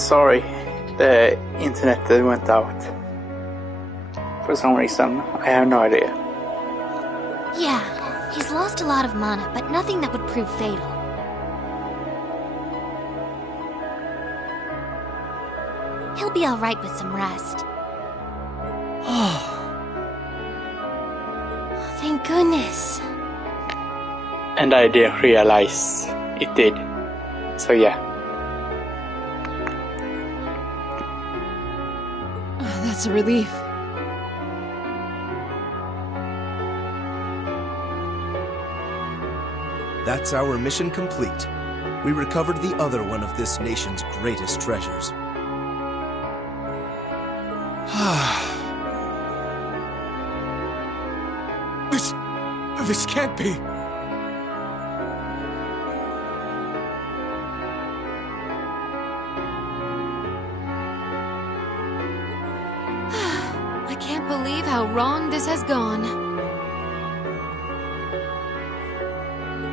Sorry, the internet went out. For some reason, I have no idea. Yeah, he's lost a lot of mana, but nothing that would prove fatal. He'll be alright with some rest. Thank goodness. And I didn't realize it did. So yeah. That's a relief. That's our mission complete. We recovered the other one of this nation's greatest treasures. This can't be. I can't believe how wrong this has gone.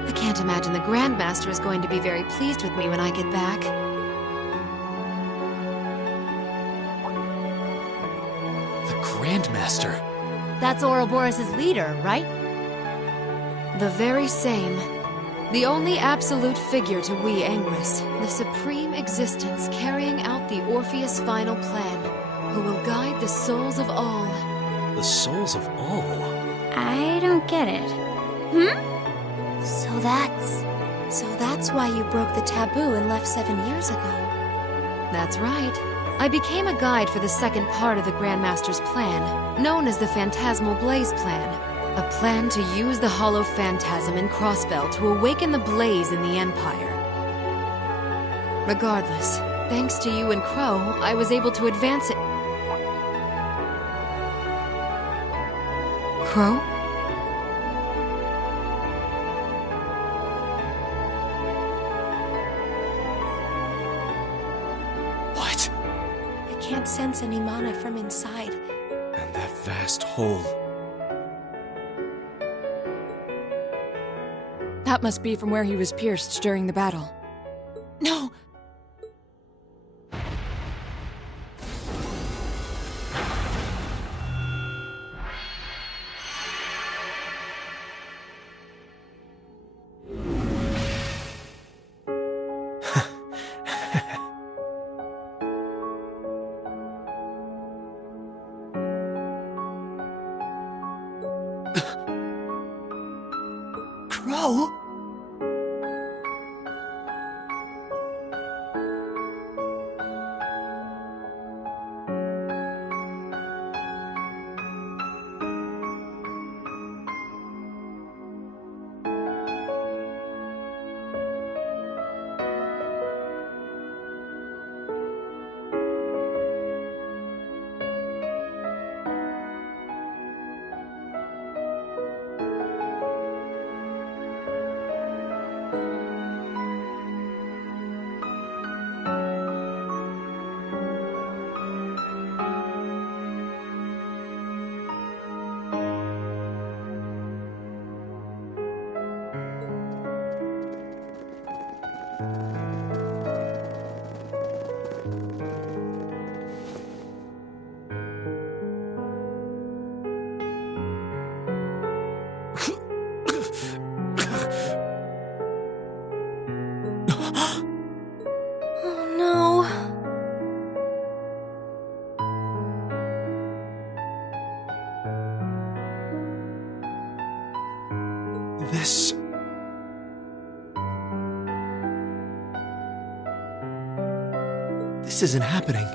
I can't imagine the Grandmaster is going to be very pleased with me when I get back. The Grandmaster? That's Ouroboros' leader, right? The very same. The only absolute figure to we Anguis, the supreme existence carrying out the Orpheus final plan, who will guide the souls of all. The souls of all? I don't get it. So that's why you broke the taboo and left 7 years ago. That's right. I became a guide for the second part of the Grandmaster's plan, known as the Phantasmal Blaze Plan. A plan to use the Hollow Phantasm in Crossbell to awaken the blaze in the Empire. Regardless, thanks to you and Crow, I was able to advance it. Crow? What? I can't sense any mana from inside. And that vast hole. That must be from where he was pierced during the battle. No! Crow? Oh no. This... This isn't happening.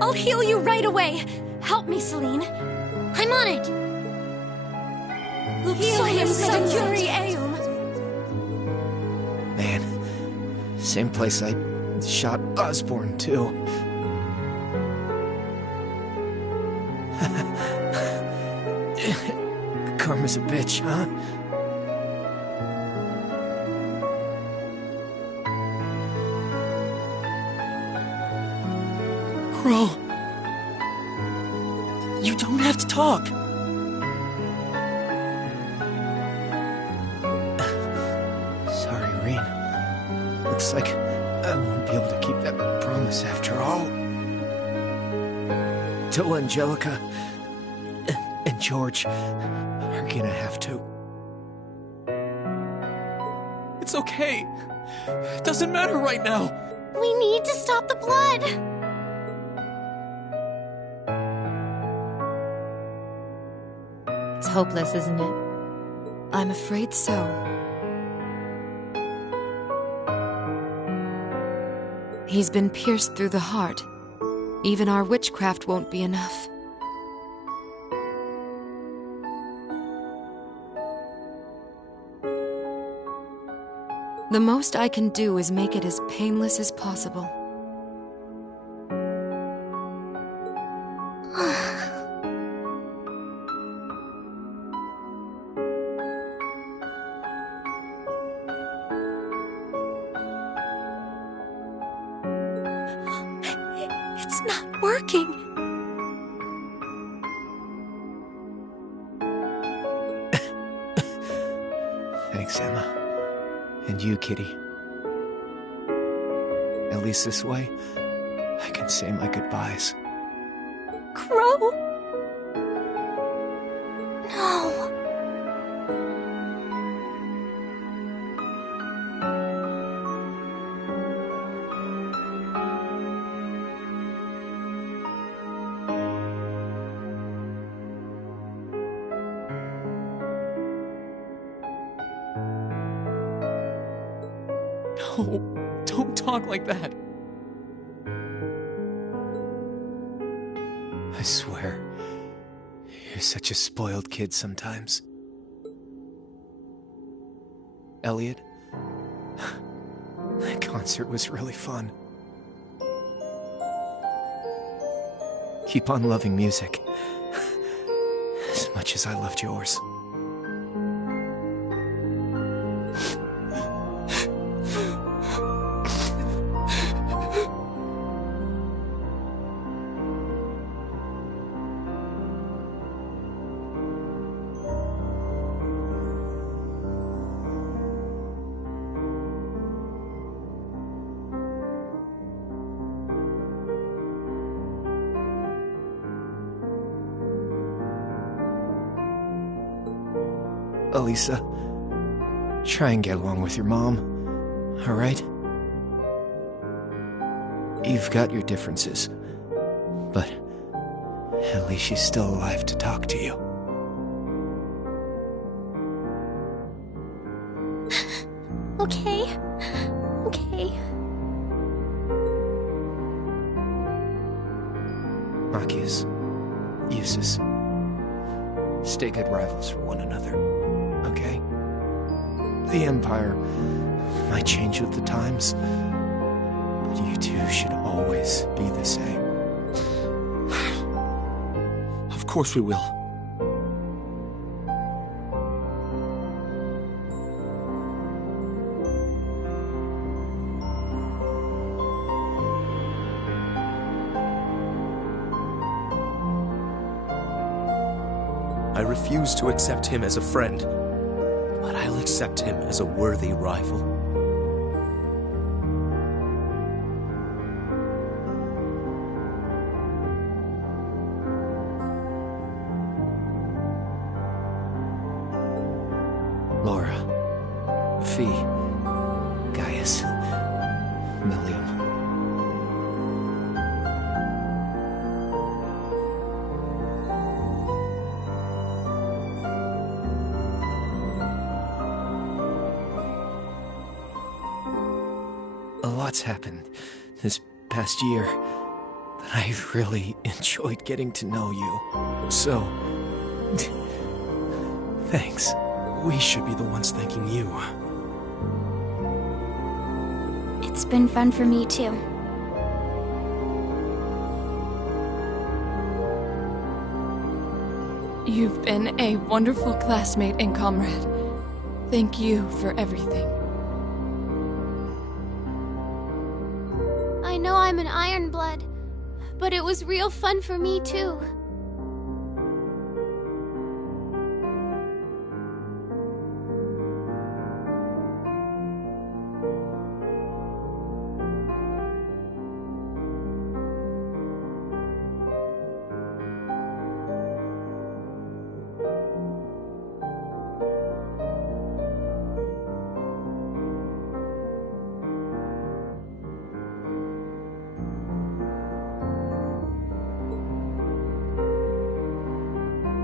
I'll heal you right away. Help me, Celine. I'm on it. Man, same place I shot Osborne, too. Karma's a bitch, huh? Crow. You don't have to talk. looks like I won't be able to keep that promise after all. Till Angelica and George are gonna have to. It's okay. It doesn't matter right now. We need to stop the blood! It's hopeless, isn't it? I'm afraid so. He's been pierced through the heart. Even our witchcraft won't be enough. The most I can do is make it as painless as possible. It's not working. Thanks, Emma. And you, Kitty. At least this way, I can say my goodbyes. Crow? No. No, don't talk like that. I swear, you're such a spoiled kid sometimes. Elliot, that concert was really fun. Keep on loving music, as much as I loved yours. Elisa, try and get along with your mom, all right? You've got your differences, but at least she's still alive to talk to you. Okay. Okay. Marcus, Eustace, stay good rivals for one another, okay? The Empire might change with the times, but you two should always be the same. Of course we will. I refuse to accept him as a friend, but I'll accept him as a worthy rival. Laura, Fee, Gaius, Milliam. A lot's happened this past year, but I've really enjoyed getting to know you. So, thanks. We should be the ones thanking you. It's been fun for me too. You've been a wonderful classmate and comrade. Thank you for everything. I know I'm an Ironblood, but it was real fun for me too.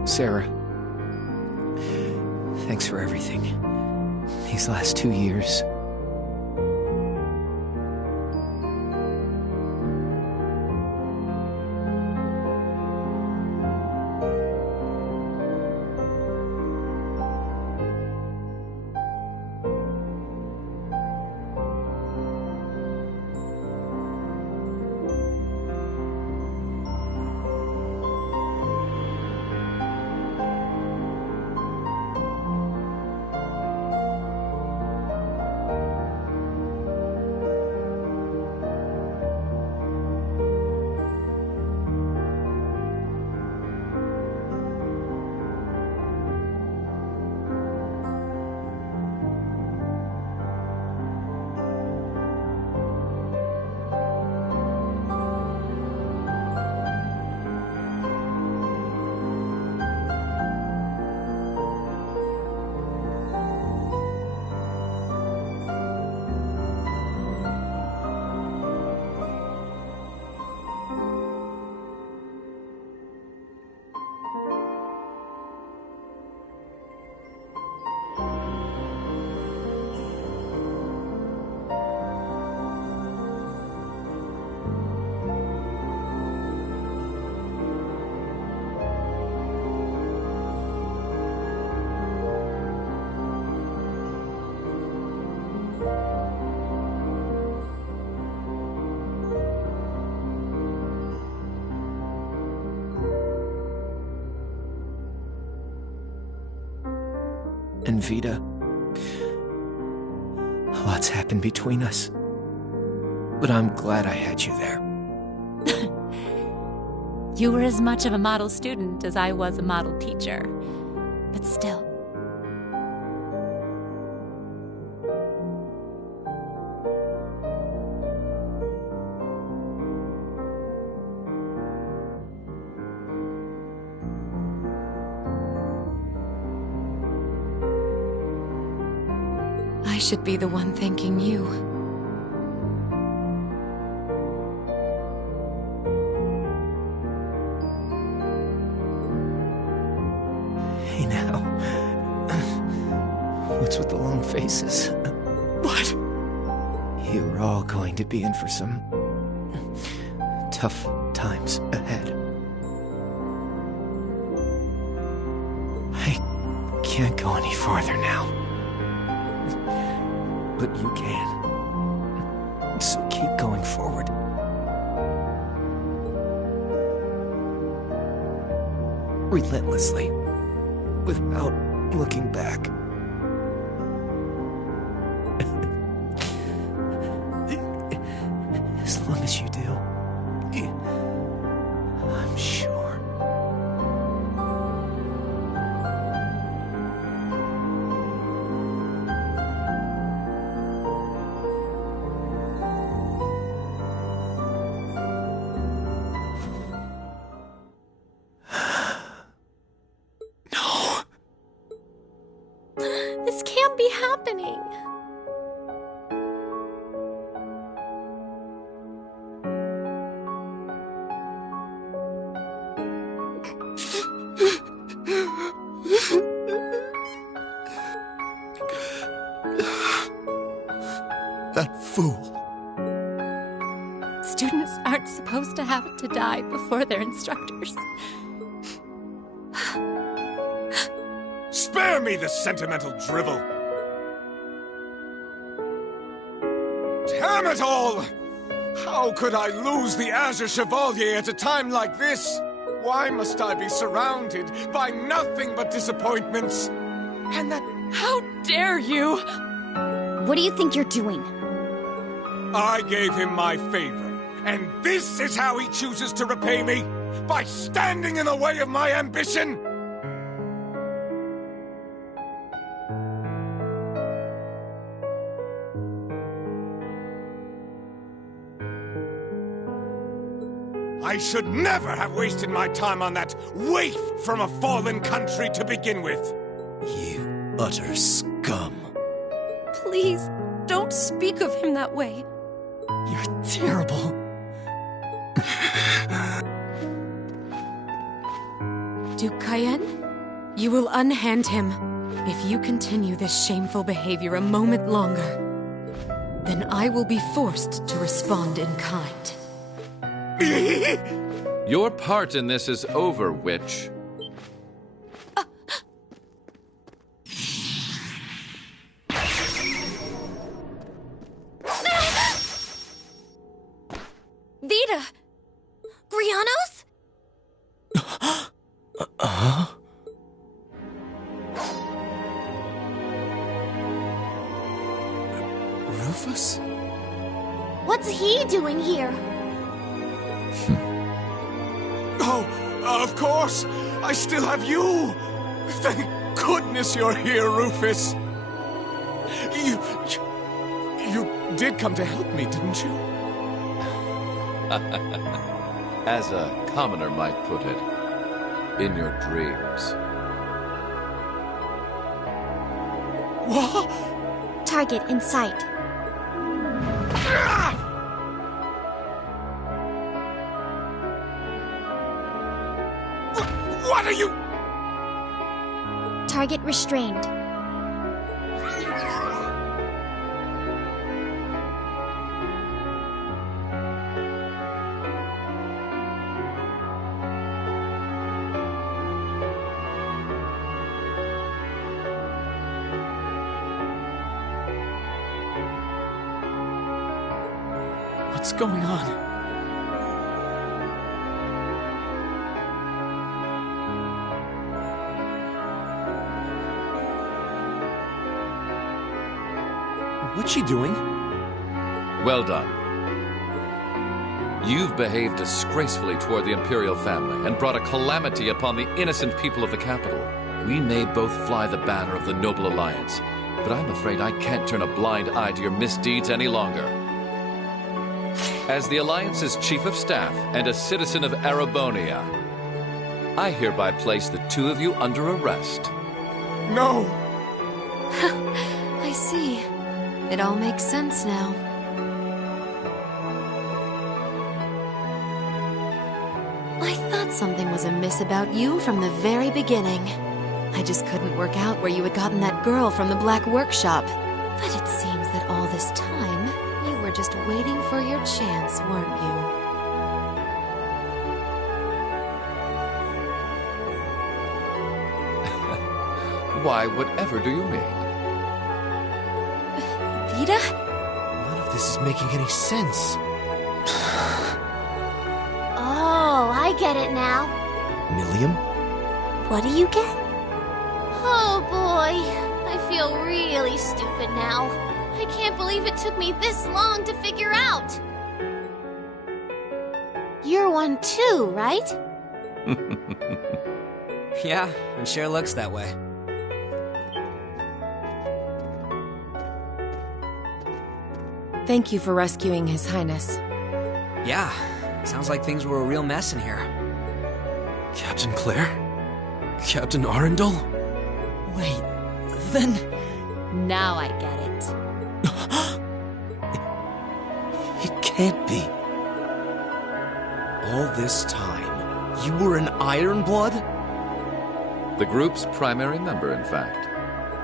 Sarah, thanks for everything. These last 2 years. And Vita, a lot's happened between us. But I'm glad I had you there. You were as much of a model student as I was a model teacher. But still. I should be the one thanking you. Hey now. What's with the long faces? What? You're all going to be in for some tough times ahead. I can't go any farther now. But you can. So keep going forward. Relentlessly. Without looking back. As long as you do, I'm sure. This can't be happening. That fool. Students aren't supposed to have to die before their instructors. Spare me the sentimental drivel! Damn it all! How could I lose the Azure Chevalier at a time like this? Why must I be surrounded by nothing but disappointments? And that... How dare you! What do you think you're doing? I gave him my favor, and this is how he chooses to repay me? By standing in the way of my ambition? I should never have wasted my time on that waif from a fallen country to begin with. You utter scum. Please, don't speak of him that way. You're terrible. Duke Cayenne? You will unhand him. If you continue this shameful behavior a moment longer, then I will be forced to respond in kind. Your part in this is over, witch. Vita! Grianos? Rufus? What's he doing here? Oh, of course! I still have you! Thank goodness you're here, Rufus! You did come to help me, didn't you? As a commoner might put it, in your dreams. What? Target in sight. What are you? Target restrained. What's going on? What's she doing? Well done. You've behaved disgracefully toward the Imperial family and brought a calamity upon the innocent people of the capital. We may both fly the banner of the Noble Alliance, but I'm afraid I can't turn a blind eye to your misdeeds any longer. As the Alliance's Chief of Staff and a citizen of Arabonia, I hereby place the two of you under arrest. No! I see. It all makes sense now. I thought something was amiss about you from the very beginning. I just couldn't work out where you had gotten that girl from the Black Workshop. But it seems that all this time, you were just waiting for your chance, weren't you? Why, whatever do you mean? Vita? None of this is making any sense. Oh, I get it now. Milliam? What do you get? Oh boy, I feel really stupid now. I can't believe it took me this long to figure out. You're one too, right? Yeah, it sure looks that way. Thank you for rescuing His Highness. Yeah, sounds like things were a real mess in here. Captain Claire? Captain Arundel? Wait, then... Now I get it. It can't be. All this time, you were an Ironblood? The group's primary member, in fact.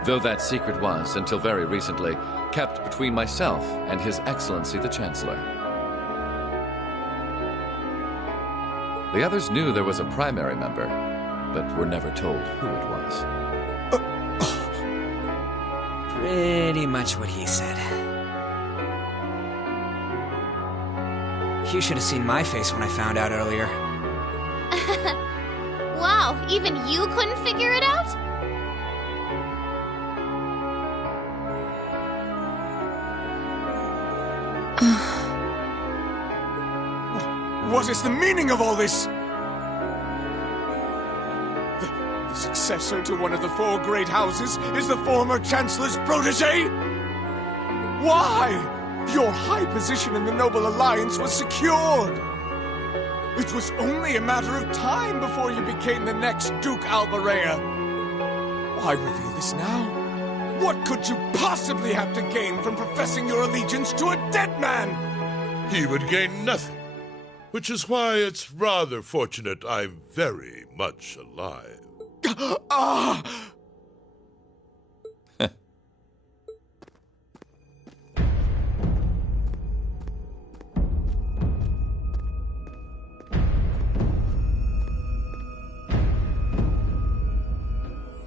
Though that secret was, until very recently, kept between myself and His Excellency the Chancellor. The others knew there was a primary member, but were never told who it was. Pretty much what he said. You should have seen my face when I found out earlier. Wow, even you couldn't figure it out? What is the meaning of all this? The successor to one of the four great houses is the former Chancellor's protege? Why? Your high position in the Noble Alliance was secured. It was only a matter of time before you became the next Duke Albarea. Why reveal this now? What could you possibly have to gain from professing your allegiance to a dead man? He would gain nothing, which is why it's rather fortunate I'm very much alive. Ah!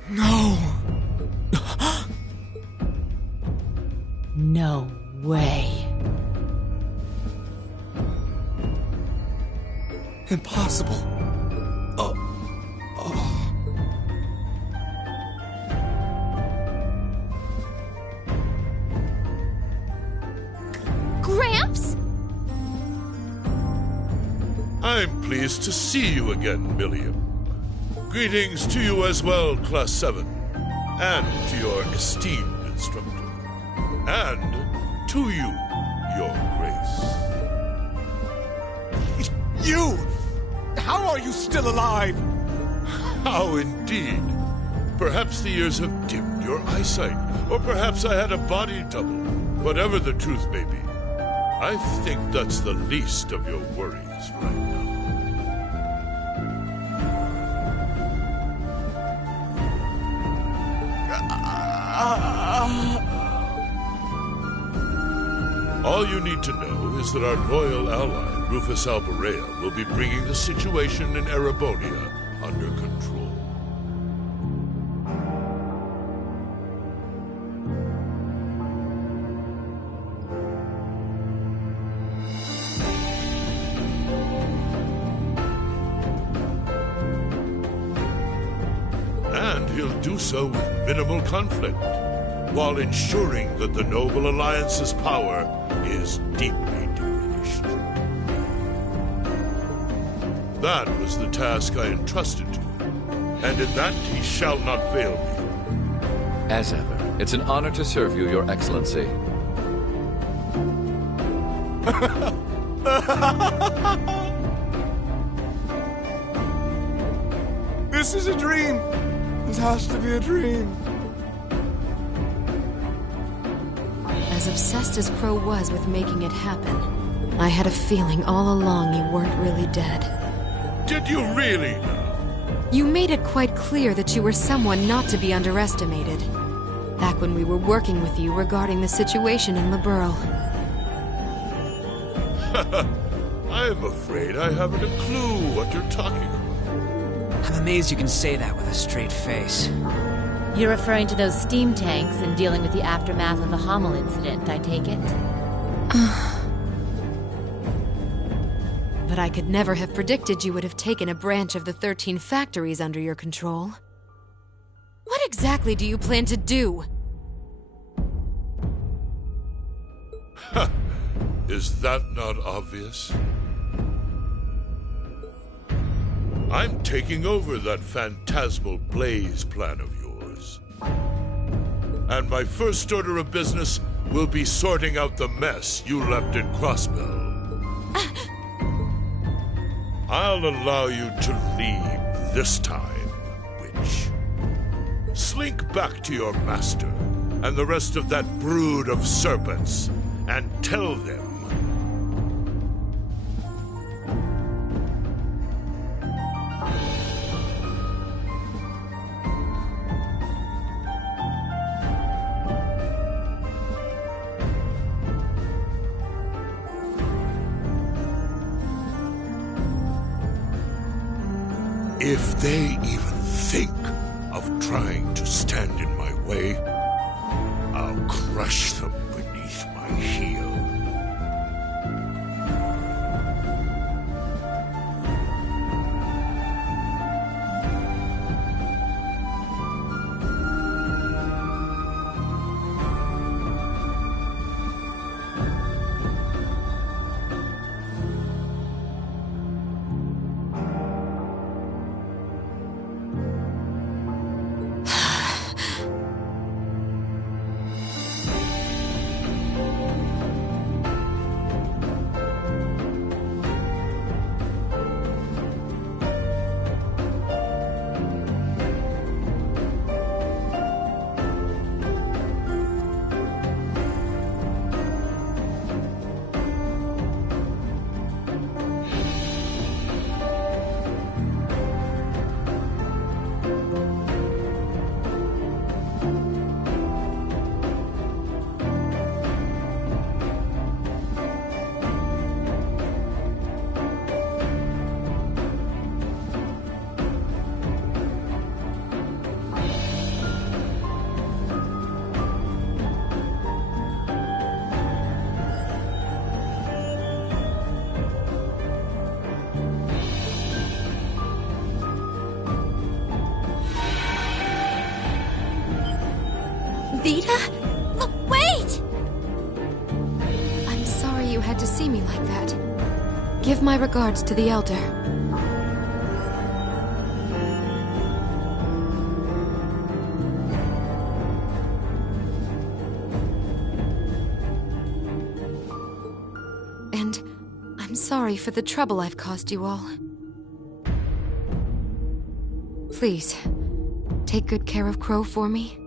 No! No way. Impossible. Gramps? I'm pleased to see you again, Milliam. Greetings to you as well, Class 7. And to your esteemed instructor. And to you, Your Grace. You! How are you still alive? How indeed. Perhaps the years have dimmed your eyesight, or perhaps I had a body double. Whatever the truth may be, I think that's the least of your worries right now. All you need to know is that our loyal ally, Rufus Alborea, will be bringing the situation in Erebonia under control. And he'll do so with minimal conflict, while ensuring that the Noble Alliance's power is deeply diminished. That was the task I entrusted to him, and in that he shall not fail me. As ever, it's an honor to serve you, Your Excellency. This is a dream. This has to be a dream. As obsessed as Crow was with making it happen, I had a feeling all along you weren't really dead. Did you really? You made it quite clear that you were someone not to be underestimated. Back when we were working with you regarding the situation in Liberl. I'm afraid I haven't a clue what you're talking about. I'm amazed you can say that with a straight face. You're referring to those steam tanks and dealing with the aftermath of the Hummel incident, I take it? But I could never have predicted you would have taken a branch of the 13 factories under your control. What exactly do you plan to do? Is that not obvious? I'm taking over that phantasmal blaze plan of yours. And my first order of business will be sorting out the mess you left in Crossbell. I'll allow you to leave this time, witch. Slink back to your master and the rest of that brood of serpents and tell them if they even think of trying to stand in my way, I'll crush them beneath my heel. had to see me like that. Give my regards to the Elder. And I'm sorry for the trouble I've caused you all. Please, take good care of Crow for me.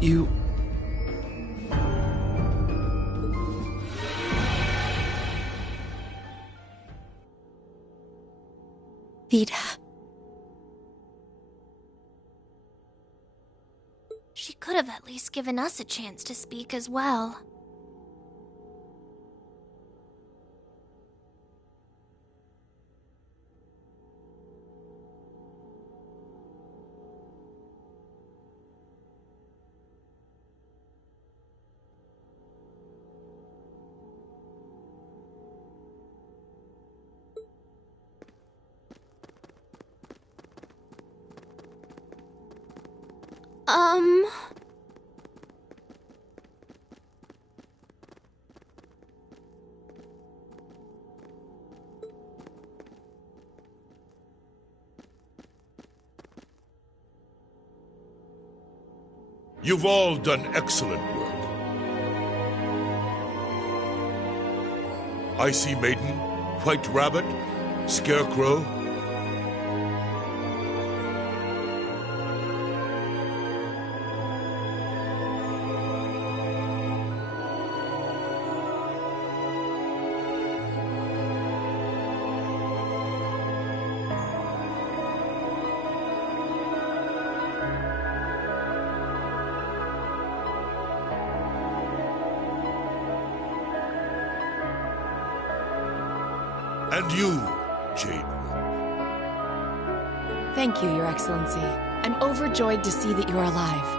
You... Vida. She could have at least given us a chance to speak as well. You've all done excellent work. Icy Maiden, White Rabbit, Scarecrow. And you, Jade. Thank you, Your Excellency. I'm overjoyed to see that you're alive.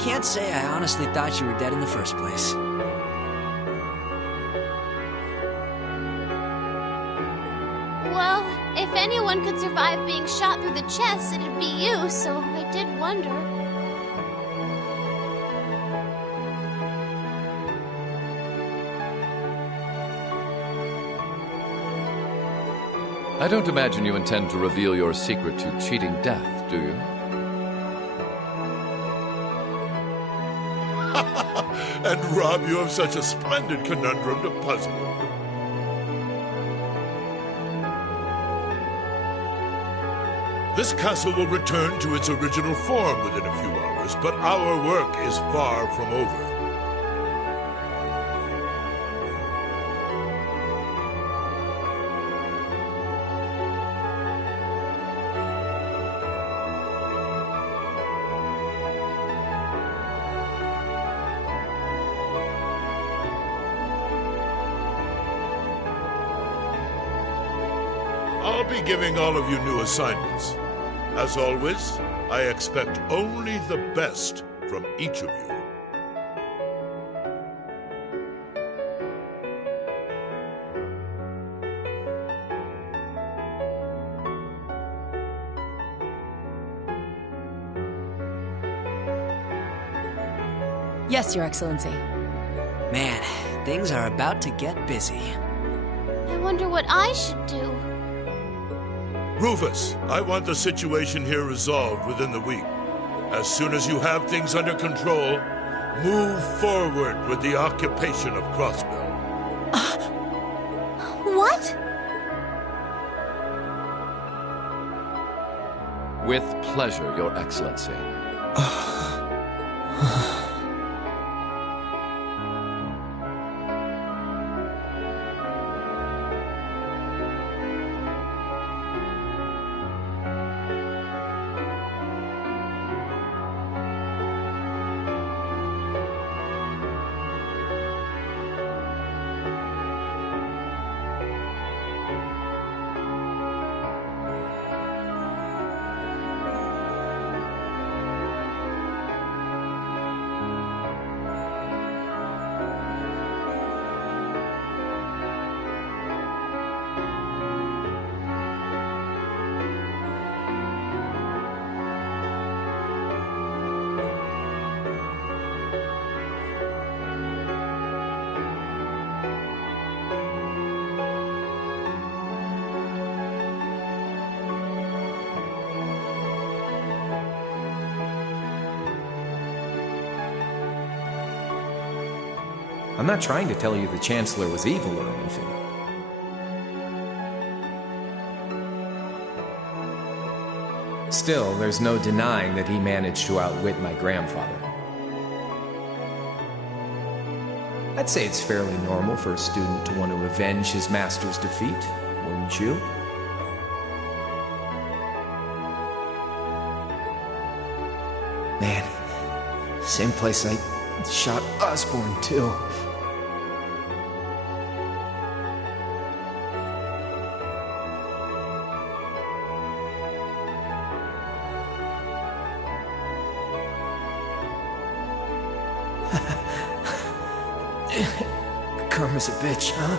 Can't say I honestly thought you were dead in the first place. Well, if anyone could survive being shot through the chest, it'd be you, so I did wonder. I don't imagine you intend to reveal your secret to cheating death, do you? And rob you of such a splendid conundrum to puzzle. This castle will return to its original form within a few hours, but our work is far from over. I'll be giving all of you new assignments. As always, I expect only the best from each of you. Yes, Your Excellency. Man, things are about to get busy. I wonder what I should do. Rufus, I want the situation here resolved within the week. As soon as you have things under control, move forward with the occupation of Crossbell. What? With pleasure, Your Excellency. I'm not trying to tell you the Chancellor was evil or anything. Still, there's no denying that he managed to outwit my grandfather. I'd say it's fairly normal for a student to want to avenge his master's defeat, wouldn't you? Man, same place I shot Osborne, too. Karma's a bitch, huh?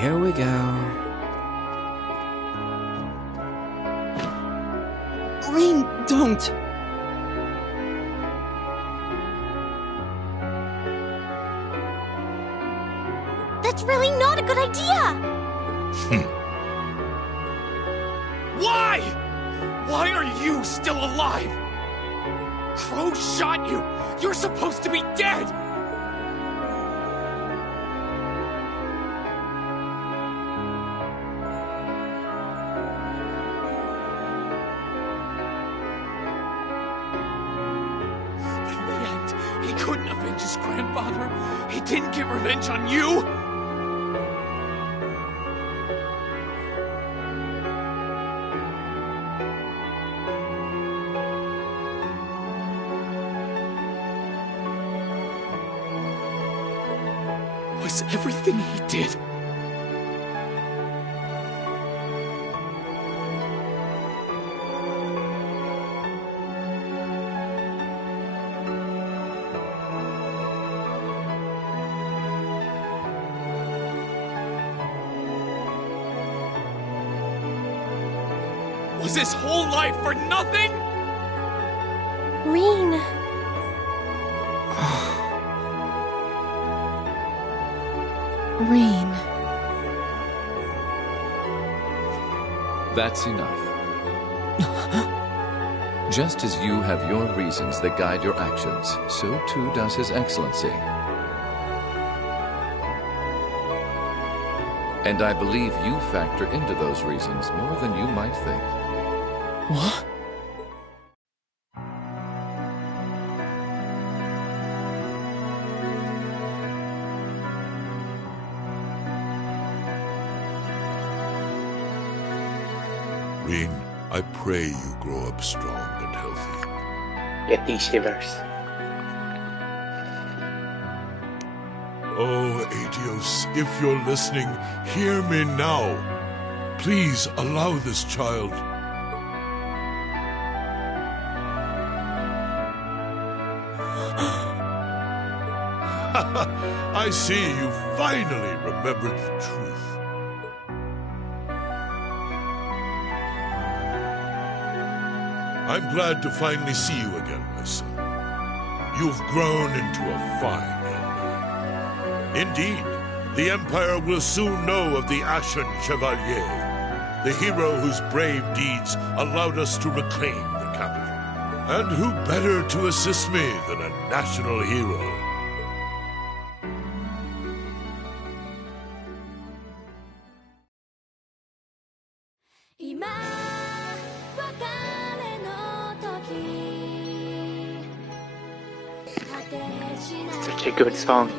Here we go. Rain, don't! That's really not a good idea! Why? Why are you still alive? Crow shot you! You're supposed to be dead! He couldn't avenge his grandfather. He didn't get revenge on you. Was everything he did was his whole life for nothing? Rean. Rean. That's enough. Just as you have your reasons that guide your actions, so too does His Excellency. And I believe you factor into those reasons more than you might think. What? Rean, I pray you grow up strong and healthy. Get these shivers. Oh, Adios, if you're listening, hear me now. Please allow this child. I see you finally remembered the truth. I'm glad to finally see you again, my son. You've grown into a fine young man. Indeed, the Empire will soon know of the Ashen Chevalier, the hero whose brave deeds allowed us to reclaim the capital. And who better to assist me than a national hero? Such a good song.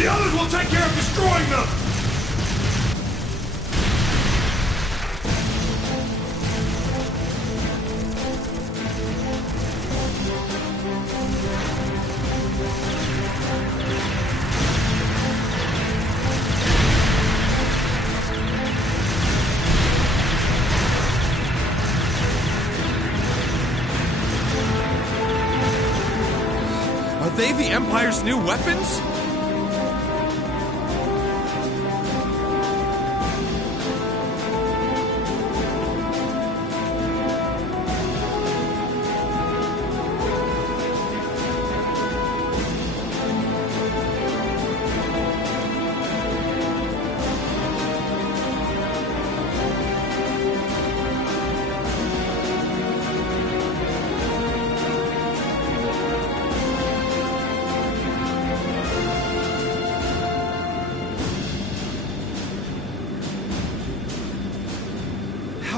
The others will take care of destroying them! Are they the Empire's new weapons?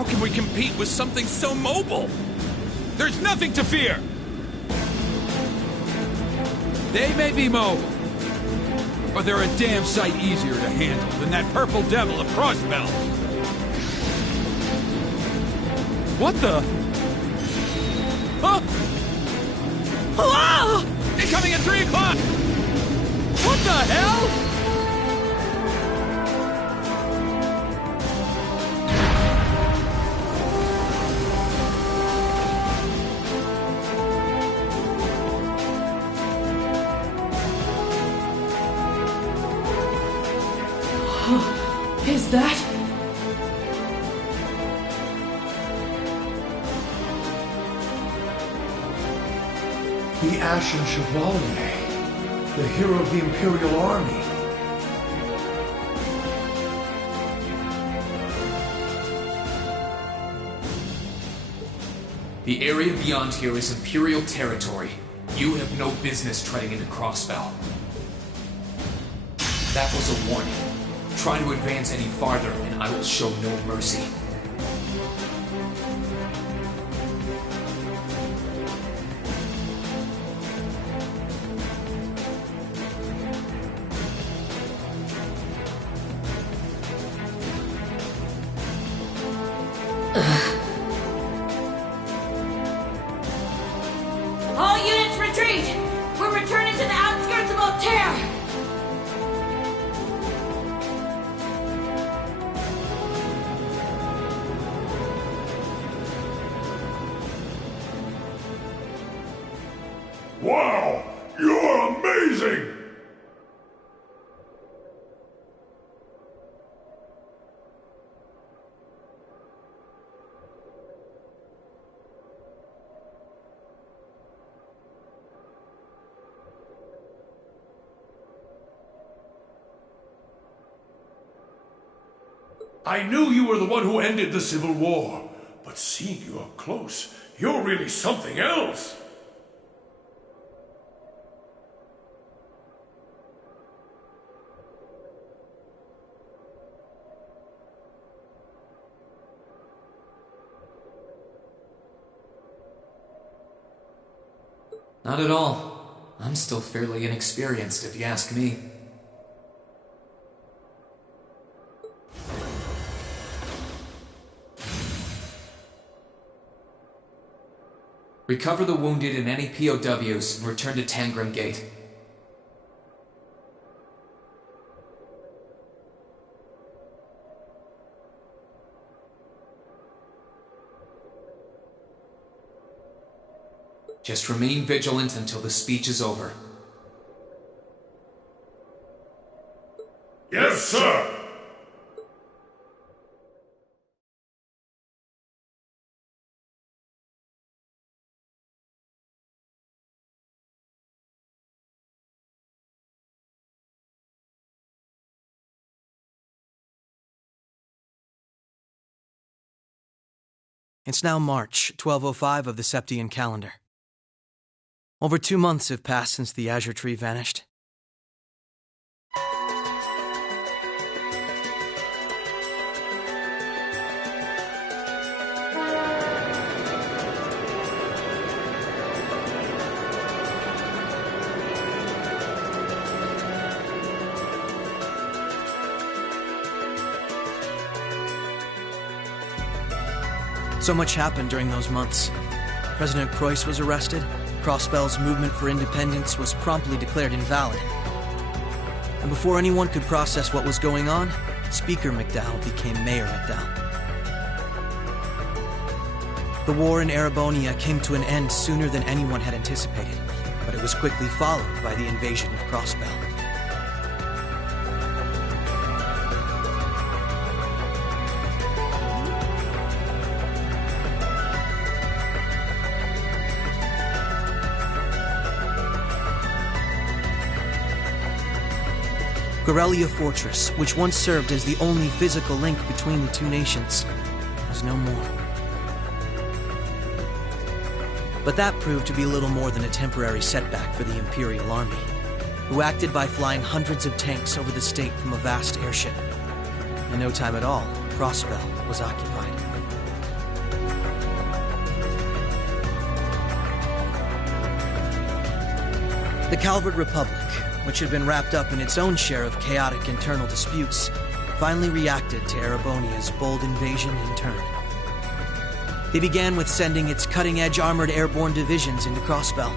How can we compete with something so mobile? There's nothing to fear! They may be mobile, but they're a damn sight easier to handle than that purple devil of Crossbell. What the? Huh? Hello! Incoming at 3 o'clock! What the hell? Is that? The Ashen Chevalier, the hero of the Imperial Army. The area beyond here is Imperial territory. You have no business treading into Crossbell. That was a warning. Try to advance any farther, and I will show no mercy. All units retreat! We're returning to the outskirts of Altair! Wow! You're amazing! I knew you were the one who ended the Civil War, but seeing you up close, you're really something else! Not at all. I'm still fairly inexperienced, if you ask me. Recover the wounded and any POWs and return to Tangram Gate. Just remain vigilant until the speech is over. Yes, sir! It's now March, 1205 of the Septian calendar. Over 2 months have passed since the Azure Tree vanished. So much happened during those months. President Croix was arrested, Crossbell's movement for independence was promptly declared invalid. And before anyone could process what was going on, Speaker McDowell became Mayor McDowell. The war in Erebonia came to an end sooner than anyone had anticipated, but it was quickly followed by the invasion of Crossbell. Corellia Fortress, which once served as the only physical link between the two nations, was no more. But that proved to be little more than a temporary setback for the Imperial Army, who acted by flying hundreds of tanks over the state from a vast airship. In no time at all, Crossbell was occupied. The Calvert Republic, which had been wrapped up in its own share of chaotic internal disputes, finally reacted to Erebonia's bold invasion in turn. They began with sending its cutting-edge armored airborne divisions into Crossbell,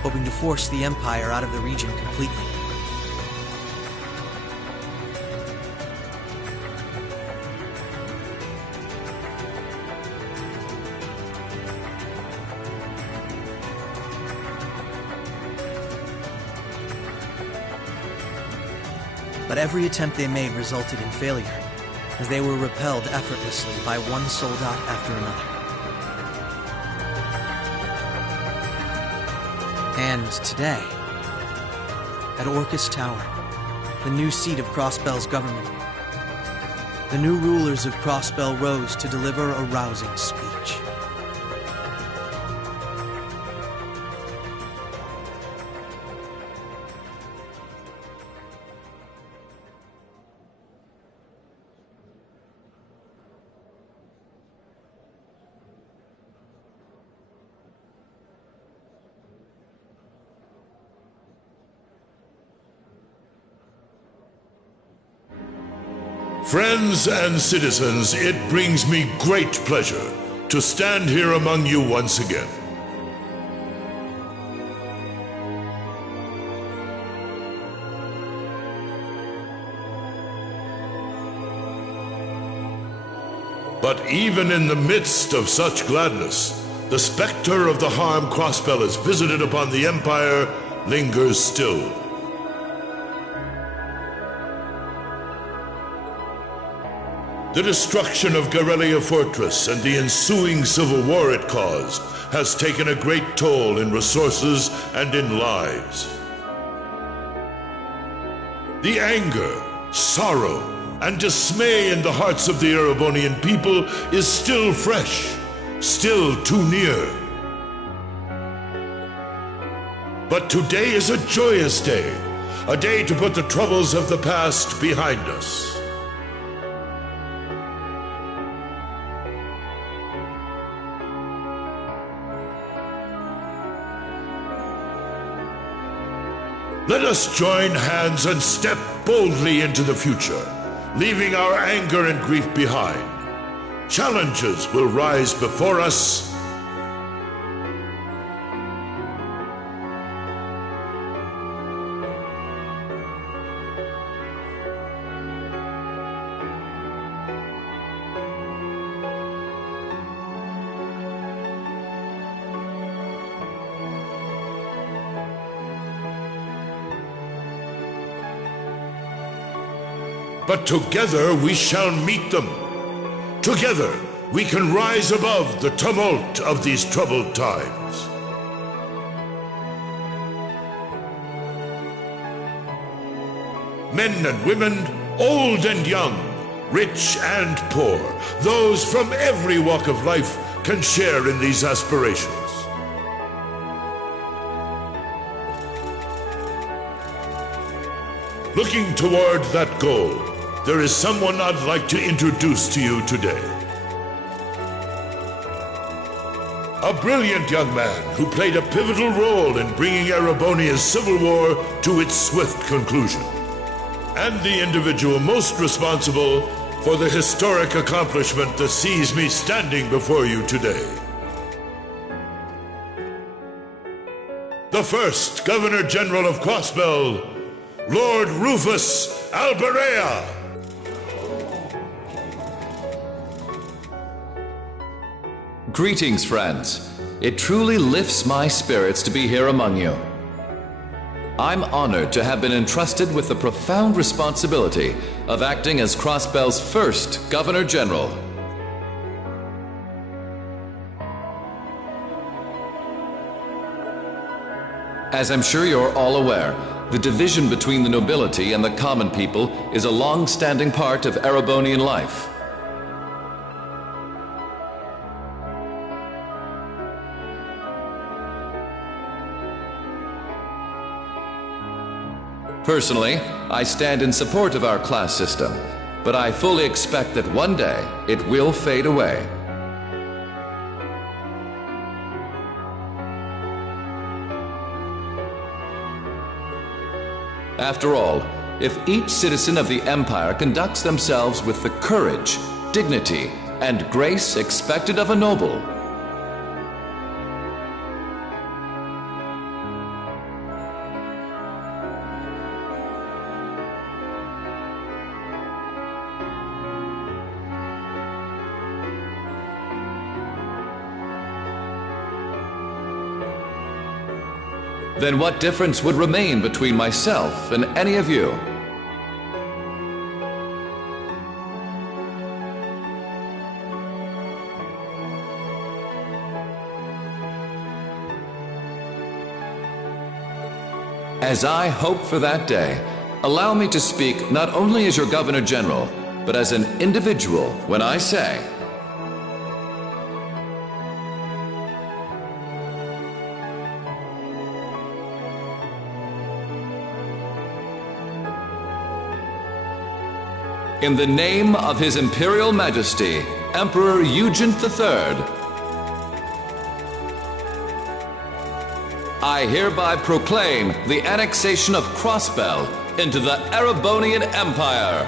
hoping to force the Empire out of the region completely. But every attempt they made resulted in failure, as they were repelled effortlessly by one soldat after another. And today, at Orcus Tower, the new seat of Crossbell's government, the new rulers of Crossbell rose to deliver a rousing speech. Friends and citizens, it brings me great pleasure to stand here among you once again. But even in the midst of such gladness, the specter of the harm Crossbell has visited upon the Empire lingers still. The destruction of Garrelia Fortress and the ensuing civil war it caused has taken a great toll in resources and in lives. The anger, sorrow, and dismay in the hearts of the Erebonian people is still fresh, still too near. But today is a joyous day, a day to put the troubles of the past behind us. Let us join hands and step boldly into the future, leaving our anger and grief behind. Challenges will rise before us. But together we shall meet them. Together we can rise above the tumult of these troubled times. Men and women, old and young, rich and poor, those from every walk of life can share in these aspirations. Looking toward that goal, there is someone I'd like to introduce to you today. A brilliant young man who played a pivotal role in bringing Erebonia's civil war to its swift conclusion, and the individual most responsible for the historic accomplishment that sees me standing before you today. The first Governor General of Crossbell, Lord Rufus Alberea. Greetings, friends. It truly lifts my spirits to be here among you. I'm honored to have been entrusted with the profound responsibility of acting as Crossbell's first Governor General. As I'm sure you're all aware, the division between the nobility and the common people is a long-standing part of Erebonian life. Personally, I stand in support of our class system, but I fully expect that one day it will fade away. After all, if each citizen of the Empire conducts themselves with the courage, dignity, and grace expected of a noble, then what difference would remain between myself and any of you? As I hope for that day, allow me to speak not only as your Governor General, but as an individual when I say, in the name of His Imperial Majesty, Emperor Eugene III, I hereby proclaim the annexation of Crossbell into the Erebonian Empire.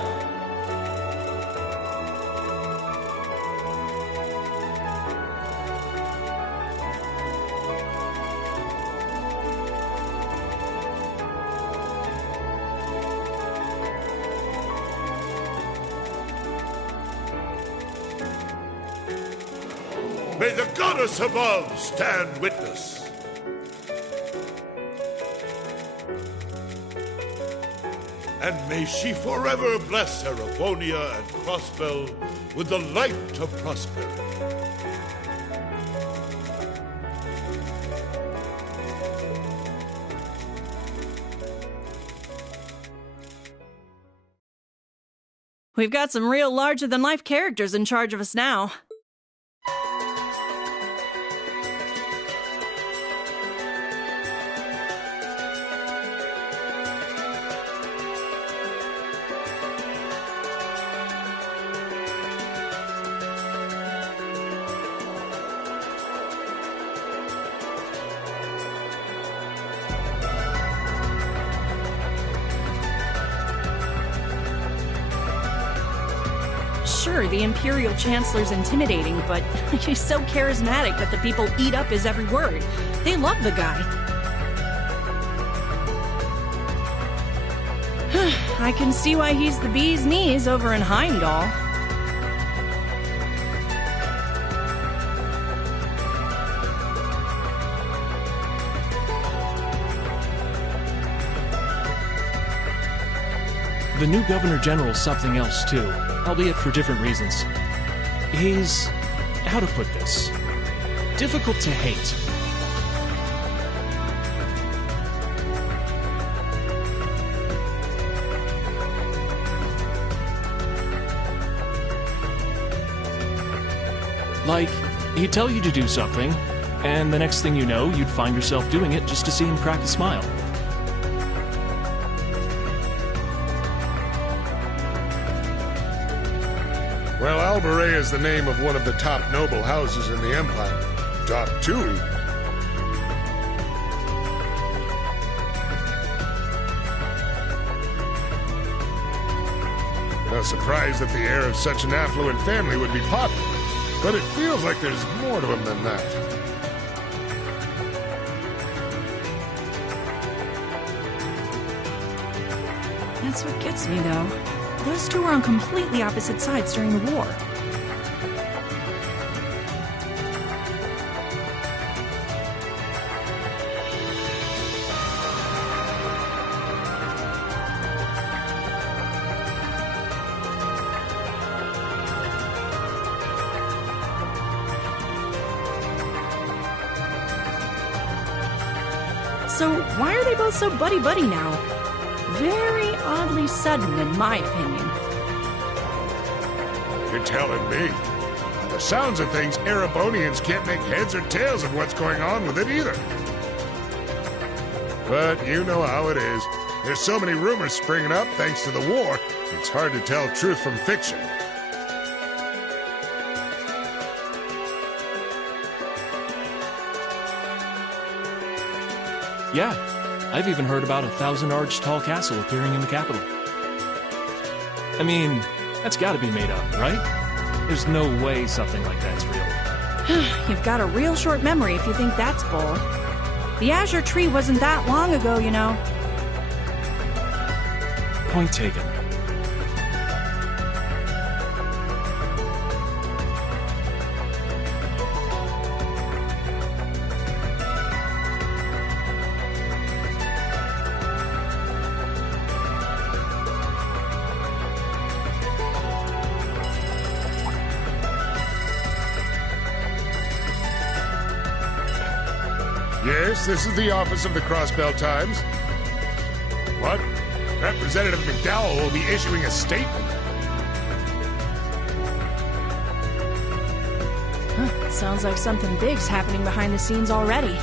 May the goddess above stand witness. And may she forever bless Erebonia and Crossbell with the light of prosperity. We've got some real larger-than-life characters in charge of us now. Sure, the Imperial Chancellor's intimidating, but he's so charismatic that the people eat up his every word. They love the guy. I can see why he's the bee's knees over in Heimdall. The new Governor General's something else, too, albeit for different reasons. He's... how to put this? Difficult to hate. Like, he'd tell you to do something, and the next thing you know, you'd find yourself doing it just to see him crack a smile. Well, Albaret is the name of one of the top noble houses in the Empire. Top 2, even. Not surprised that the heir of such an affluent family would be popular, but it feels like there's more to him than that. That's what gets me, though. Those two were on completely opposite sides during the war. So, why are they both so buddy-buddy now? Very oddly sudden, in my opinion. You're telling me. By the sounds of things, Erebonians can't make heads or tails of what's going on with it either. But you know how it is. There's so many rumors springing up thanks to the war, it's hard to tell truth from fiction. Yeah, I've even heard about a 1,000-arch-tall castle appearing in the capital. I mean, that's gotta be made up, right? There's no way something like that's real. You've got a real short memory if you think that's bull. The Azure Tree wasn't that long ago, you know. Point taken. Yes, this is the office of the Crossbell Times. What? Representative McDowell will be issuing a statement. Sounds like something big's happening behind the scenes already.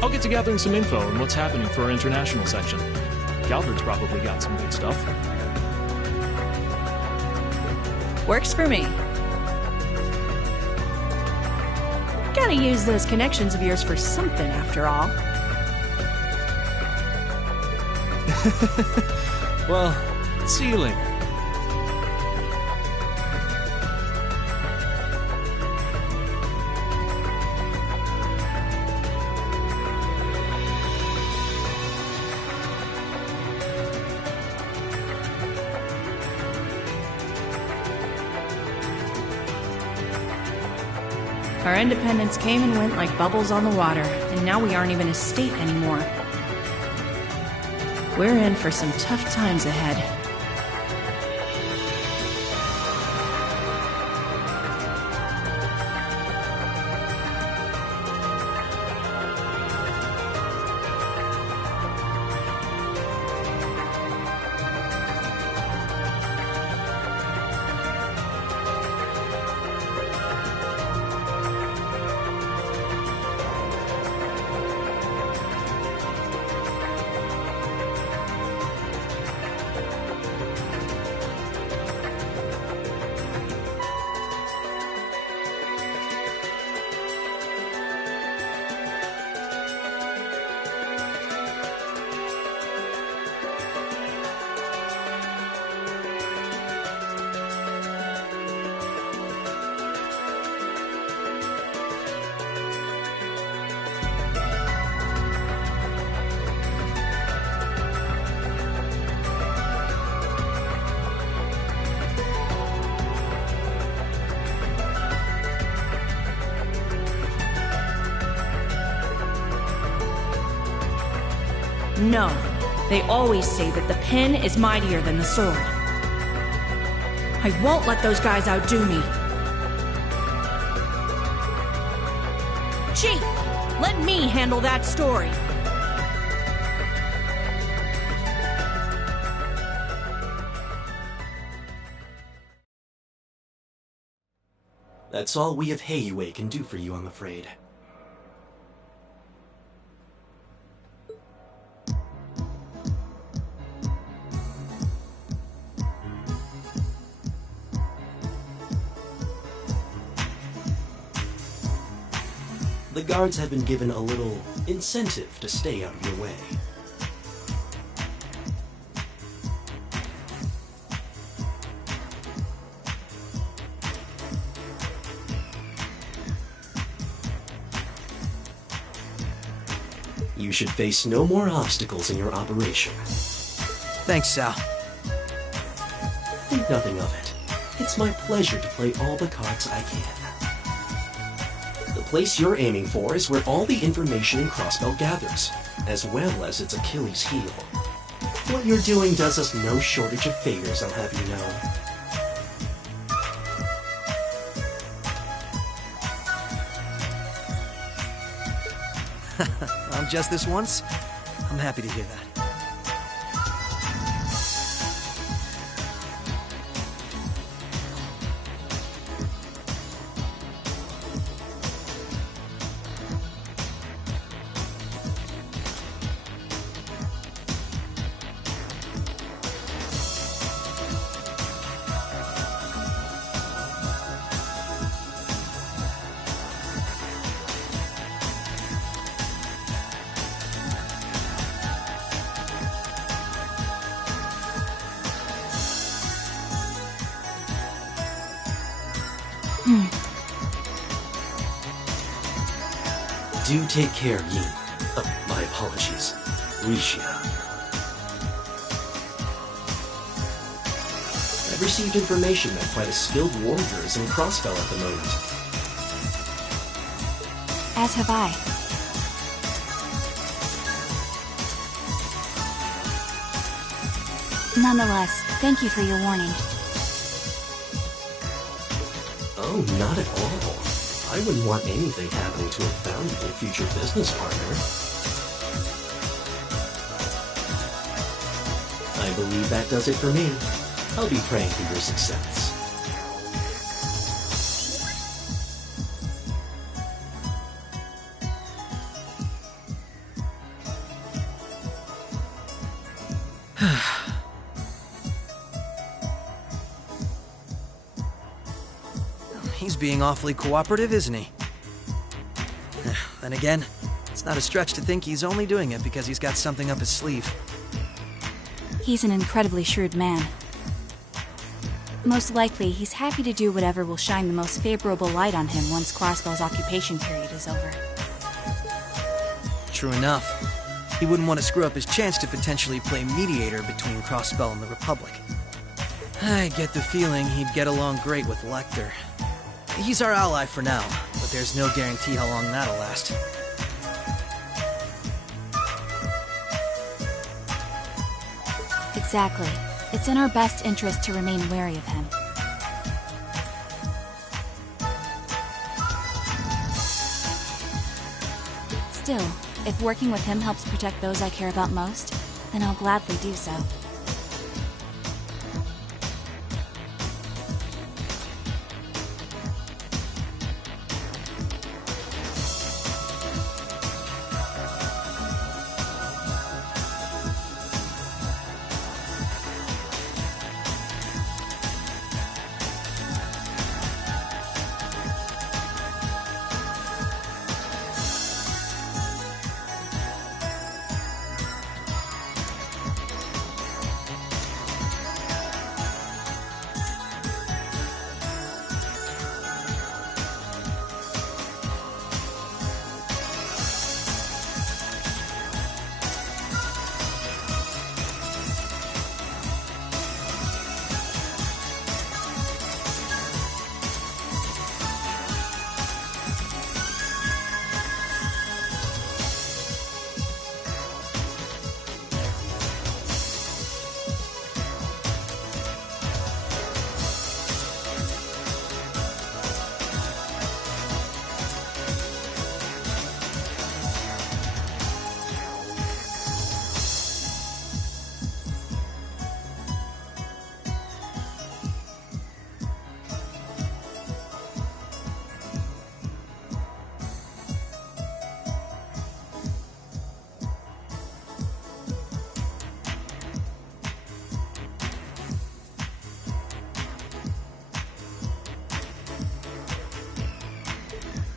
I'll get to gathering some info on what's happening for our international section. Galvard's probably got some good stuff. Works for me. Gotta use those connections of yours for something, after all. Well, see you later. Our independence came and went like bubbles on the water, and now we aren't even a state anymore. We're in for some tough times ahead. No. They always say that the pen is mightier than the sword. I won't let those guys outdo me. Chief, let me handle that story. That's all we of Heiue can do for you, I'm afraid. The guards have been given a little incentive to stay out of your way. You should face no more obstacles in your operation. Thanks, Sal. Think nothing of it. It's my pleasure to play all the cards I can. The place you're aiming for is where all the information in Crossbell gathers, as well as its Achilles heel. What you're doing does us no shortage of favors, I'll have you know. Just this once? I'm happy to hear that. Do take care, Yin. My apologies. Risha. I've received information that quite a skilled warrior is in Crossbell at the moment. As have I. Nonetheless, thank you for your warning. Oh, not at all. I wouldn't want anything happening to a valuable future business partner. I believe that does it for me. I'll be praying for your success. He's being awfully cooperative, isn't he? Then again, it's not a stretch to think he's only doing it because he's got something up his sleeve. He's an incredibly shrewd man. Most likely, he's happy to do whatever will shine the most favorable light on him once Crossbell's occupation period is over. True enough. He wouldn't want to screw up his chance to potentially play mediator between Crossbell and the Republic. I get the feeling he'd get along great with Lecter. He's our ally for now, but there's no guarantee how long that'll last. Exactly. It's in our best interest to remain wary of him. Still, if working with him helps protect those I care about most, then I'll gladly do so.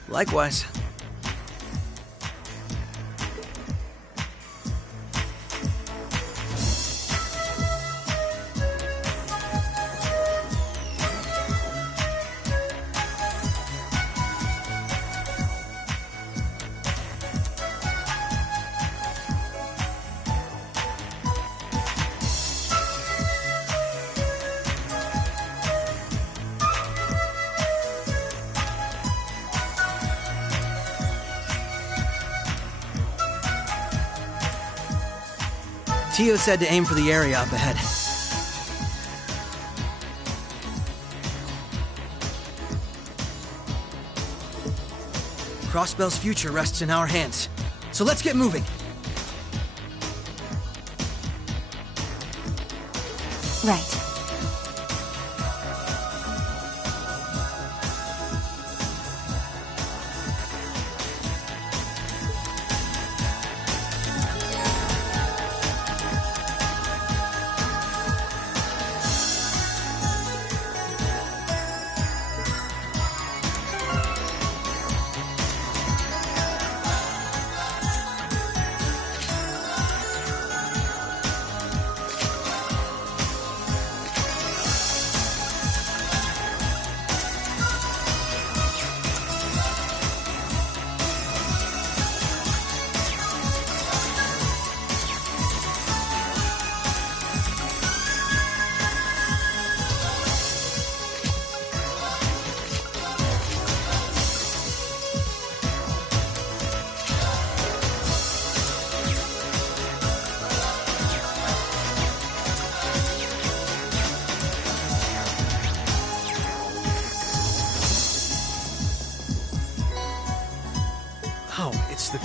Likewise. Tio said to aim for the area up ahead. Crossbell's future rests in our hands, so let's get moving. Right.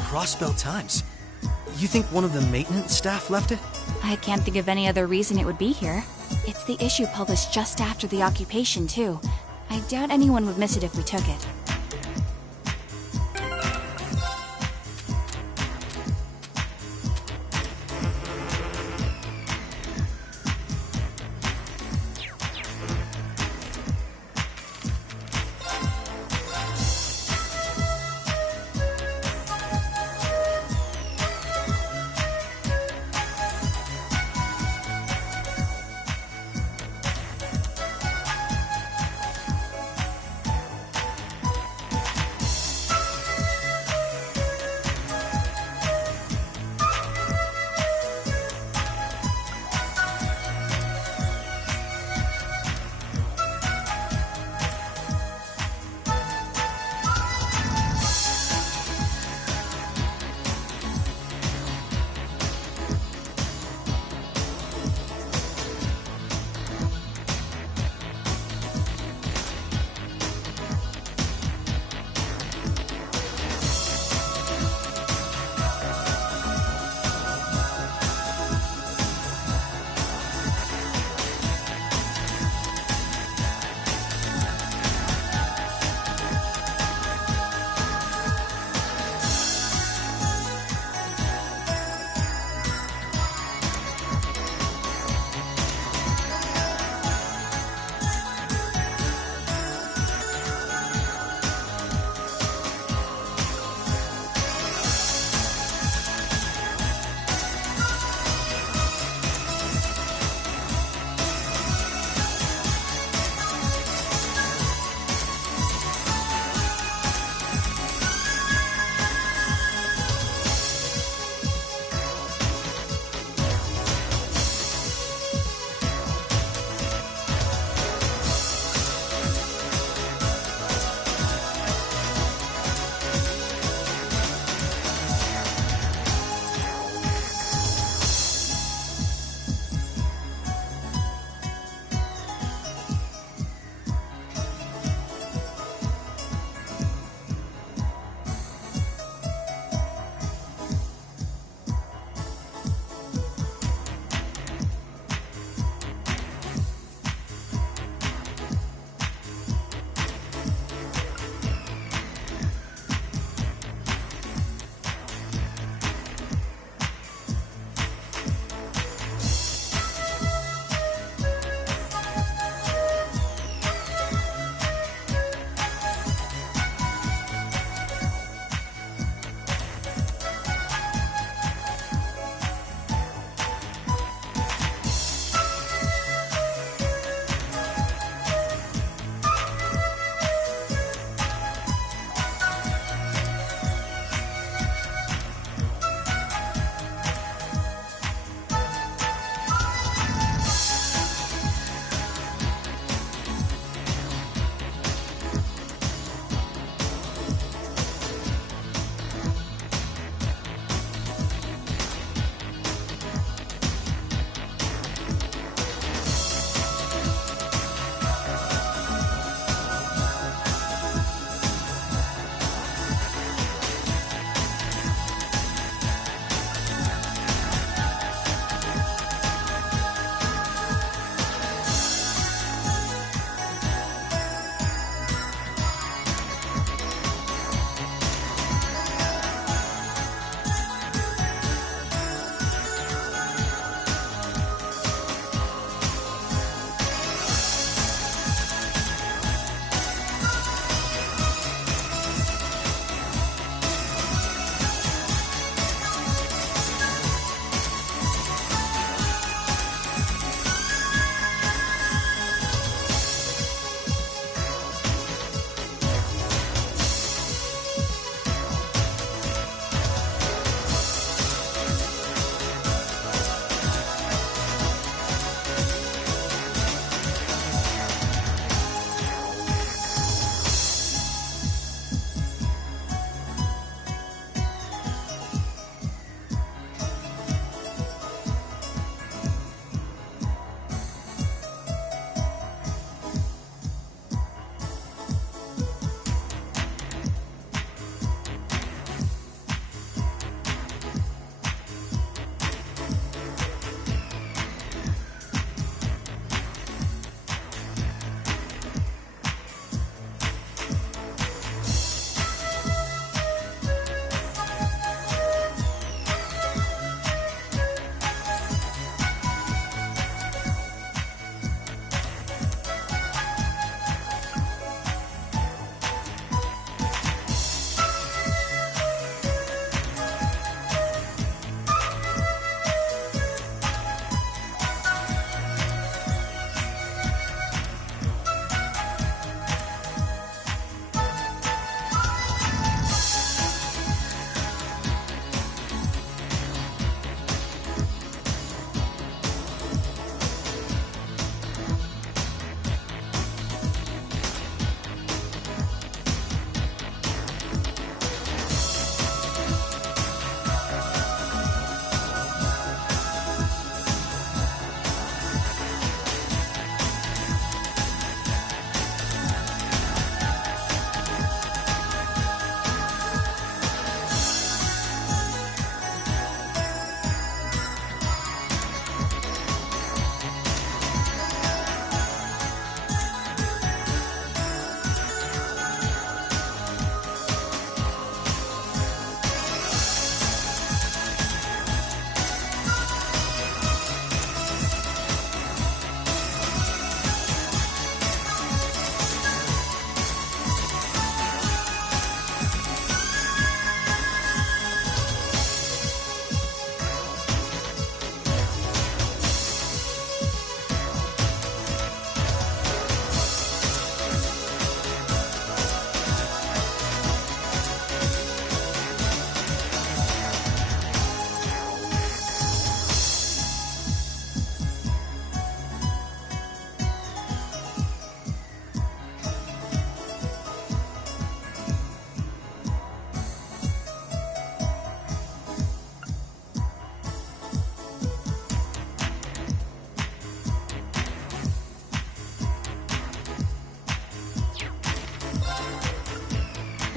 Crossbell Times. You think one of the maintenance staff left it? I can't think of any other reason it would be here. It's the issue published just after the occupation, too. I doubt anyone would miss it if we took it.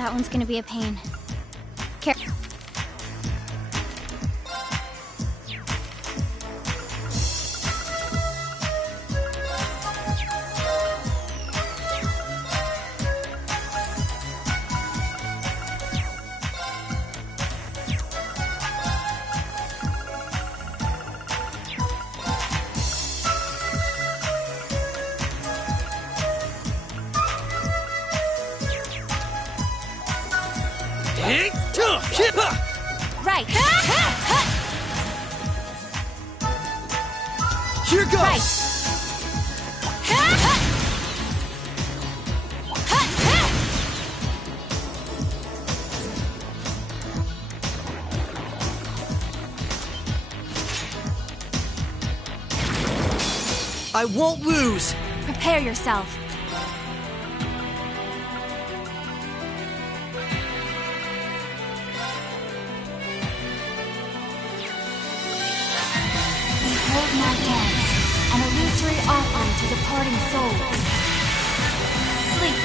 that one's gonna be a pain. Right. Here goes! Right. I won't lose! Prepare yourself. Behold my dance, an illusory offering to departing souls. Sleep,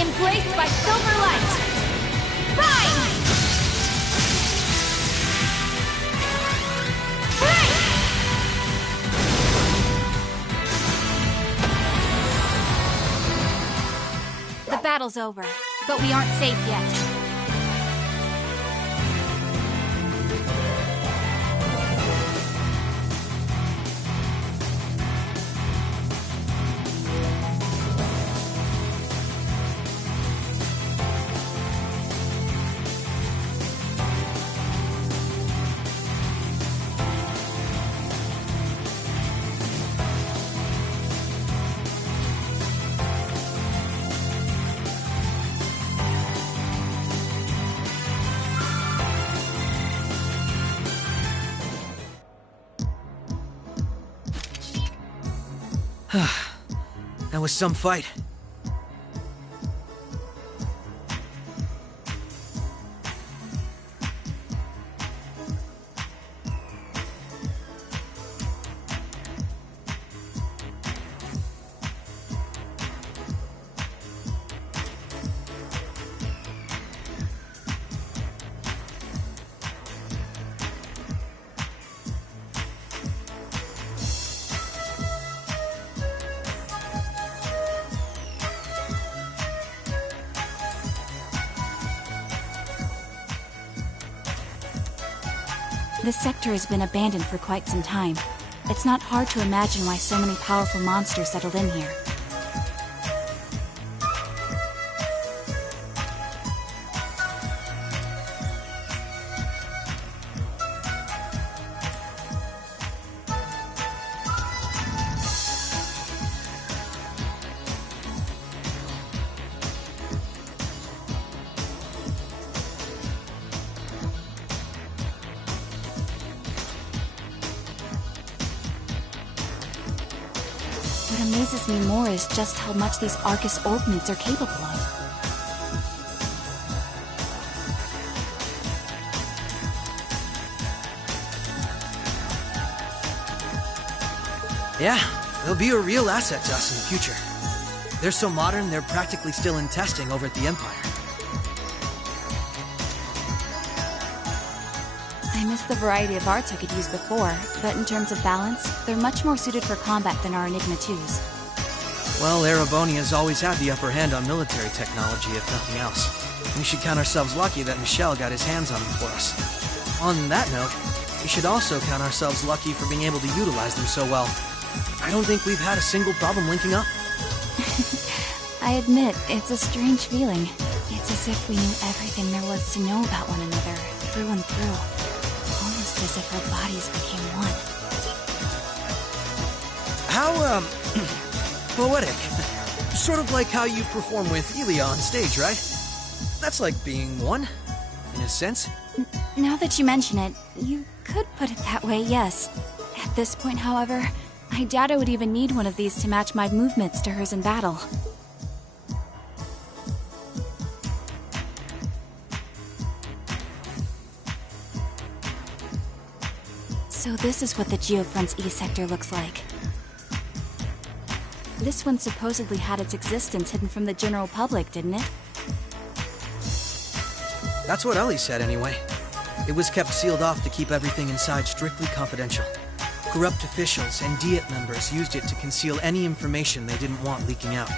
embraced by silver light. Rise! The battle's over, but we aren't safe yet. That was some fight. This sector has been abandoned for quite some time. It's not hard to imagine why so many powerful monsters settled in here. What amazes me more is just how much these Arcus ordnance are capable of. Yeah, they'll be a real asset to us in the future. They're so modern, they're practically still in testing over at the Empire. I miss the variety of arts I could use before, but in terms of balance, they're much more suited for combat than our Enigma 2s. Well, Erebonia's always had the upper hand on military technology, if nothing else. We should count ourselves lucky that Michel got his hands on them for us. On that note, we should also count ourselves lucky for being able to utilize them so well. I don't think we've had a single problem linking up. I admit, it's a strange feeling. It's as if we knew everything there was to know about one another, through and through. Almost as if our bodies became one. How, poetic. Sort of like how you perform with Elia on stage, right? That's like being one, in a sense. Now that you mention it, you could put it that way, yes. At this point, however, I doubt I would even need one of these to match my movements to hers in battle. So this is what the Geofront's E-sector looks like. This one supposedly had its existence hidden from the general public, didn't it? That's what Ellie said anyway. It was kept sealed off to keep everything inside strictly confidential. Corrupt officials and Diet members used it to conceal any information they didn't want leaking out.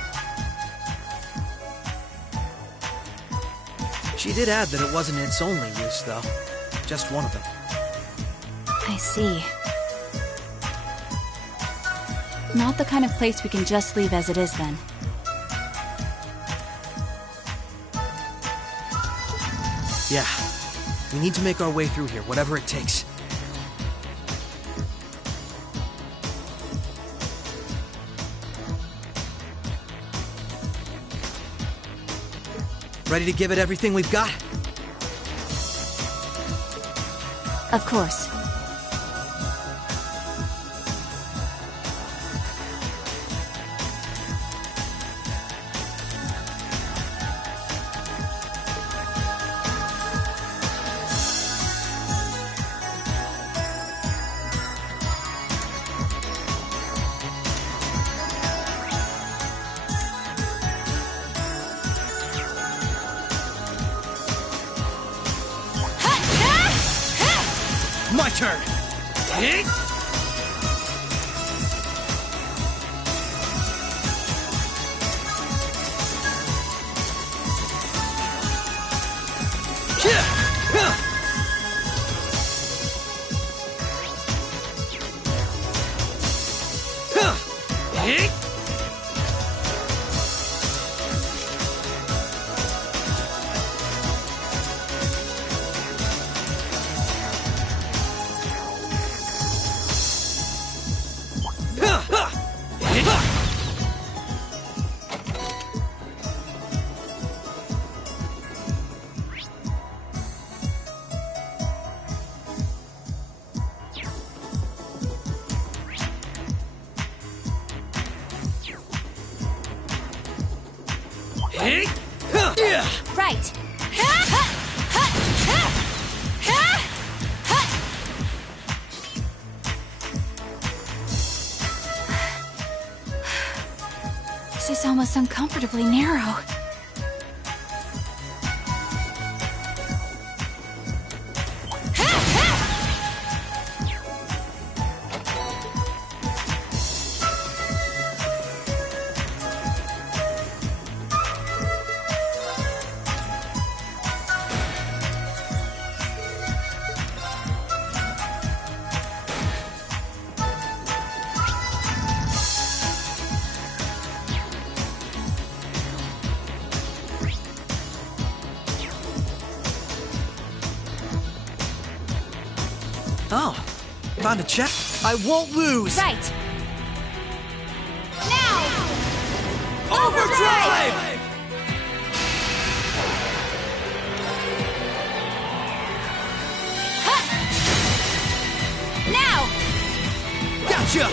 She did add that it wasn't its only use, though. Just one of them. I see. Not the kind of place we can just leave as it is, then. Yeah. We need to make our way through here, whatever it takes. Ready to give it everything we've got? Of course. My turn! Right. This is almost uncomfortably narrow. Oh, found a check. I won't lose. Right. Now! Overdrive! Now! Gotcha!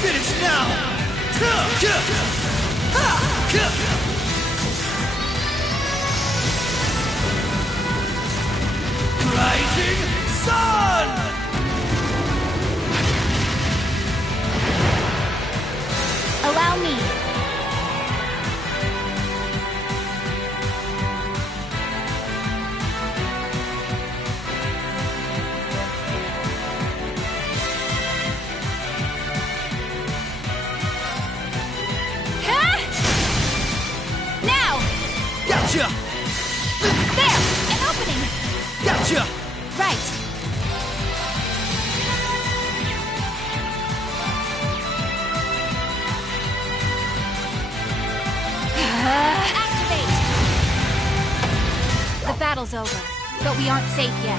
Finish now! Rising Sun! Allow me. Now! Gotcha! There! An opening! Gotcha! Right. Activate! The battle's over, but we aren't safe yet.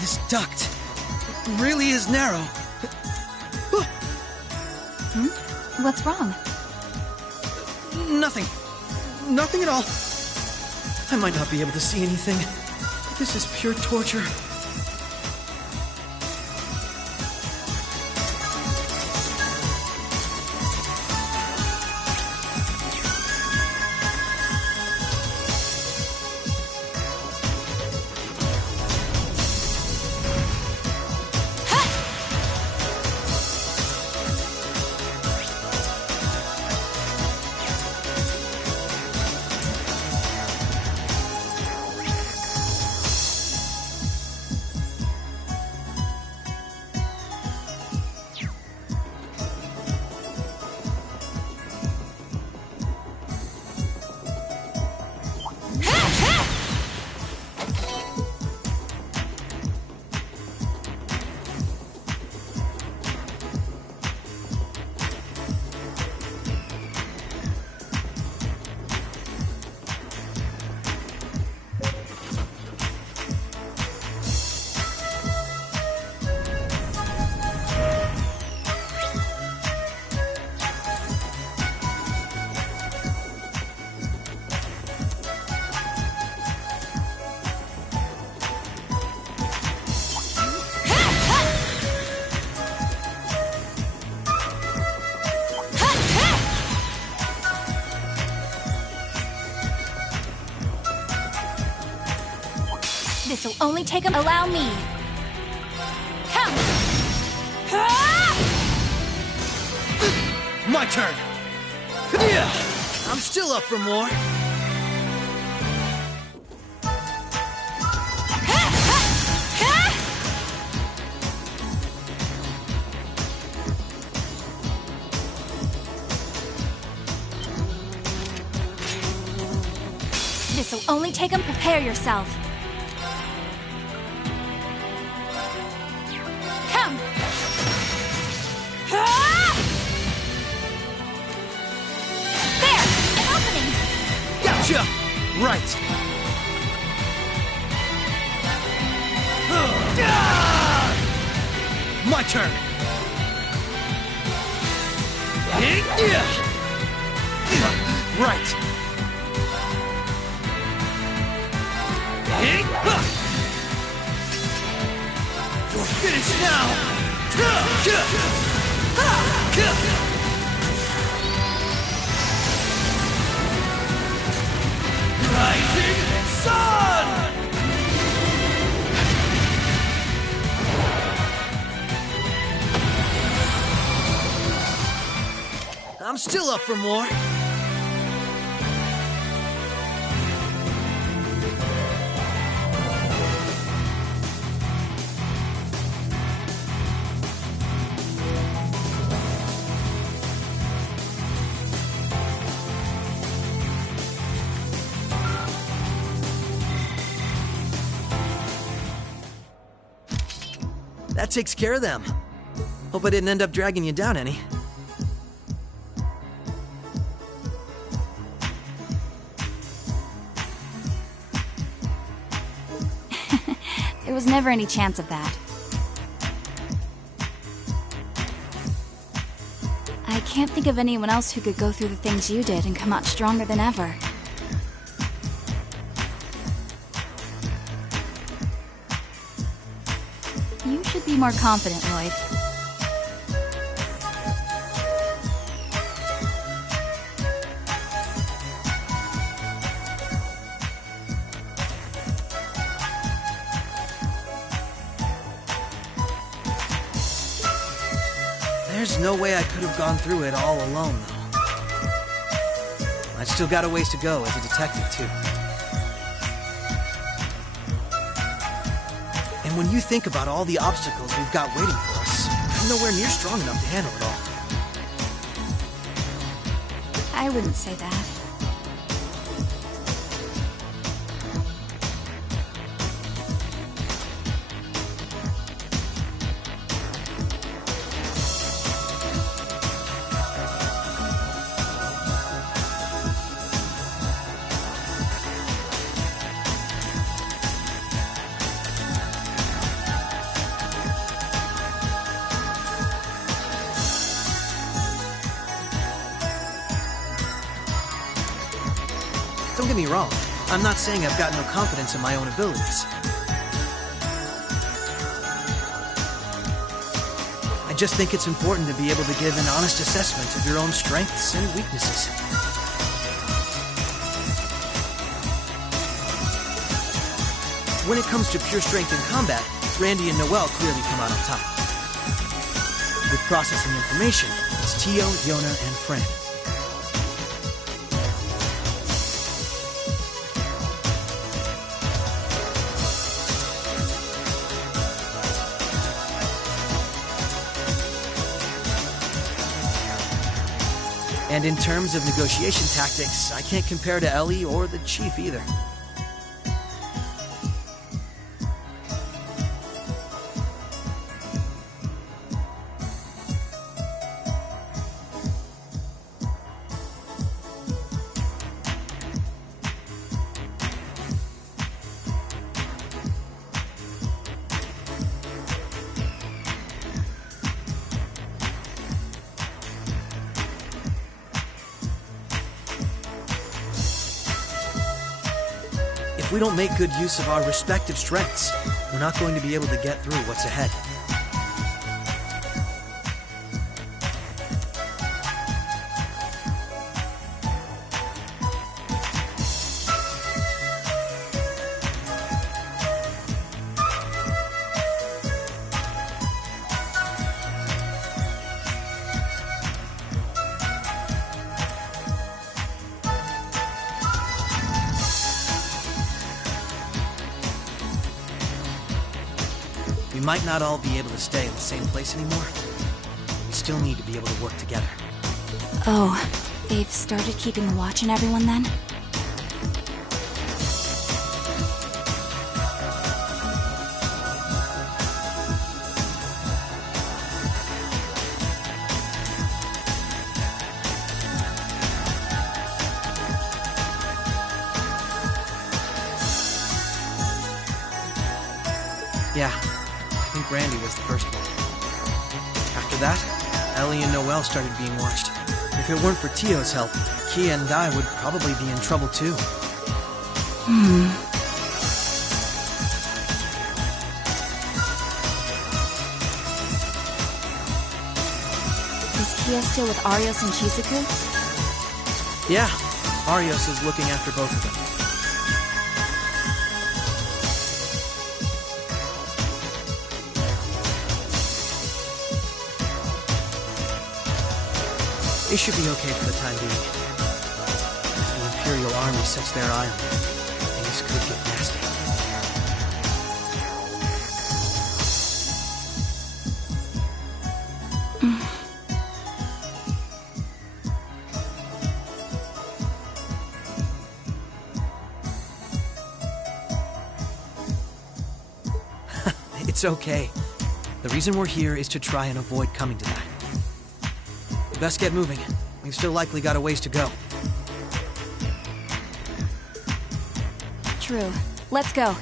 This duct really is narrow. What's wrong? Nothing. Nothing at all. I might not be able to see anything. This is pure torture. This'll only take him. Allow me. Come! My turn! I'm still up for more. This'll only take him. Prepare yourself. Come! There! An opening! Gotcha! Right. My turn. Right. You're finished now! Rising Sun! I'm still up for more. That takes care of them. Hope I didn't end up dragging you down any. There was never any chance of that. I can't think of anyone else who could go through the things you did and come out stronger than ever. You should be more confident, Lloyd. There's no way I could have gone through it all alone, though. I still got a ways to go as a detective, too. And when you think about all the obstacles we've got waiting for us, I'm nowhere near strong enough to handle it all. I wouldn't say that. get me wrong. I'm not saying I've got no confidence in my own abilities. I just think it's important to be able to give an honest assessment of your own strengths and weaknesses. When it comes to pure strength in combat, Randy and Noelle clearly come out on top. With processing information, it's Tio, Yona, and Fran. And in terms of negotiation tactics, I can't compare to Ellie or the Chief either. If we don't make good use of our respective strengths, we're not going to be able to get through what's ahead. We might not all be able to stay in the same place anymore, but we still need to be able to work together. Oh, they've started keeping watch on everyone then? Yeah. I think Randy was the first one. After that, Ellie and Noelle started being watched. If it weren't for Tio's help, Kia and I would probably be in trouble too. Is Kia still with Arios and Shizuku? Yeah, Arios is looking after both of them. They should be okay for the time being. If the Imperial Army sets their eye on them, things could get nasty. It's okay. The reason we're here is to try and avoid coming to that. Best get moving. We've still likely got a ways to go. True. Let's go.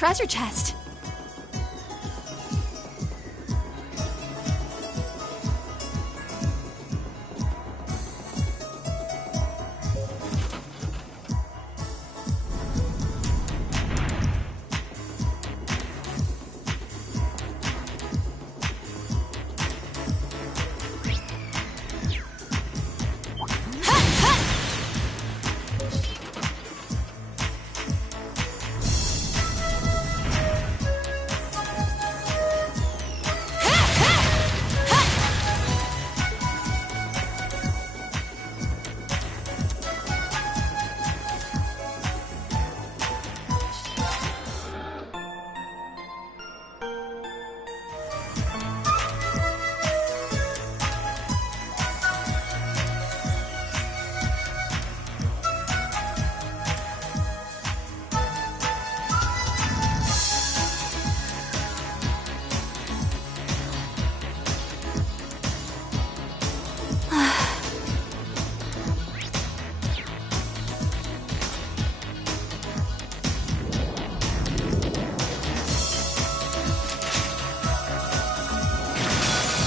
treasure chest.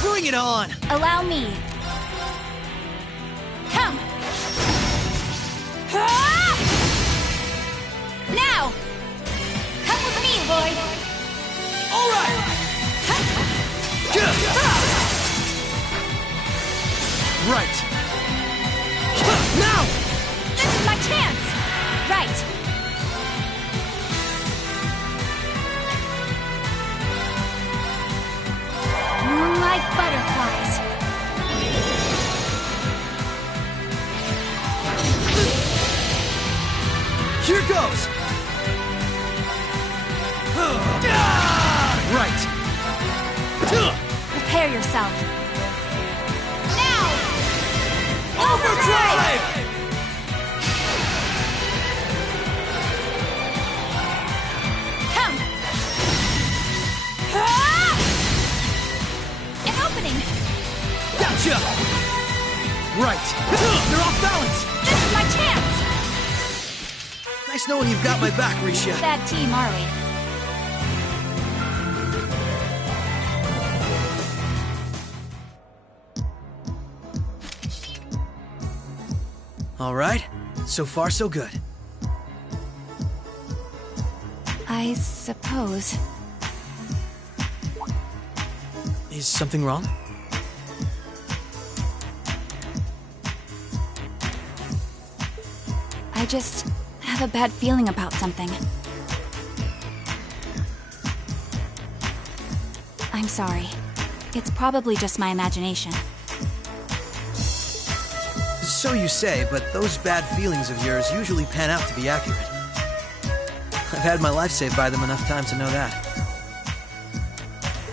Bring it on! Allow me. Come! Now! Come with me, Lloyd! Alright! Right! Now! This is my chance! Right! Moonlight butterflies. Here goes! Right! Prepare yourself. Now! Overdrive! Come! An opening! Gotcha! Right! They're off balance! This is my chance! Nice knowing you've got my back, Risha. Bad team, are we? All right. So far, so good. I suppose. Is something wrong? I just have a bad feeling about something. I'm sorry. It's probably just my imagination. So you say, but those bad feelings of yours usually pan out to be accurate. I've had my life saved by them enough times to know that.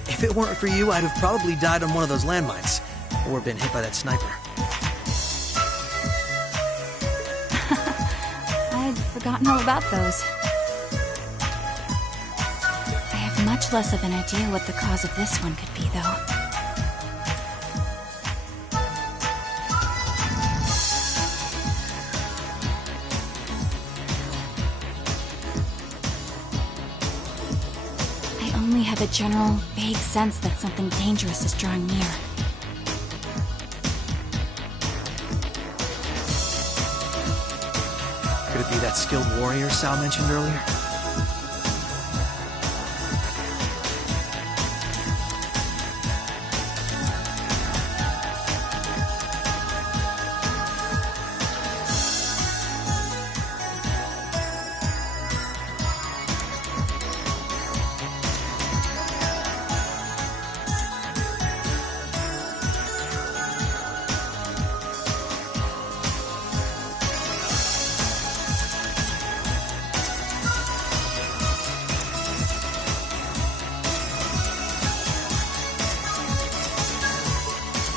If it weren't for you, I'd have probably died on one of those landmines, or been hit by that sniper. I'd forgotten all about those. I have much less of an idea what the cause of this one could be, though. I only have a general, vague sense that something dangerous is drawing near. Could it be that skilled warrior Sal mentioned earlier?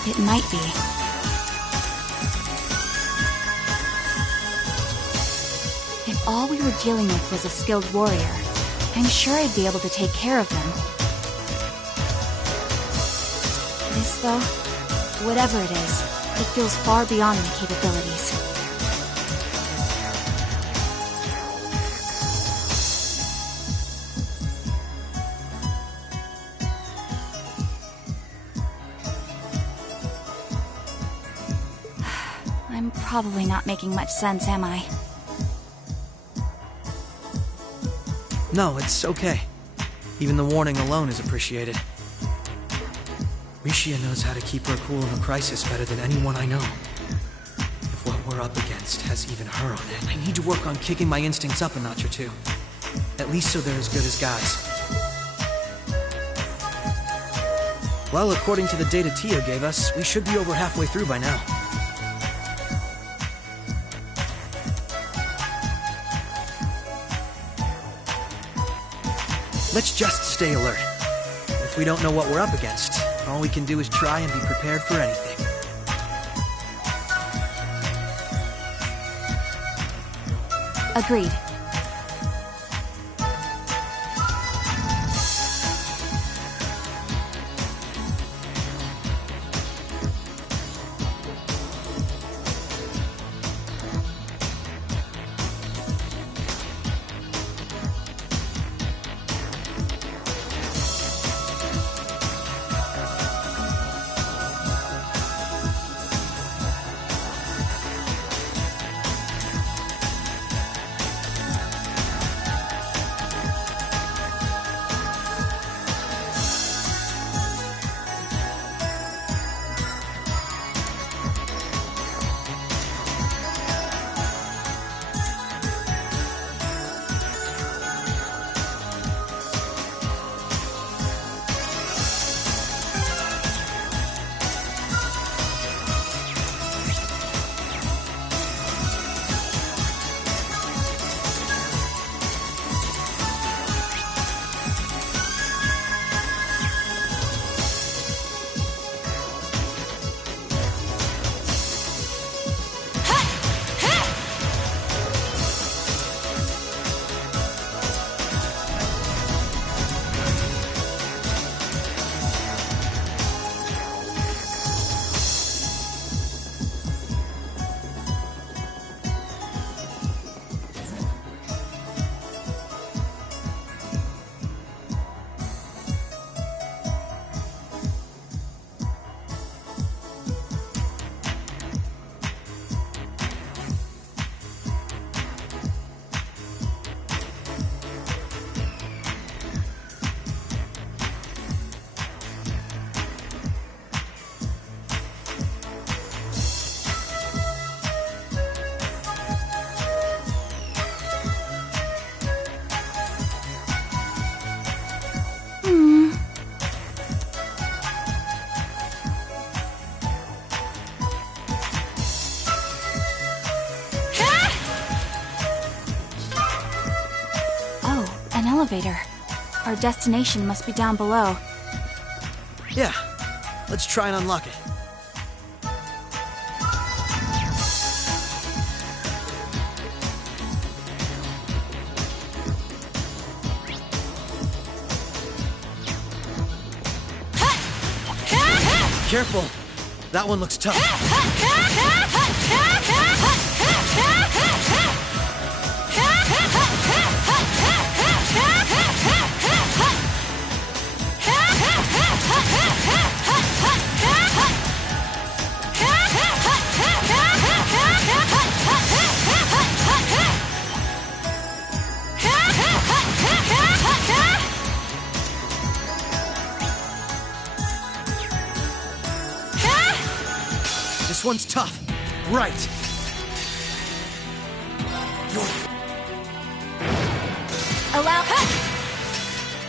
It might be. If all we were dealing with was a skilled warrior, I'm sure I'd be able to take care of them. This, though, whatever it is, it feels far beyond my capabilities. probably not making much sense, am I? No, it's okay. Even the warning alone is appreciated. Rishia knows how to keep her cool in a crisis better than anyone I know. If what we're up against has even her on it, I need to work on kicking my instincts up a notch or two. At least so they're as good as guys. Well, according to the data Tio gave us, we should be over halfway through by now. Let's just stay alert. If we don't know what we're up against, all we can do is try and be prepared for anything. Agreed. Elevator. Our destination must be down below. Yeah, let's try and unlock it. Careful! That one looks tough. This one's tough. Right.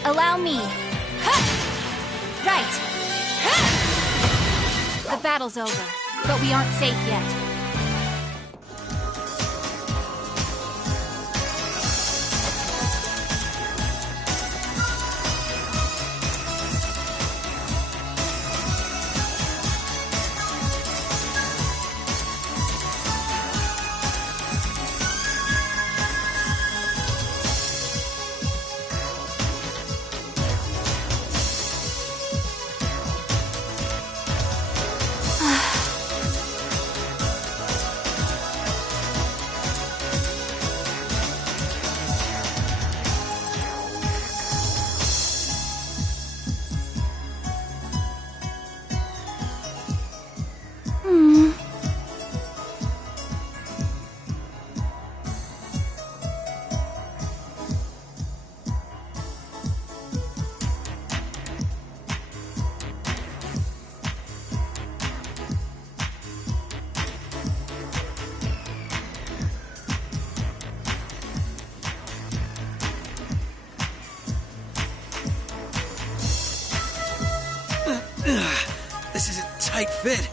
Allow me. Right. The battle's over, but we aren't safe yet. This is a tight fit.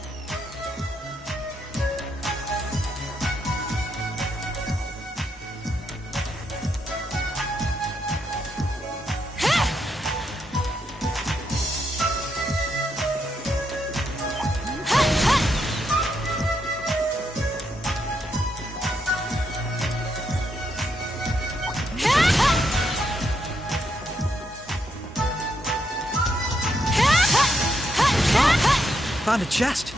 Found a chest.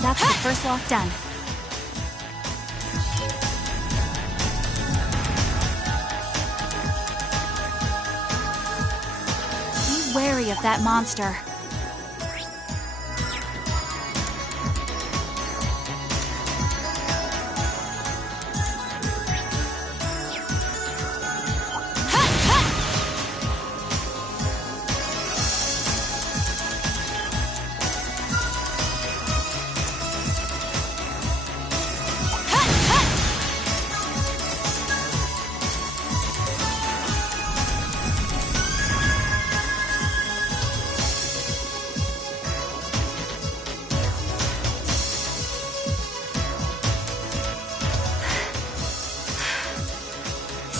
That's the first lock done. Be wary of that monster.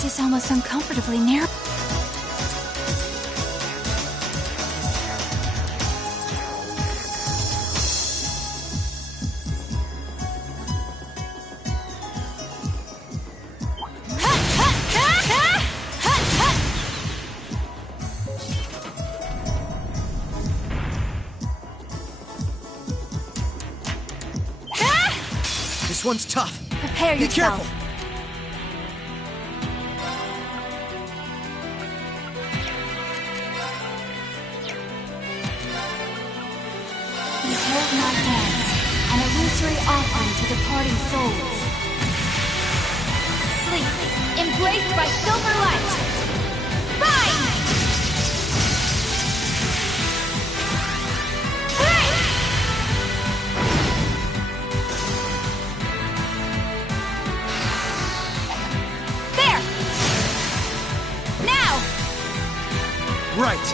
This is almost uncomfortably narrow. This one's tough. Prepare Be yourself. careful. Behold my dance, an illusory offering to departing souls. Sleep, embraced by silver light. Rise! There! Now! Right.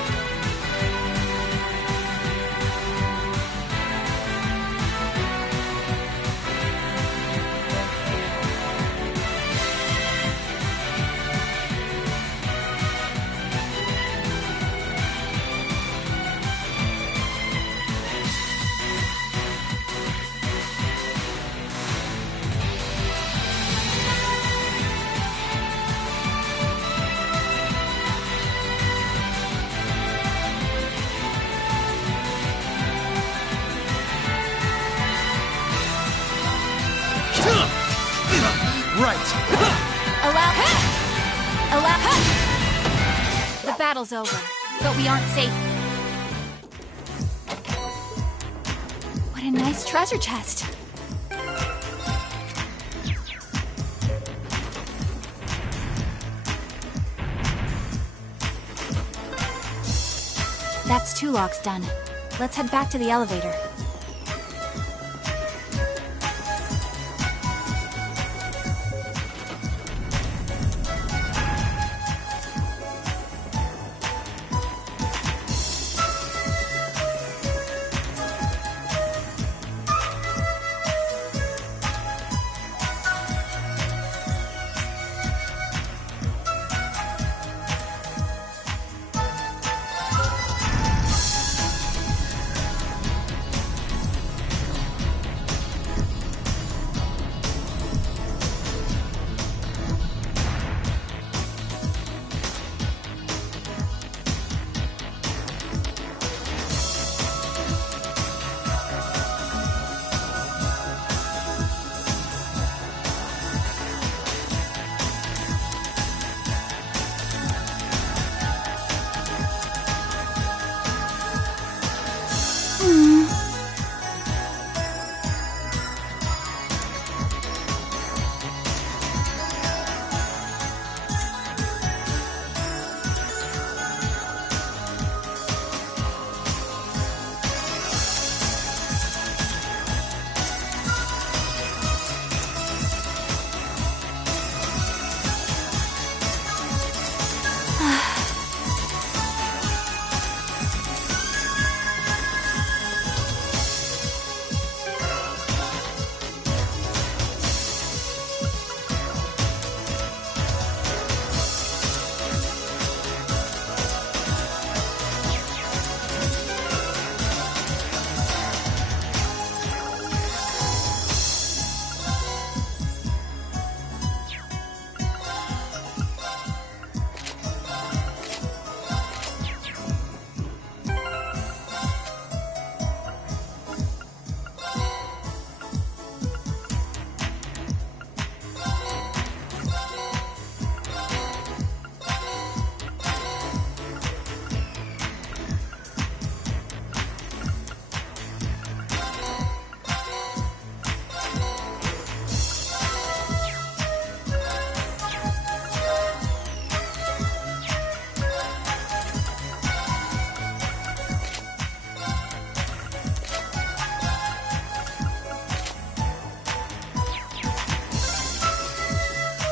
Allow. The battle's over, but we aren't safe. What a nice treasure chest. That's 2 locks done. Let's head back to the elevator.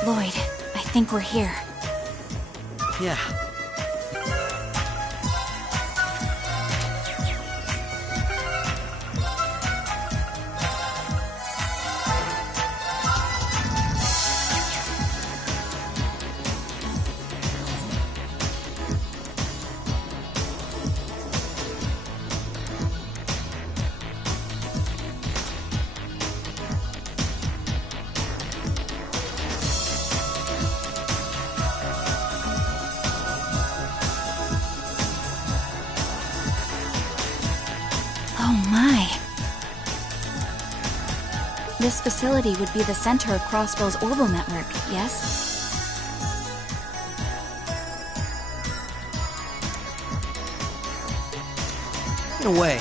Lloyd, I think we're here. Yeah. This facility would be the center of Crossbell's orbital network, yes? In a way,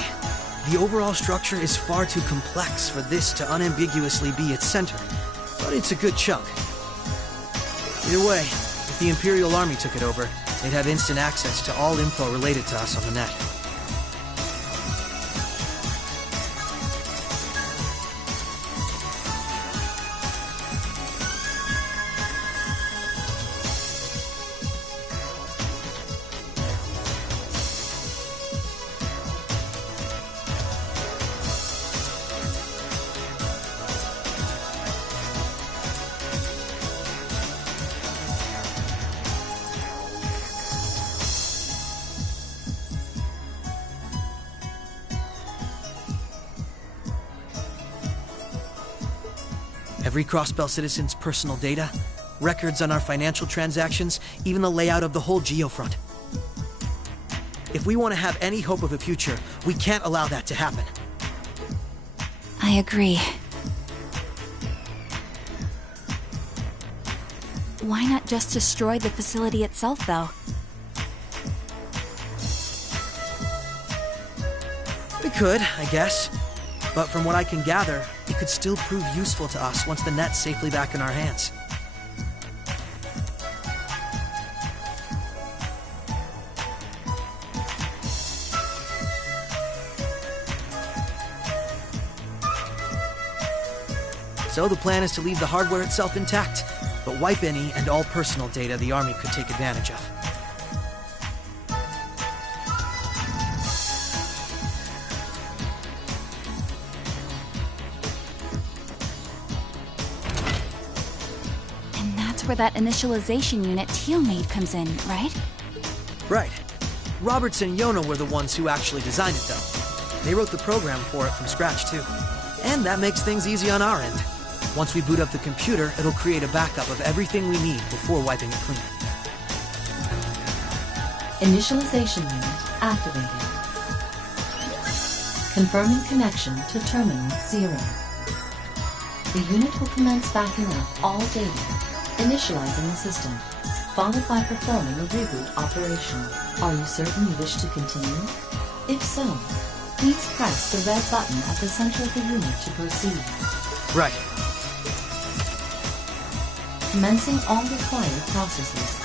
the overall structure is far too complex for this to unambiguously be its center, but it's a good chunk. Either way, if the Imperial Army took it over, they'd have instant access to all info related to us on the net. Every Crossbell citizen's personal data, records on our financial transactions, even the layout of the whole geofront. If we want to have any hope of a future, we can't allow that to happen. I agree. Why not just destroy the facility itself, though? We could, I guess. But from what I can gather, it could still prove useful to us once the net's safely back in our hands. So the plan is to leave the hardware itself intact, but wipe any and all personal data the Army could take advantage of. Where that initialization unit Teal made comes in, right? Right. Roberts and Yona were the ones who actually designed it, though. They wrote the program for it from scratch, too. And that makes things easy on our end. Once we boot up the computer, it'll create a backup of everything we need before wiping it clean. Initialization unit activated. Confirming connection to Terminal 0. The unit will commence backing up all data, initializing the system, followed by performing a reboot operation. Are you certain you wish to continue? If so, please press the red button at the center of the unit to proceed. Right. Commencing all required processes.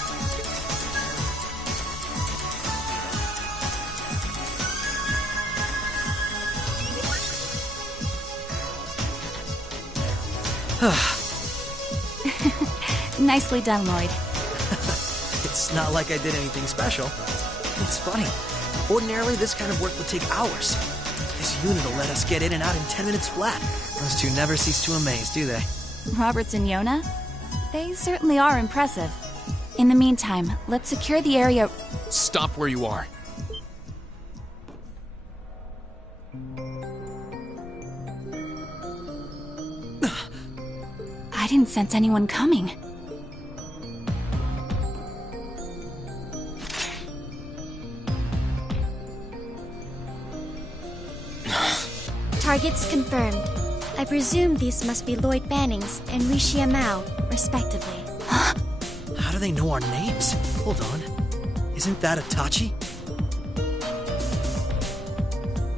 Nicely done, Lloyd. It's not like I did anything special. It's funny. Ordinarily, this kind of work would take hours. This unit will let us get in and out in 10 minutes flat. Those two never cease to amaze, do they? Roberts and Yona? They certainly are impressive. In the meantime, let's secure the area. Stop where you are. I didn't sense anyone coming. Targets confirmed. I presume these must be Lloyd Bannings and Rishia Mao, respectively. How do they know our names? Hold on. Isn't that Itachi?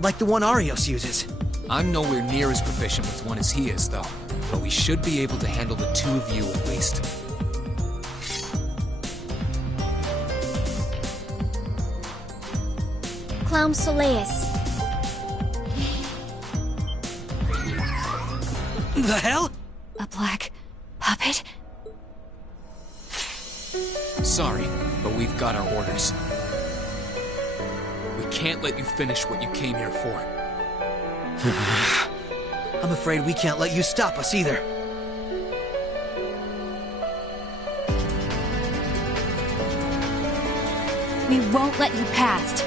Like the one Arios uses. I'm nowhere near as proficient with one as he is, though. But we should be able to handle the two of you at least. Clown Soleus. The hell? A black puppet? Sorry, but we've got our orders. We can't let you finish what you came here for. I'm afraid we can't let you stop us either. We won't let you past.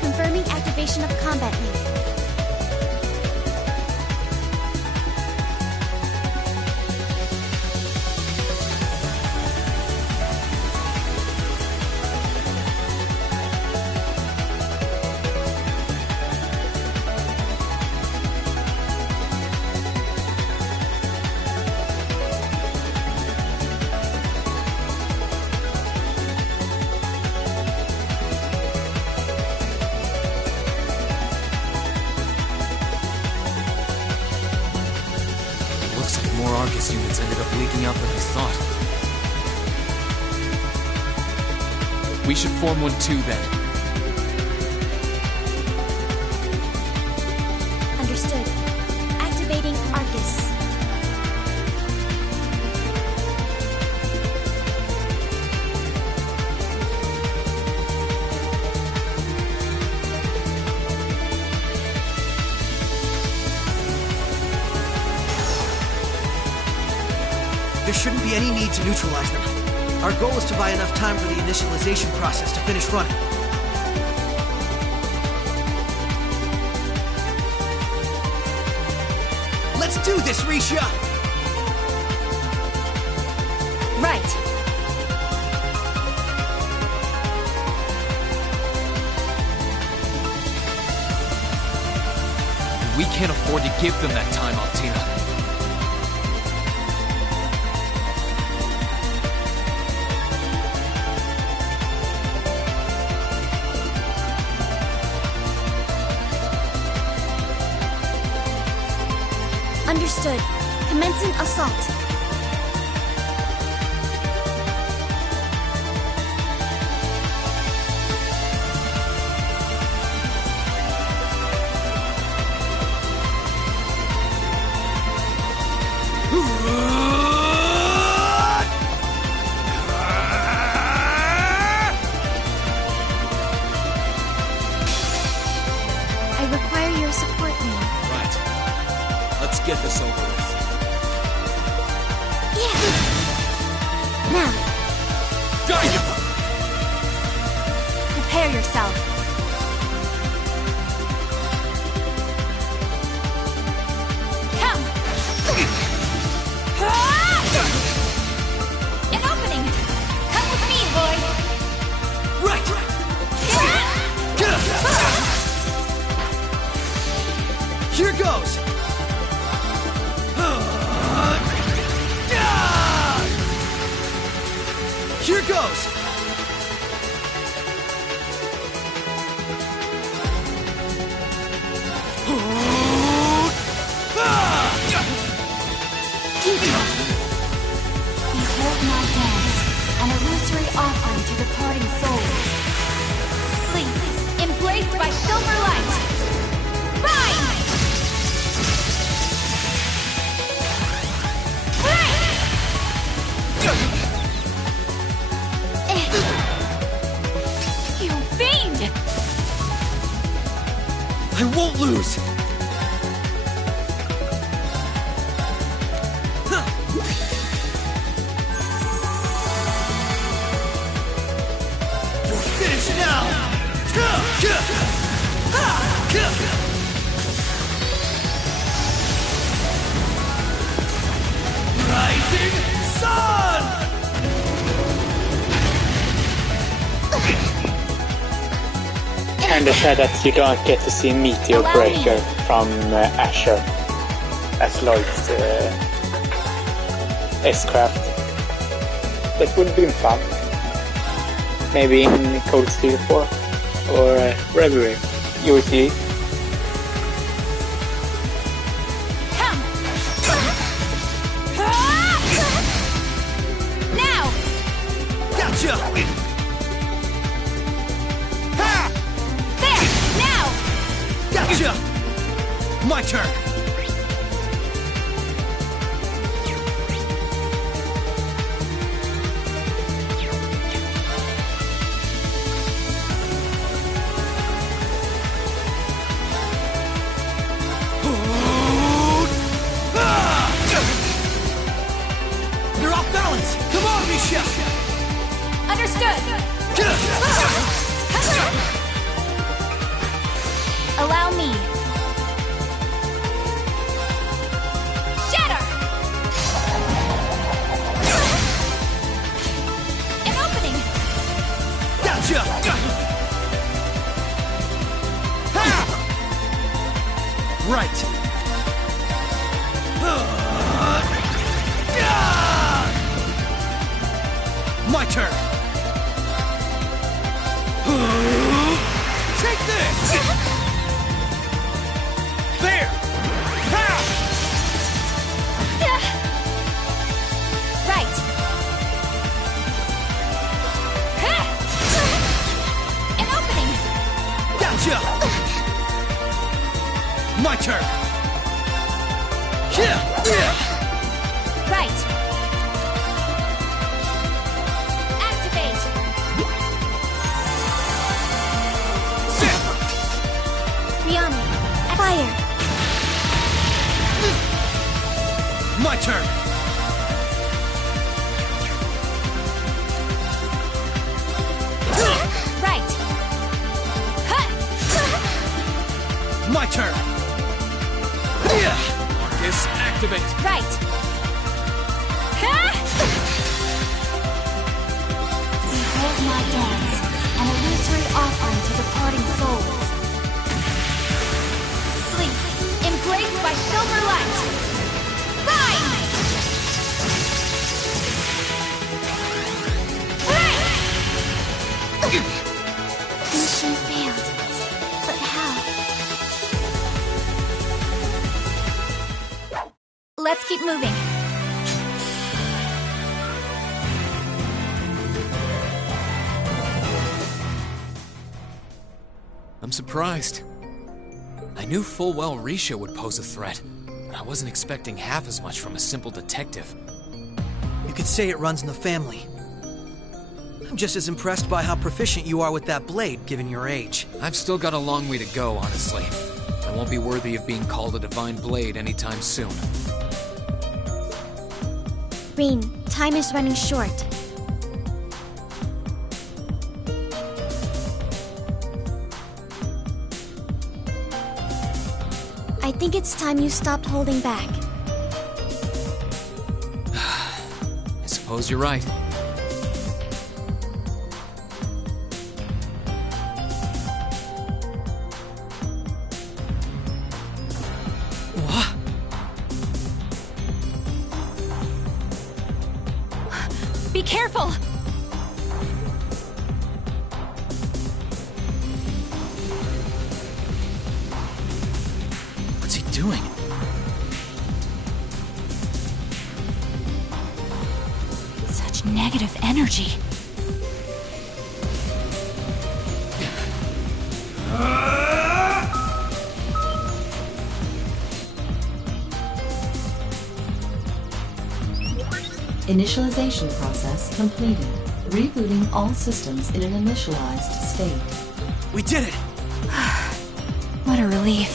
Confirming activation of combat link. More Arcus units ended up leaking out than I thought. We should form one too, then. Understood. Activating Arcus. There shouldn't be any need to neutralize them. Our goal is to buy enough time for the initialization process to finish running. Let's do this, Risha! Right. We can't afford to give them that time, Altina. Understood. Commencing assault. I require your support, ma'am. Right. Let's get this over with. Yeah. Now. Got you! Prepare yourself. Come. An opening. Come with me, boy. Right. Here goes. Here goes! Sun! Kinda sad that you don't get to see Meteor Breaker from Asher as Lloyd's S-Craft. That would have been fun. Maybe in Cold Steel 4 or Reverie. You will see. Now! Gotcha! There! Now! Gotcha! My turn! You're off balance! Come on, Misha! Understood! Allow me. Shatter! An opening! Gotcha! Right. My turn. Take this. There. Right. An opening! Gotcha. My turn. Right. Activate. Rihanna, fire. My turn. Right. My turn. Marcus, activate. Right. Behold my dance, an illusory offering to departing souls. Sleep, embraced by silver light. Rise! Mission failed. But how? Let's keep moving. I'm surprised. I knew full well Risha would pose a threat, but I wasn't expecting half as much from a simple detective. You could say it runs in the family. I'm just as impressed by how proficient you are with that blade, given your age. I've still got a long way to go, honestly. I won't be worthy of being called a divine blade anytime soon. Rin, time is running short. I think it's time you stopped holding back. I suppose you're right. What? Be careful! What's he doing? Such negative energy. Initialization process completed. Rebooting all systems in an initialized state. We did it! What a relief.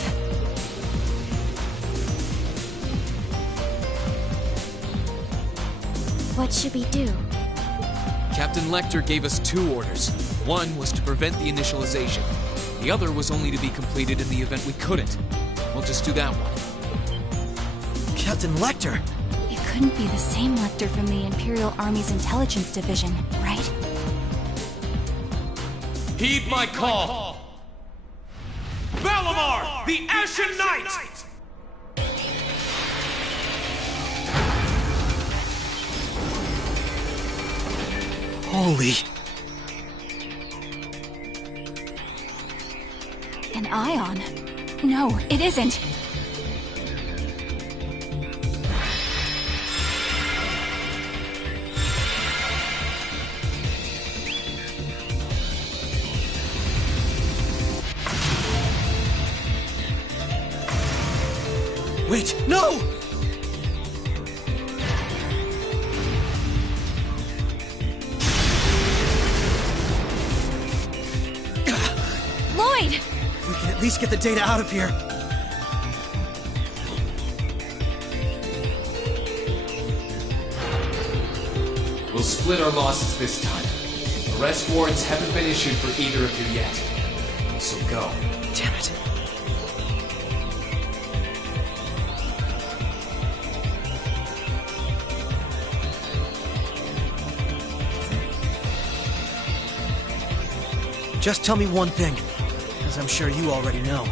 What should we do? Captain Lecter gave us 2 orders. One was to prevent the initialization. The other was only to be completed in the event we couldn't. We'll just do that one. Captain Lecter! It couldn't be the same Lecter from the Imperial Army's intelligence division, right? Heed my call! Valimar, the Ashen Knight! Holy... An ion? No, it isn't. Wait, no! Lloyd! We can at least get the data out of here. We'll split our losses this time. Arrest warrants haven't been issued for either of you yet. So go. Damn it. Just tell me one thing, as I'm sure you already know.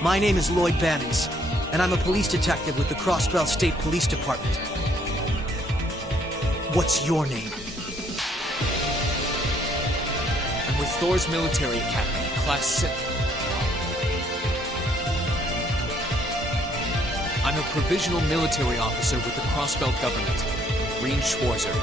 My name is Lloyd Bannings, and I'm a police detective with the Crossbell State Police Department. What's your name? I'm with Thor's Military Academy, Class 7. I'm a provisional military officer with the Crossbell government, Green Schwarzer.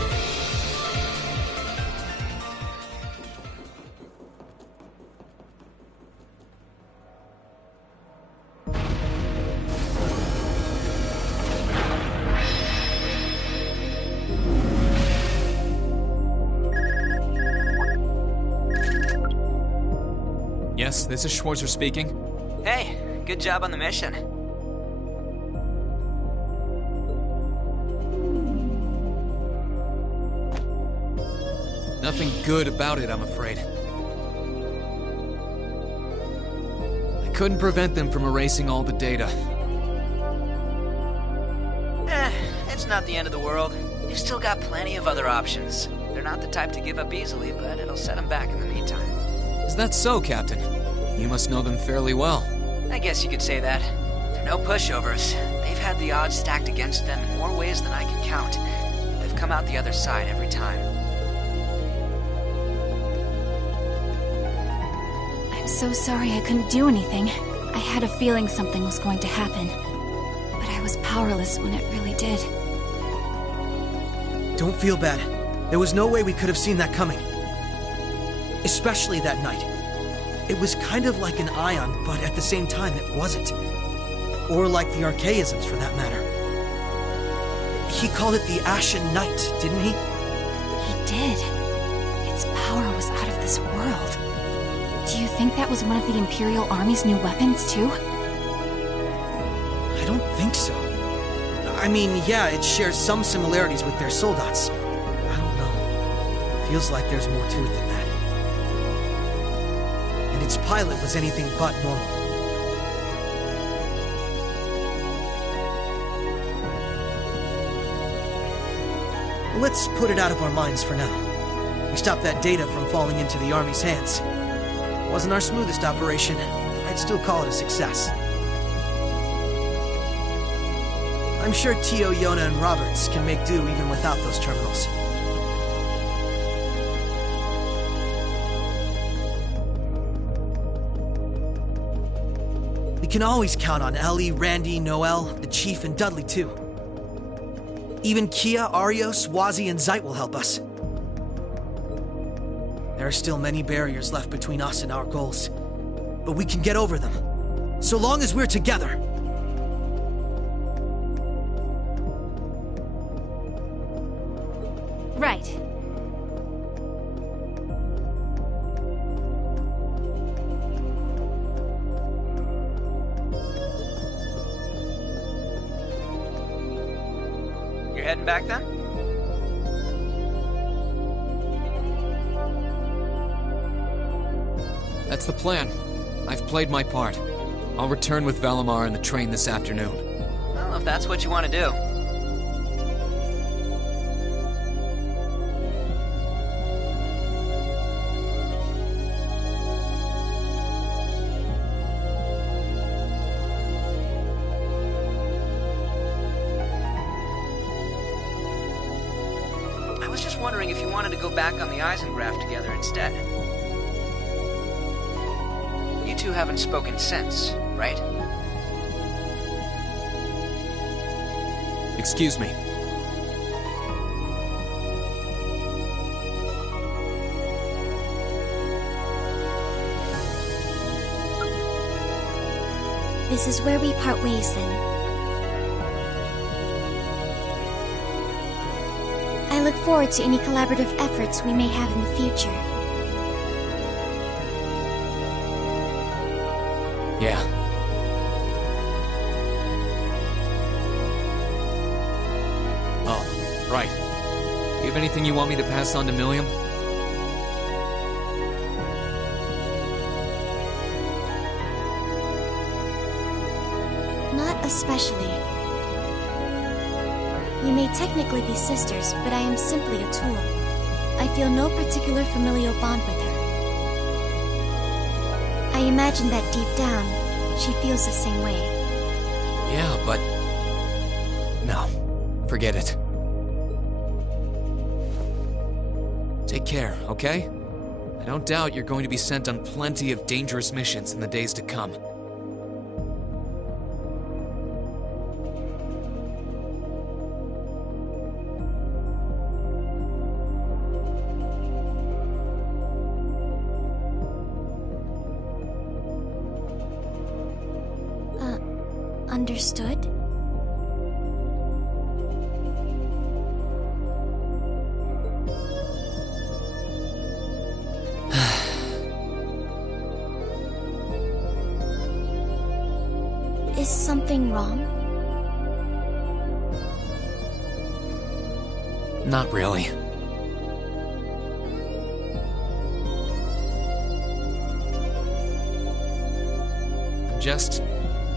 Yes, this is Schwarzer speaking. Hey, good job on the mission. Nothing good about it, I'm afraid. I couldn't prevent them from erasing all the data. It's not the end of the world. You've still got plenty of other options. They're not the type to give up easily, but it'll set them back in the meantime. Is that so, Captain? You must know them fairly well. I guess you could say that. They're no pushovers. They've had the odds stacked against them in more ways than I can count. They've come out the other side every time. I'm so sorry I couldn't do anything. I had a feeling something was going to happen. But I was powerless when it really did. Don't feel bad. There was no way we could have seen that coming. Especially that night. It was kind of like an ion, but at the same time it wasn't. Or like the archaisms, for that matter. He called it the Ashen Knight, didn't he? He did. Its power was out of this world. Do you think that was one of the Imperial Army's new weapons, too? I don't think so. I mean, yeah, it shares some similarities with their soldats. I don't know. Feels like there's more to it than that. And its pilot was anything but normal. Let's put it out of our minds for now. We stopped that data from falling into the Army's hands. Wasn't our smoothest operation. I'd still call it a success. I'm sure Tio, Yona, and Roberts can make do even without those terminals. We can always count on Ellie, Randy, Noel, the Chief, and Dudley, too. Even Kia, Arios, Wazi, and Zeit will help us. There are still many barriers left between us and our goals, but we can get over them, so long as we're together. Right. You're heading back then? That's the plan. I've played my part. I'll return with Valimar in the train this afternoon. Well, if that's what you want to do. I was just wondering if you wanted to go back on the Eisengraph together instead. You two haven't spoken since, right? Excuse me. This is where we part ways then. I look forward to any collaborative efforts we may have in the future. Yeah. Oh, right. You have anything you want me to pass on to Milliam? Not especially. We may technically be sisters, but I am simply a tool. I feel no particular familial bond with her. I imagine that deep down, she feels the same way. Yeah, but... No. Forget it. Take care, okay? I don't doubt you're going to be sent on plenty of dangerous missions in the days to come. Understood? Is something wrong? Not really. I'm just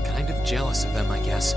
kind of jealous of them, I guess.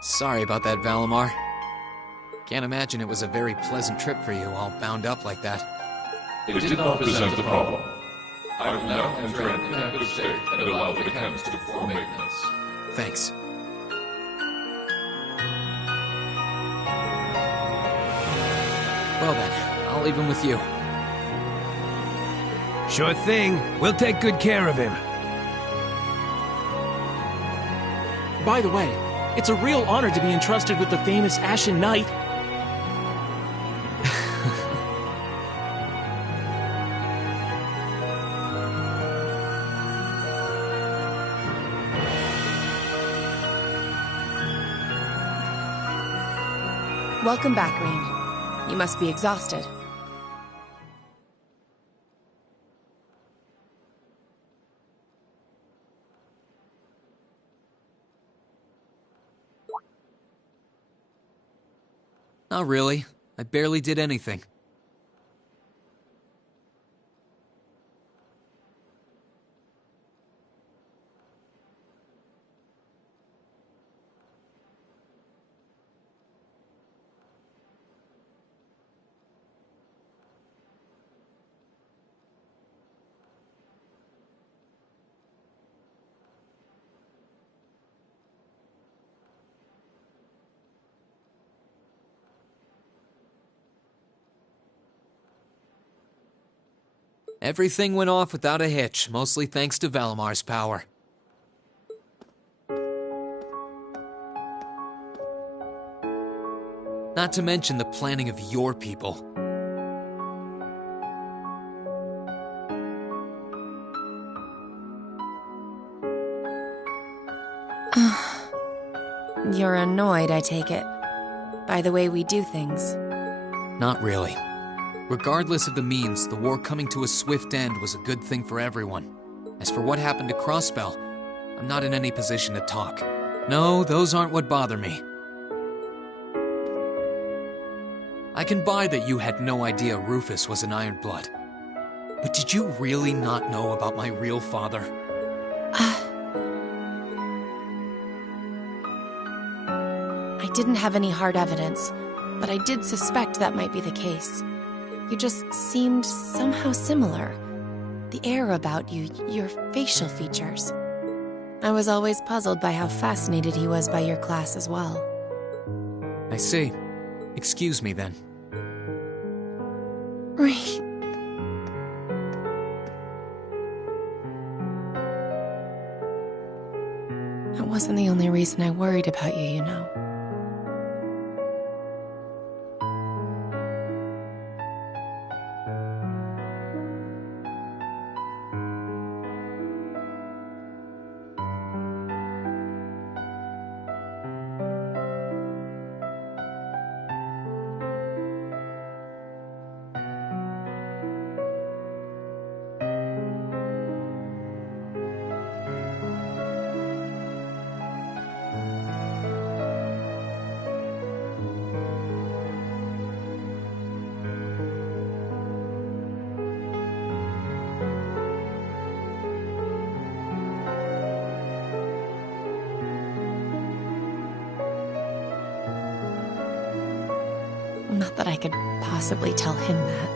Sorry about that, Valimar. Can't imagine it was a very pleasant trip for you, all bound up like that. It did not present a problem. I will now enter an inactive state and allow the mechanics to perform maintenance. Thanks. Well then, I'll leave him with you. Sure thing. We'll take good care of him. By the way, it's a real honor to be entrusted with the famous Ashen Knight. Welcome back, Rain. You must be exhausted. Not really. I barely did anything. Everything went off without a hitch, mostly thanks to Valamar's power. Not to mention the planning of your people. You're annoyed, I take it, by the way we do things. Not really. Regardless of the means, the war coming to a swift end was a good thing for everyone. As for what happened to Crossbell, I'm not in any position to talk. No, those aren't what bother me. I can buy that you had no idea Rufus was an Ironblood. But did you really not know about my real father? I didn't have any hard evidence, but I did suspect that might be the case. You just seemed somehow similar. The air about you, your facial features. I was always puzzled by how fascinated he was by your class as well. I see. Excuse me then. Right. That wasn't the only reason I worried about you, you know. Not that I could possibly tell him that.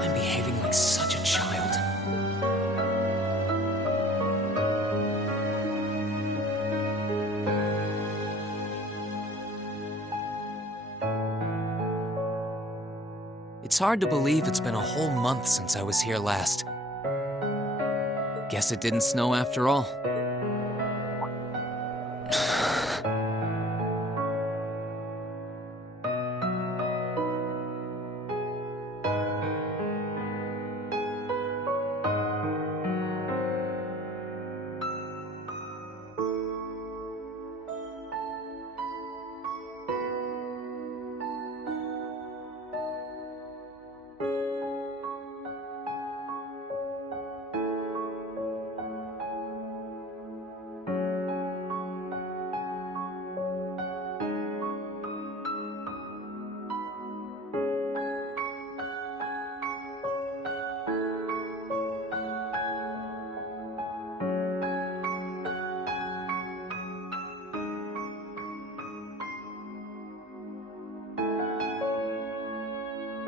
I'm behaving like such a child. It's hard to believe it's been a whole month since I was here last. Guess it didn't snow after all.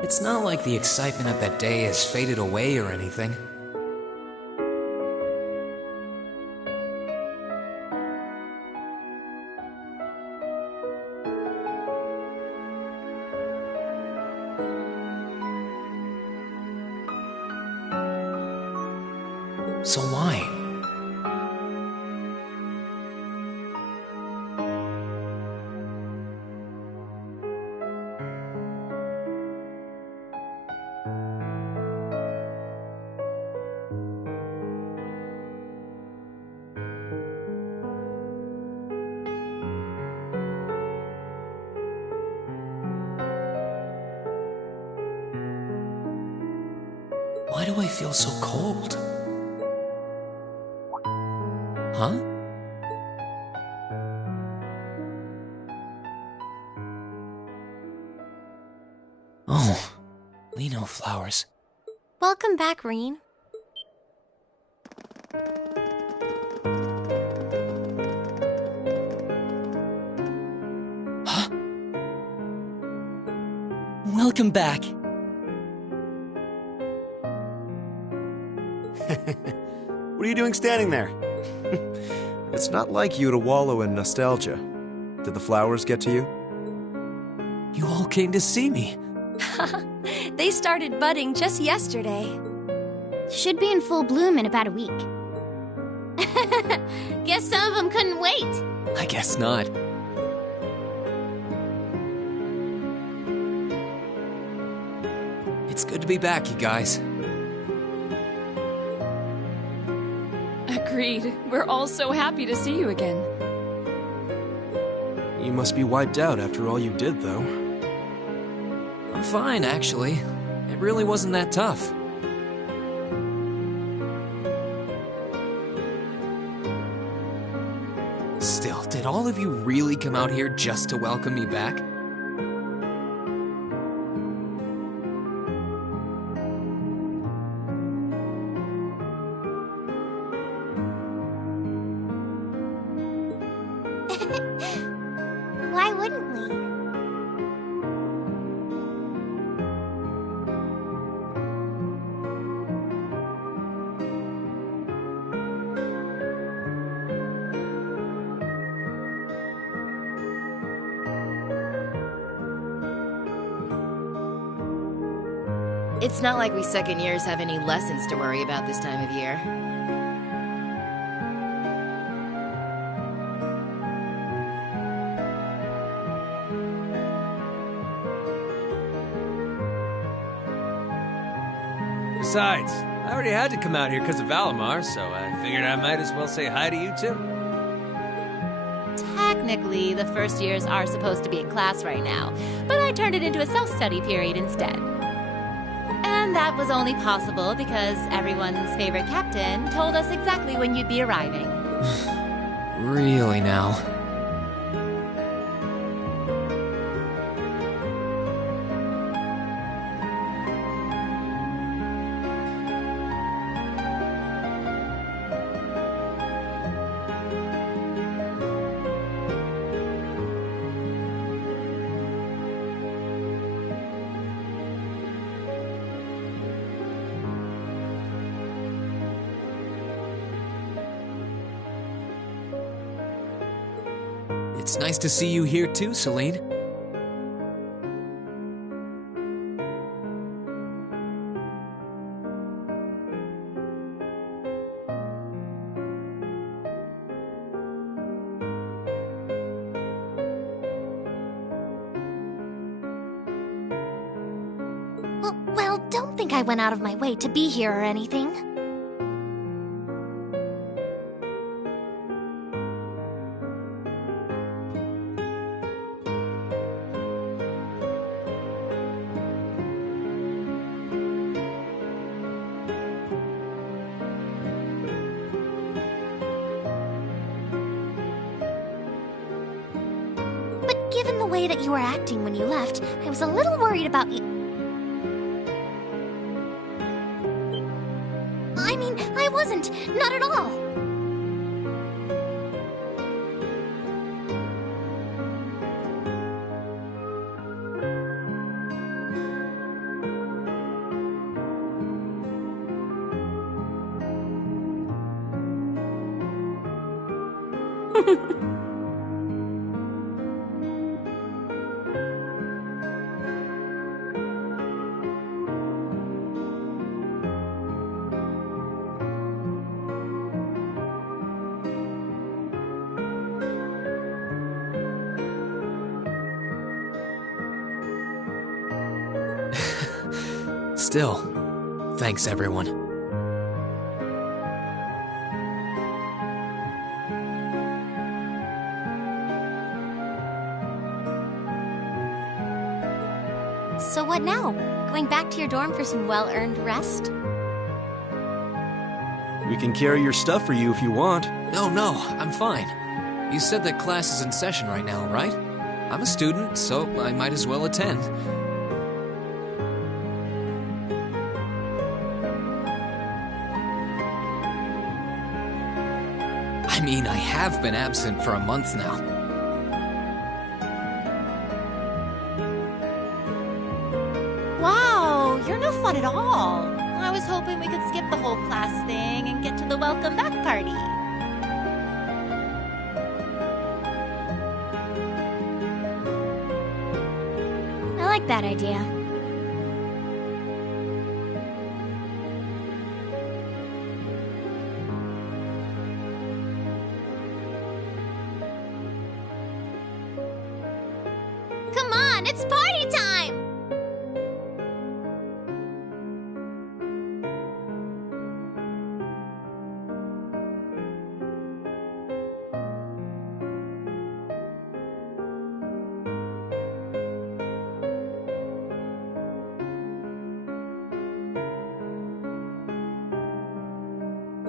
It's not like the excitement of that day has faded away or anything. So why? Why do I feel so cold? Huh? Oh, Lino flowers. Welcome back, Reen. Welcome back. What are you doing standing there? It's not like you to wallow in nostalgia. Did the flowers get to you? You all came to see me. They started budding just yesterday. Should be in full bloom in about a week. Guess some of them couldn't wait. I guess not. It's good to be back, you guys. Agreed. We're all so happy to see you again. You must be wiped out after all you did, though. I'm fine, actually. It really wasn't that tough. Still, did all of you really come out here just to welcome me back? Why wouldn't we? It's not like we second years have any lessons to worry about this time of year. Besides, I already had to come out here because of Valimar, so I figured I might as well say hi to you too. Technically, the first years are supposed to be in class right now, but I turned it into a self-study period instead. And that was only possible because everyone's favorite captain told us exactly when you'd be arriving. Really now? It's nice to see you here too, Celine. Well, don't think I went out of my way to be here or anything. But given the way that you were acting when you left, I was a little worried about you. I mean, I wasn't. Not at all. Still, thanks everyone. So what now? Going back to your dorm for some well-earned rest? We can carry your stuff for you if you want. No, I'm fine. You said that class is in session right now, right? I'm a student, so I might as well attend. I mean, I have been absent for a month now. Wow, you're no fun at all. I was hoping we could skip the whole class thing and get to the welcome back party. that idea. Come on, it's party time!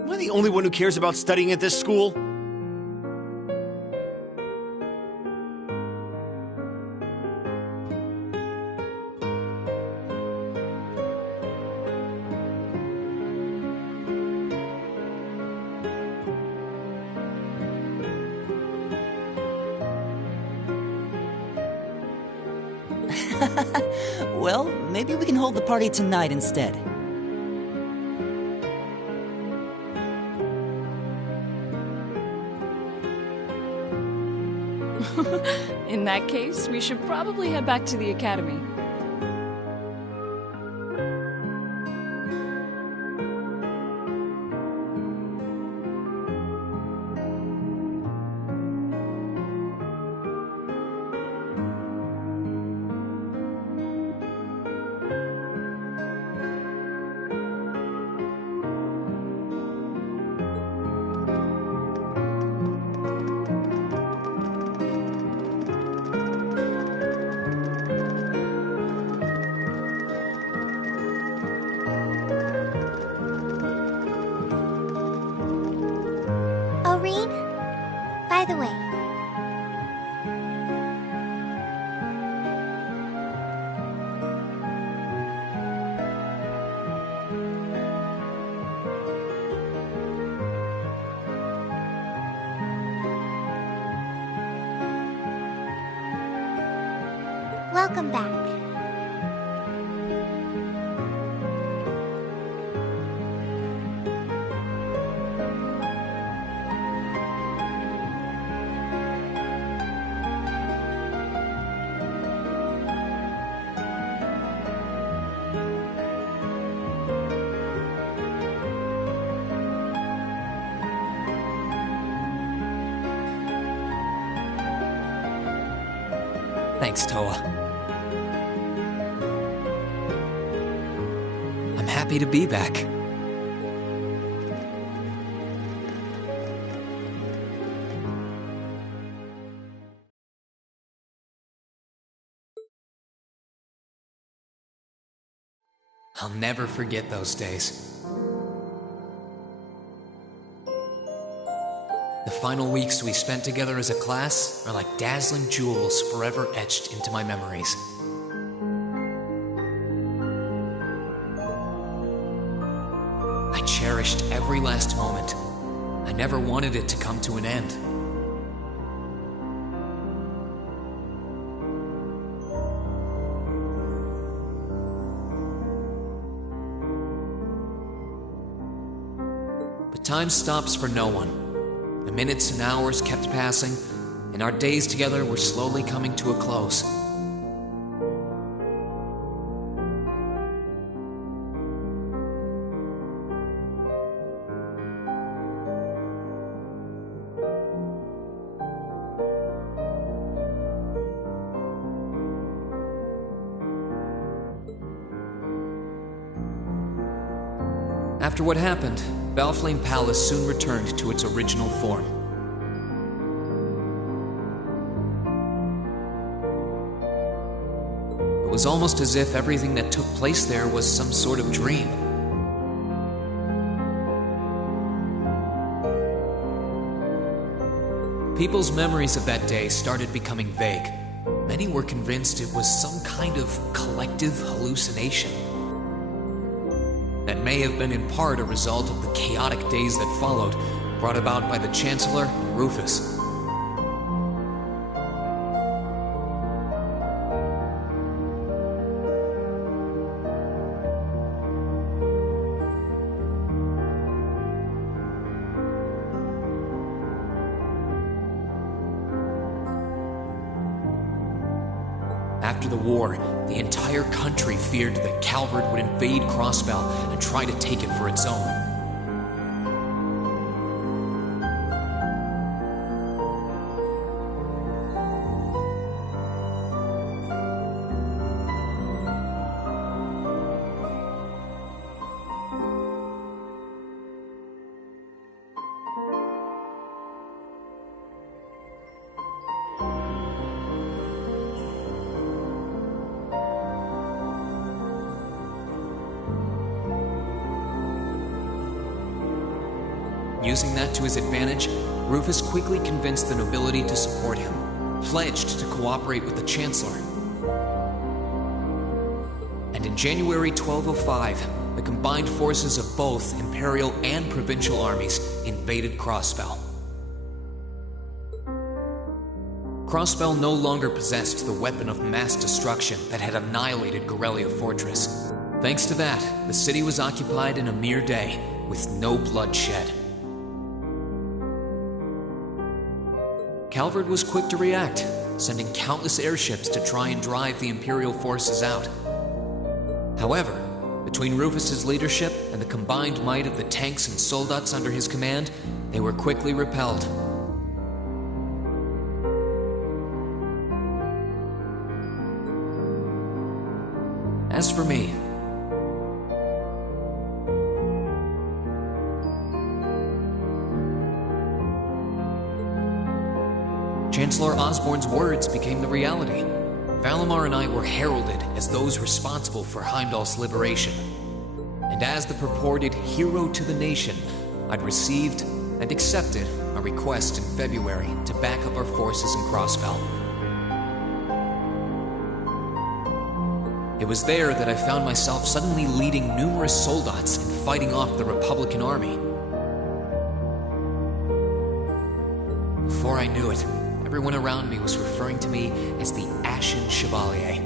Am I the only one who cares about studying at this school? Well, maybe we can hold the party tonight instead. In that case, we should probably head back to the academy. By the way, welcome back. Thanks, Toa. I'm happy to be back. I'll never forget those days. The final weeks we spent together as a class are like dazzling jewels forever etched into my memories. I cherished every last moment. I never wanted it to come to an end. But time stops for no one. The minutes and hours kept passing, and our days together were slowly coming to a close. After what happened, Balflame Palace soon returned to its original form. It was almost as if everything that took place there was some sort of dream. People's memories of that day started becoming vague. Many were convinced it was some kind of collective hallucination that may have been in part a result of the chaotic days that followed, brought about by the Chancellor and Rufus. after the war, the entire country feared that Calvard would invade Crossbell and try to take it for its own. Using that to his advantage, Rufus quickly convinced the nobility to support him, pledged to cooperate with the Chancellor. And in January 1205, the combined forces of both Imperial and Provincial armies invaded Crossbell. Crossbell no longer possessed the weapon of mass destruction that had annihilated Gorelia Fortress. Thanks to that, the city was occupied in a mere day, with no bloodshed. Calvard was quick to react, sending countless airships to try and drive the Imperial forces out. However, between Rufus's leadership and the combined might of the tanks and soldats under his command, they were quickly repelled. As for me, Chancellor Osborne's words became the reality. Valimar and I were heralded as those responsible for Heimdall's liberation. And as the purported hero to the nation, I'd received and accepted a request in February to back up our forces in Crossbell. It was there that I found myself suddenly leading numerous soldats and fighting off the Republican army. Before I knew it, everyone around me was referring to me as the Ashen Chevalier.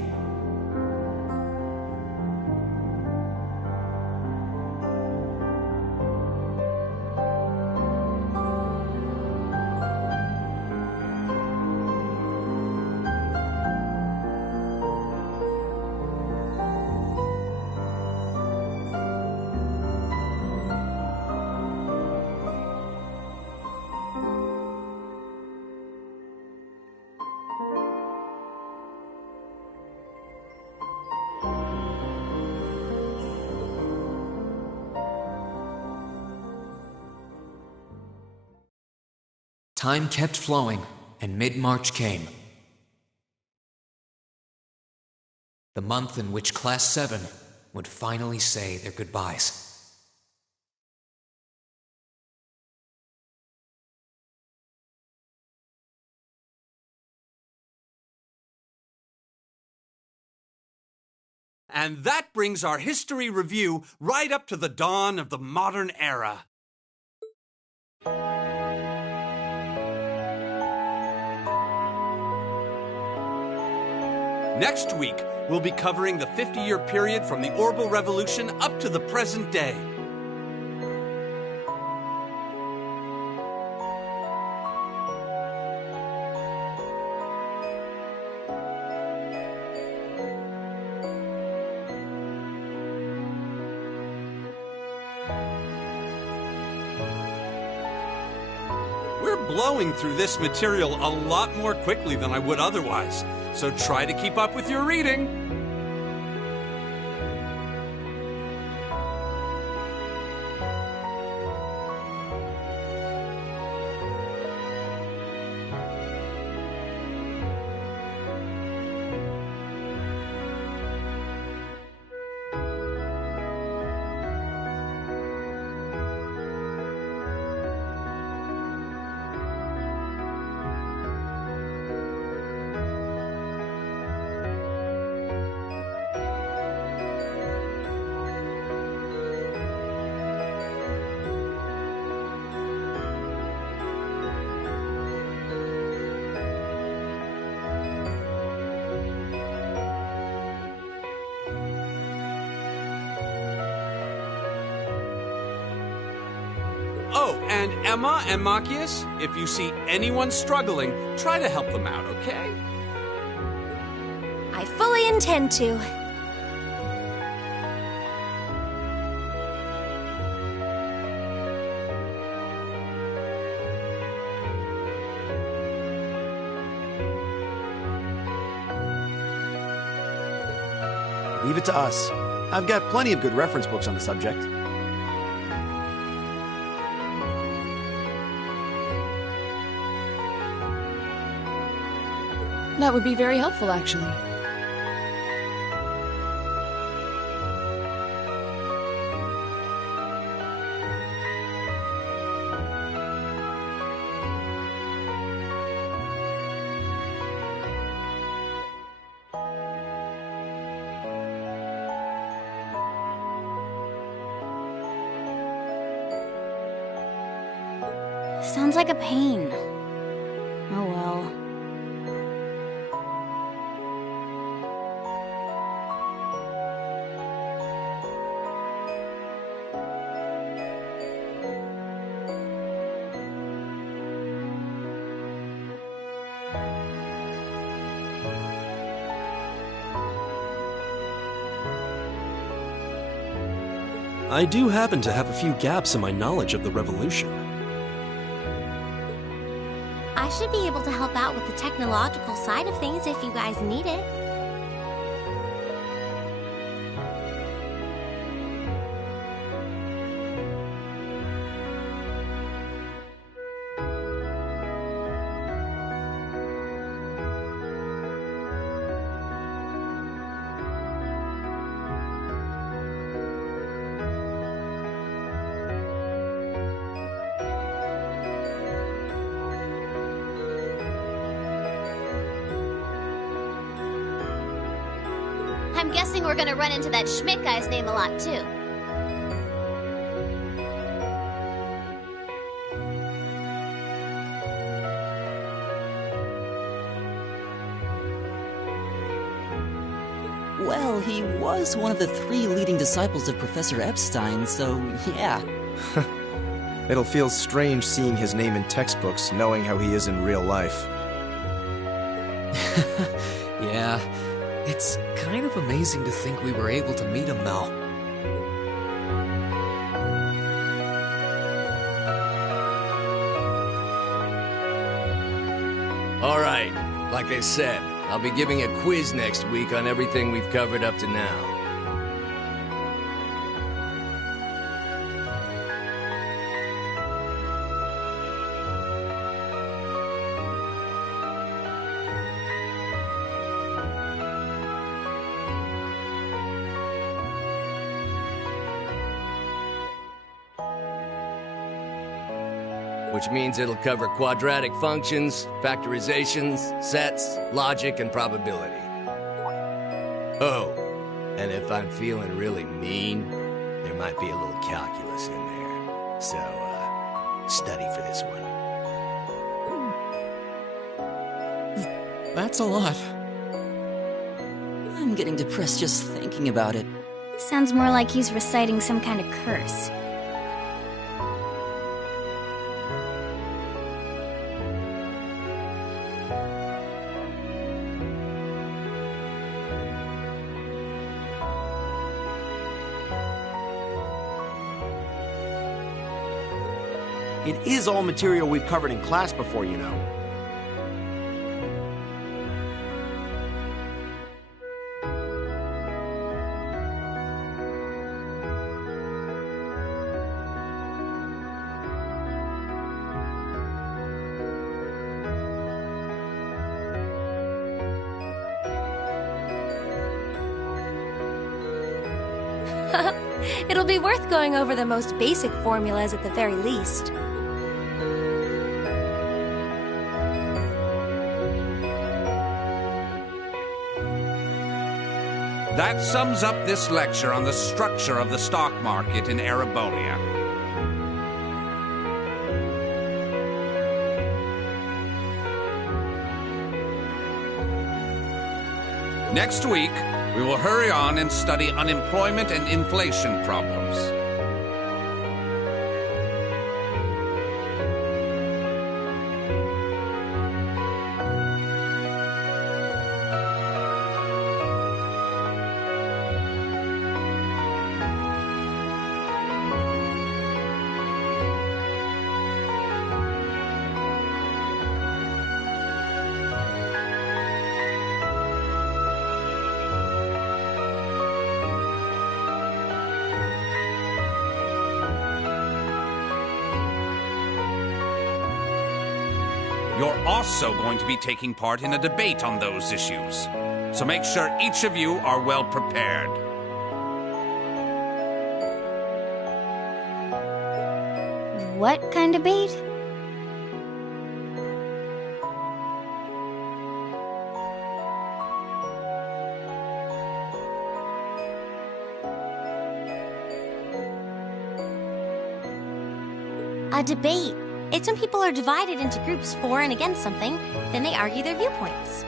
Time kept flowing, and mid-March came. The month in which Class 7 would finally say their goodbyes. And that brings our history review right up to the dawn of the modern era. Next week, we'll be covering the 50-year period from the Orbital Revolution up to the present day. We're blowing through this material a lot more quickly than I would otherwise. So try to keep up with your reading. Oh, and Emma and Machias, if you see anyone struggling, try to help them out, okay? I I fully intend to. Leave it to us. I've got plenty of good reference books on the subject. That would be very helpful, actually. Sounds like a pain. Oh well. I do happen to have a few gaps in my knowledge of the Revolution. I should be able to help out with the technological side of things if you guys need it. I'm guessing we're gonna run into that Schmidt guy's name a lot, too. Well, he was one of the 3 leading disciples of Professor Epstein, so yeah. It'll feel strange seeing his name in textbooks, knowing how he is in real life. Yeah, it's kind of amazing to think we were able to meet him now. Alright, like I said, I'll be giving a quiz next week on everything we've covered up to now. Which means it'll cover quadratic functions, factorizations, sets, logic, and probability. Oh, and if I'm feeling really mean, there might be a little calculus in there. So, study for this one. That's a lot. I'm getting depressed just thinking about it. Sounds more like he's reciting some kind of curse. It is all material we've covered in class before, you know. It'll be worth going over the most basic formulas at the very least. That sums up this lecture on the structure of the stock market in Erebonia. Next week, we will hurry on and study unemployment and inflation problems. you're also going to be taking part in a debate on those issues. So make sure each of you are well prepared. What kind of debate? A debate. It's when people are divided into groups for and against something, then they argue their viewpoints.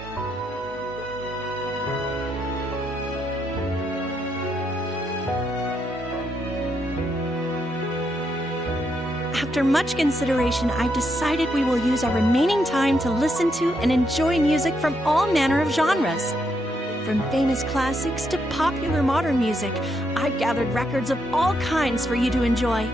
After much consideration, I've decided we will use our remaining time to listen to and enjoy music from all manner of genres. From famous classics to popular modern music, I've gathered records of all kinds for you to enjoy.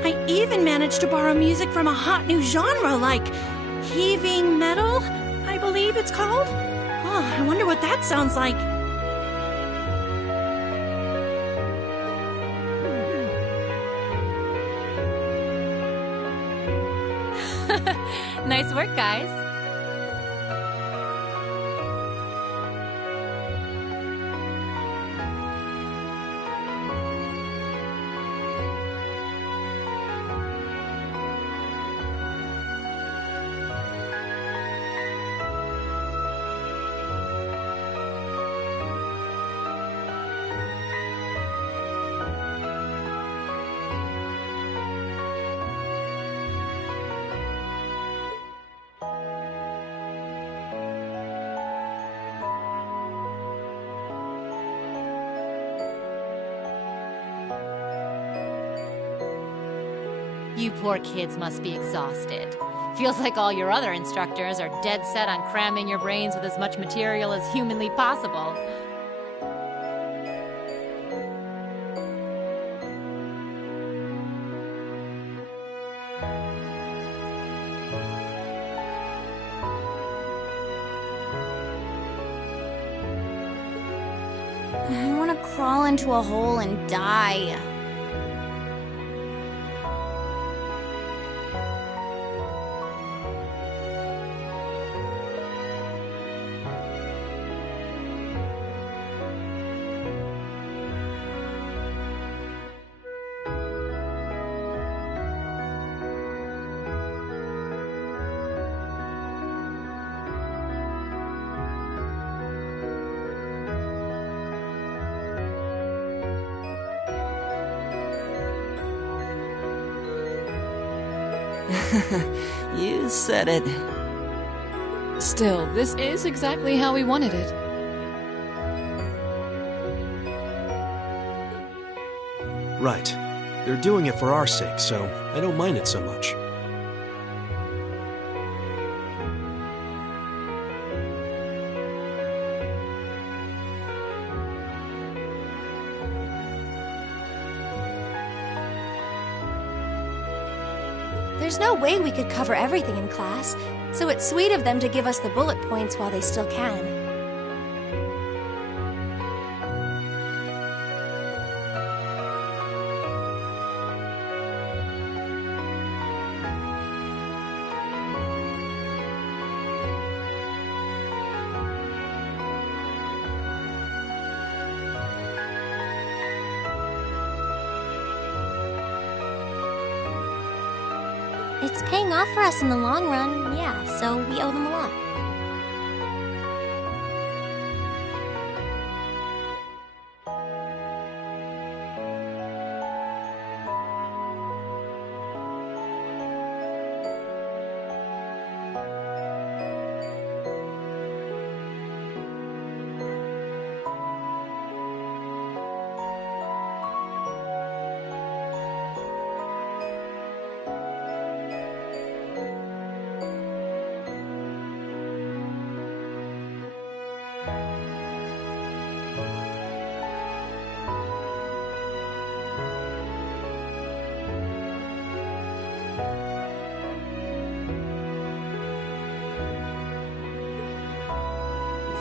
I even managed to borrow music from a hot new genre like heaving metal, I believe it's called. Oh, I wonder what that sounds like. Nice work, guys. You poor kids must be exhausted. Feels like all your other instructors are dead set on cramming your brains with as much material as humanly possible. I want to crawl into a hole and die. You said it. Still, this is exactly how we wanted it. Right. They're doing it for our sake, so I don't mind it so much. There's no way we could cover everything in class, so it's sweet of them to give us the bullet points while they still can. It's paying off for us in the long run, yeah, so we owe them a lot.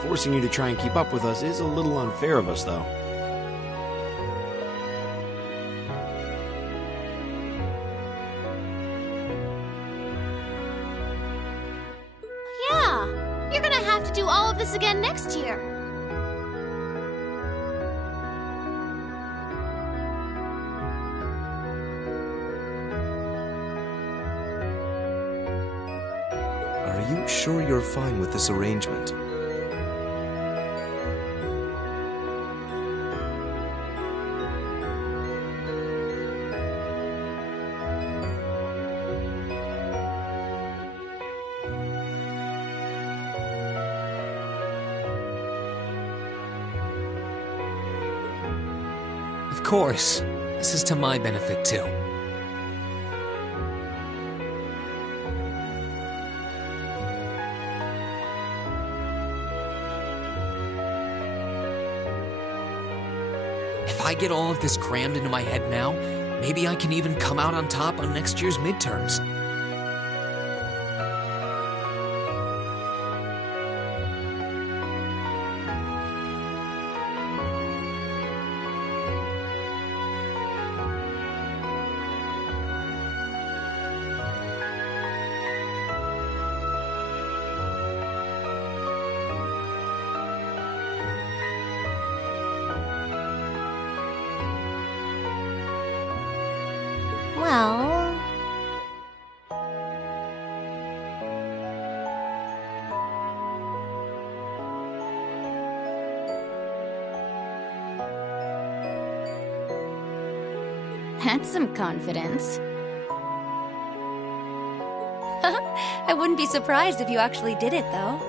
Forcing you to try and keep up with us is a little unfair of us, though. Yeah, you're gonna have to do all of this again next year. Are you sure you're fine with this arrangement? Of course. This is to my benefit, too. If I get all of this crammed into my head now, maybe I can even come out on top on next year's midterms. Well... That's some confidence. I wouldn't be surprised if you actually did it, though.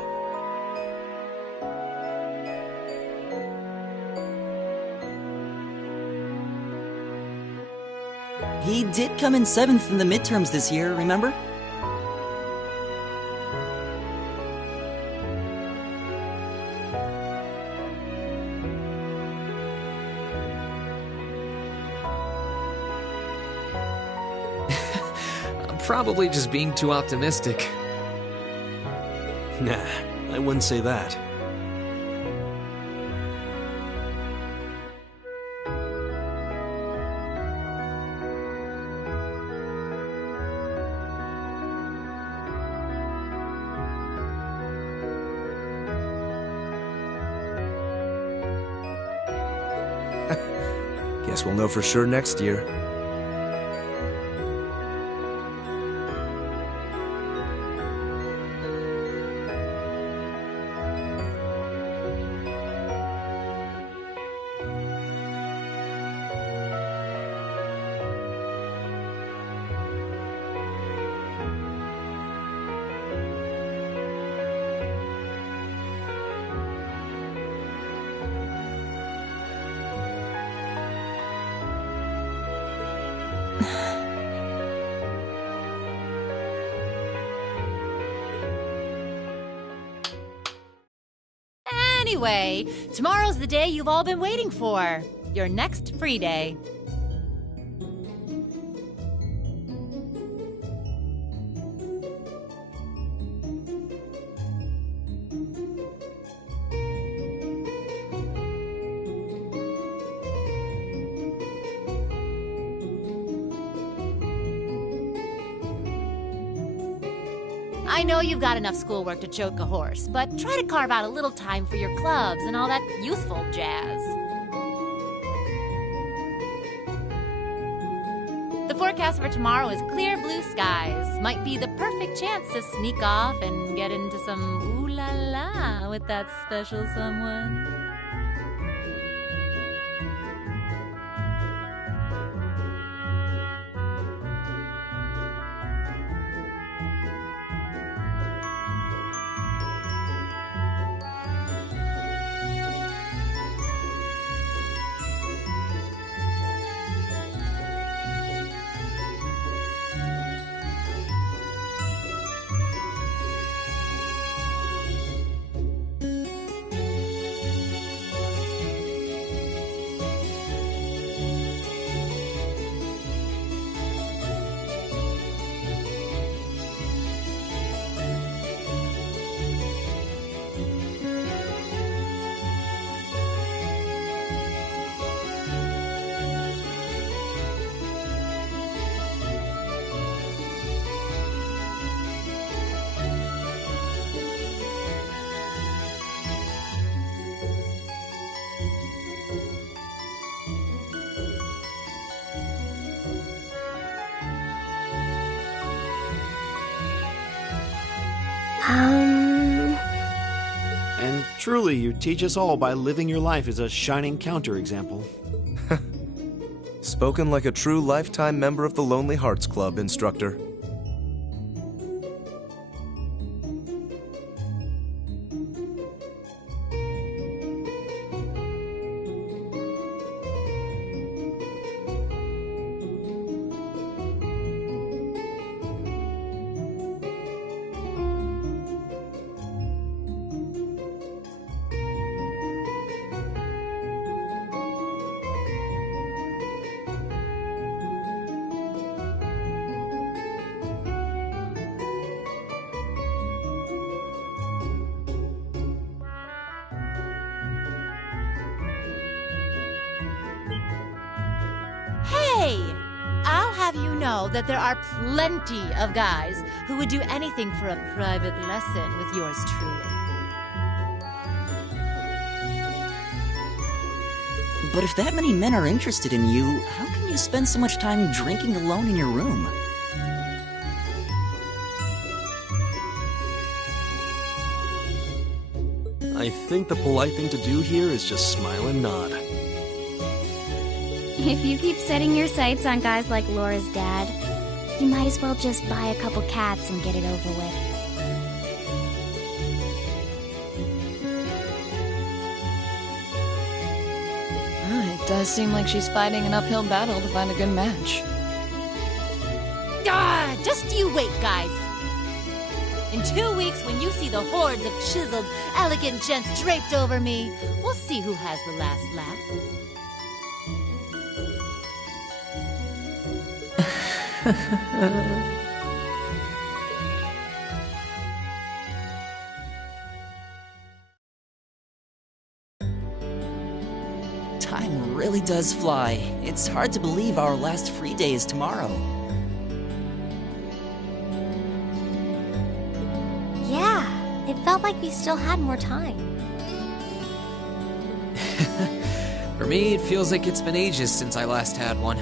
He did come in 7th in the midterms this year, remember? I'm probably just being too optimistic. Nah, I wouldn't say that. Guess we'll know for sure next year. Anyway, tomorrow's the day you've all been waiting for. Your next free day. I know you've got enough schoolwork to choke a horse, but try to carve out a little time for your clubs and all that youthful jazz. The forecast for tomorrow is clear blue skies. Might be the perfect chance to sneak off and get into some ooh-la-la with that special someone. And truly, you teach us all by living your life as a shining counterexample. Spoken like a true lifetime member of the Lonely Hearts Club, instructor. Hey! I'll have you know that there are plenty of guys who would do anything for a private lesson with yours truly. But if that many men are interested in you, how can you spend so much time drinking alone in your room? I think the polite thing to do here is just smile and nod. If you keep setting your sights on guys like Laura's dad, you might as well just buy a couple cats and get it over with. It does seem like she's fighting an uphill battle to find a good match. Just you wait, guys. In 2 weeks, when you see the hordes of chiseled, elegant gents draped over me, we'll see who has the last laugh. Time really does fly. It's hard to believe our last free day is tomorrow. Yeah, it felt like we still had more time. For me, it feels like it's been ages since I last had one.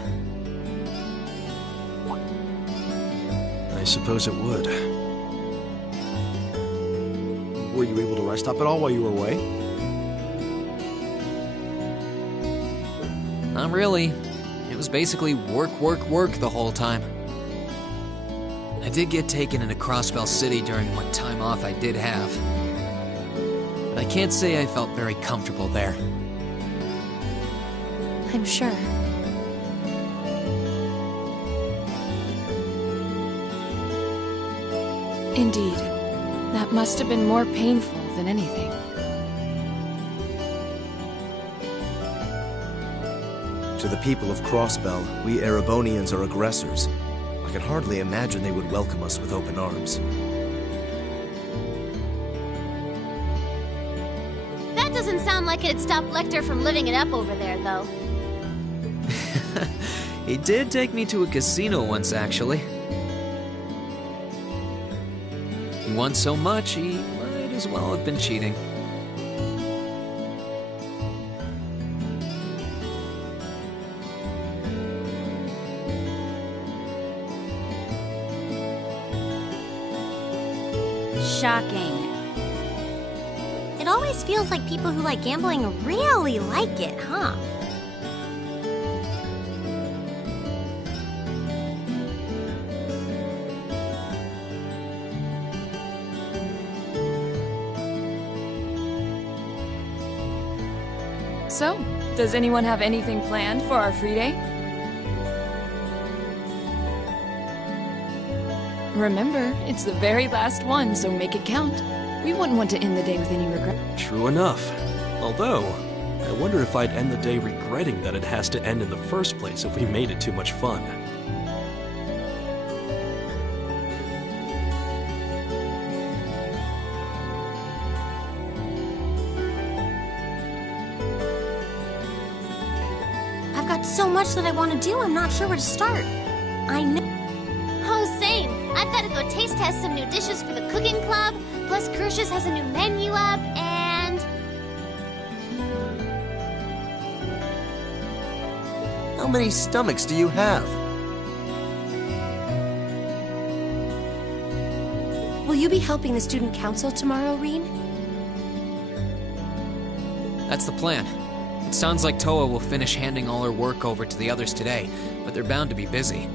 I suppose it would. Were you able to rest up at all while you were away? Not really. It was basically work, work, work the whole time. I did get taken into Crossbell City during what time off I did have. But I can't say I felt very comfortable there. I'm sure. Indeed. That must have been more painful than anything. To the people of Crossbell, we Erebonians are aggressors. I can hardly imagine they would welcome us with open arms. That doesn't sound like it'd stop Lecter from living it up over there, though. He did take me to a casino once, actually. He won so much, he might as well have been cheating. Shocking. It always feels like people who like gambling really like it, huh? So, does anyone have anything planned for our free day? Remember, it's the very last one, so make it count. We wouldn't want to end the day with any regret. True enough. Although, I wonder if I'd end the day regretting that it has to end in the first place if we made it too much fun. I've got so much that I want to do, I'm not sure where to start. I know. Oh, same. I've got to go taste test some new dishes for the cooking club, plus Kirsch's has a new menu up, and... How many stomachs do you have? Will you you be helping the student council tomorrow, Reen? That's the plan. It sounds like Toa will finish handing all her work over to the others today, but they're bound to be busy.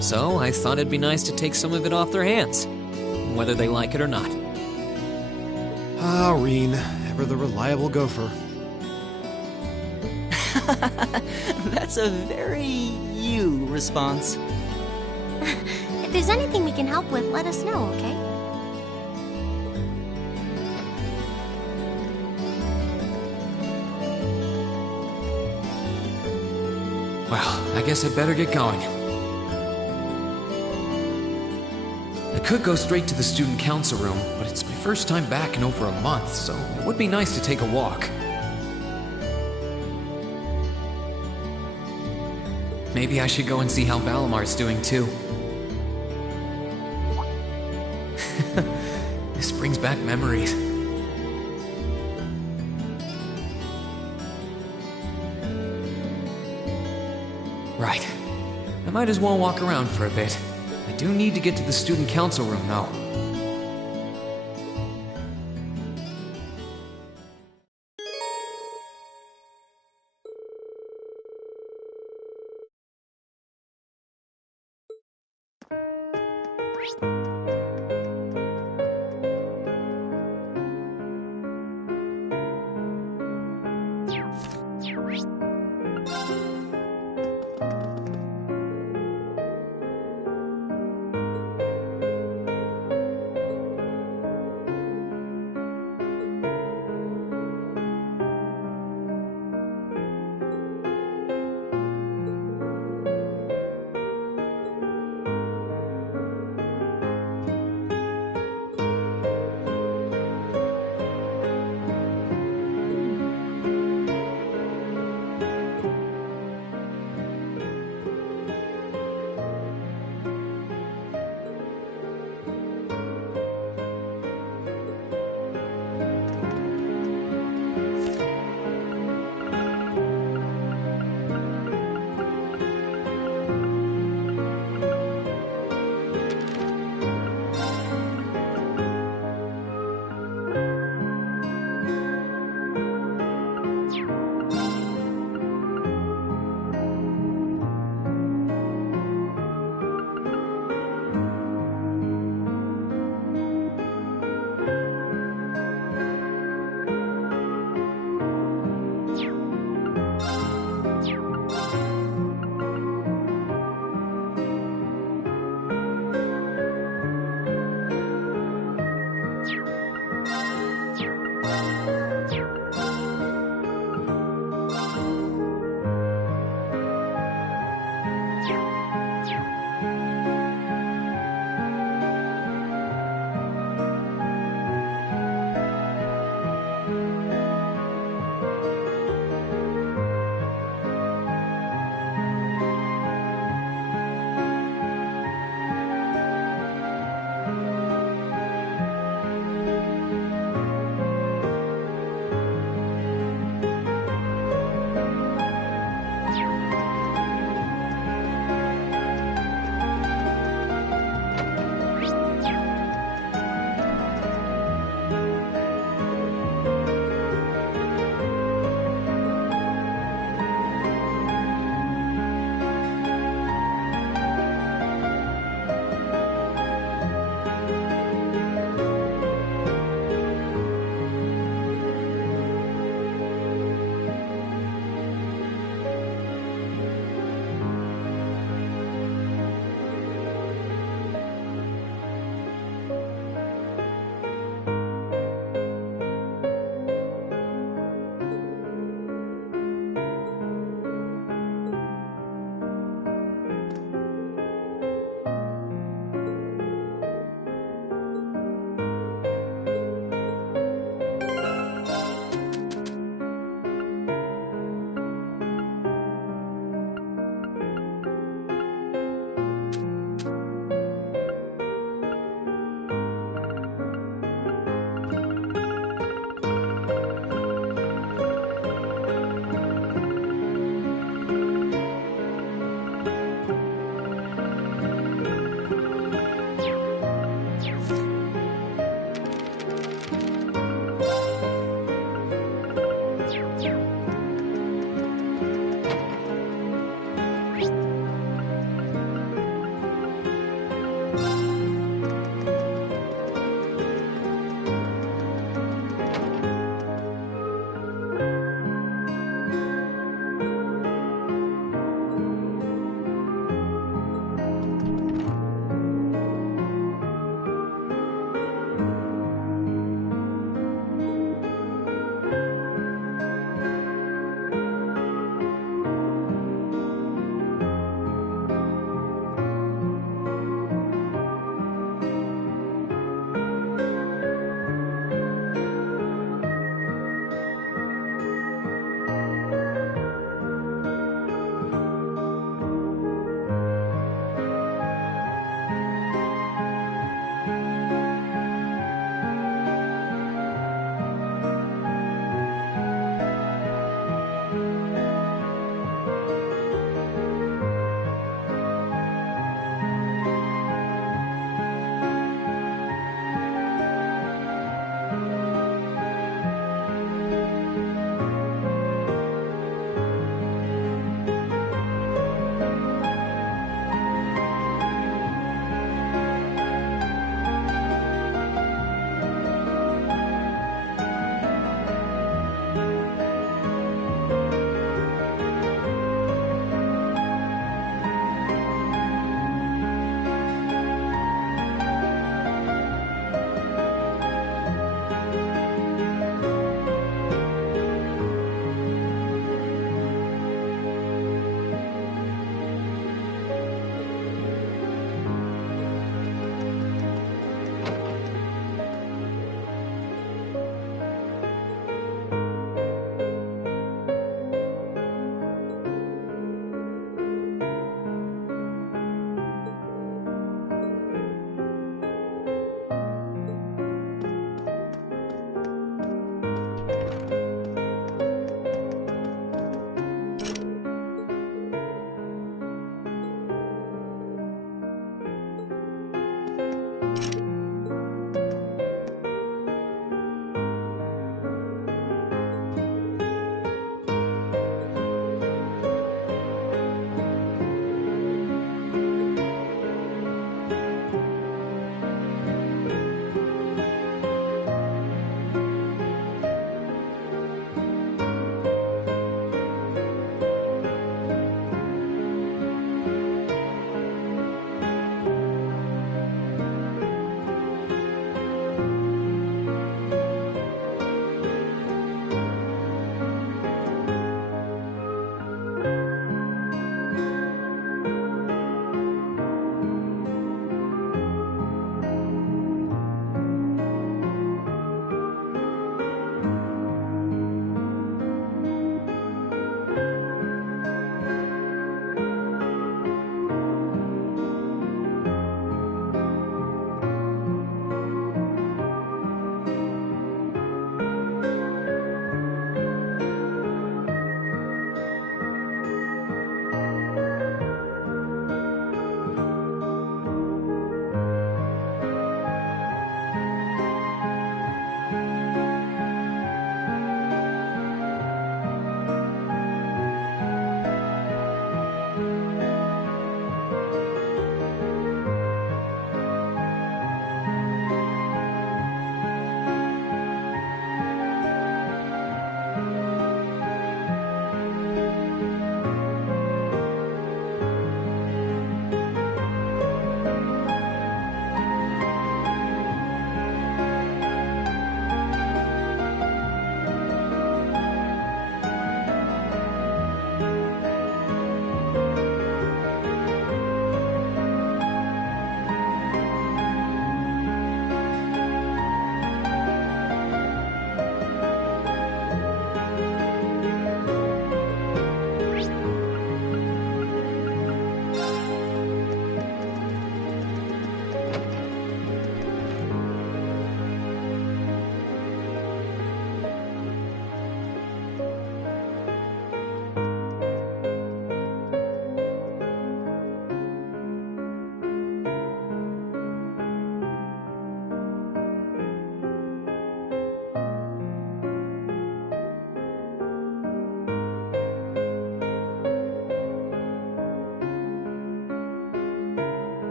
So I thought it'd be nice to take some of it off their hands, whether they like it or not. Ah, Reen, ever the reliable gopher. That's a very you response. If there's anything we can help with, let us know, okay? Well, I guess I'd better get going. I could go straight to the student council room, but it's my first time back in over a month, so it would be nice to take a walk. Maybe I should go and see how Valamar's doing too. This brings back memories. Right. I might as well walk around for a bit. I do need to get to the student council room, though.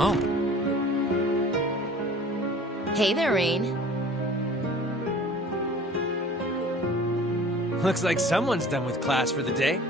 Oh. Hey there, Rain. Looks like someone's done with class for the day.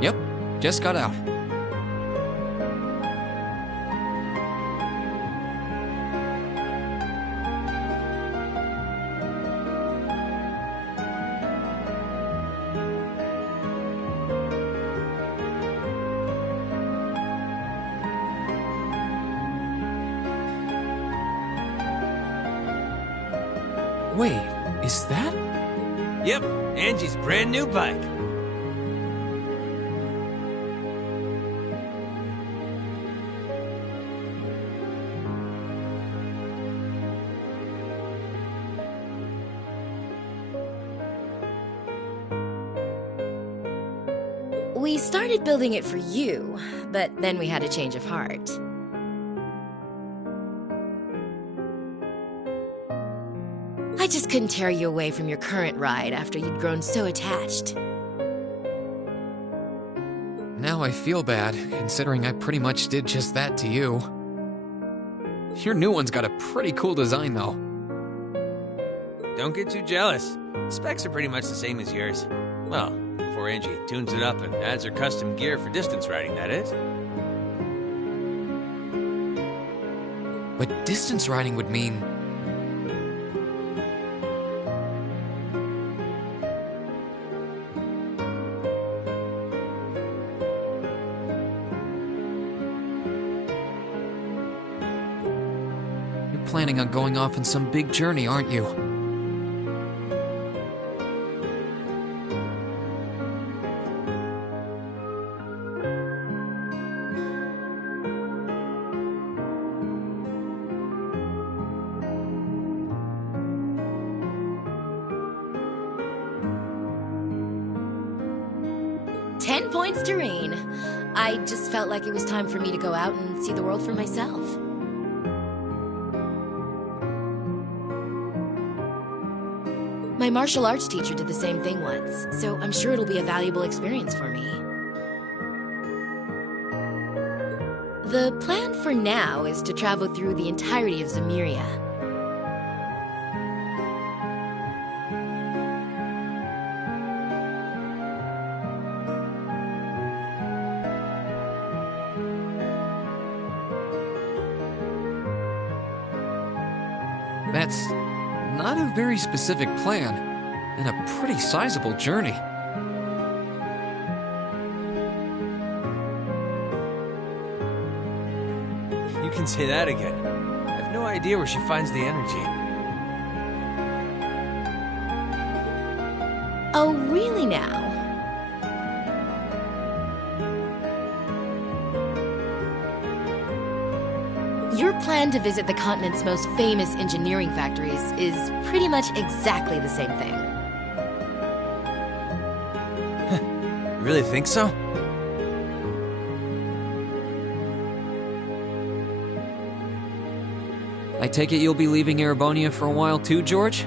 Yep, just got out. Wait, is that? Yep, Angie's brand new bike. We started building it for you, but then we had a change of heart. I just couldn't tear you away from your current ride after you'd grown so attached. Now I feel bad, considering I pretty much did just that to you. Your new one's got a pretty cool design, though. Don't get too jealous. Specs are pretty much the same as yours. Well, before Angie tunes it up and adds her custom gear for distance riding, that is. But distance riding would mean... You're planning on going off on some big journey, aren't you? Points to Rain. I just felt like it was time for me to go out and see the world for myself. My martial arts teacher did the same thing once, so I'm sure it'll be a valuable experience for me. The plan for now is to travel through the entirety of Zemuria. That's not a very specific plan, and a pretty sizable journey. You can say that again. I have no idea where she finds the energy. Oh, really now? Your plan to visit the continent's most famous engineering factories is pretty much exactly the same thing. You really think so? I take it you'll be leaving Erebonia for a while too, George?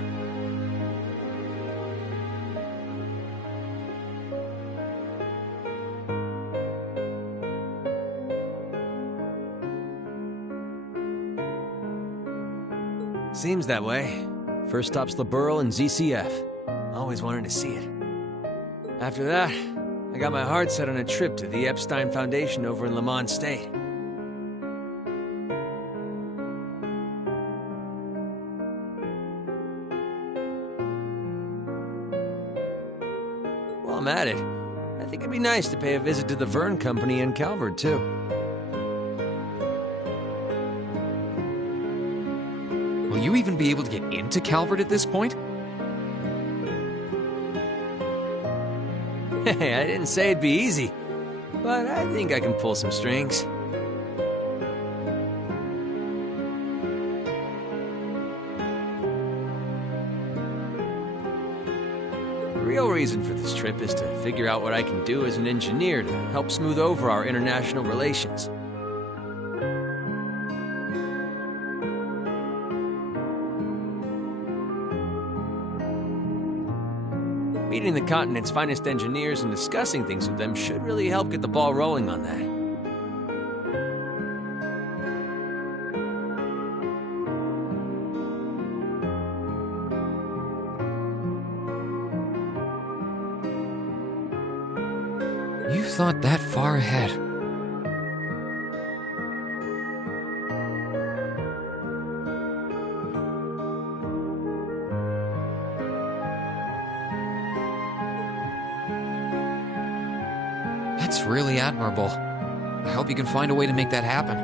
Seems that way. First stop's the Burl and ZCF. Always wanted to see it. After that, I got my heart set on a trip to the Epstein Foundation over in Lamont State. While I'm at it, I think it'd be nice to pay a visit to the Verne Company in Calvert, too. Will you even be able to get into Calvert at this point? Hey, I didn't say it'd be easy, but I think I can pull some strings. The real reason for this trip is to figure out what I can do as an engineer to help smooth over our international relations. Meeting the continent's finest engineers and discussing things with them should really help get the ball rolling on that. You thought that far ahead. That's really admirable. I hope you can find a way to make that happen.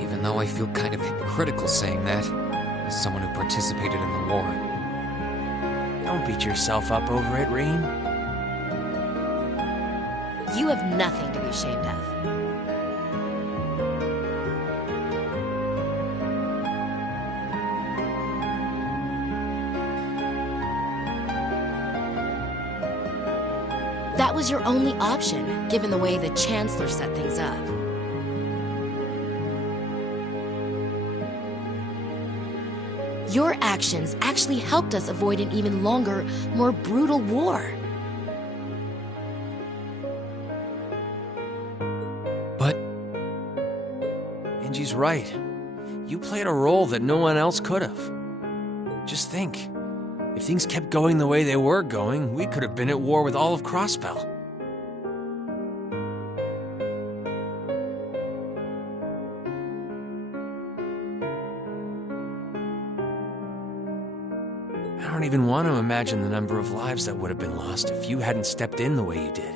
Even though I feel kind of hypocritical saying that, as someone who participated in the war. Don't beat yourself up over it, Reem. You have nothing to be ashamed of. That was your only option, given the way the Chancellor set things up. Your actions actually helped us avoid an even longer, more brutal war. Angie's right. You played a role that no one else could have. Just think, if things kept going the way they were going, we could have been at war with all of Crossbell. I don't even want to imagine the number of lives that would have been lost if you hadn't stepped in the way you did.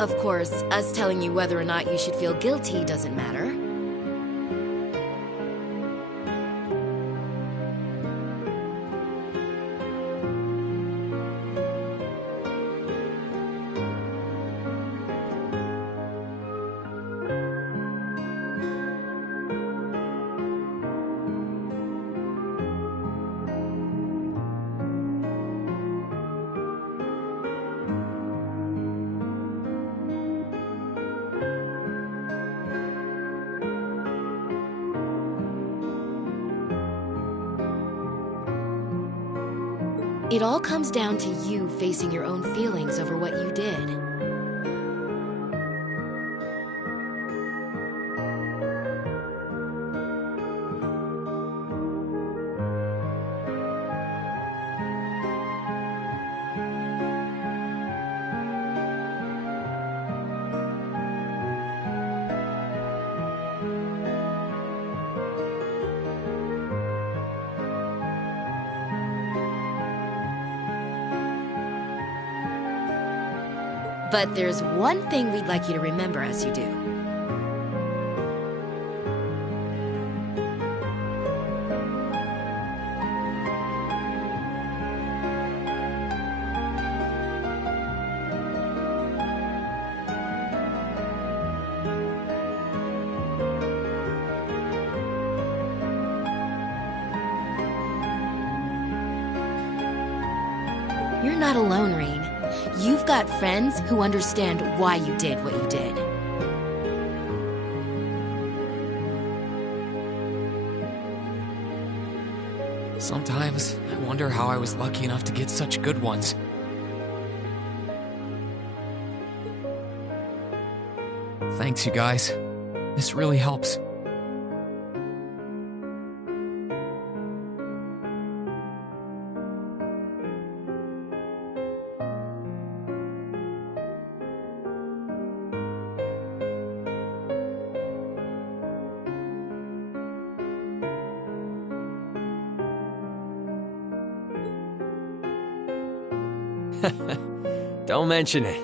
Of course, us telling you whether or not you should feel guilty doesn't matter. It all comes down to you facing your own feelings over what you did. But there's one thing we'd like you to remember as you do. You're not alone, Rain. You've got friends who understand why you did what you did. Sometimes I wonder how I was lucky enough to get such good ones. Thanks, you guys. This really helps. Don't mention it.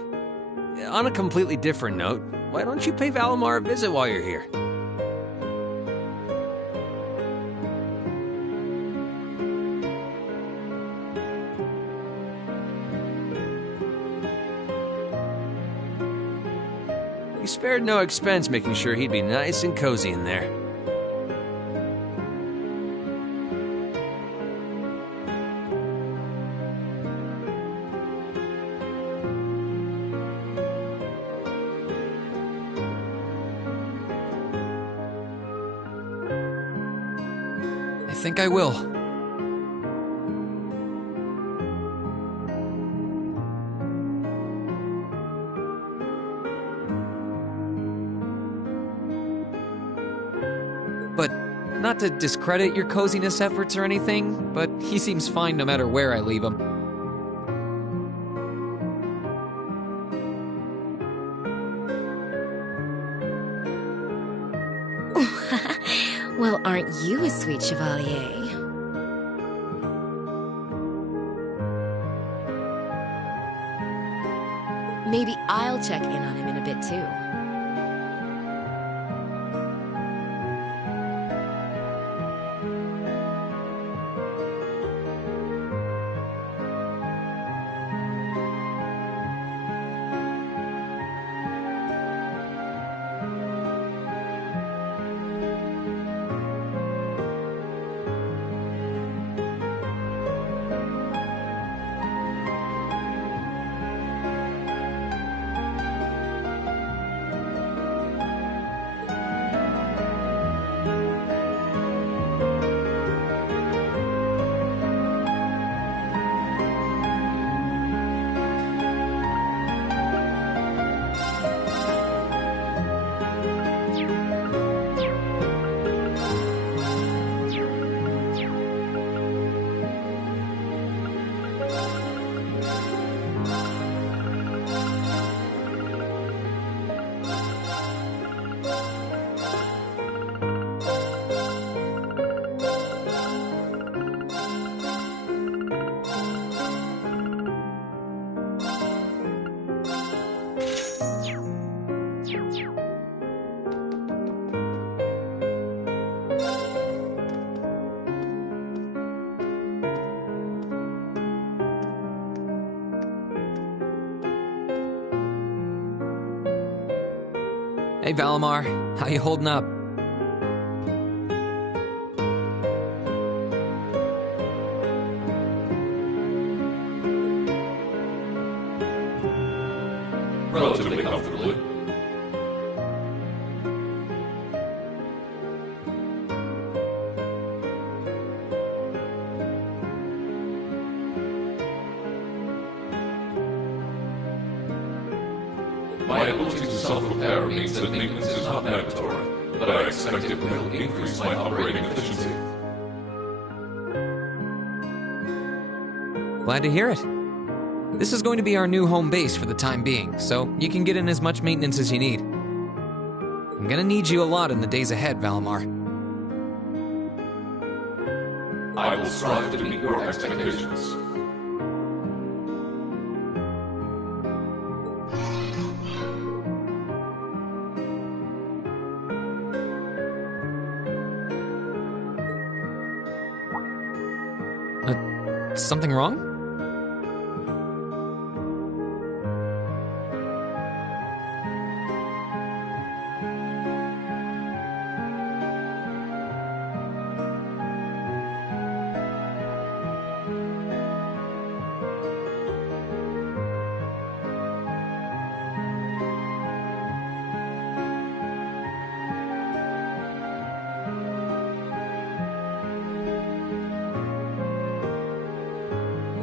On a completely different note, why don't you pay Valimar a visit while you're here? You spared no expense making sure he'd be nice and cozy in there. I think I will. But not to discredit your coziness efforts or anything, but he seems fine no matter where I leave him. Well, aren't you a sweet chevalier? Maybe I'll check in on him in a bit too. Hey, Valimar. How you holding up? Relatively comfortably. My ability to self-repair means that maintenance is not mandatory, but I expect it will increase my operating efficiency. Glad to hear it. This is going to be our new home base for the time being, so you can get in as much maintenance as you need. I'm gonna need you a lot in the days ahead, Valimar. I will strive to meet your expectations. Something wrong?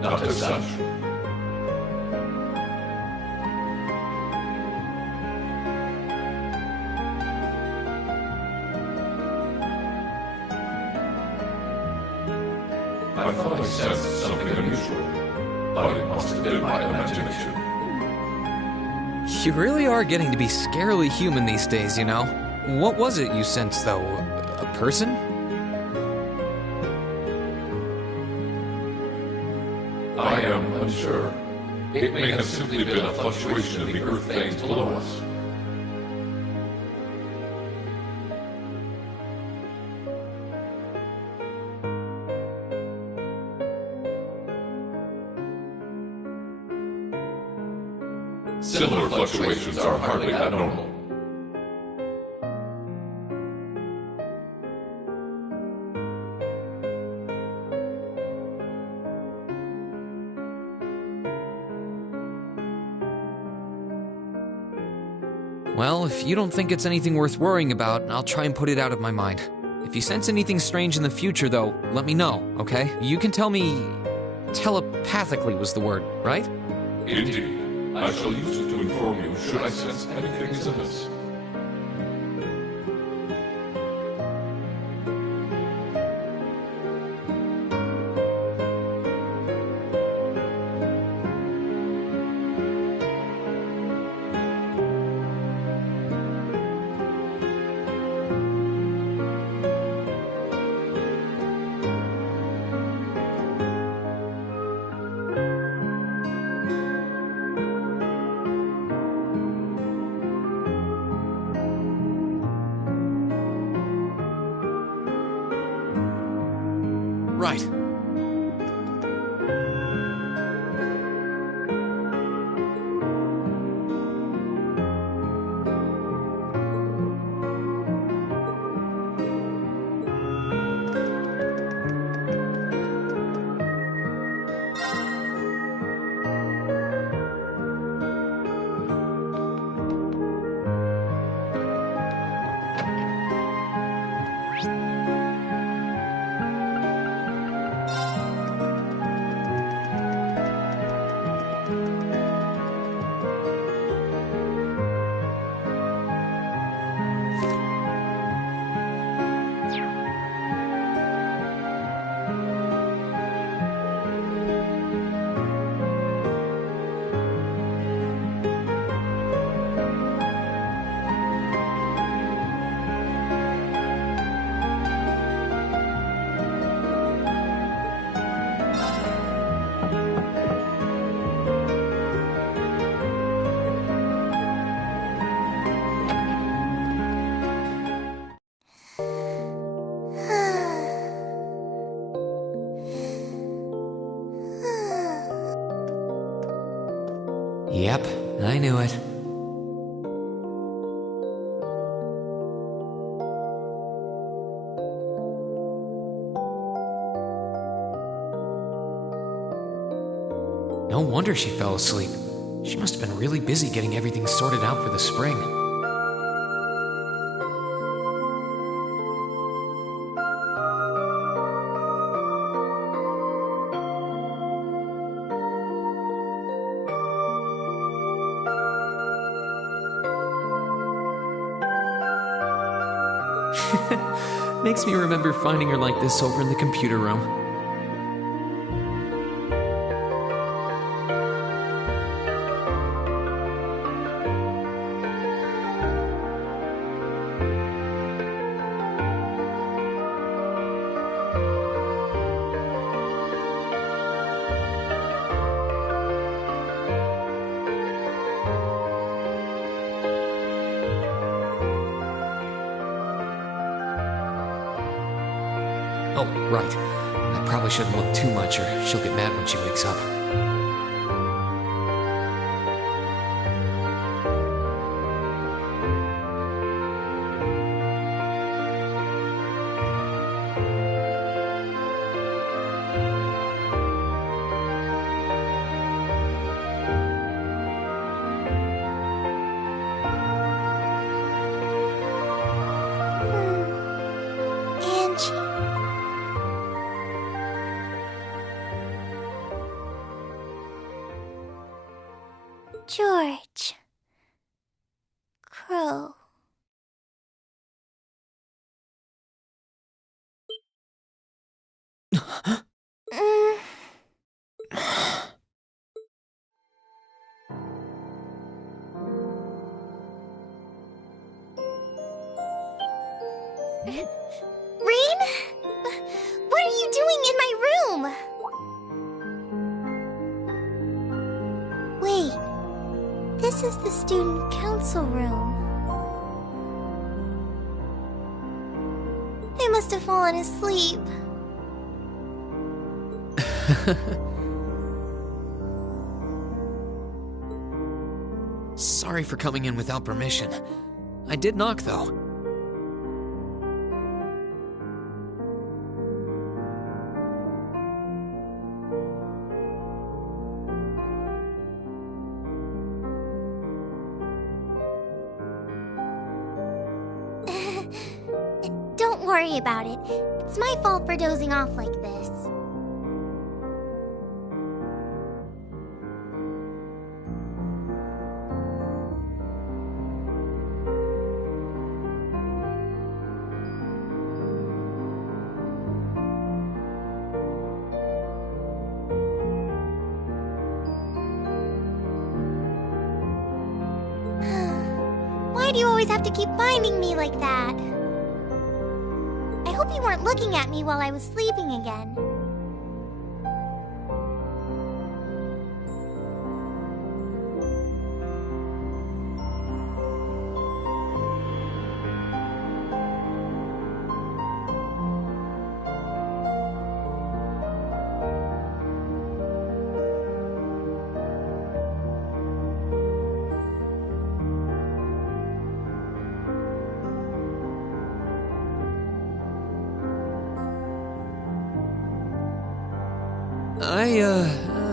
not as such. I thought I sensed something unusual, but it must have been my imagination. You really are getting to be scarily human these days, you know. What was it you sensed, though? A person? I am unsure. It may have simply been a fluctuation of the earth veins below us. Similar fluctuations are hardly abnormal. Well, if you don't think it's anything worth worrying about, I'll try and put it out of my mind. If you sense anything strange in the future, though, let me know, okay? You can tell me... telepathically was the word, right? Indeed. I shall use it to inform you should I sense anything is amiss. Right. Yep, I knew it. No wonder she fell asleep. She must have been really busy getting everything sorted out for the spring. Makes me remember finding her like this over in the computer room. Oh, right. I probably shouldn't look too much or she'll get mad when she wakes up. pro. Rean? What are you doing in my room? Wait, this is the student council room. I must have fallen asleep. Sorry for coming in without permission. I did knock, though. Don't worry about it. It's my fault for dozing off like this. Why do you always have to keep finding me like that? I hope you weren't looking at me while I was sleeping again.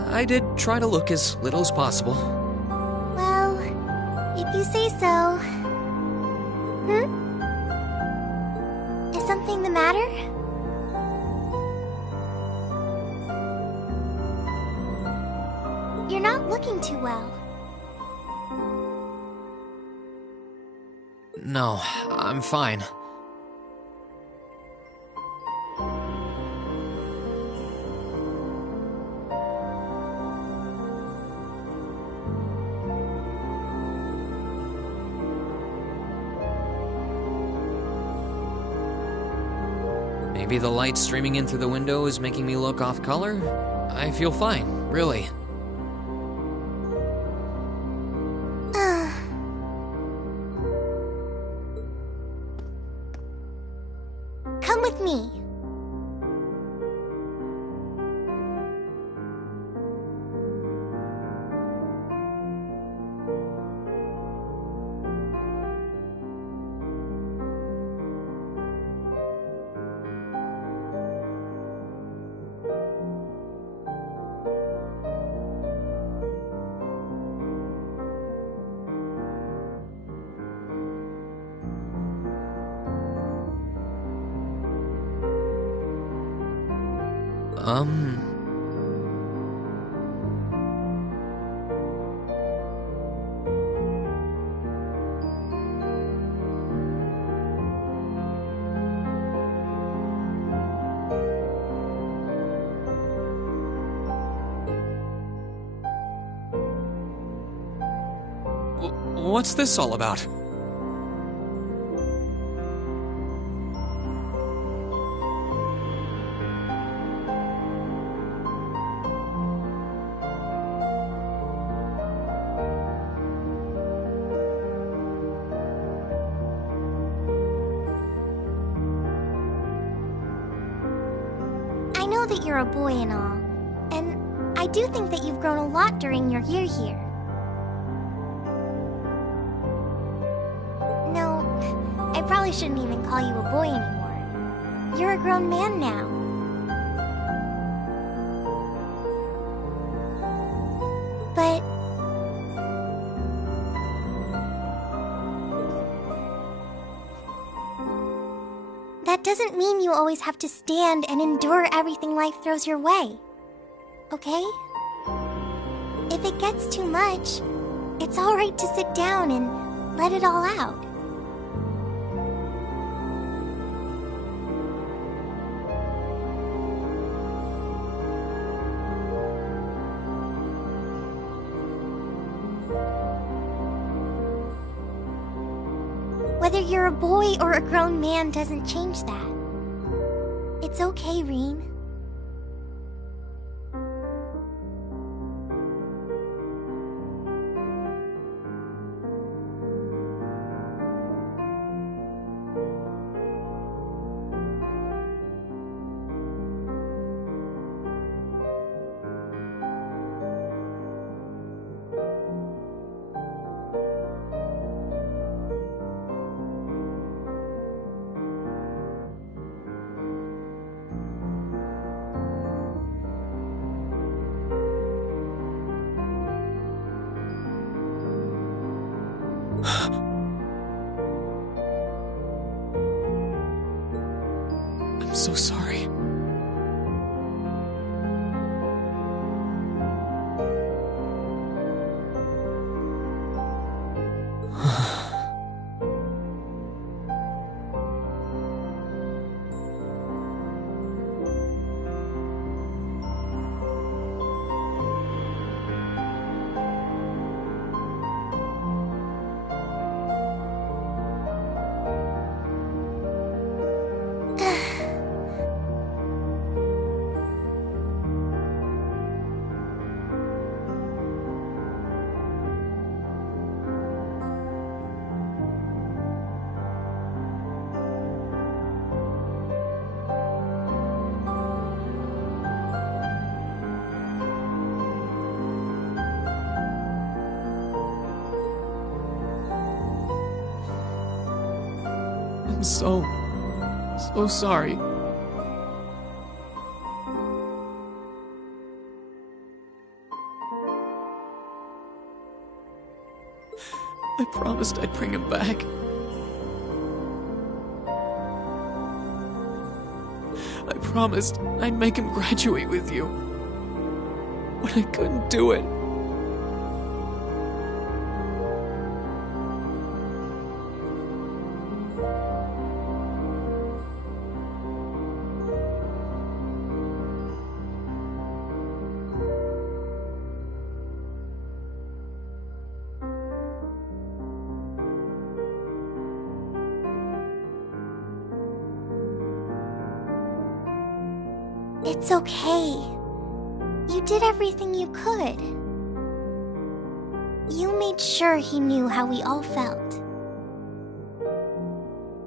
I did try to look as little as possible. Well, if you say so. Is something the matter? You're not looking too well. No, I'm fine. Maybe the light streaming in through the window is making me look off color? I feel fine, really. Come with me. What's this all about? I know that you're a boy and all, and I do think that you've grown a lot during your year here. No, I probably shouldn't even call you a boy anymore. You're a grown man now. But that doesn't mean you always have to stand and endure everything life throws your way. Okay? If it gets too much, it's alright to sit down and let it all out. Whether you're a boy or a grown man doesn't change that. It's okay, Reen. I'm so sorry. I'm so sorry. I promised I'd bring him back. I promised I'd make him graduate with you. But I couldn't do it. It's okay. You did everything you could. You made sure he knew how we all felt.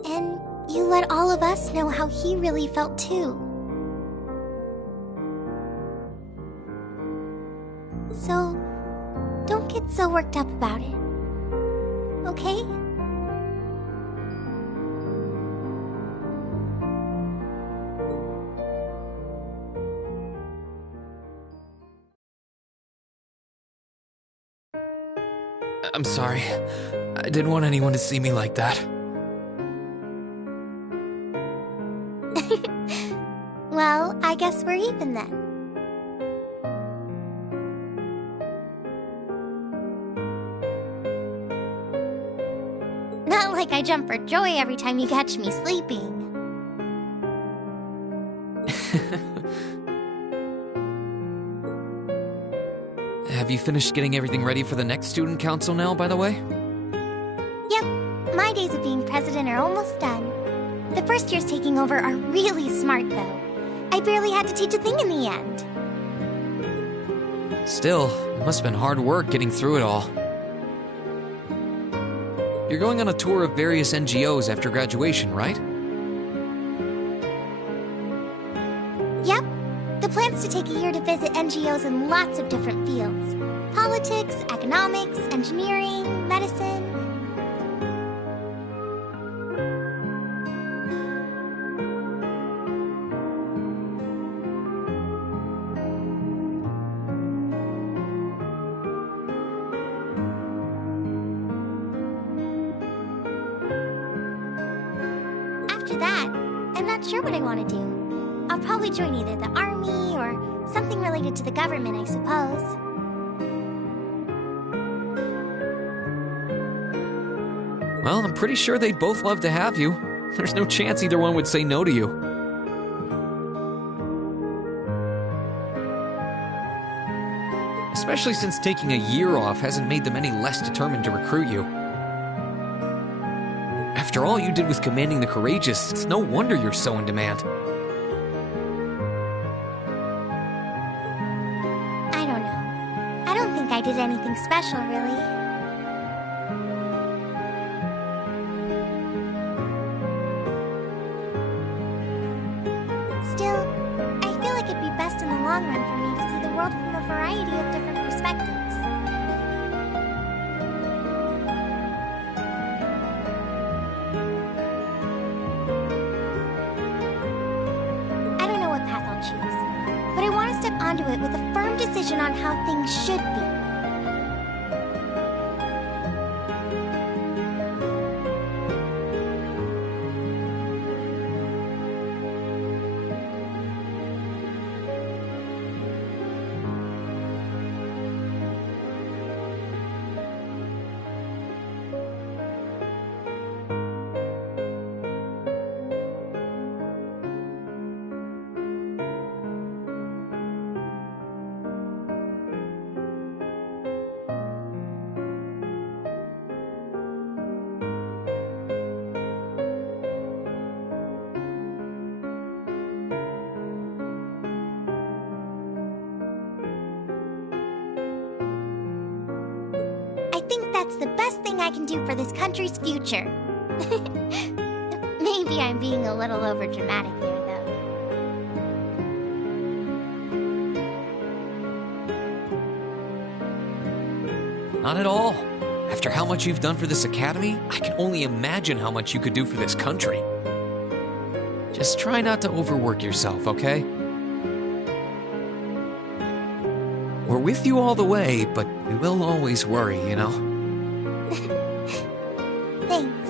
And you let all of us know how he really felt too. So, don't get so worked up about it. Okay? I'm sorry. I didn't want anyone to see me like that. Well, I guess we're even then. Not like I jump for joy every time you catch me sleeping. Have you finished getting everything ready for the next student council now, by the way? Yep, my days of being president are almost done. The first years taking over are really smart, though. I barely had to teach a thing in the end. Still, it must have been hard work getting through it all. You're going on a tour of various NGOs after graduation, right? Yep. The plan's to take a year to visit NGOs in lots of different fields. Politics, economics, engineering, medicine. After that, I'm not sure what I want to do. I'll probably join either the army or something related to the government, I suppose. Well, I'm pretty sure they'd both love to have you. There's no chance either one would say no to you. Especially since taking a year off hasn't made them any less determined to recruit you. After all you did with commanding the courageous, it's no wonder you're so in demand. I don't know. I don't think I did anything special, really. Still, I feel like it'd be best in the long run for me to see the world from a variety of different perspectives. I don't know what path I'll choose, but I want to step onto it with a firm decision on how things should be. I think that's the best thing I can do for this country's future. Maybe I'm being a little overdramatic here, though. Not at all. After how much you've done for this academy, I can only imagine how much you could do for this country. Just try not to overwork yourself, okay? We're with you all the way, but we will always worry, you know? Thanks.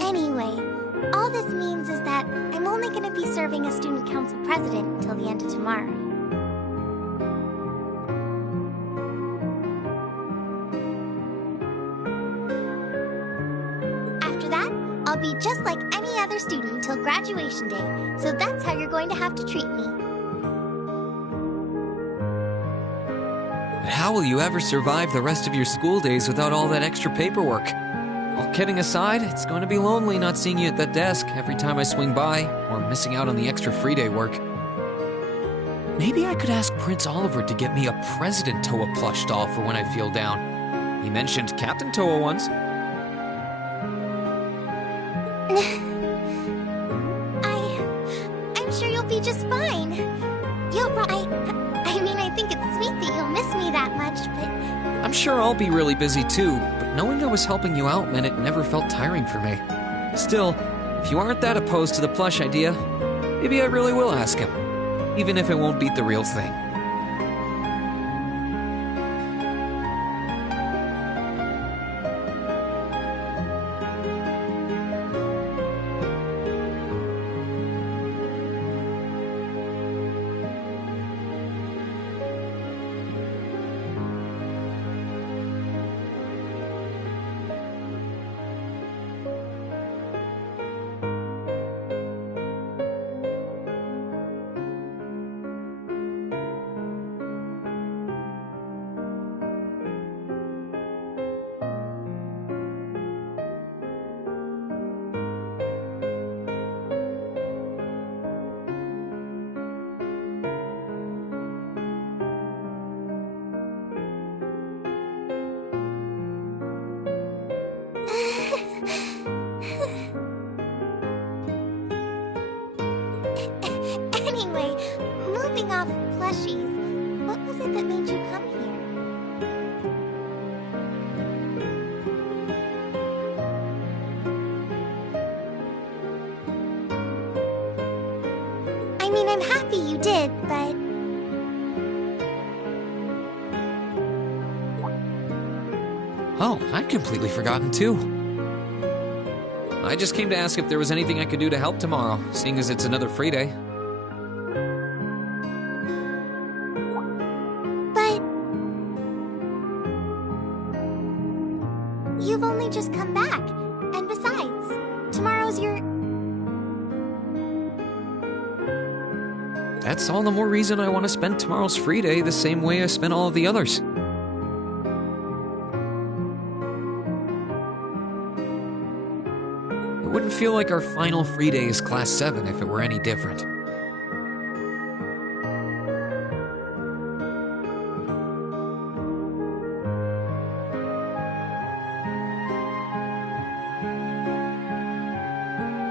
Anyway, all this means is that I'm only going to be serving as student council president until the end of tomorrow. After that, I'll be just like any other student until graduation day, so that's how you're going to have to treat me. But how will you ever survive the rest of your school days without all that extra paperwork? All kidding aside, it's going to be lonely not seeing you at that desk every time I swing by, or missing out on the extra free day work. Maybe I could ask Prince Oliver to get me a President Toa plush doll for when I feel down. He mentioned Captain Toa once. I'm sure you'll be just fine. I think it's sweet that you'll miss me that much, but... I'm sure I'll be really busy too, but knowing I was helping you out meant it never felt tiring for me. Still, if you aren't that opposed to the plush idea, maybe I really will ask him, even if it won't beat the real thing. Anyway, moving off plushies, what was it that made you come here? I mean, I'm happy you did, but... Oh, I I'd completely forgotten too. I just came to ask if there was anything I could do to help tomorrow, seeing as it's another free day. But you've only just come back. And besides, tomorrow's your... That's all the more reason I want to spend tomorrow's free day the same way I spent all of the others. It wouldn't feel like our final free day is Class 7 if it were any different.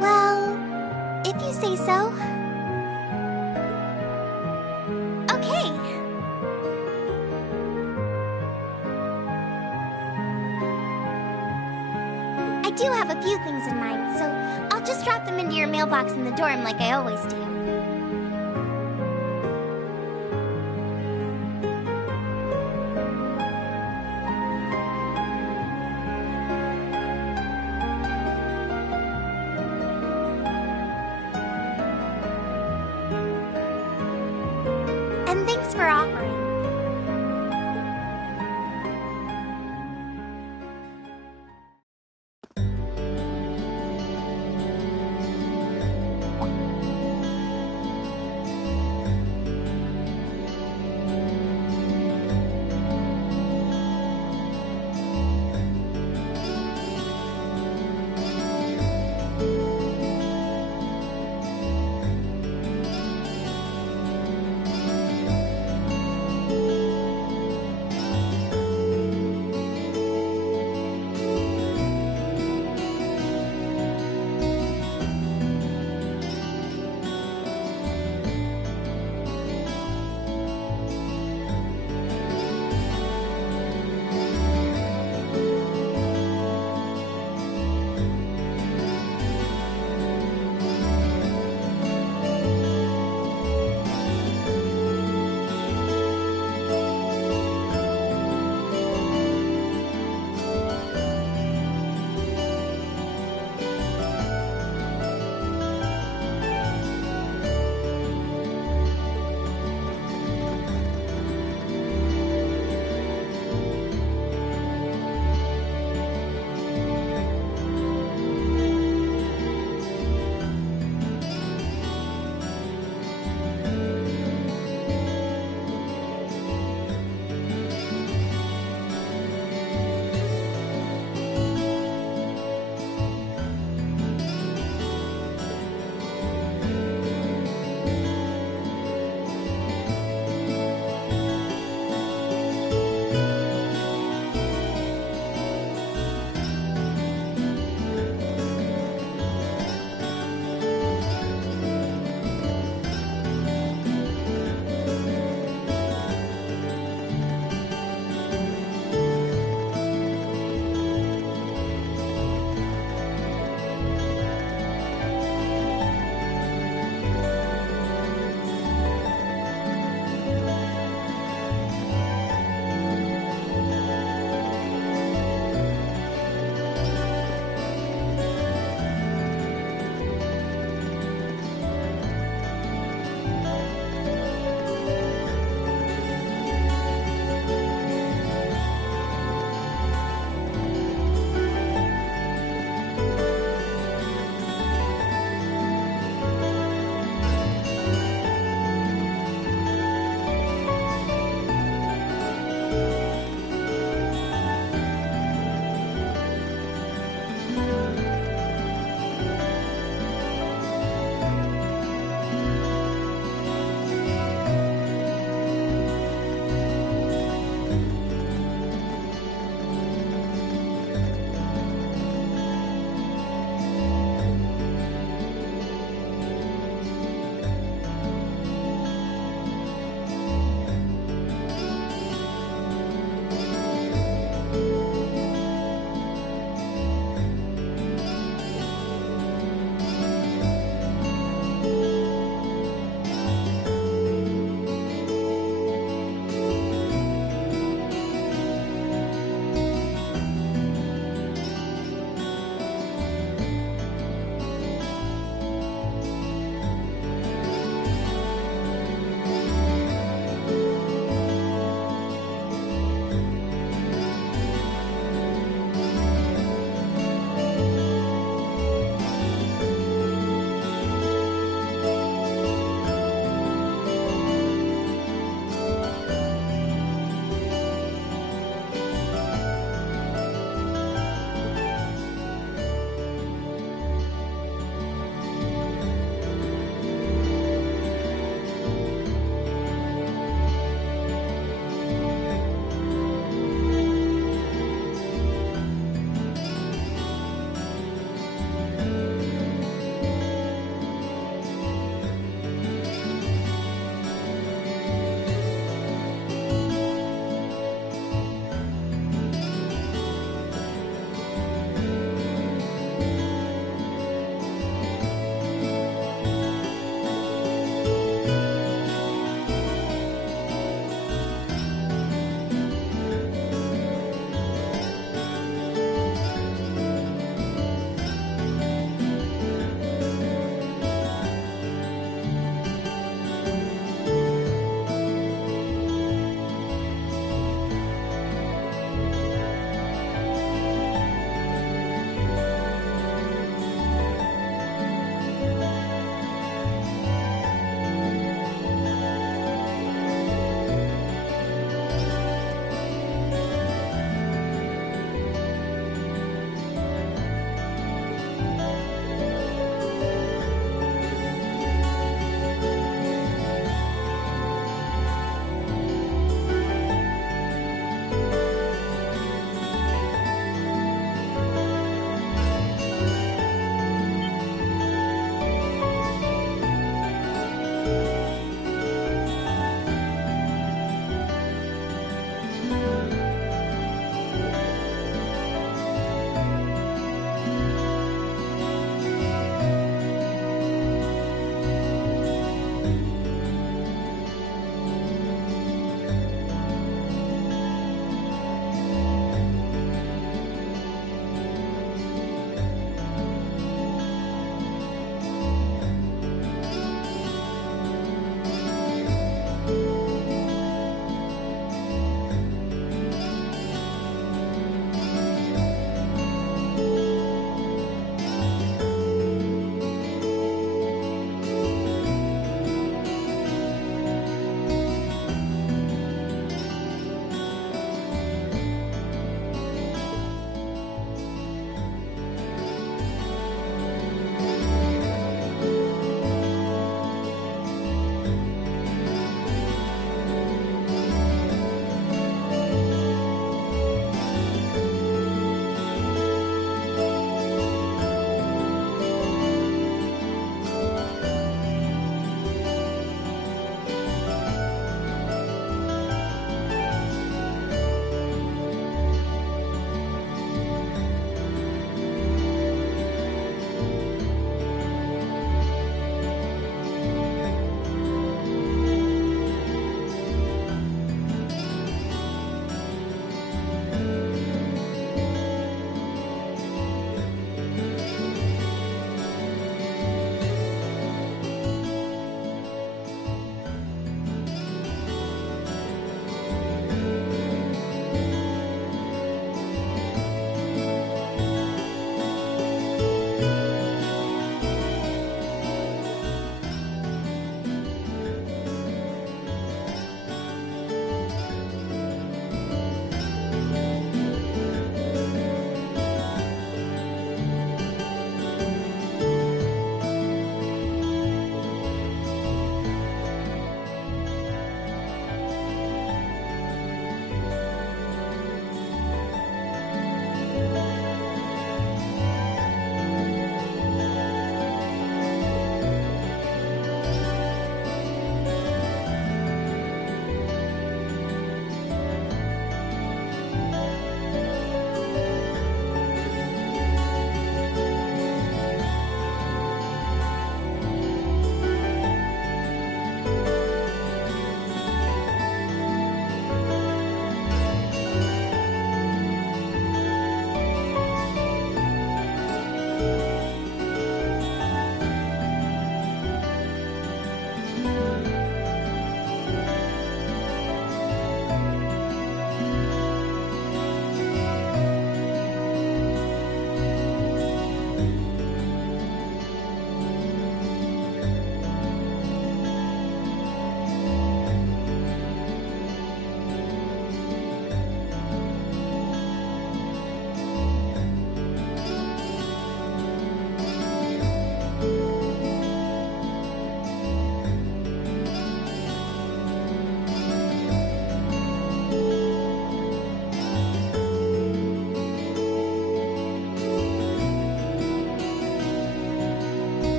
Well, if you say so. Okay. I do have a few things in mind, so I'll just drop them into your mailbox in the dorm like I always do. And thanks for offering.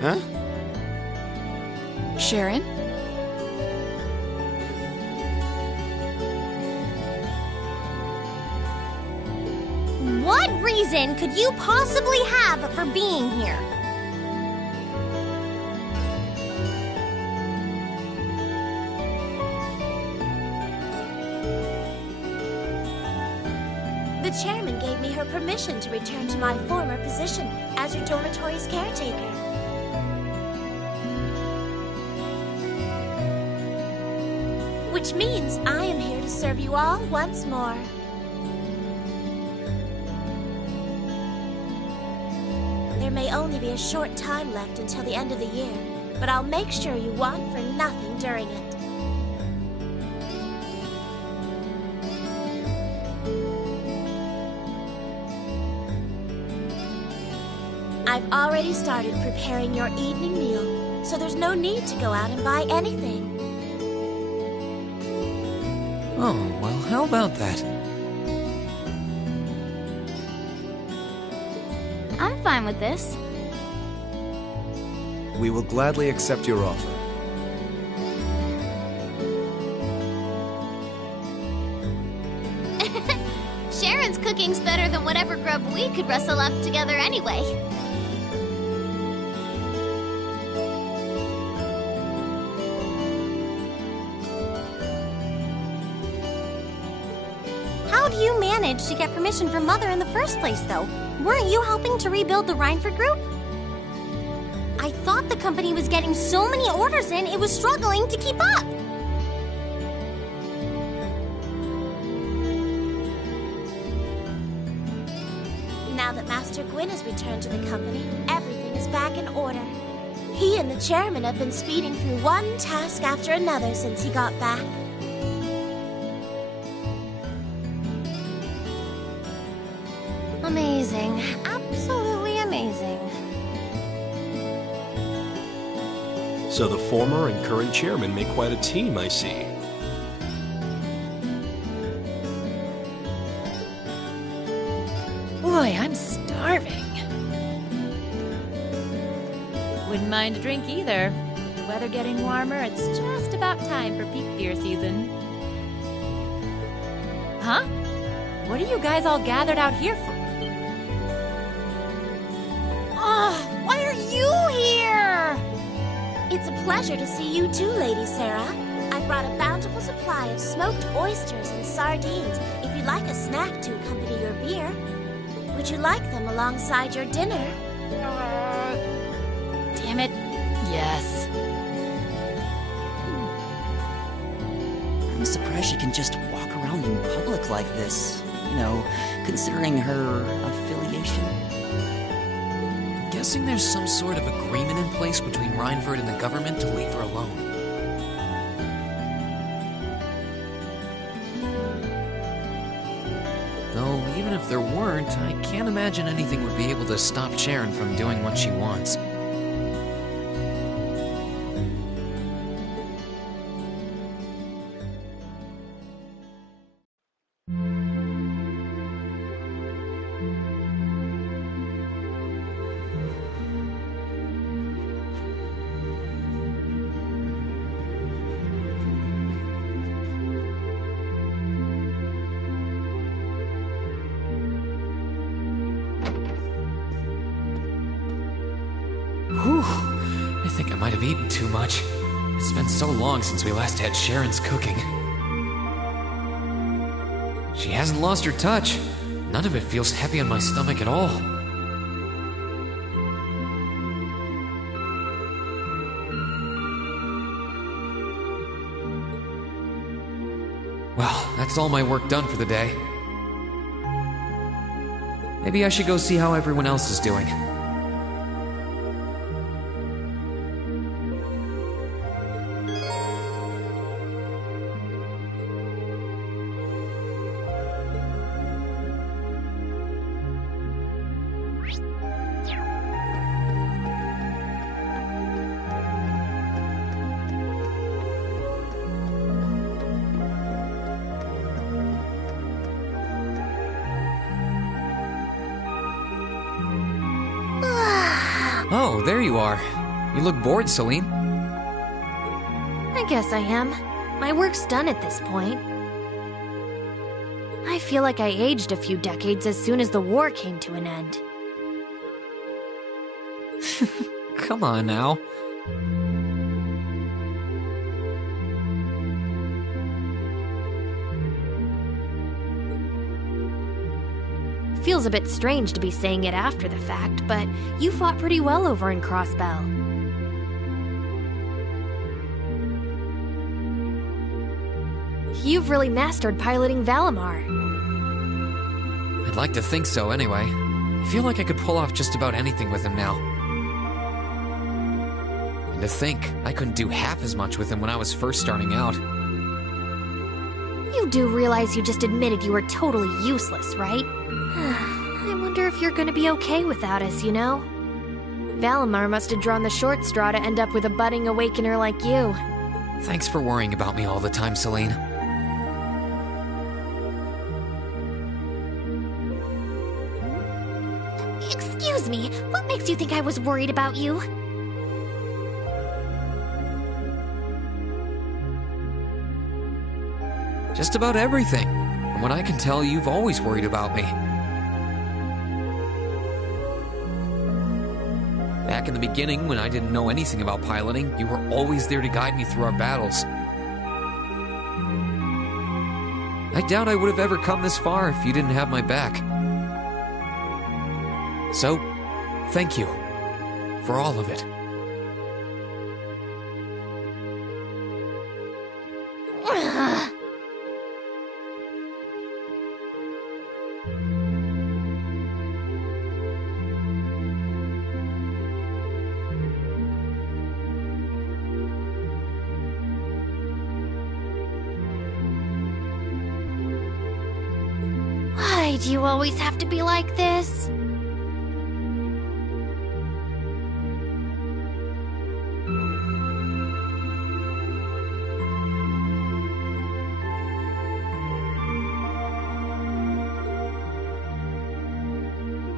Huh? Sharon? What reason could you possibly have for being here? The chairman gave me her permission to return to my former position as your dormitory's caretaker. Which means I am here to serve you all once more. There may only be a short time left until the end of the year, but I'll make sure you want for nothing during it. I've already started preparing your evening meal, so there's no need to go out and buy anything. Oh, well, how about that? I'm fine with this. We will gladly accept your offer. Sharon's cooking's better than whatever grub we could rustle up together anyway. How do you manage to get permission from Mother in the first place, though? Weren't you helping to rebuild the Rhineford group? I thought the company was getting so many orders in, it was struggling to keep up. Now that Master Gwyn has returned to the company, everything is back in order. He and the chairman have been speeding through one task after another since he got back. Amazing. Absolutely amazing. So the former and current chairman make quite a team, I see. Boy, I'm starving. Wouldn't mind a drink either. The weather getting warmer, it's just about time for peak beer season. Huh? What are you guys all gathered out here for? Oh, why are you here? It's a pleasure to see you too, Lady Sarah. I brought a bountiful supply of smoked oysters and sardines if you'd like a snack to accompany your beer. Would you like them alongside your dinner? Damn it. Yes. I'm surprised she can just walk around in public like this. You know, considering her affiliation. Guessing there's some sort of agreement in place between Rhineford and the government to leave her alone. Though, even if there weren't, I can't imagine anything would be able to stop Sharon from doing what she wants. Whew, I think I might have eaten too much. It's been so long since we last had Sharon's cooking. She hasn't lost her touch. None of it feels heavy on my stomach at all. Well, that's all my work done for the day. Maybe I should go see how everyone else is doing. Oh, there you are. You look bored, Celine. I guess I am. My work's done at this point. I feel like I aged a few decades as soon as the war came to an end. Come on now. Feels a bit strange to be saying it after the fact, but you fought pretty well over in Crossbell. You've really mastered piloting Valimar. I'd like to think so, anyway. I feel like I could pull off just about anything with him now. And to think, I couldn't do half as much with him when I was first starting out. You do realize you just admitted you were totally useless, right? I wonder if you're gonna be okay without us, you know? Valimar must have drawn the short straw to end up with a budding awakener like you. Thanks for worrying about me all the time, Celine. Excuse me, what makes you think I was worried about you? Just about everything. From what I can tell, you've always worried about me. Back in the beginning, when I didn't know anything about piloting, you were always there to guide me through our battles. I doubt I would have ever come this far if you didn't have my back. So, thank you for all of it. Why do you always have to be like this?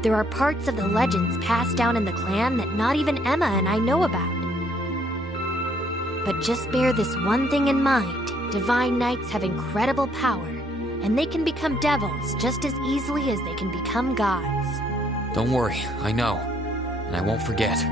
There are parts of the legends passed down in the clan that not even Emma and I know about. But just bear this one thing in mind. Divine Knights have incredible power, and they can become devils just as easily as they can become gods. Don't worry, I know, and I won't forget.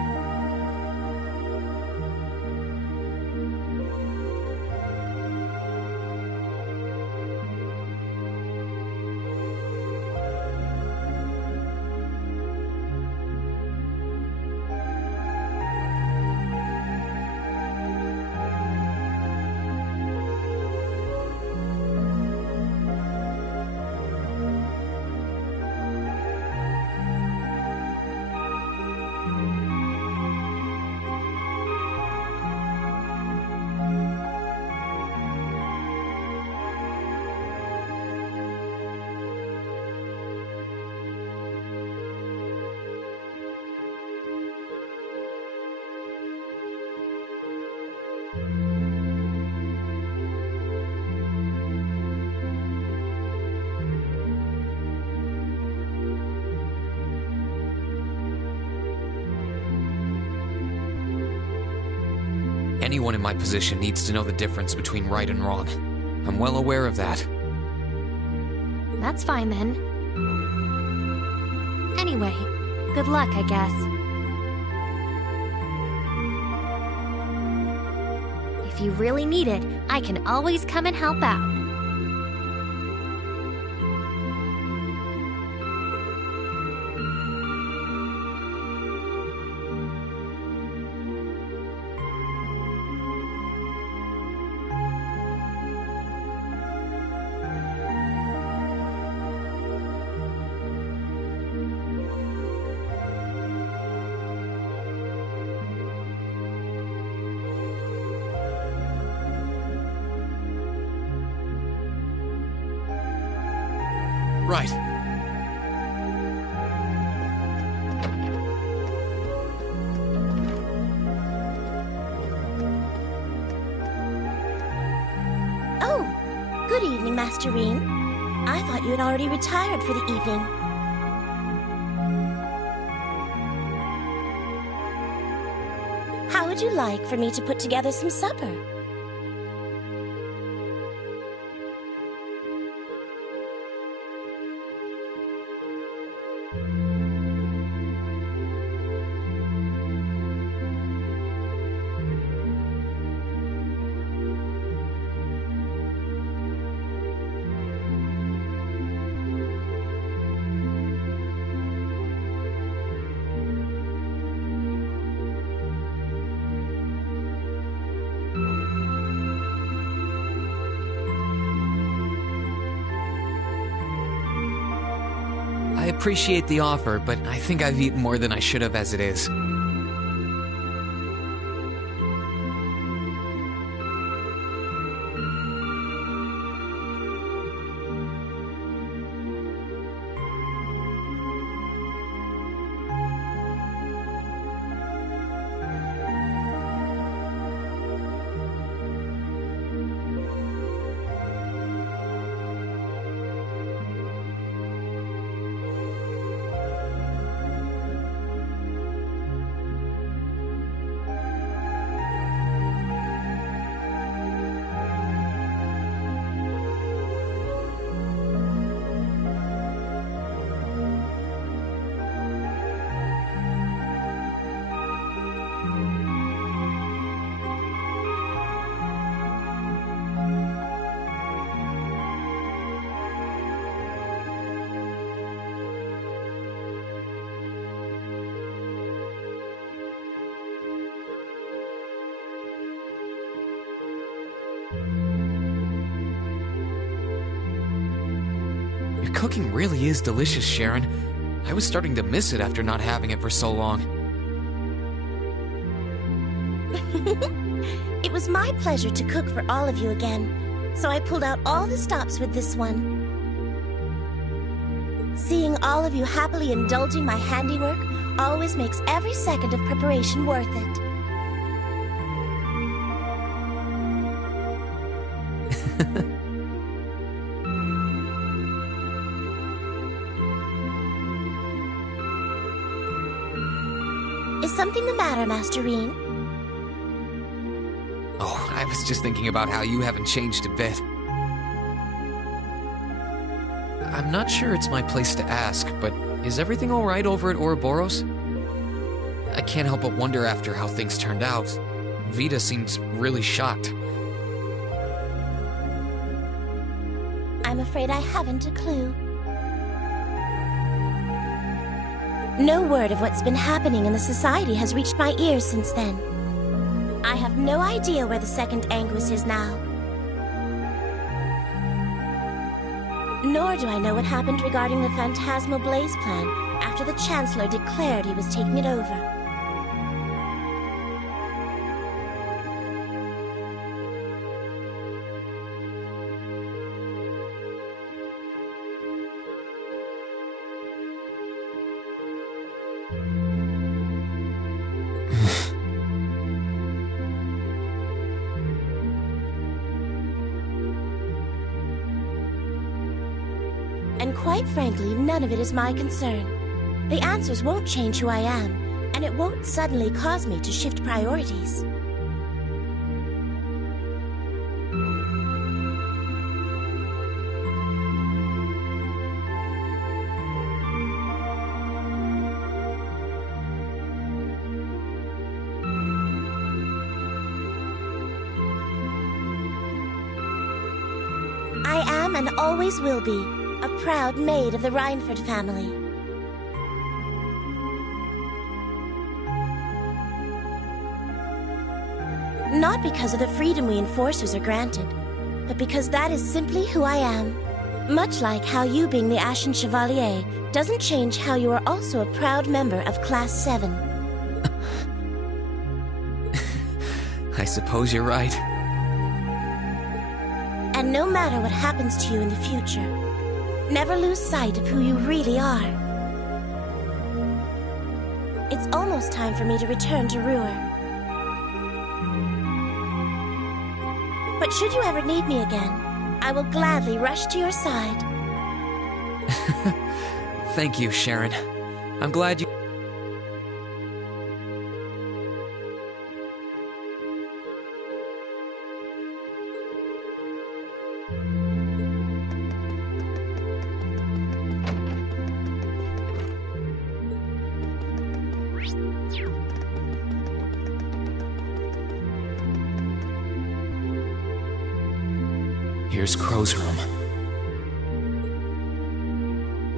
Anyone in my position needs to know the difference between right and wrong. I'm well aware of that. That's fine then. Anyway, good luck, I guess. If you really need it, I can always come and help out. Right. Oh, good evening, Master Rean. I thought you had already retired for the evening. How would you like for me to put together some supper? I appreciate the offer, but I think I've eaten more than I should have as it is. Your cooking really is delicious, Sharon. I was starting to miss it after not having it for so long. It was my pleasure to cook for all of you again, so I pulled out all the stops with this one. Seeing all of you happily indulging my handiwork always makes every second of preparation worth it. Is something the matter, Master Reen? Oh, I was just thinking about how you haven't changed a bit. I'm not sure it's my place to ask, but is everything all right over at Ouroboros? I can't help but wonder after how things turned out. Vita seems really shocked. I'm afraid I haven't a clue. No word of what's been happening in the society has reached my ears since then. I have no idea where the second Anguis is now. Nor do I know what happened regarding the Phantasmal Blaze plan after the Chancellor declared he was taking it over. And quite frankly, none of it is my concern. The answers won't change who I am, and it won't suddenly cause me to shift priorities. I am and always will be a proud maid of the Reinford family. Not because of the freedom we enforcers are granted, but because that is simply who I am. Much like how you being the Ashen Chevalier doesn't change how you are also a proud member of Class 7. I suppose you're right. And no matter what happens to you in the future, never lose sight of who you really are. It's almost time for me to return to Ruhr. But should you ever need me again, I will gladly rush to your side. Thank you, Sharon. I'm glad you... Here's Crow's room.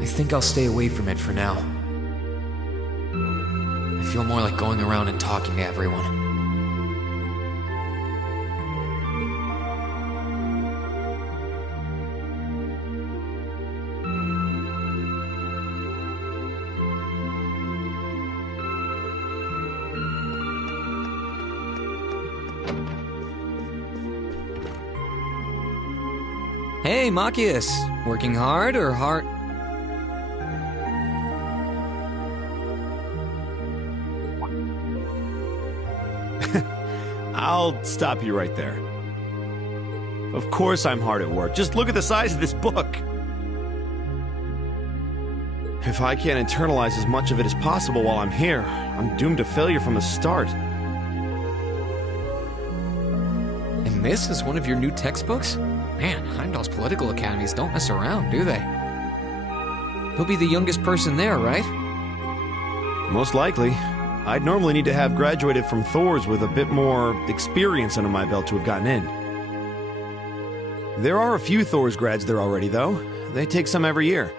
I think I'll stay away from it for now. I feel more like going around and talking to everyone. Hey, Machias! Working hard or hard? I'll stop you right there. Of course I'm hard at work. Just look at the size of this book. If I can't internalize as much of it as possible while I'm here, I'm doomed to failure from the start. And this is one of your new textbooks? Man, Heimdall's political academies don't mess around, do they? You'll be the youngest person there, right? Most likely. I'd normally need to have graduated from Thor's with a bit more experience under my belt to have gotten in. There are a few Thor's grads there already, though. They take some every year.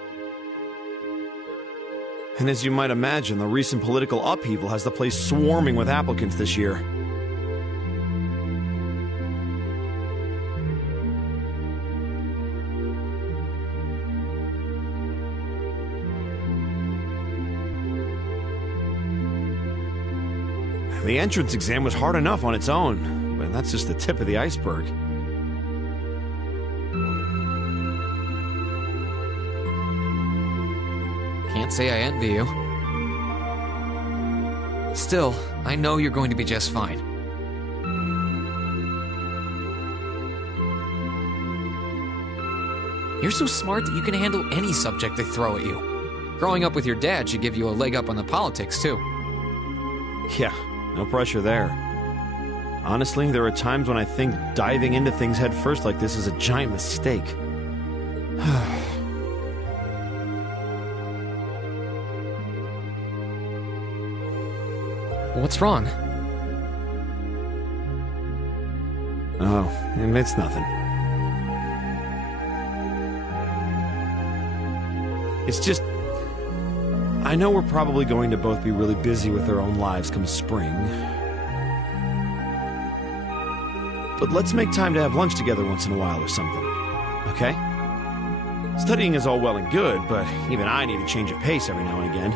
And as you might imagine, the recent political upheaval has the place swarming with applicants this year. The entrance exam was hard enough on its own, but that's just the tip of the iceberg. Can't say I envy you. Still, I know you're going to be just fine. You're so smart that you can handle any subject they throw at you. Growing up with your dad should give you a leg up on the politics, too. Yeah, no pressure there. Honestly, there are times when I think diving into things head first like this is a giant mistake. What's wrong? Oh, it's nothing. It's just... I know we're probably going to both be really busy with our own lives come spring. But let's make time to have lunch together once in a while or something, okay? Studying is all well and good, but even I need a change of pace every now and again.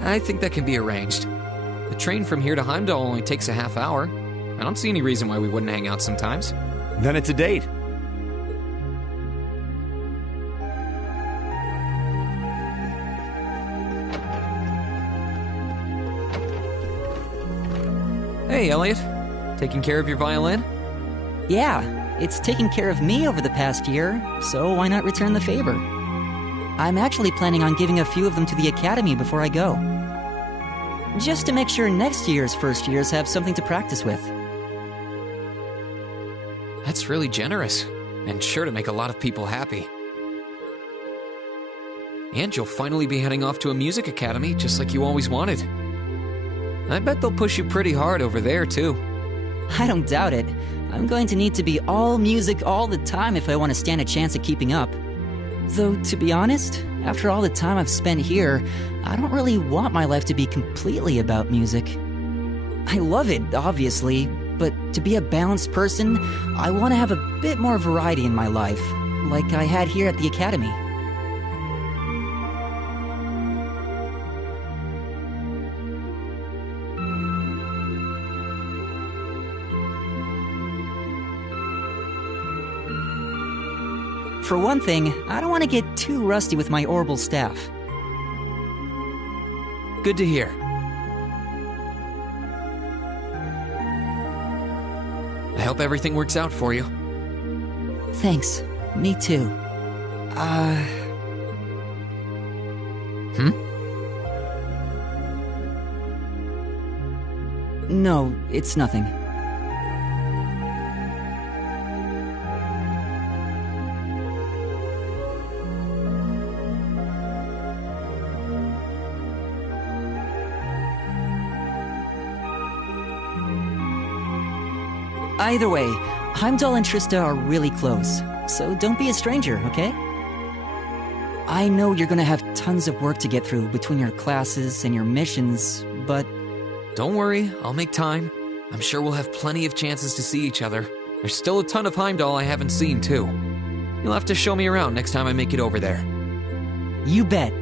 I think that can be arranged. The train from here to Heimdall only takes a half hour. I don't see any reason why we wouldn't hang out sometimes. Then it's a date. Hey, Elliot. Taking care of your violin? Yeah, it's taken care of me over the past year, so why not return the favor? I'm actually planning on giving a few of them to the Academy before I go. Just to make sure next year's first years have something to practice with. That's really generous, and sure to make a lot of people happy. And you'll finally be heading off to a music academy, just like you always wanted. I bet they'll push you pretty hard over there, too. I don't doubt it. I'm going to need to be all music all the time if I want to stand a chance at keeping up. Though, to be honest, after all the time I've spent here, I don't really want my life to be completely about music. I love it, obviously, but to be a balanced person, I want to have a bit more variety in my life, like I had here at the Academy. For one thing, I don't want to get too rusty with my orbital staff. Good to hear. I hope everything works out for you. Thanks. Me too. No, it's nothing. Either way, Heimdall and Trista are really close, so don't be a stranger, okay? I know you're gonna have tons of work to get through between your classes and your missions, but... Don't worry, I'll make time. I'm sure we'll have plenty of chances to see each other. There's still a ton of Heimdall I haven't seen, too. You'll have to show me around next time I make it over there. You bet.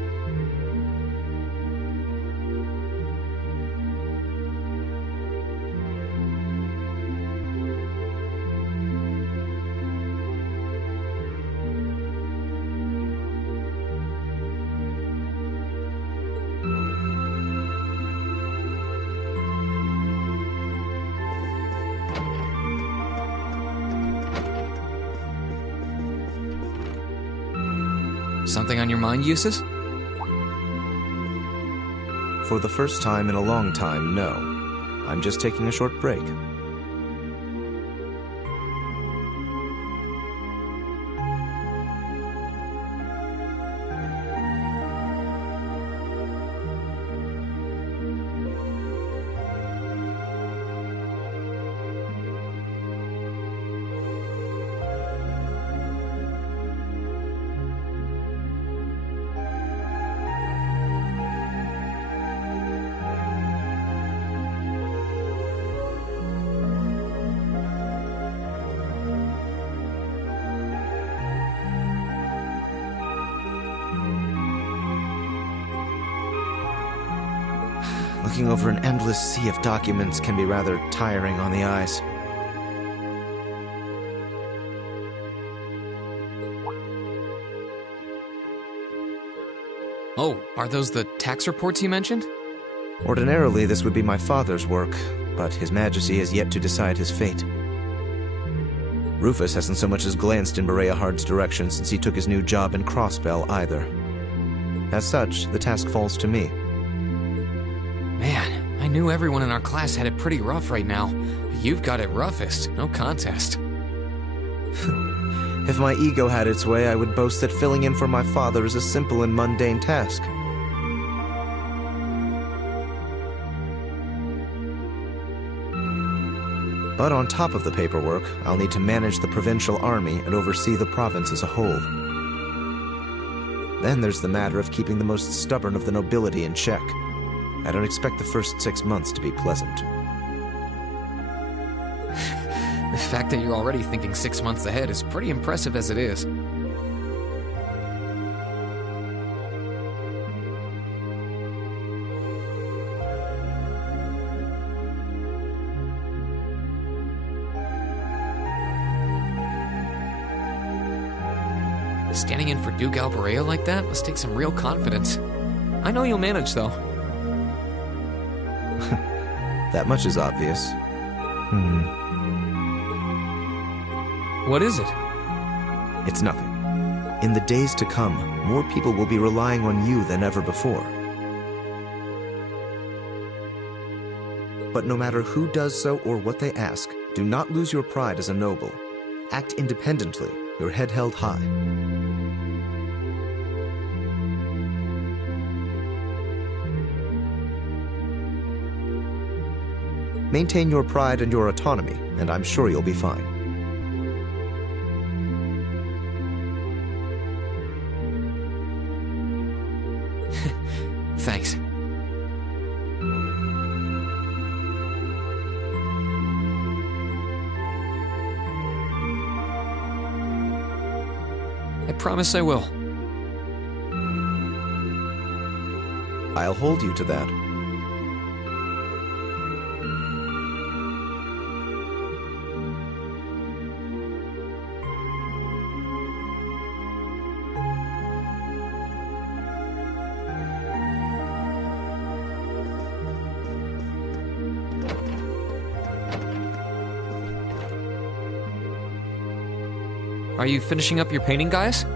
Something on your mind, Eustace? For the first time in a long time, no. I'm just taking a short break. Looking over an endless sea of documents can be rather tiring on the eyes. Oh, are those the tax reports you mentioned? Ordinarily, this would be my father's work, but His Majesty has yet to decide his fate. Rufus hasn't so much as glanced in Berea Hard's direction since he took his new job in Crossbell either. As such, the task falls to me. Man, I knew everyone in our class had it pretty rough right now. You've got it roughest, no contest. If my ego had its way, I would boast that filling in for my father is a simple and mundane task. But on top of the paperwork, I'll need to manage the provincial army and oversee the province as a whole. Then there's the matter of keeping the most stubborn of the nobility in check. I don't expect the first 6 months to be pleasant. The fact that you're already thinking 6 months ahead is pretty impressive as it is. Standing in for Duke Alberea like that must take some real confidence. I know you'll manage, though. That much is obvious. What is it? It's nothing. In the days to come, more people will be relying on you than ever before. But no matter who does so or what they ask, do not lose your pride as a noble. Act independently, your head held high. Maintain your pride and your autonomy, and I'm sure you'll be fine. Thanks. I promise I will. I'll hold you to that. Are you finishing up your painting, guys?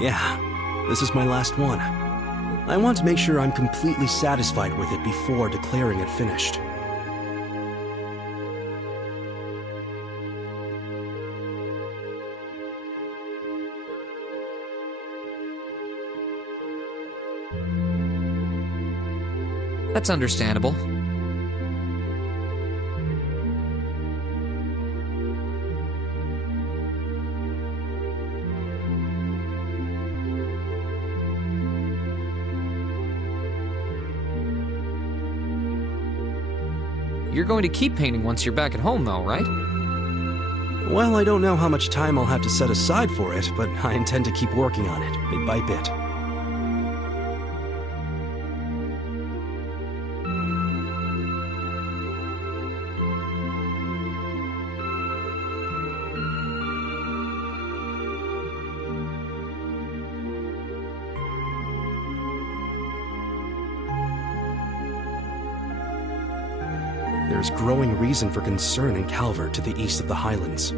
Yeah, this is my last one. I want to make sure I'm completely satisfied with it before declaring it finished. That's understandable. You're going to keep painting once you're back at home, though, right? Well, I don't know how much time I'll have to set aside for it, but I intend to keep working on it, bit by bit. There's growing reason for concern in Calvert to the east of the Highlands.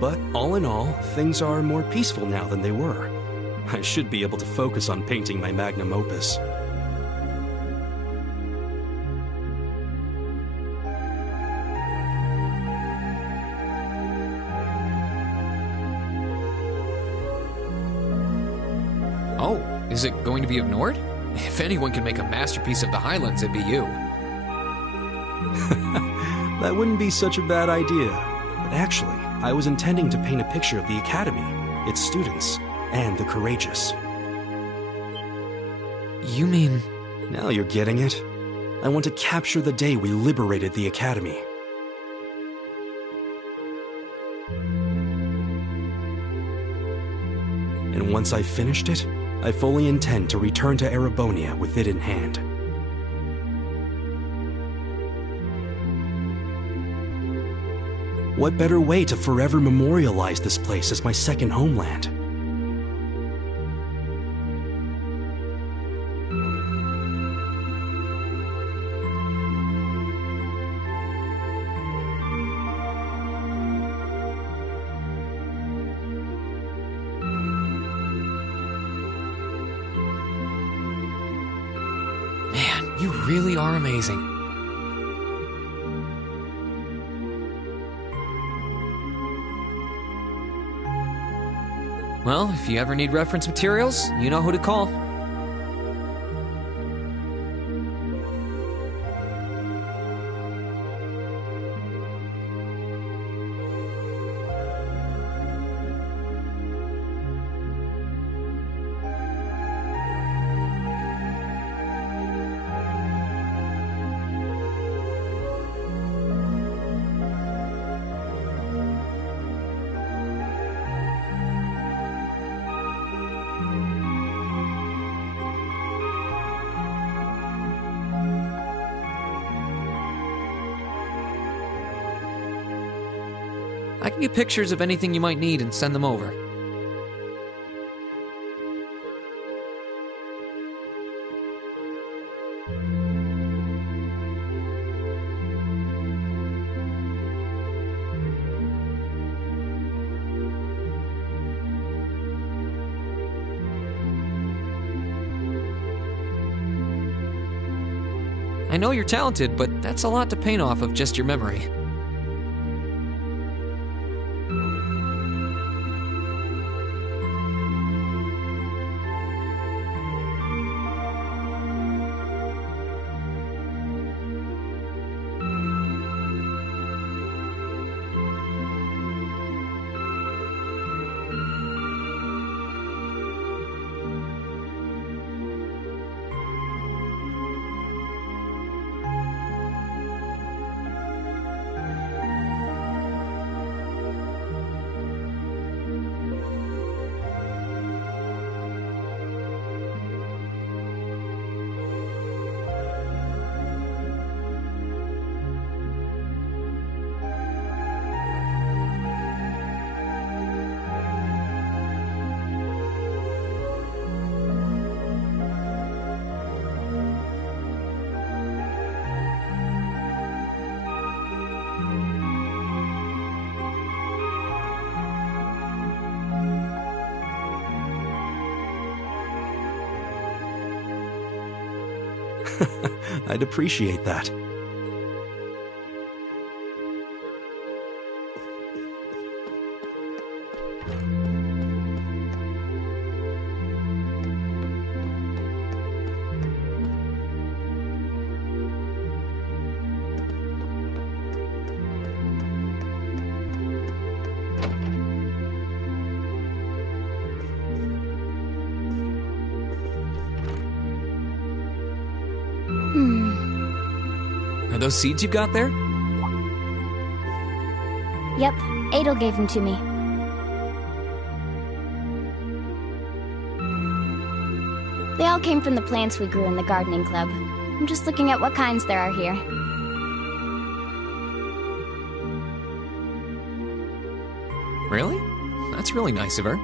But all in all, things are more peaceful now than they were. I should be able to focus on painting my magnum opus. Oh, is it going to be ignored? If anyone can make a masterpiece of the Highlands, it'd be you. That wouldn't be such a bad idea. But actually, I was intending to paint a picture of the Academy, its students, and the courageous. You mean... Now you're getting it. I want to capture the day we liberated the Academy. And once I've finished it, I fully intend to return to Erebonia with it in hand. What better way to forever memorialize this place as my second homeland? Man, you really are amazing. Well, if you ever need reference materials, you know who to call. I can get pictures of anything you might need and send them over. I know you're talented, but that's a lot to paint off of just your memory. I'd appreciate that. Are those seeds you got there? Yep, Adel gave them to me. They all came from the plants we grew in the gardening club. I'm just looking at what kinds there are here. Really? That's really nice of her.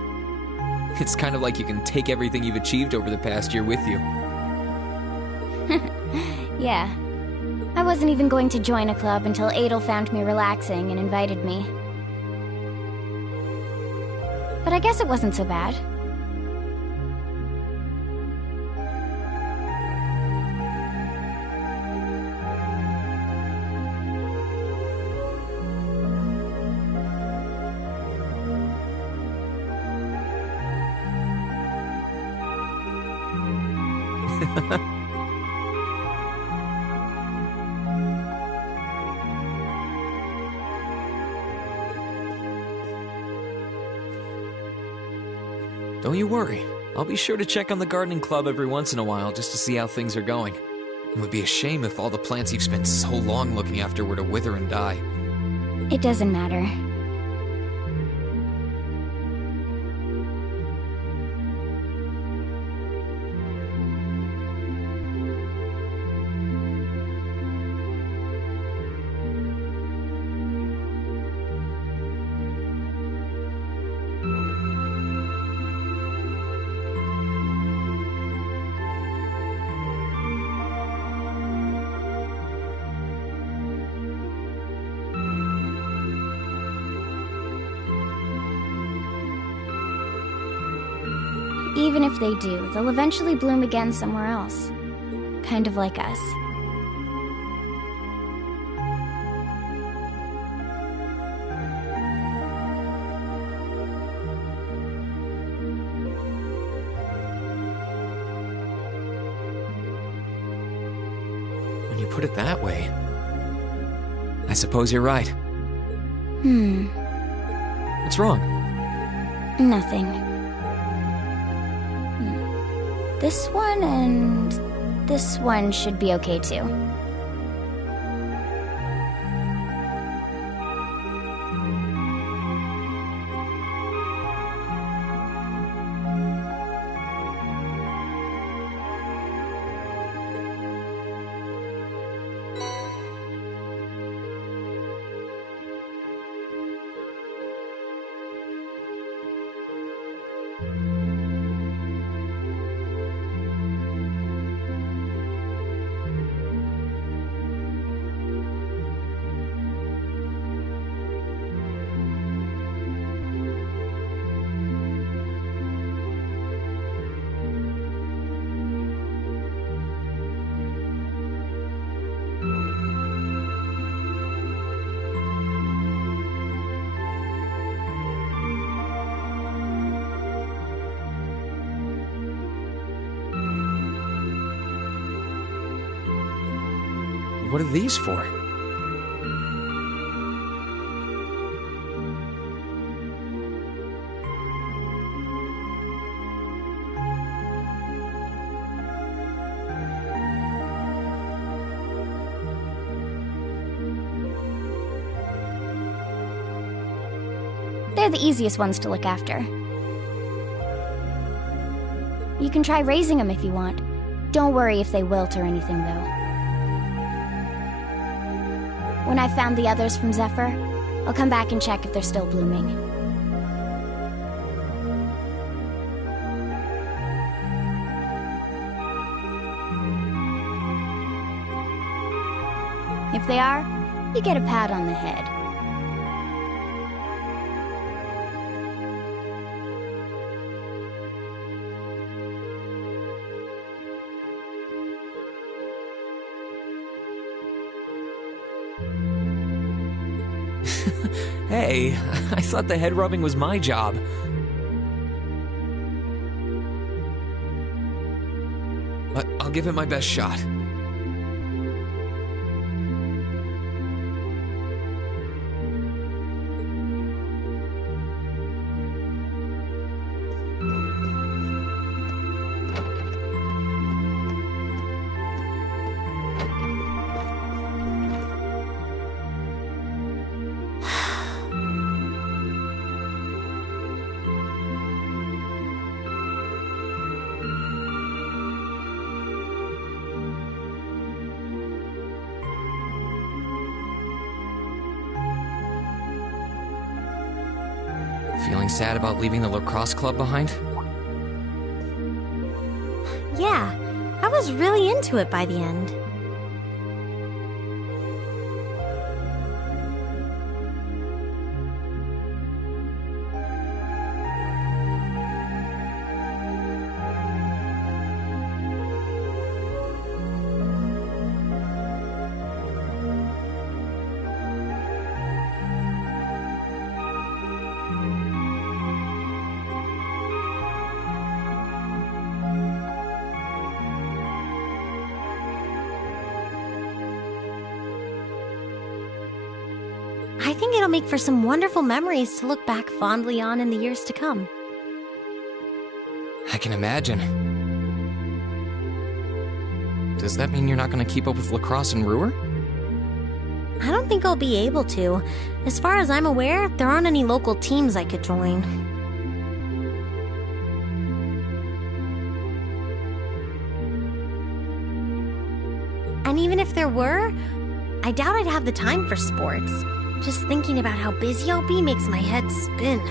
It's kind of like you can take everything you've achieved over the past year with you. Yeah. I wasn't even going to join a club until Adel found me relaxing and invited me. But I guess it wasn't so bad. Don't you worry. I'll be sure to check on the gardening club every once in a while just to see how things are going. It would be a shame if all the plants you've spent so long looking after were to wither and die. It doesn't matter. Even if they do, they'll eventually bloom again somewhere else. Kind of like us. When you put it that way, I suppose you're right. What's wrong? Nothing. This one and this one should be okay too. What are these for? They're the easiest ones to look after. You can try raising them if you want. Don't worry if they wilt or anything, though. When I've found the others from Zephyr, I'll come back and check if they're still blooming. If they are, you get a pat on the head. Hey, I thought the head rubbing was my job. But I'll give it my best shot. Feeling sad about leaving the lacrosse club behind? Yeah, I was really into it by the end. I think it'll make for some wonderful memories to look back fondly on in the years to come. I can imagine. Does that mean you're not going to keep up with lacrosse and Ruhr? I don't think I'll be able to. As far as I'm aware, there aren't any local teams I could join. And even if there were, I doubt I'd have the time for sports. Just thinking about how busy I'll be makes my head spin.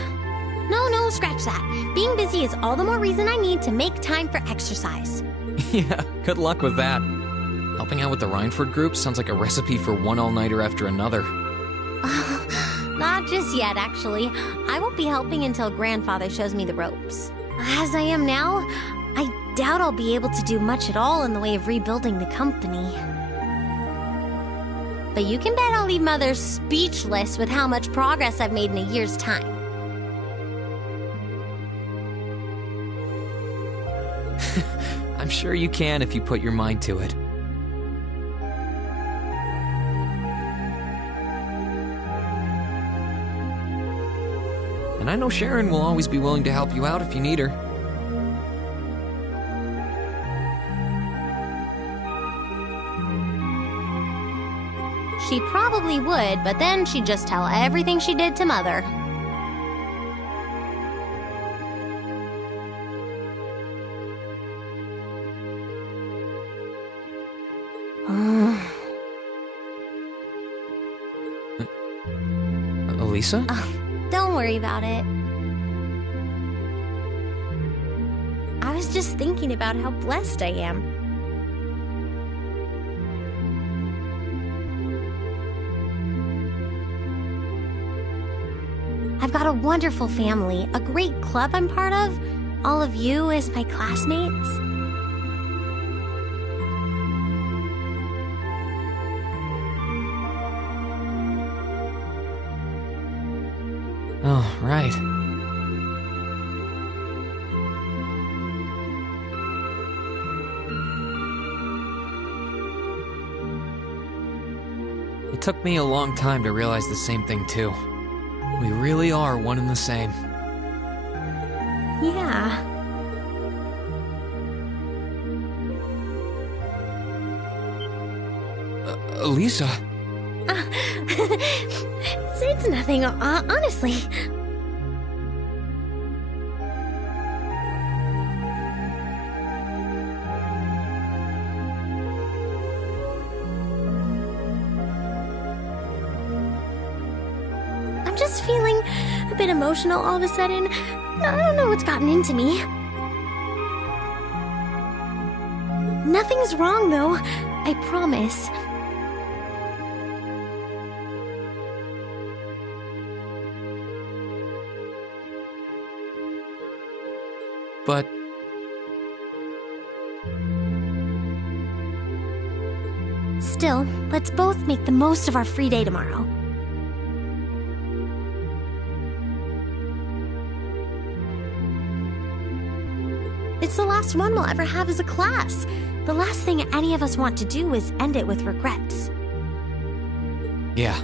No, scratch that. Being busy is all the more reason I need to make time for exercise. Yeah, good luck with that. Helping out with the Rhineford group sounds like a recipe for one all-nighter after another. Not just yet, actually. I won't be helping until Grandfather shows me the ropes. As I am now, I doubt I'll be able to do much at all in the way of rebuilding the company. But you can bet I'll leave Mother speechless with how much progress I've made in a year's time. I'm sure you can if you put your mind to it. And I know Sharon will always be willing to help you out if you need her. She probably would, but then she'd just tell everything she did to Mother. Elisa? Don't worry about it. I was just thinking about how blessed I am. I've got a wonderful family, a great club I'm part of, all of you as my classmates. Oh, right. It took me a long time to realize the same thing, too. We really are one and the same. Yeah. Lisa. It's nothing, honestly. I'm just feeling a bit emotional all of a sudden. I don't know what's gotten into me. Nothing's wrong, though. I promise. But... Still, let's both make the most of our free day tomorrow. It's the last one we'll ever have as a class. The last thing any of us want to do is end it with regrets. yeah,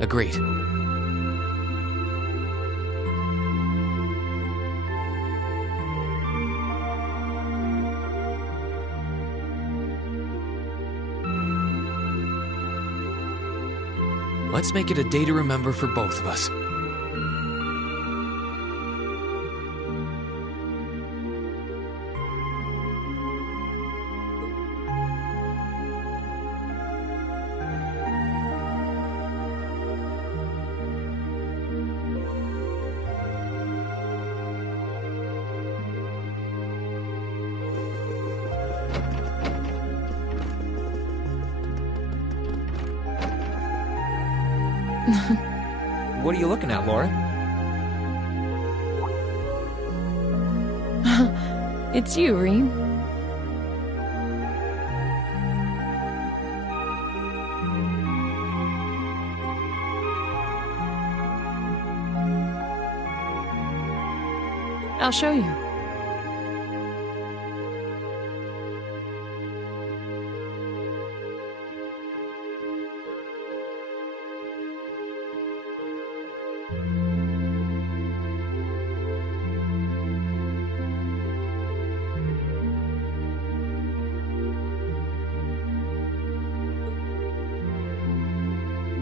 agreed. Let's make it a day to remember for both of us. What are you looking at, Laura? It's you, Reem. I'll show you.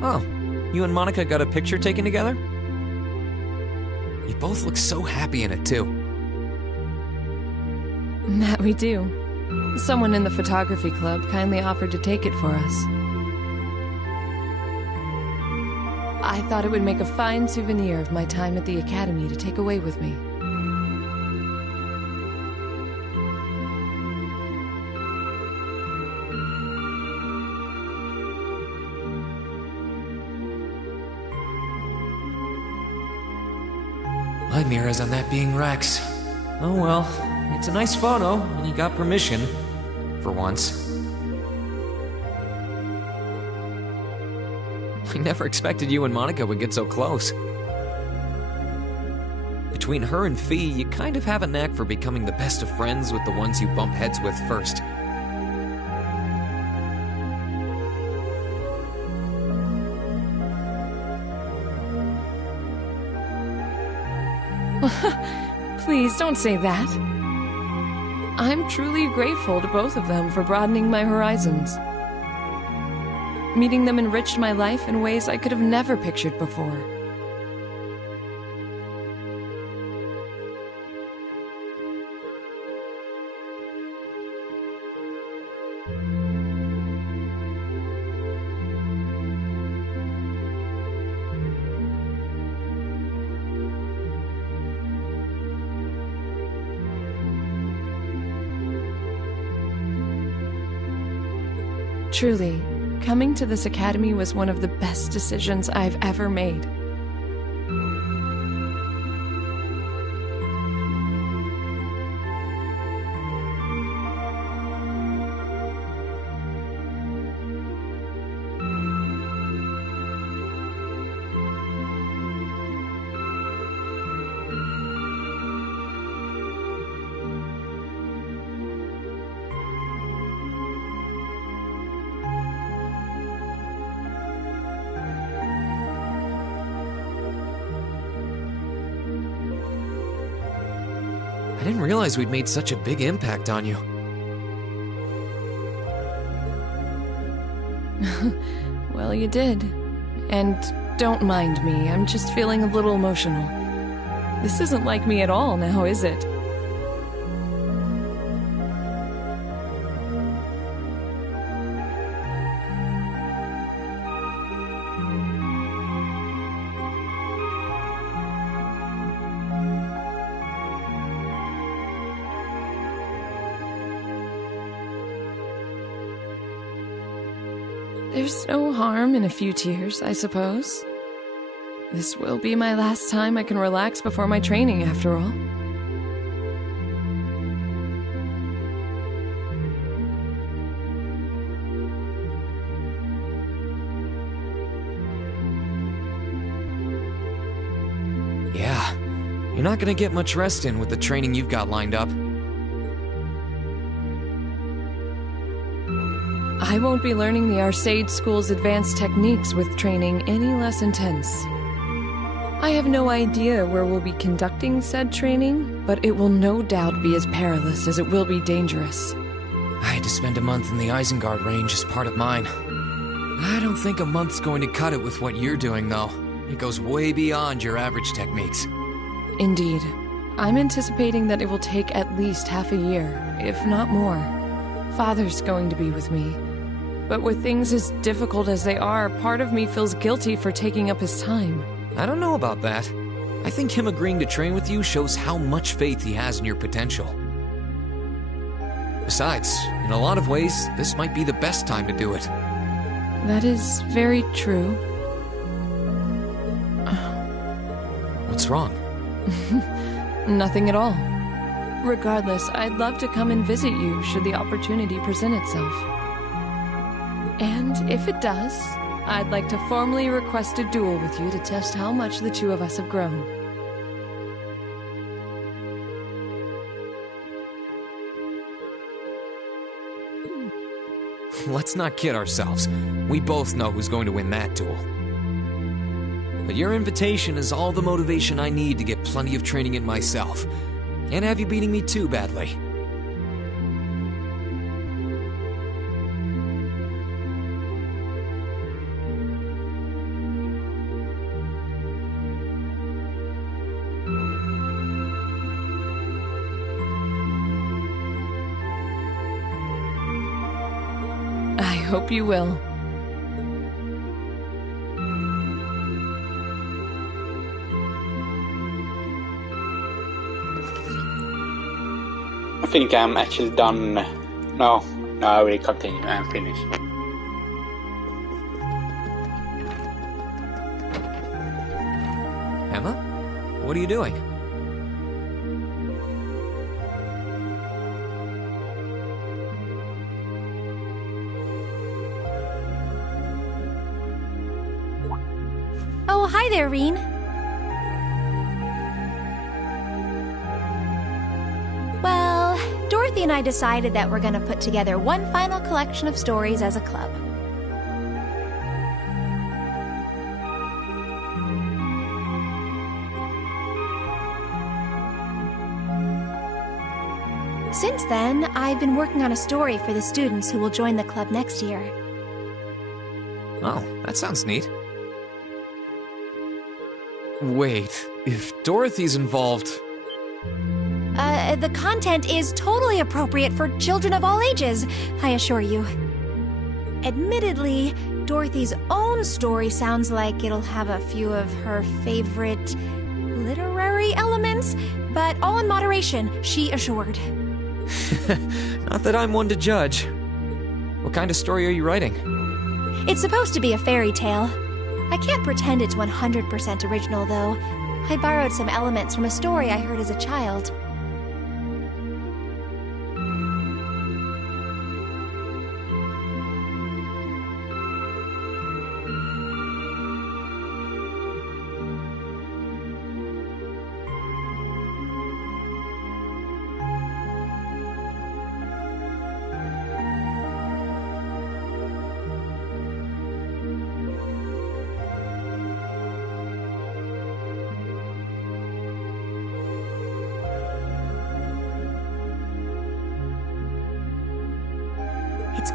Oh, you and Monica got a picture taken together? You both look so happy in it, too. That we do. Someone in the photography club kindly offered to take it for us. I thought it would make a fine souvenir of my time at the academy to take away with me. My mirror's on that being Rex. Oh well, it's a nice photo, and you got permission. For once. I never expected you and Monica would get so close. Between her and Fee, you kind of have a knack for becoming the best of friends with the ones you bump heads with first. Please don't say that. I'm truly grateful to both of them for broadening my horizons. Meeting them enriched my life in ways I could have never pictured before. Truly, coming to this academy was one of the best decisions I've ever made. didn't realize we'd made such a big impact on you. Well, you did. And don't mind me, I'm just feeling a little emotional. This isn't like me at all now, is it? There's no harm in a few tears, I suppose. This will be my last time I can relax before my training, after all. Yeah, you're not gonna get much rest in with the training you've got lined up. I won't be learning the Arcade School's advanced techniques with training any less intense. I have no idea where we'll be conducting said training, but it will no doubt be as perilous as it will be dangerous. I had to spend a month in the Isengard range as part of mine. I don't think a month's going to cut it with what you're doing, though. It goes way beyond your average techniques. Indeed. I'm anticipating that it will take at least half a year, if not more. Father's going to be with me. But with things as difficult as they are, part of me feels guilty for taking up his time. I don't know about that. I think him agreeing to train with you shows how much faith he has in your potential. Besides, in a lot of ways, this might be the best time to do it. That is very true. What's wrong? Nothing at all. Regardless, I'd love to come and visit you should the opportunity present itself. And if it does, I'd like to formally request a duel with you to test how much the two of us have grown. Let's not kid ourselves. We both know who's going to win that duel. But your invitation is all the motivation I need to get plenty of training in myself. Can't have you beating me too badly. I hope you will. I think I'm actually done. No, I will continue. I'm finished. Emma? What are you doing? Oh, hi there, Reen. Well, Dorothy and I decided that we're gonna put together one final collection of stories as a club. Since then, I've been working on a story for the students who will join the club next year. Oh, that sounds neat. Wait, if Dorothy's involved... The content is totally appropriate for children of all ages, I assure you. Admittedly, Dorothy's own story sounds like it'll have a few of her favorite literary elements, but all in moderation, she assured. Not that I'm one to judge. What kind of story are you writing? It's supposed to be a fairy tale. I can't pretend it's 100% original, though. I borrowed some elements from a story I heard as a child.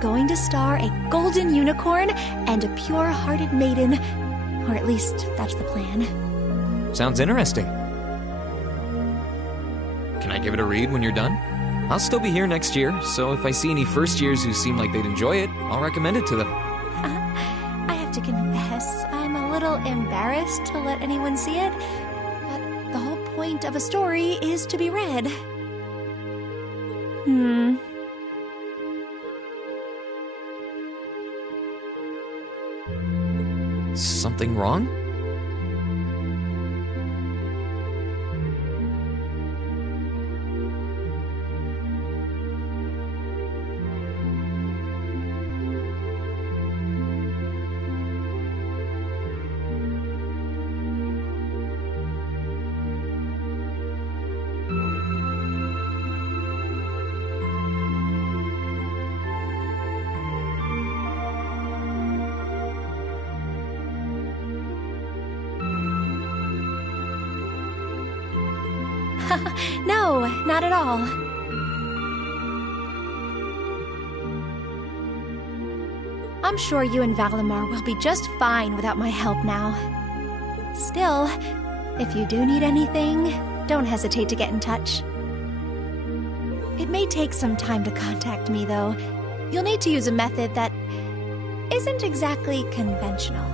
going to star a golden unicorn and a pure-hearted maiden. Or at least, that's the plan. Sounds interesting. Can I give it a read when you're done? I'll still be here next year, so if I see any first years who seem like they'd enjoy it, I'll recommend it to them. I have to confess, I'm a little embarrassed to let anyone see it, but the whole point of a story is to be read. Something wrong? No, not at all. I'm sure you and Valimar will be just fine without my help now. Still, if you do need anything, don't hesitate to get in touch. It may take some time to contact me, though. You'll need to use a method that isn't exactly conventional.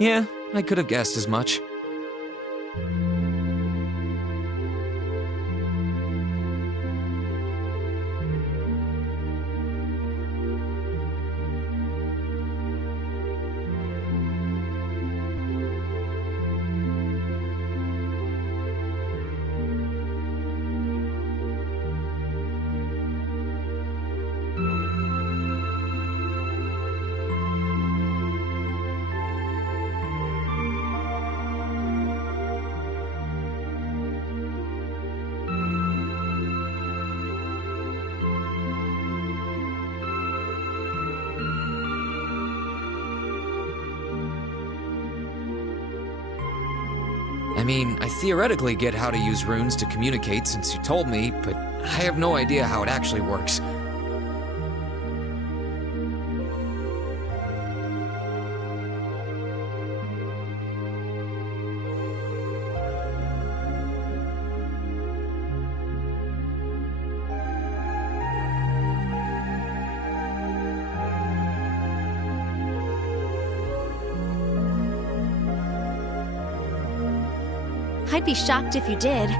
Yeah, I could have guessed as much. I mean, I theoretically get how to use runes to communicate since you told me, but I have no idea how it actually works. I'd be shocked if you did.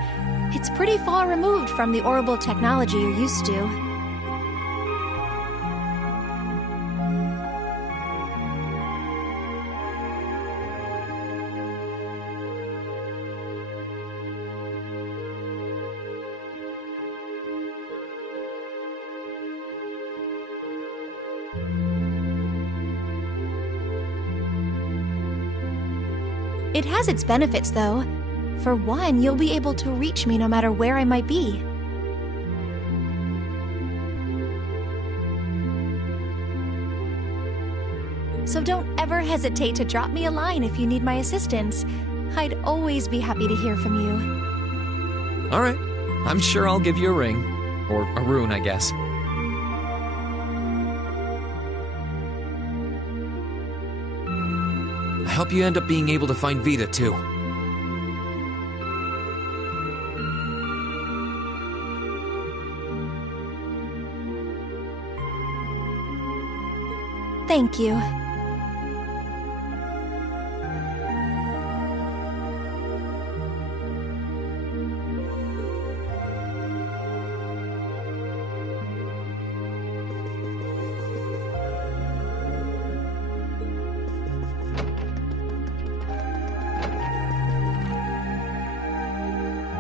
It's pretty far removed from the orbital technology you're used to. It has its benefits, though. For one, you'll be able to reach me no matter where I might be. So don't ever hesitate to drop me a line if you need my assistance. I'd always be happy to hear from you. All right. I'm sure I'll give you a ring. Or a rune, I guess. I hope you end up being able to find Vita, too. Thank you.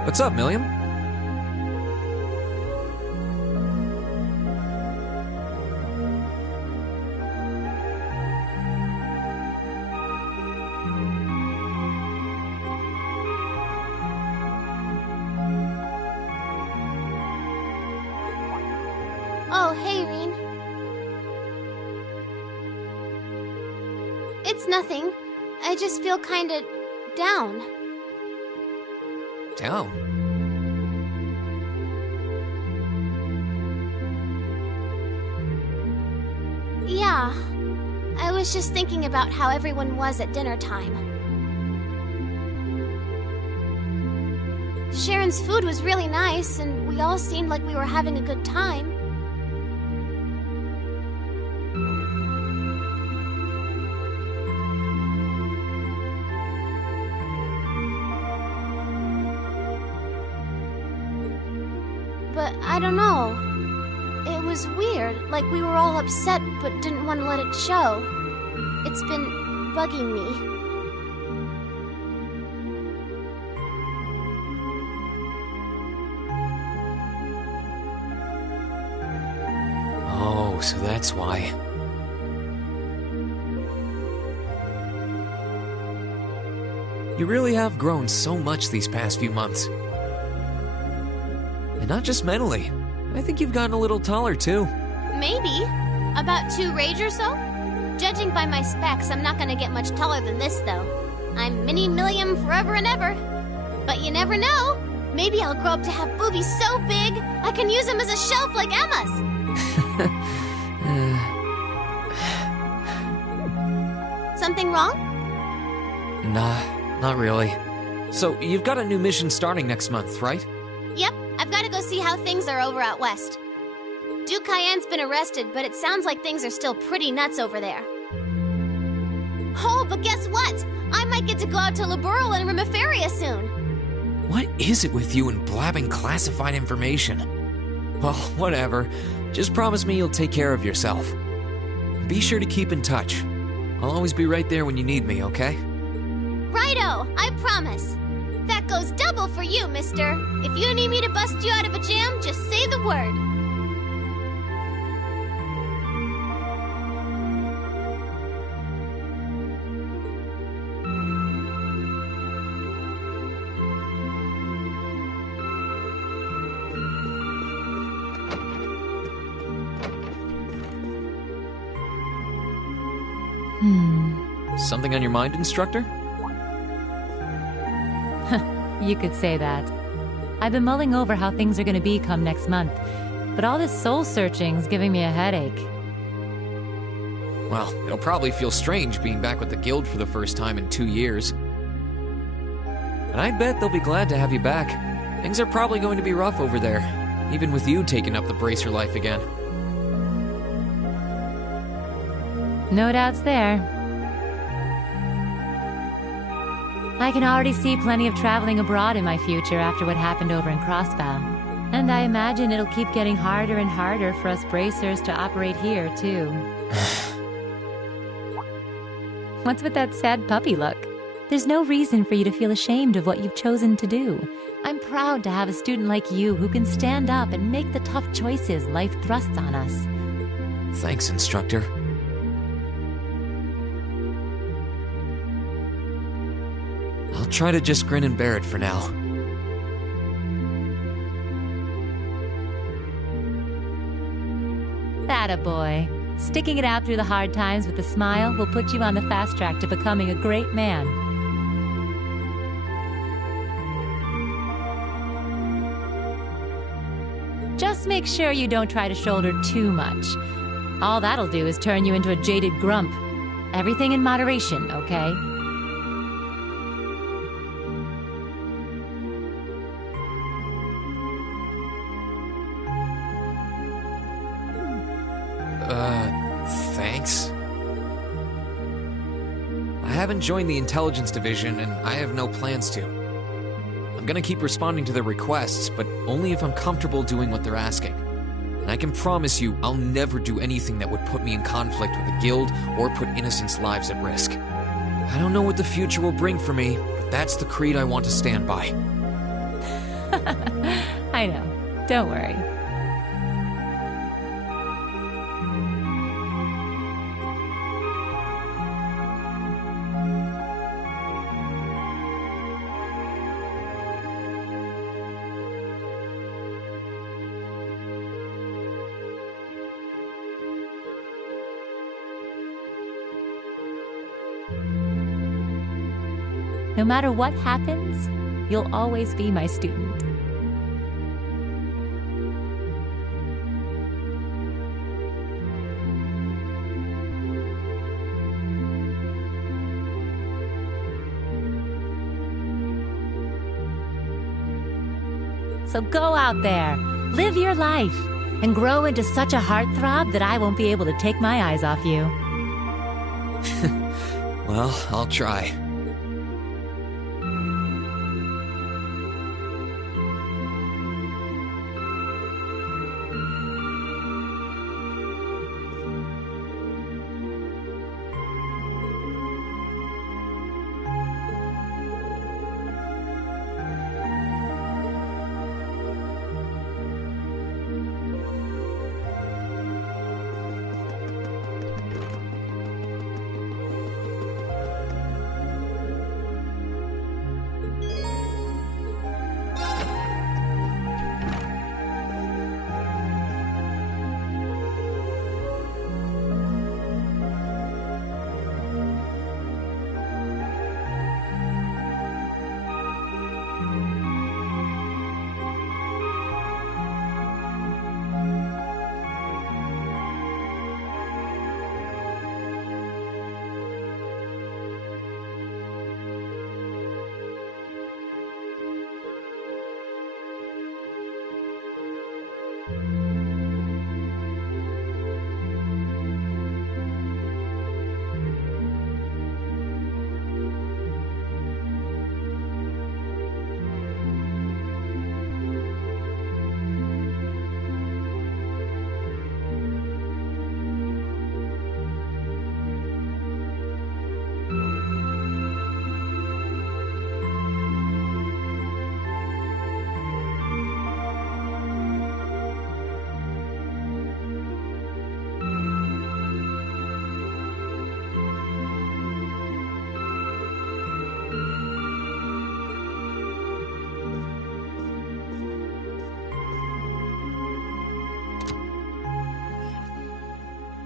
What's up, Milliam? Oh, hey, Reen. It's nothing. I just feel kinda down. Down? Yeah. I was just thinking about how everyone was at dinner time. Sharon's food was really nice, and we all seemed like we were having a good time. But I don't know. It was weird, like we were all upset but didn't want to let it show. It's been bugging me. Oh, so that's why. You really have grown so much these past few months. And not just mentally. I think you've gotten a little taller, too. Maybe. About 2 rage or so? Judging by my specs, I'm not gonna get much taller than this, though. I'm mini-millium forever and ever. But you never know. Maybe I'll grow up to have boobies so big, I can use them as a shelf like Emma's. Something wrong? Nah, not really. So, you've got a new mission starting next month, right? Yep, I've got to go see how things are over out west. Duke Cayenne's been arrested, but it sounds like things are still pretty nuts over there. Oh, but guess what? I might get to go out to Laboral and Rimiferia soon. What is it with you and blabbing classified information? Well, whatever. Just promise me you'll take care of yourself. Be sure to keep in touch. I'll always be right there when you need me, okay? Righto, I promise. That goes double for you, mister. If you need me to bust you out of a jam, just say the word. Something on your mind, instructor? You could say that. I've been mulling over how things are going to be come next month, but all this soul-searching's giving me a headache. Well, it'll probably feel strange being back with the guild for the first time in 2 years. And I bet they'll be glad to have you back. Things are probably going to be rough over there, even with you taking up the bracer life again. No doubts there. I can already see plenty of traveling abroad in my future after what happened over in Crossbow. And I imagine it'll keep getting harder and harder for us bracers to operate here, too. What's with that sad puppy look? There's no reason for you to feel ashamed of what you've chosen to do. I'm proud to have a student like you who can stand up and make the tough choices life thrusts on us. Thanks, instructor. I'll try to just grin and bear it for now. Attaboy. Sticking it out through the hard times with a smile will put you on the fast track to becoming a great man. Just make sure you don't try to shoulder too much. All that'll do is turn you into a jaded grump. Everything in moderation, okay? Thanks. I haven't joined the intelligence division, and I have no plans to. I'm gonna keep responding to their requests, but only if I'm comfortable doing what they're asking. And I can promise you, I'll never do anything that would put me in conflict with the guild or put innocents' lives at risk. I don't know what the future will bring for me, but that's the creed I want to stand by. I know. Don't worry. No matter what happens, you'll always be my student. So go out there, live your life, and grow into such a heartthrob that I won't be able to take my eyes off you. Well, I'll try.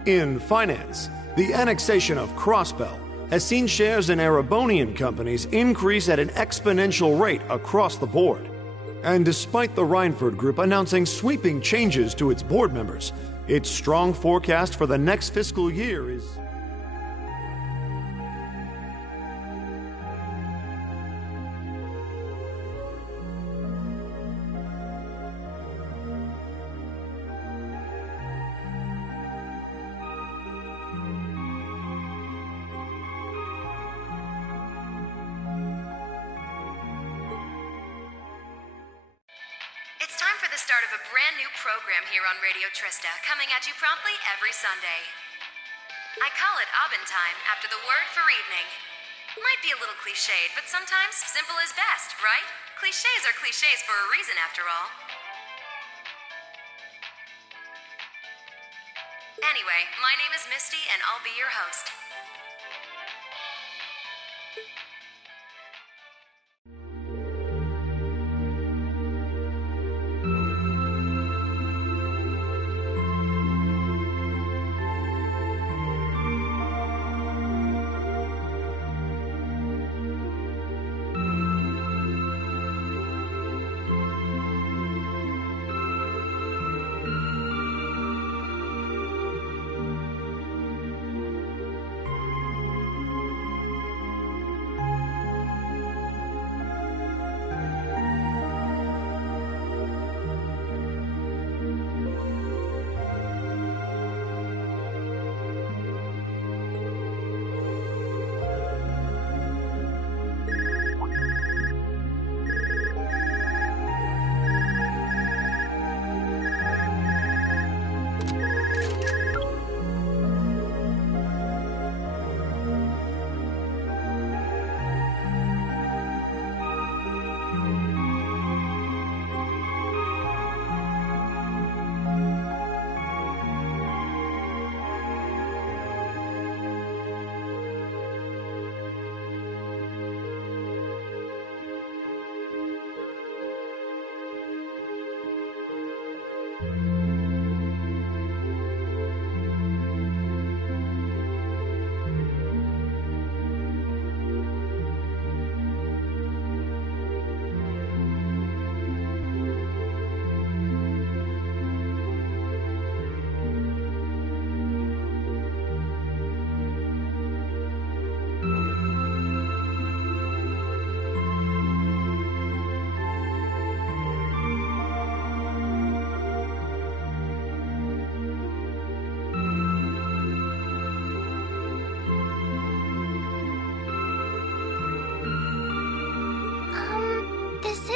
In finance, the annexation of Crossbell has seen shares in Erebonian companies increase at an exponential rate across the board. And despite the Rhineford Group announcing sweeping changes to its board members, its strong forecast for the next fiscal year is... It's time for the start of a brand new program here on Radio Trista, coming at you promptly every Sunday. I call it Aubin Time after the word for evening. Might be a little cliched, but sometimes simple is best, right? Clichés are clichés for a reason, after all. Anyway, my name is Misty, and I'll be your host.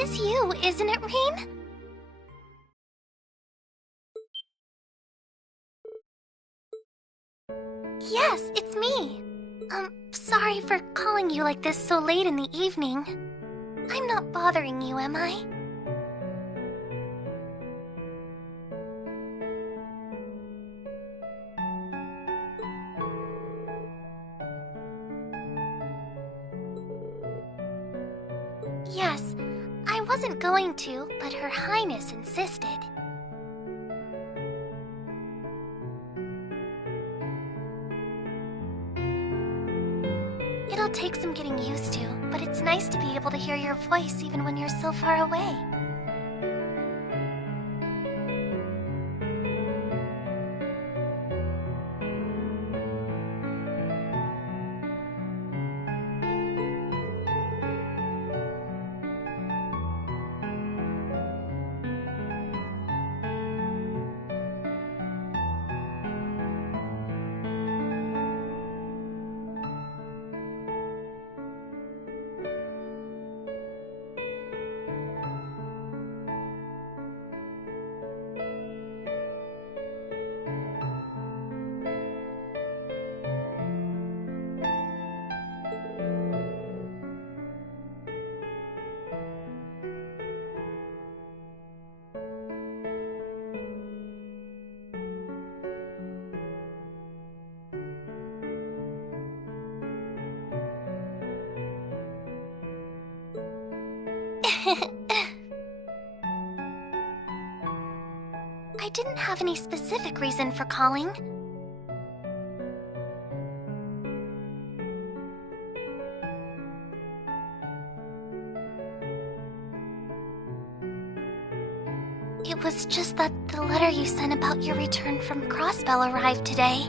is you, isn't it, Rean? Yes, it's me. Sorry for calling you like this so late in the evening. I'm not bothering you, am I? Yes, I wasn't going to, but Her Highness insisted. It'll take some getting used to, but it's nice to be able to hear your voice even when you're so far away. I didn't have any specific reason for calling. It was just that the letter you sent about your return from Crossbell arrived today.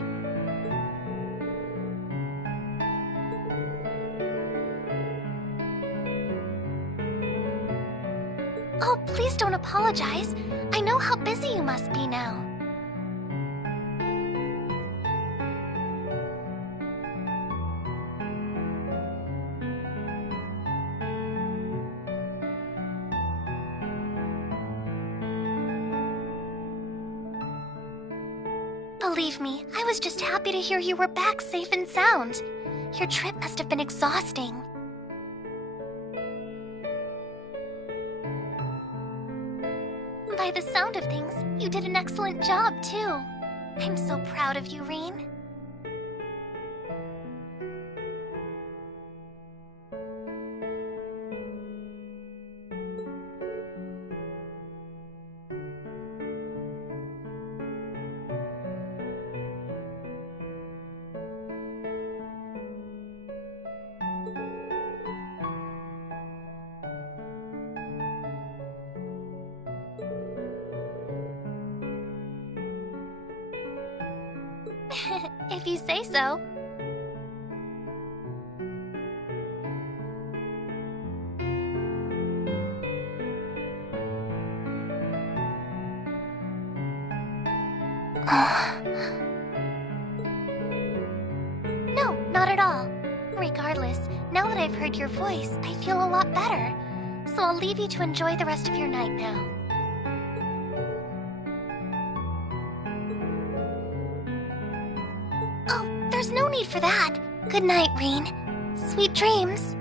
Oh, please don't apologize. I know how busy you must be now. Believe me, I was just happy to hear you were back safe and sound. Your trip must have been exhausting. By the sound of things, you did an excellent job, too. I'm so proud of you, Rean. If you say so. No, not at all. Regardless, now that I've heard your voice, I feel a lot better. So I'll leave you to enjoy the rest of your night now. There's no need for that. Good night, Rean. Sweet dreams.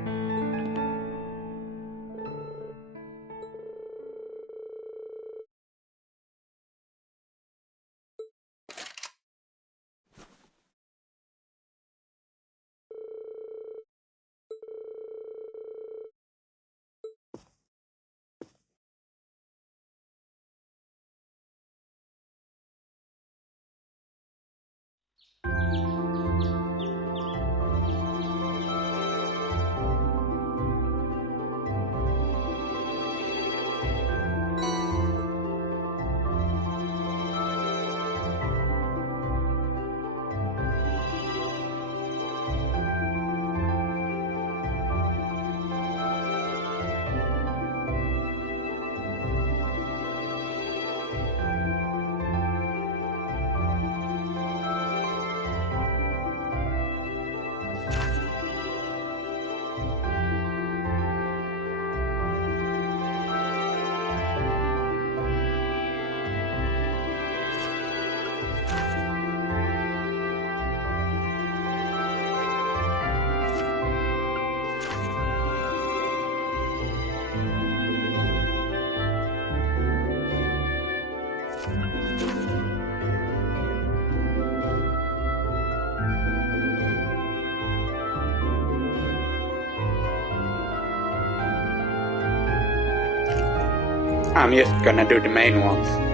I'm just gonna do the main ones.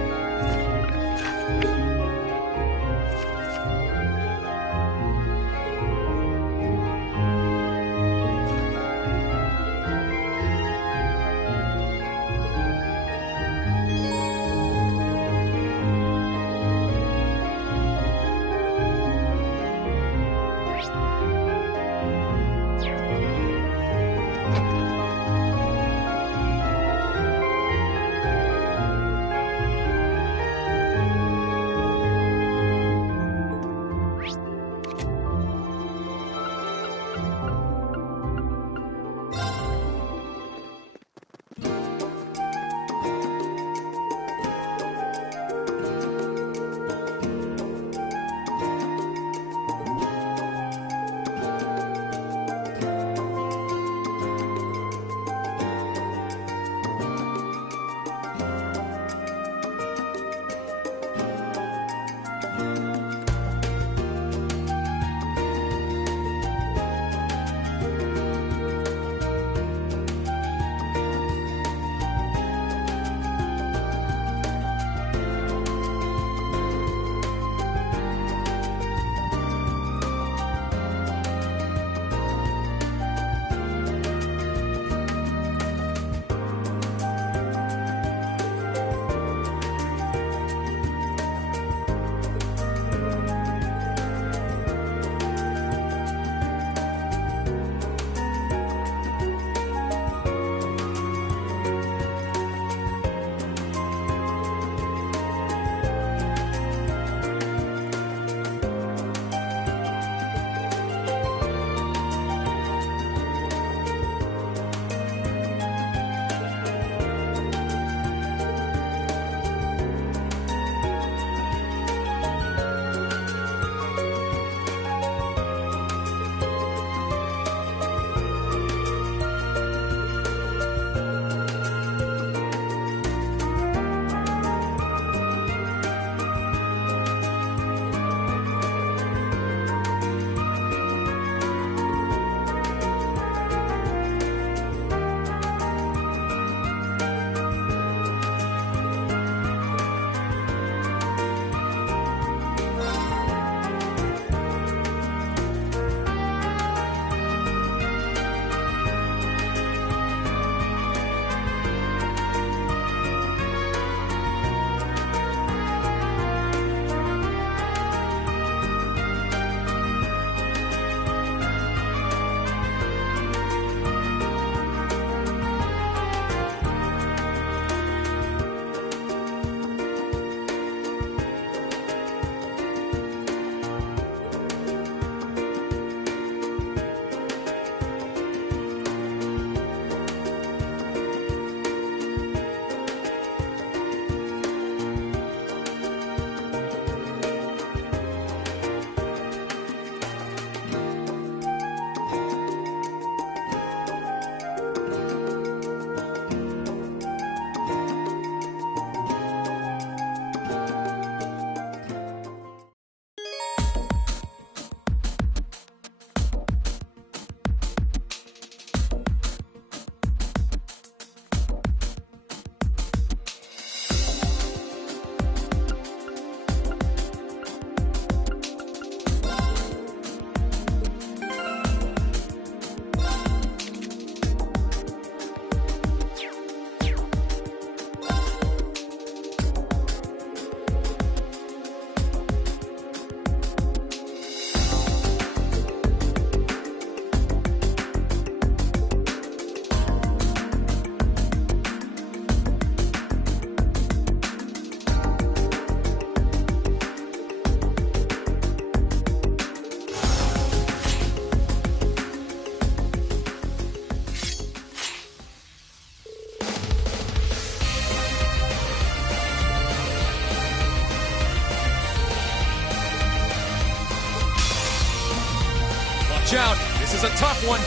Watch out! This is a tough one!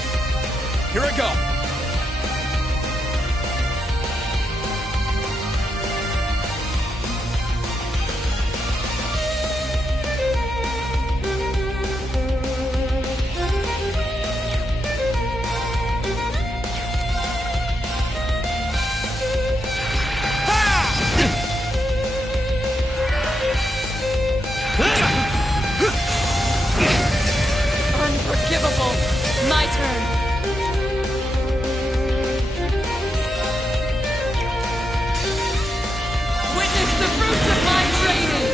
Here I go! My turn. Witness the fruits of my training.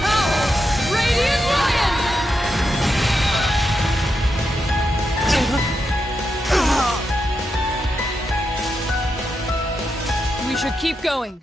Power! Radiant Lion! We should keep going.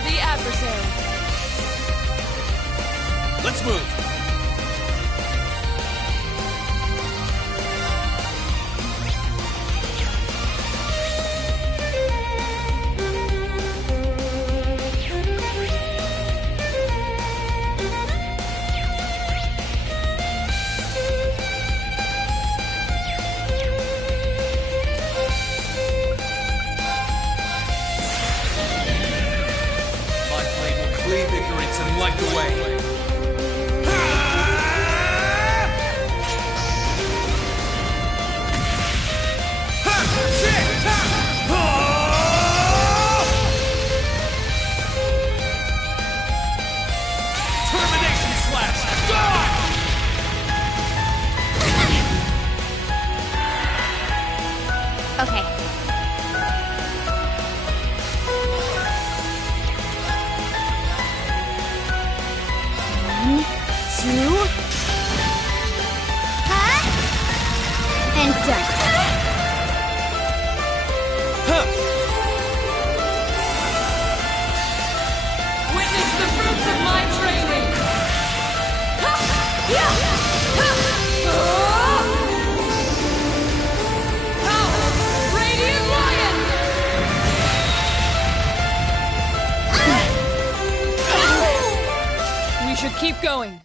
the adversary. Let's move. And light the way. Termination slash. Okay. Two. And done. Witness the fruits of my training. Radiant Lion! We should keep going.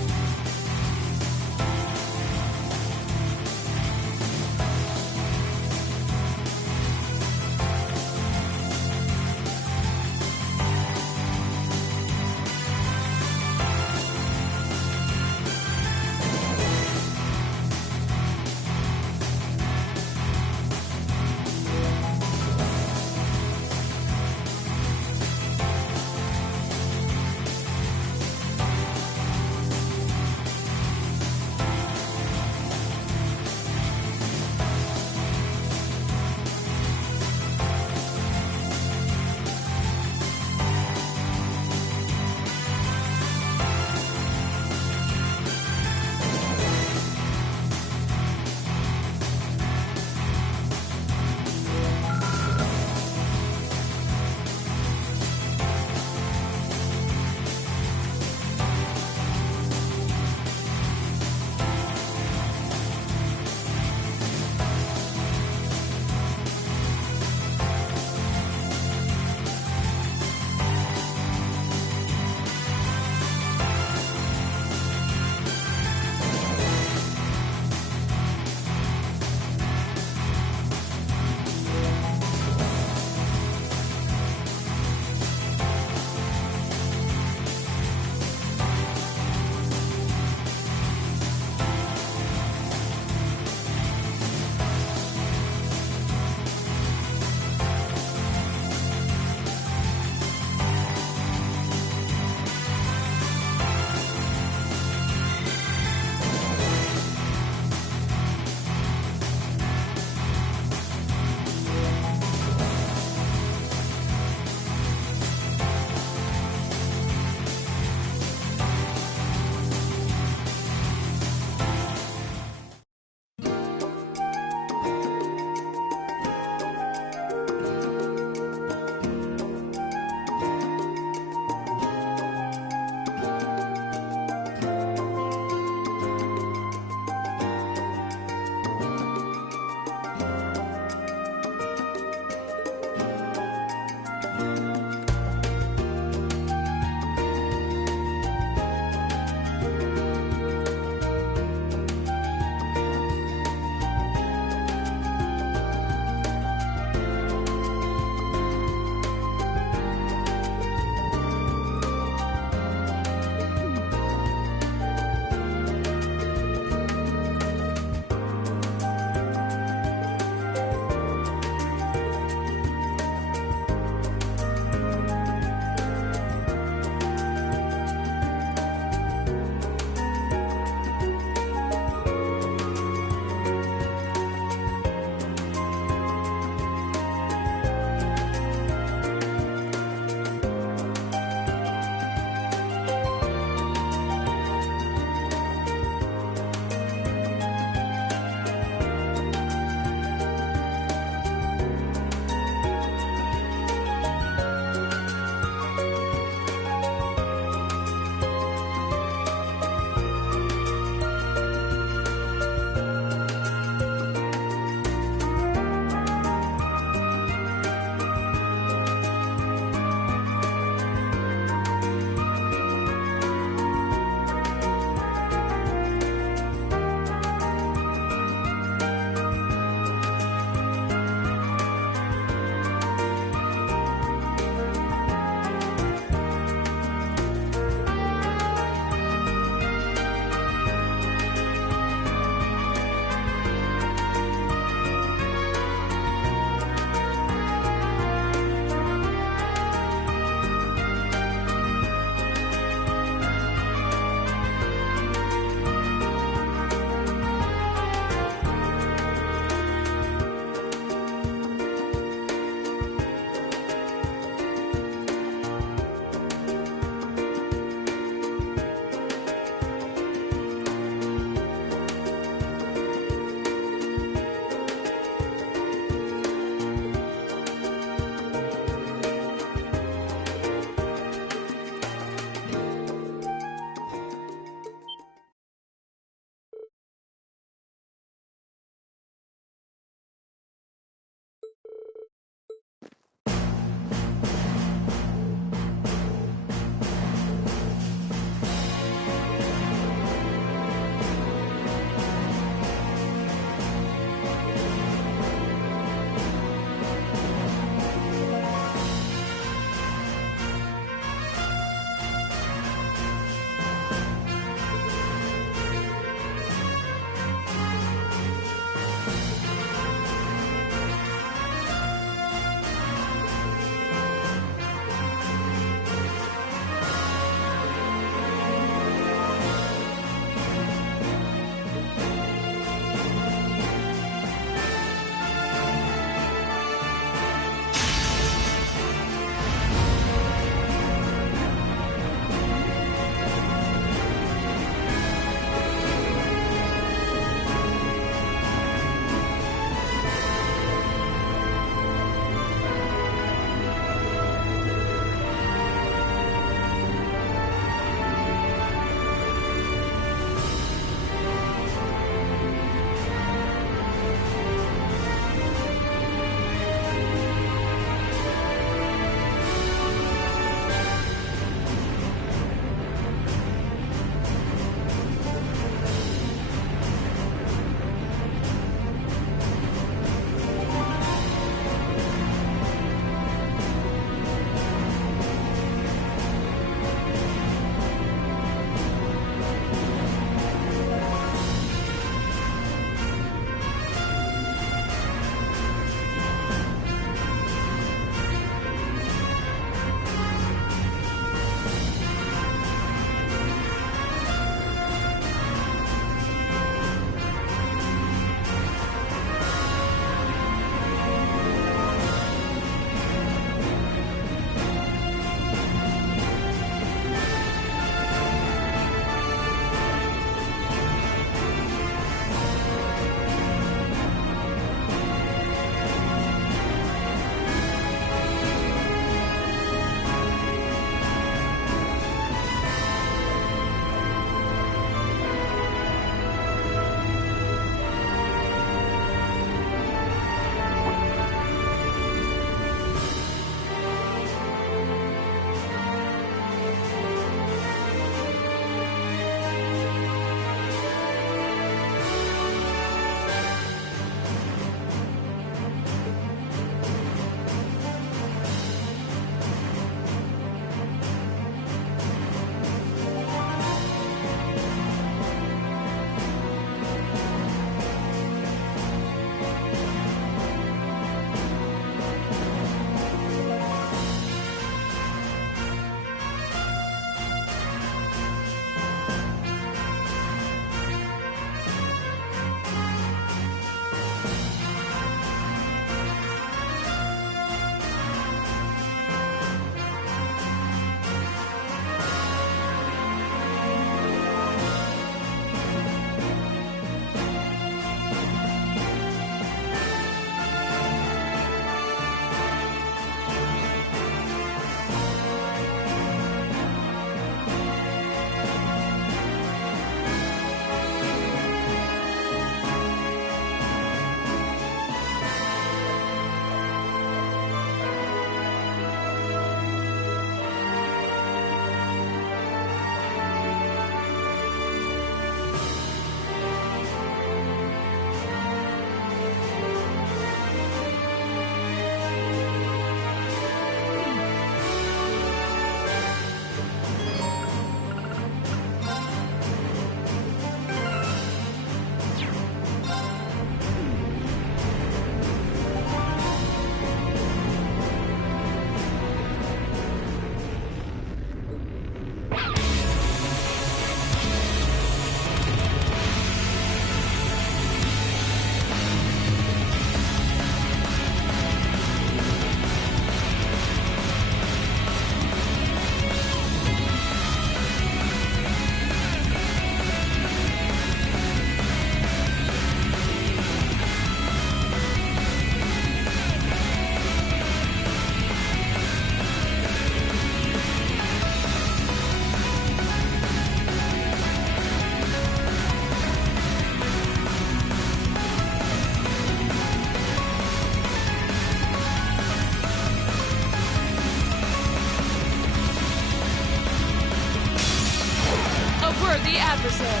adversary.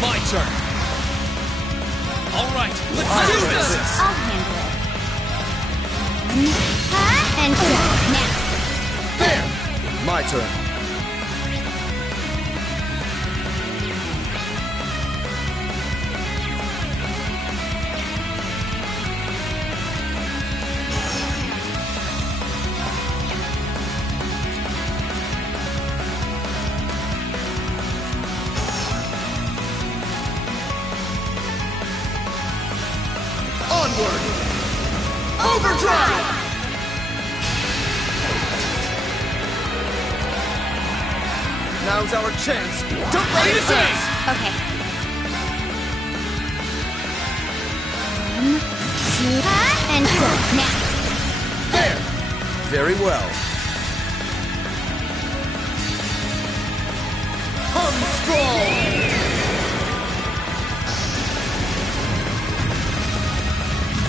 My turn. All right, let's do this. I'll handle it. And go. Now. There! My turn. Onward! Overdrive! Now's our chance to Ready to dance! Okay. 1, 2, and go. Now. There! Very well. Come strong!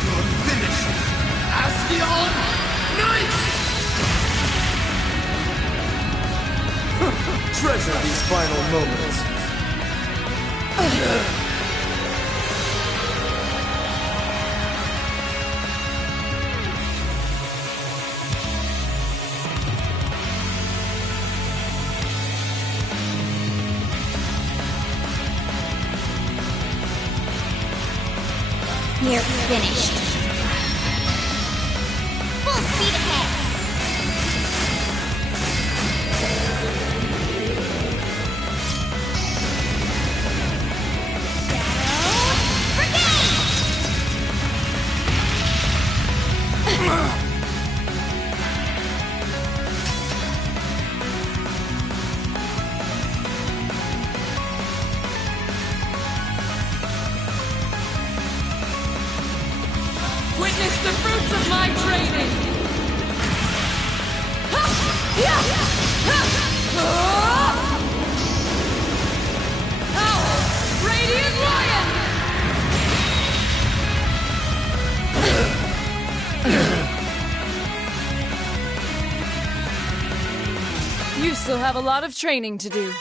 You're finished! Astion Knight! Treasure these final moments. You're finished. Full speed ahead. Witness the fruits of my training! Power! Radiant Lion! You still have a lot of training to do.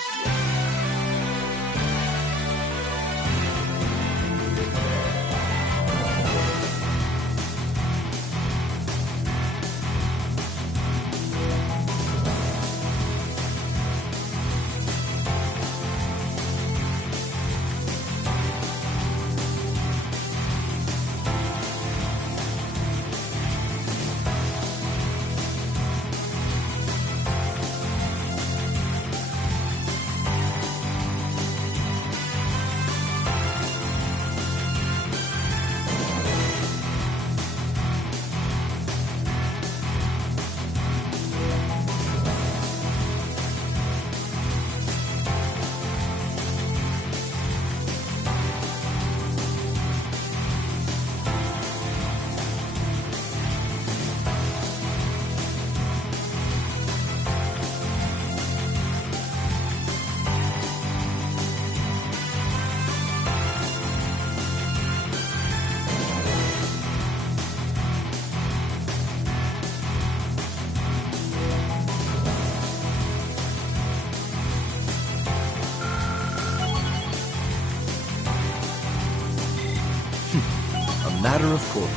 A matter of course.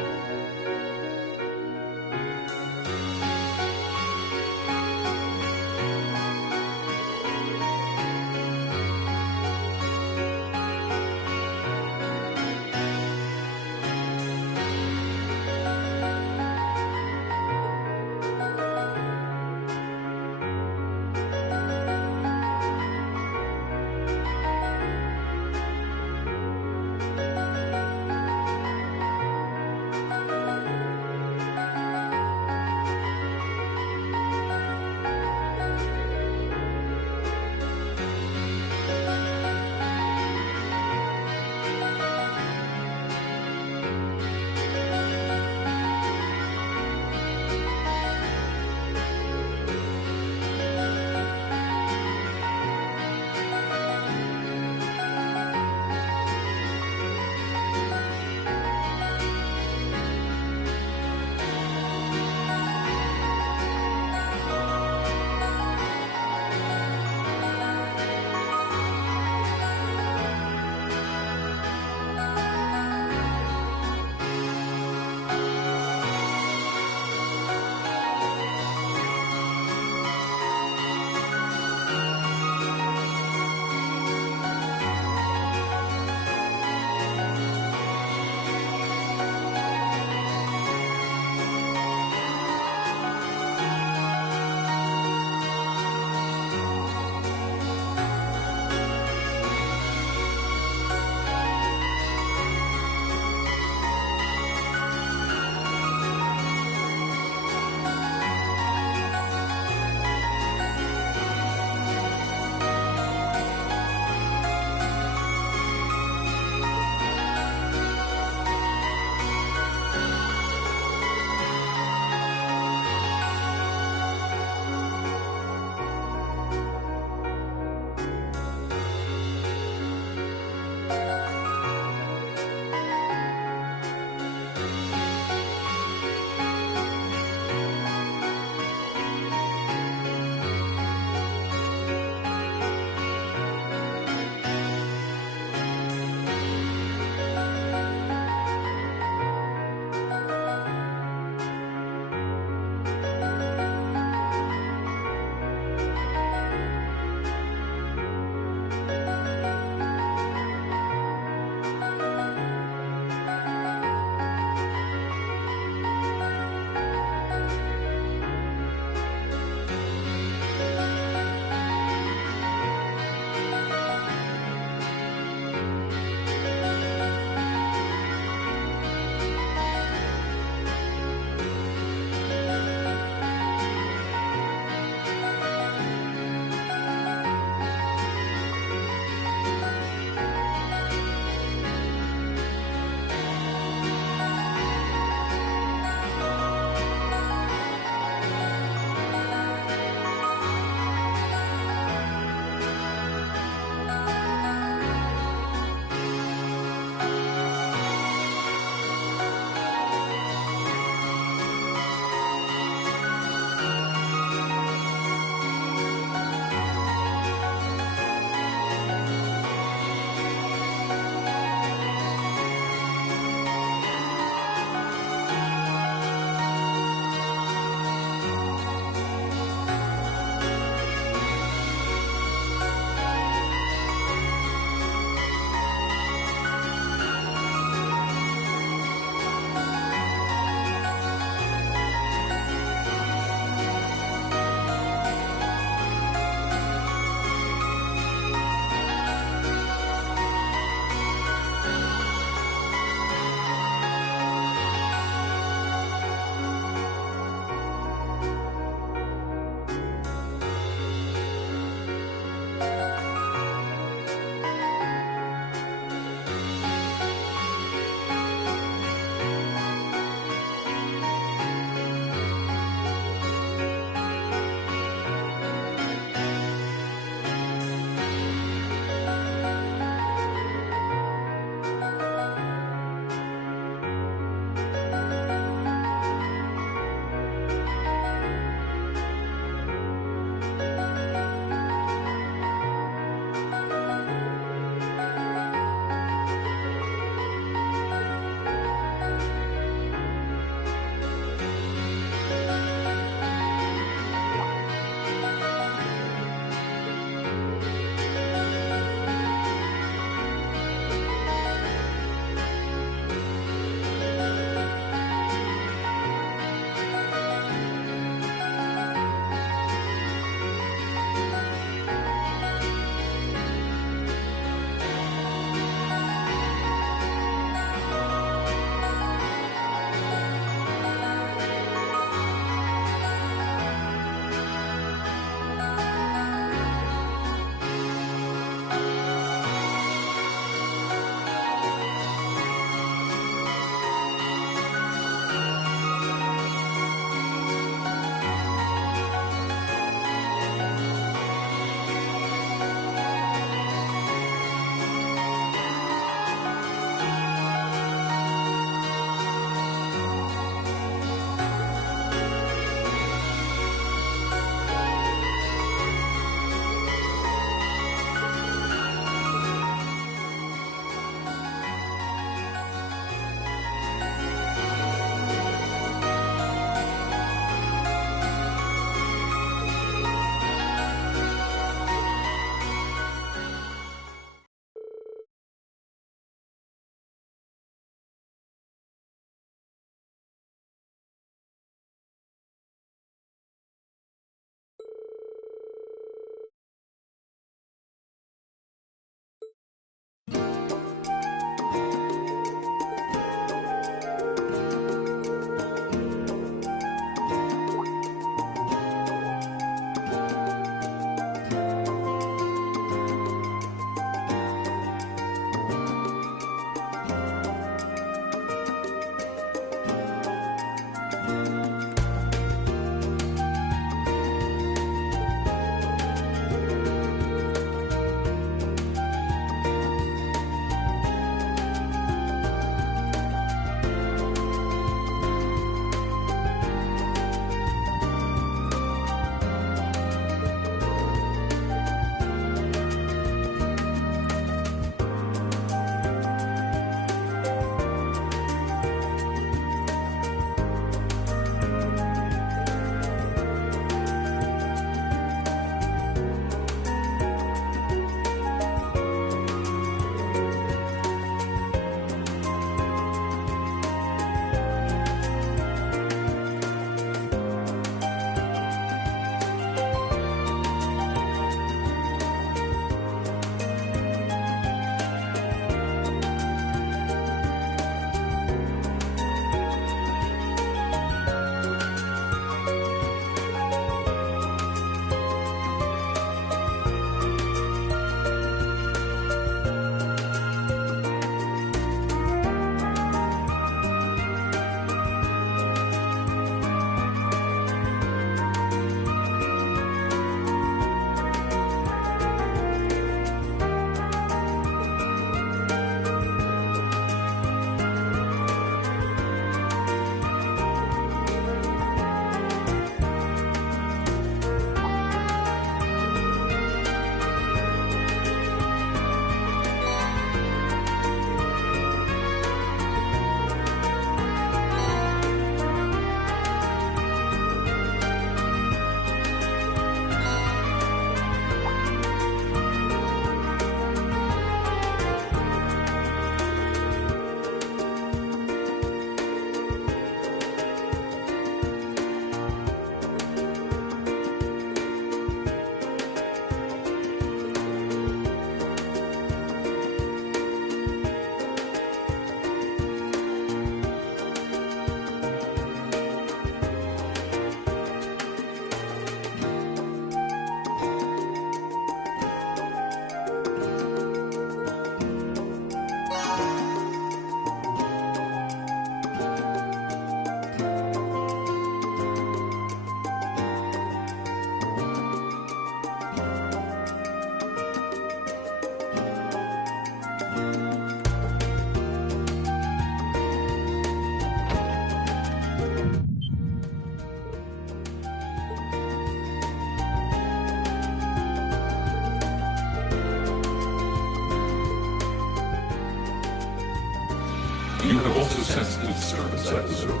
You have also sensed the disturbance at the zoo.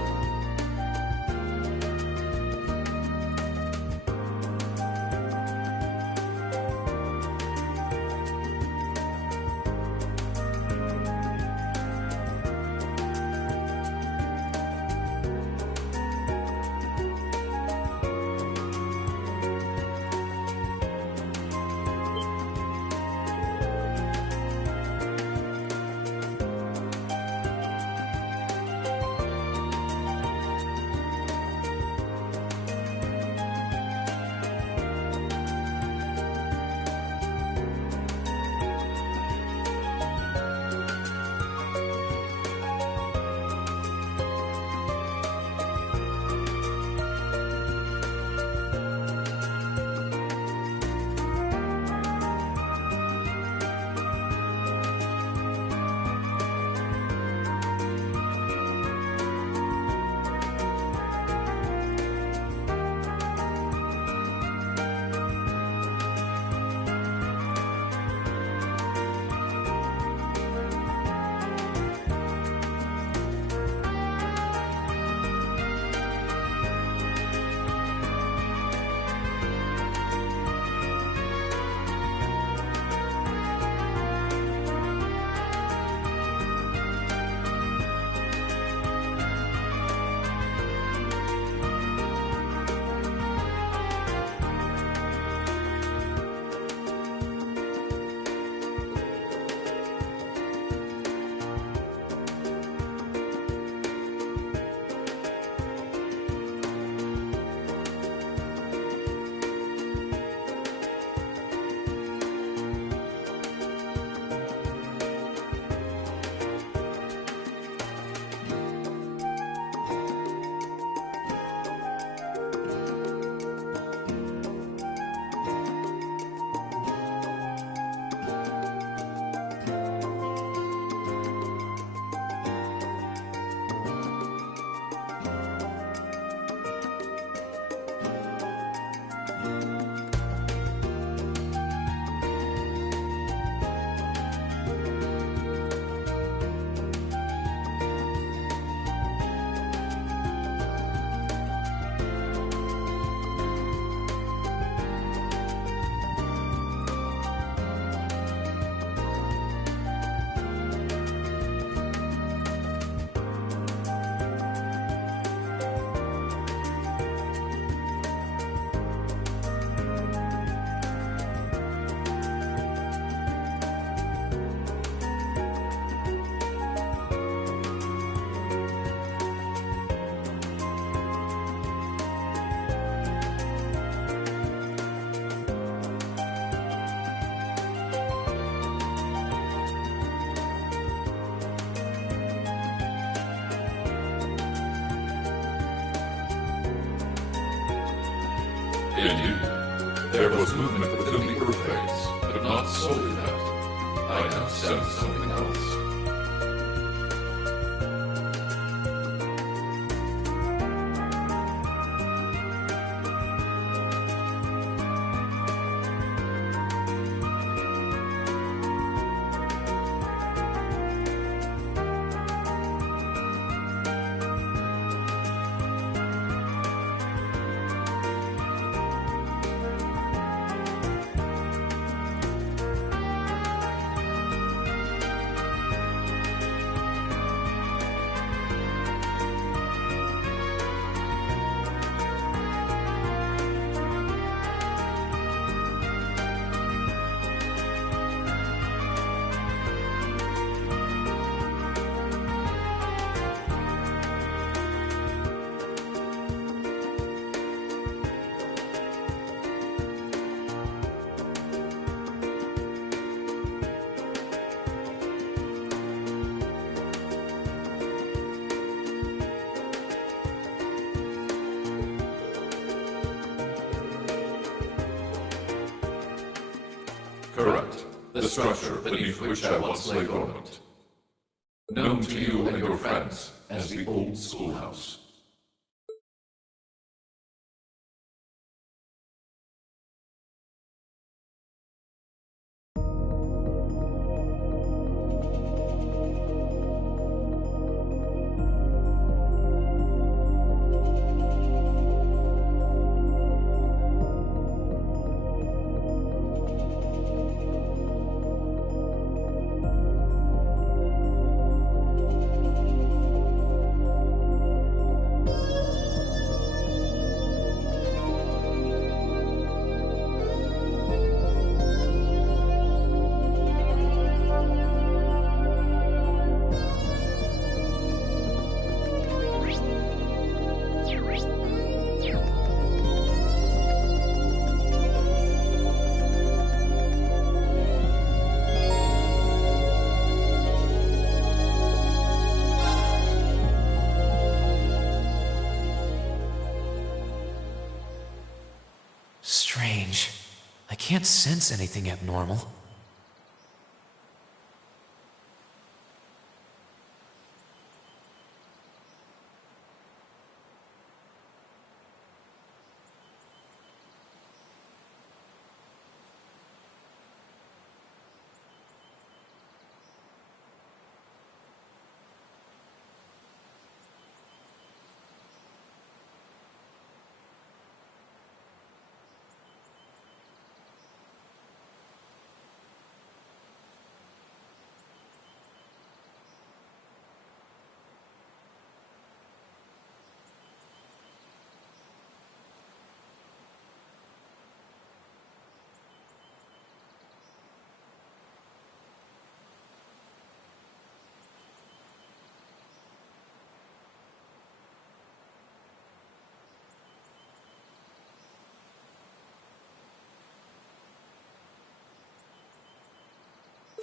Indeed, there was movement within the earth phase, but not solely that. I now sense something else. Correct. The structure beneath which I once lay dormant. Known to you and your friends as the old schoolhouse. can't sense anything abnormal.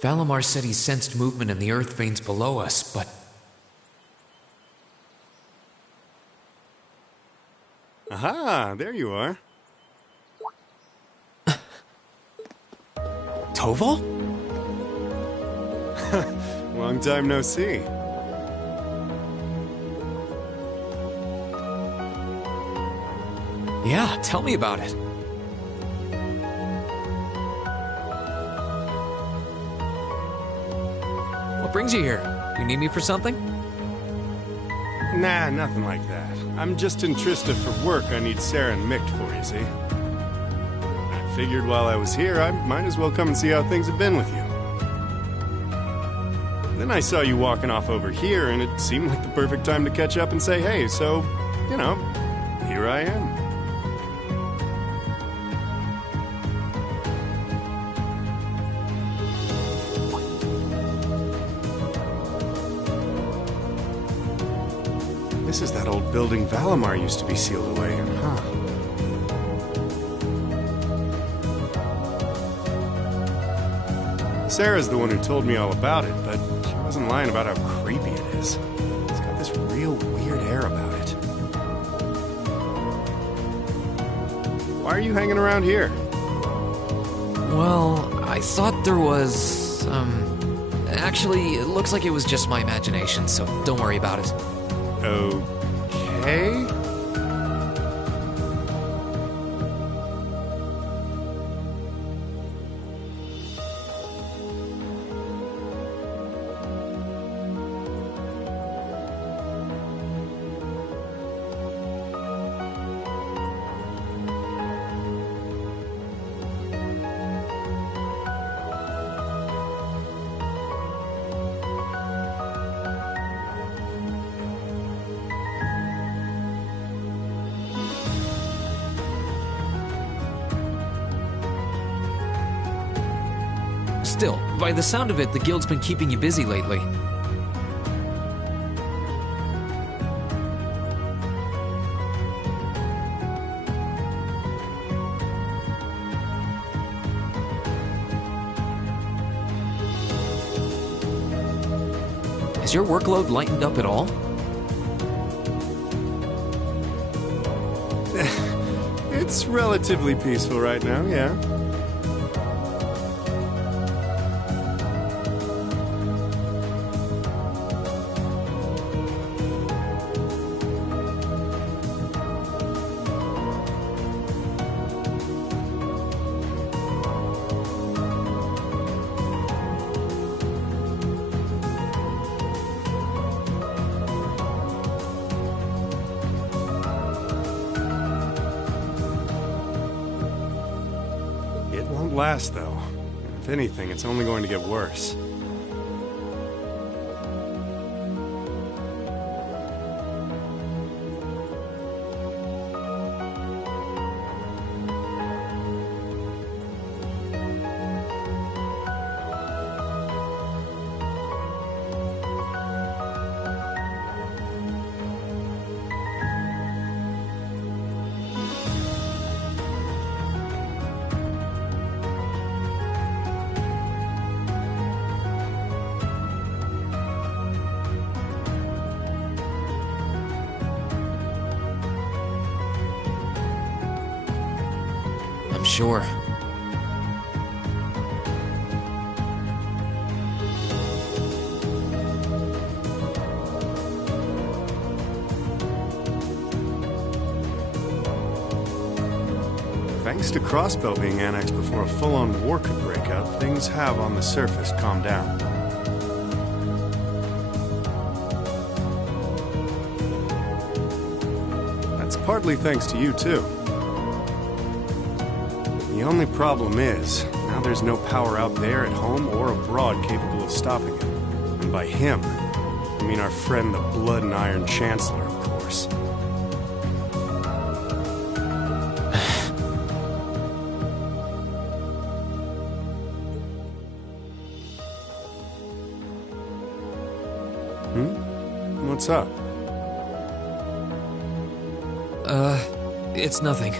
Valimar said he sensed movement in the earth veins below us, but... Aha, there you are. Toval? Long time no see. Yeah, tell me about it. What brings you here? You need me for something? Nah, nothing like that. I'm just in Trista for work I need Sarah and Mick for, you see. I figured while I was here, I might as well come and see how things have been with you. Then I saw you walking off over here, and it seemed like the perfect time to catch up and say hey, so, you know, here I am. This is that old building Valimar used to be sealed away in, huh? Sarah's the one who told me all about it, but she wasn't lying about how creepy it is. It's got this real weird air about it. Why are you hanging around here? Well, I thought there was, Actually, it looks like it was just my imagination, so don't worry about it. Okay. Still, by the sound of it, the guild's been keeping you busy lately. Has your workload lightened up at all? It's relatively peaceful right now, yeah. Last, though. If anything, it's only going to get worse. Sure. Thanks to Crossbell being annexed before a full-on war could break out, things have on the surface calmed down. That's partly thanks to you, too. The only problem is, now there's no power out there at home or abroad capable of stopping it. And by him, I mean our friend the Blood and Iron Chancellor, of course. What's up? It's nothing.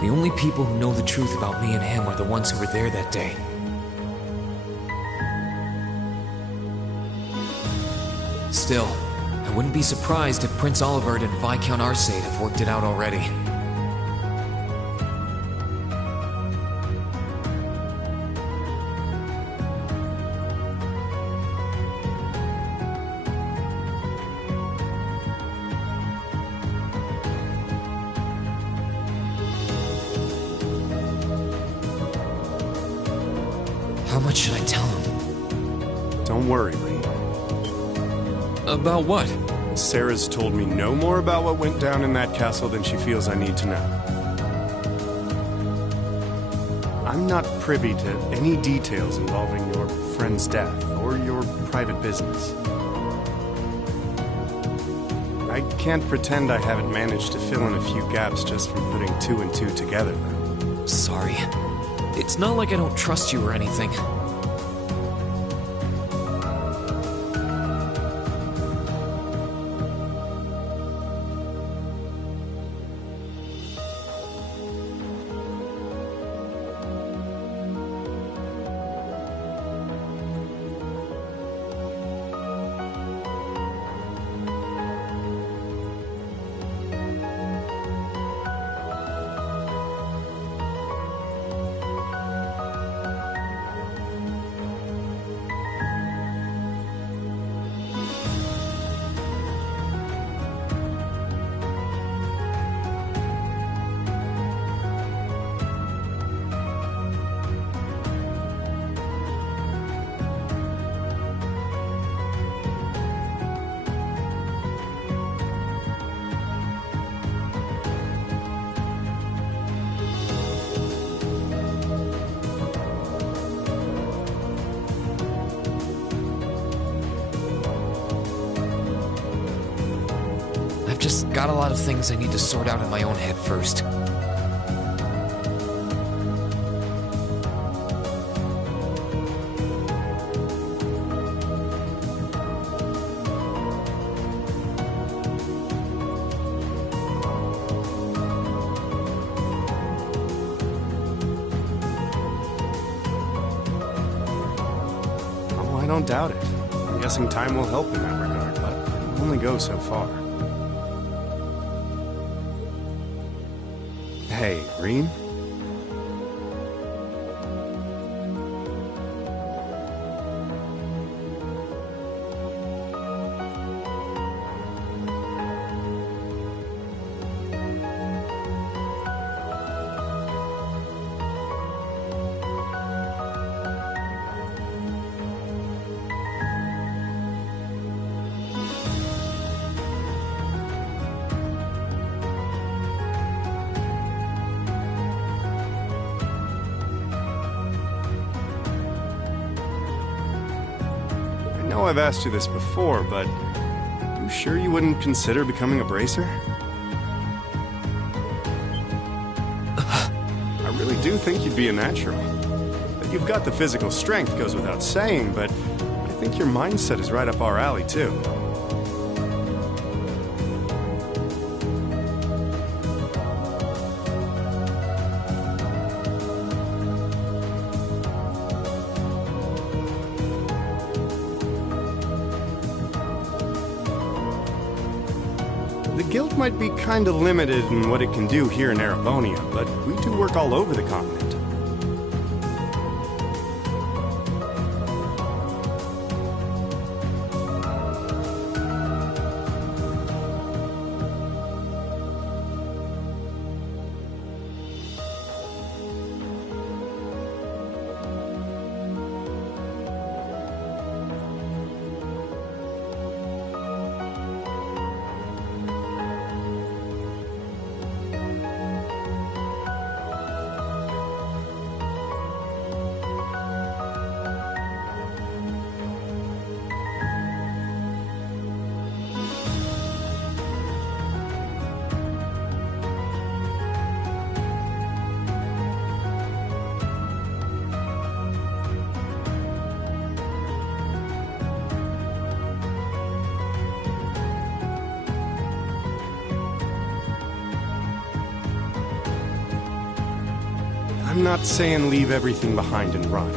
The only people who know the truth about me and him are the ones who were there that day. Still, I wouldn't be surprised if Prince Olivert and Viscount Arcade have worked it out already. How much should I tell him? Don't worry, Lee. About what? Sarah's told me no more about what went down in that castle than she feels I need to know. I'm not privy to any details involving your friend's death or your private business. I can't pretend I haven't managed to fill in a few gaps just from putting two and two together, though. Sorry. It's not like I don't trust you or anything. I've just got a lot of things I need to sort out in my own head first. Oh, I don't doubt it. I'm guessing time will help in that regard, but it'll only go so far. Hey, Reem? I know I've asked you this before, but you sure you wouldn't consider becoming a bracer? I really do think you'd be a natural. That you've got the physical strength goes without saying, but I think your mindset is right up our alley, too. The guild might be kinda limited in what it can do here in Erebonia, but we do work all over the continent. I'm not saying leave everything behind and run.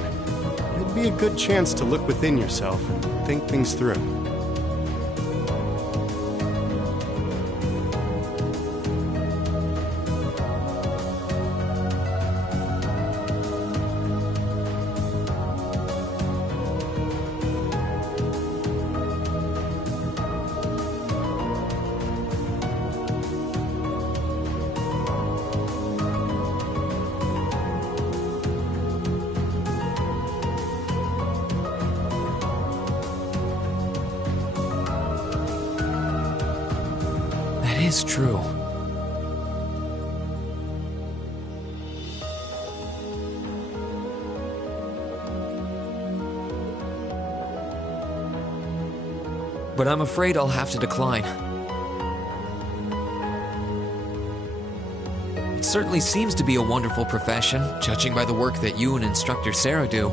It'd be a good chance to look within yourself and think things through. That is true. But I'm afraid I'll have to decline. It certainly seems to be a wonderful profession, judging by the work that you and Instructor Sarah do.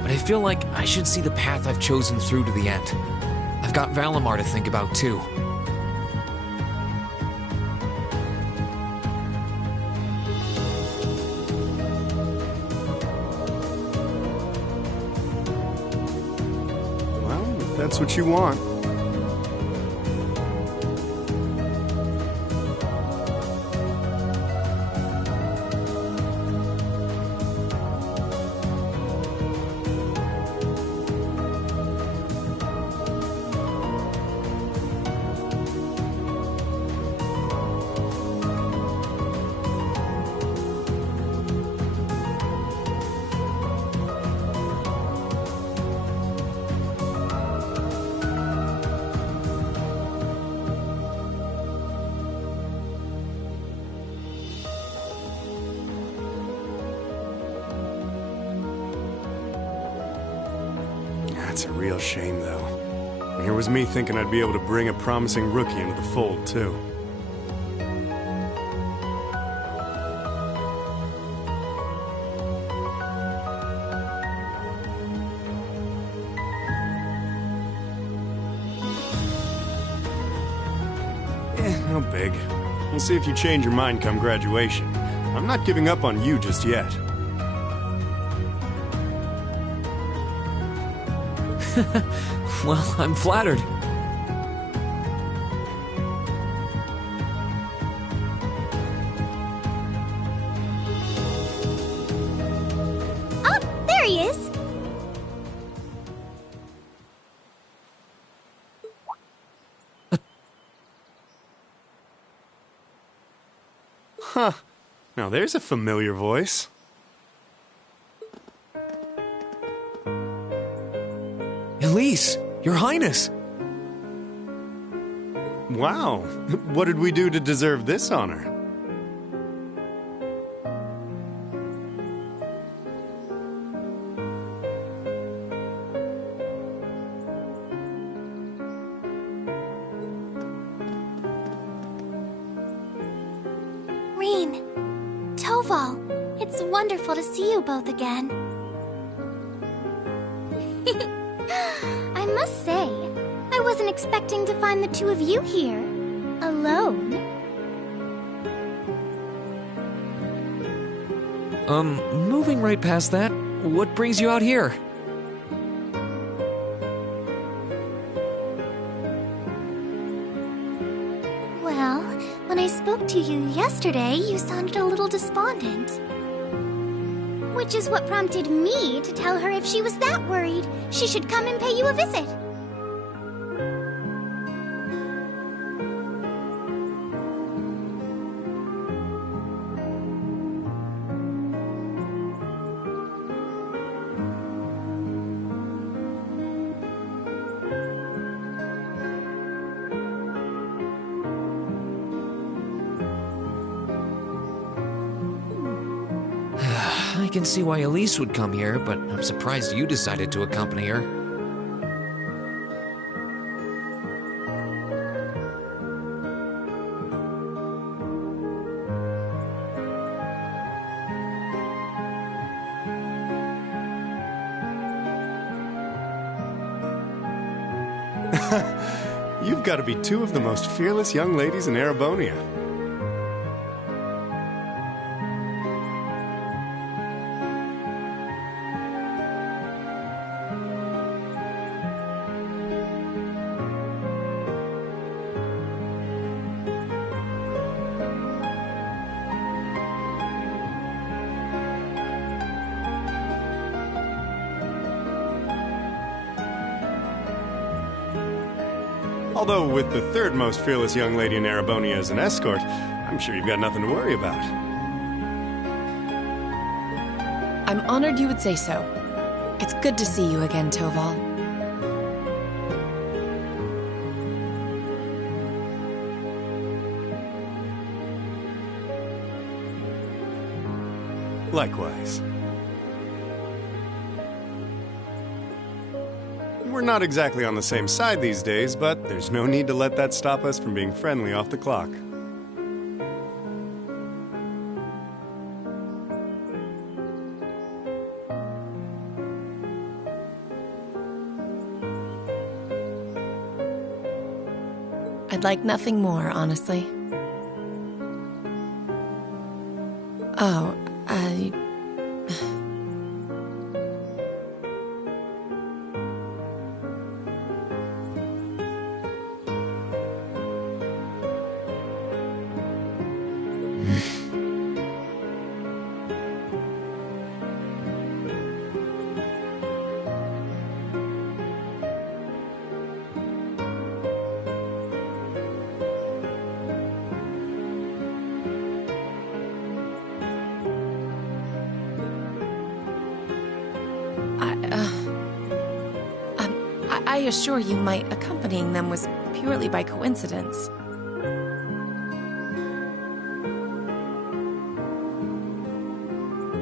But I feel like I should see the path I've chosen through to the end. I've got Valimar to think about too. Well, if that's what you want. That's a real shame, though. Here was me thinking I'd be able to bring a promising rookie into the fold, too. No big. We'll see if you change your mind come graduation. I'm not giving up on you just yet. Well, I'm flattered. Oh, there he is! Huh. Now there's a familiar voice. Elise, Your Highness! Wow. What did we do to deserve this honor? Reen, Toval, it's wonderful to see you both again. I must say, I wasn't expecting to find the two of you here, alone. Moving right past that, what brings you out here? Well, when I spoke to you yesterday, you sounded a little despondent. Which is what prompted me to tell her if she was that worried, she should come and pay you a visit. I can see why Elise would come here, but I'm surprised you decided to accompany her. You've got to be two of the most fearless young ladies in Erebonia. Although with the third most fearless young lady in Erebonia as an escort, I'm sure you've got nothing to worry about. I'm honored you would say so. It's good to see you again, Toval. Likewise. We're not exactly on the same side these days, but there's no need to let that stop us from being friendly off the clock. I'd like nothing more, honestly. Oh, I assure you my accompanying them was purely by coincidence.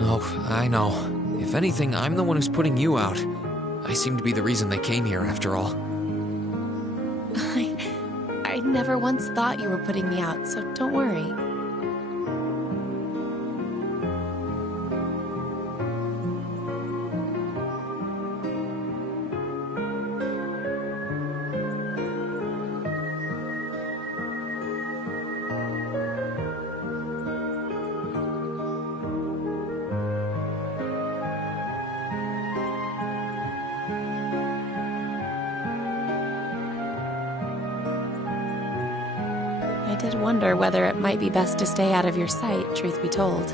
Oh, I know. If anything, I'm the one who's putting you out. I seem to be the reason they came here, after all. I never once thought you were putting me out, so don't worry. I did wonder whether it might be best to stay out of your sight, truth be told.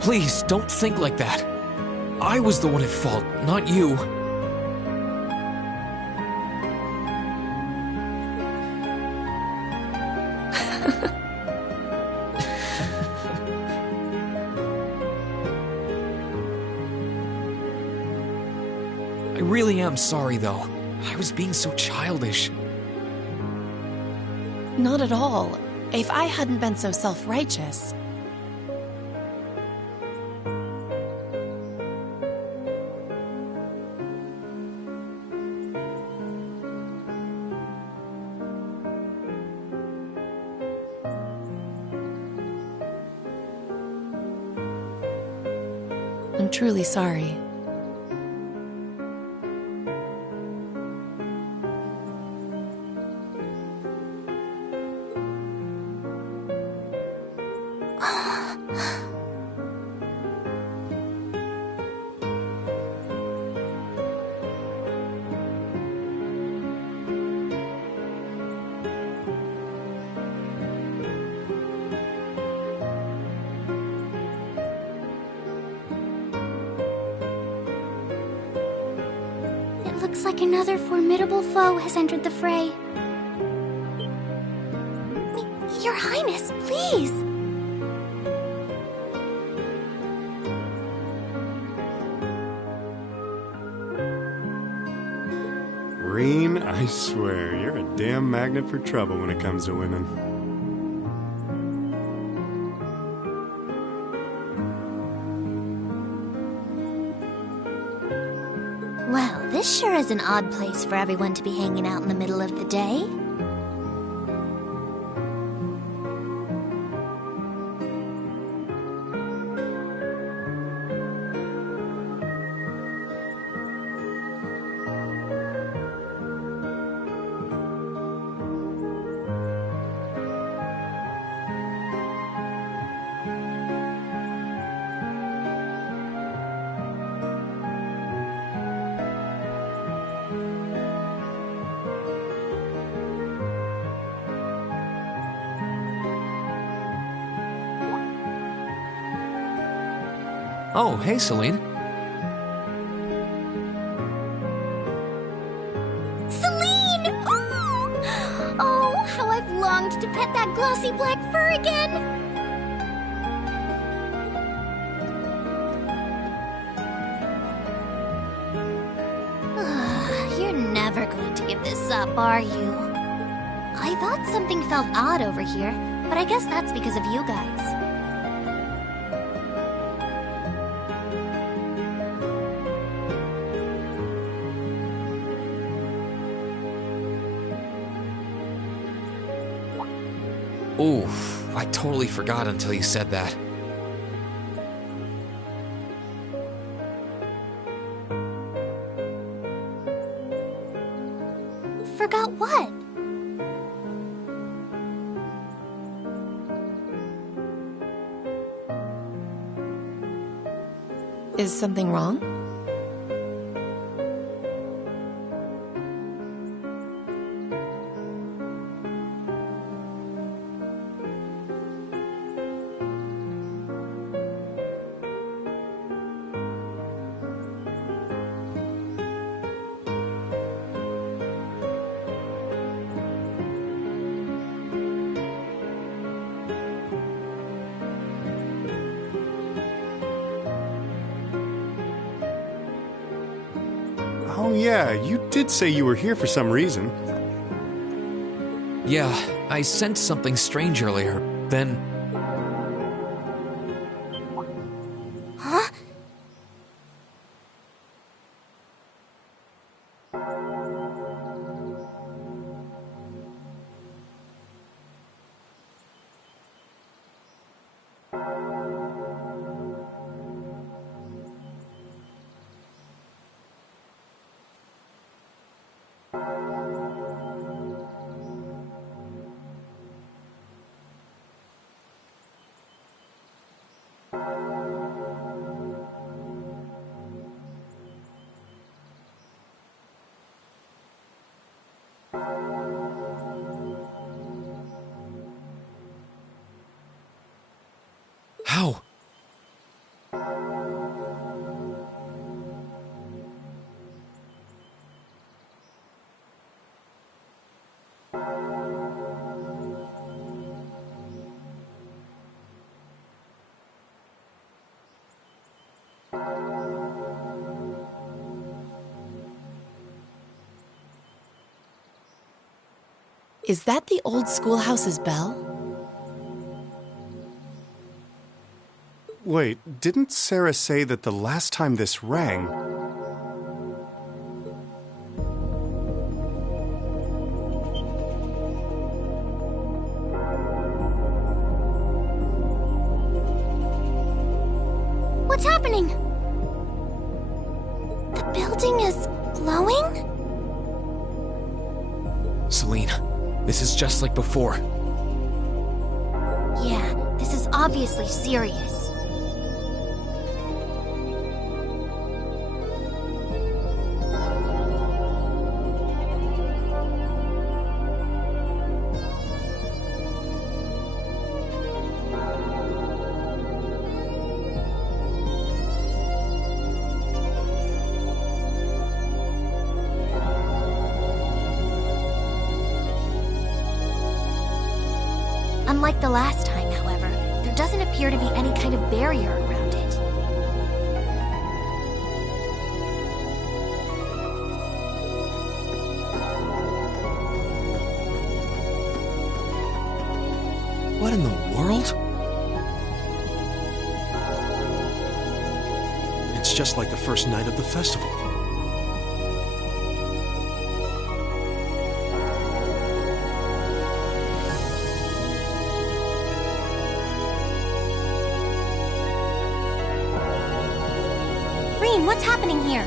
Please, don't think like that. I was the one at fault, not you. I really am sorry, though. I was being so childish. Not at all. If I hadn't been so self-righteous. I'm truly sorry. Looks like another formidable foe has entered the fray. Your Highness, please! Reen, I swear, you're a damn magnet for trouble when it comes to women. This sure is an odd place for everyone to be hanging out in the middle of the day. Oh, hey, Celine. Celine! Oh, how I've longed to pet that glossy black fur again! You're never going to give this up, are you? I thought something felt odd over here, but I guess that's because of you guys. Oof, I totally forgot until you said that. Forgot what? Is something wrong? Oh yeah, you did say you were here for some reason. Yeah, I sensed something strange earlier, then... Huh? How? Is that the old schoolhouse's bell? Wait, didn't Sarah say that the last time this rang... What's happening? The building is glowing? Celine, this is just like before. Yeah, this is obviously serious. Unlike the last time, however, there doesn't appear to be any kind of barrier around it. What in the world? It's just like the first night of the festival. Celine, what's happening here?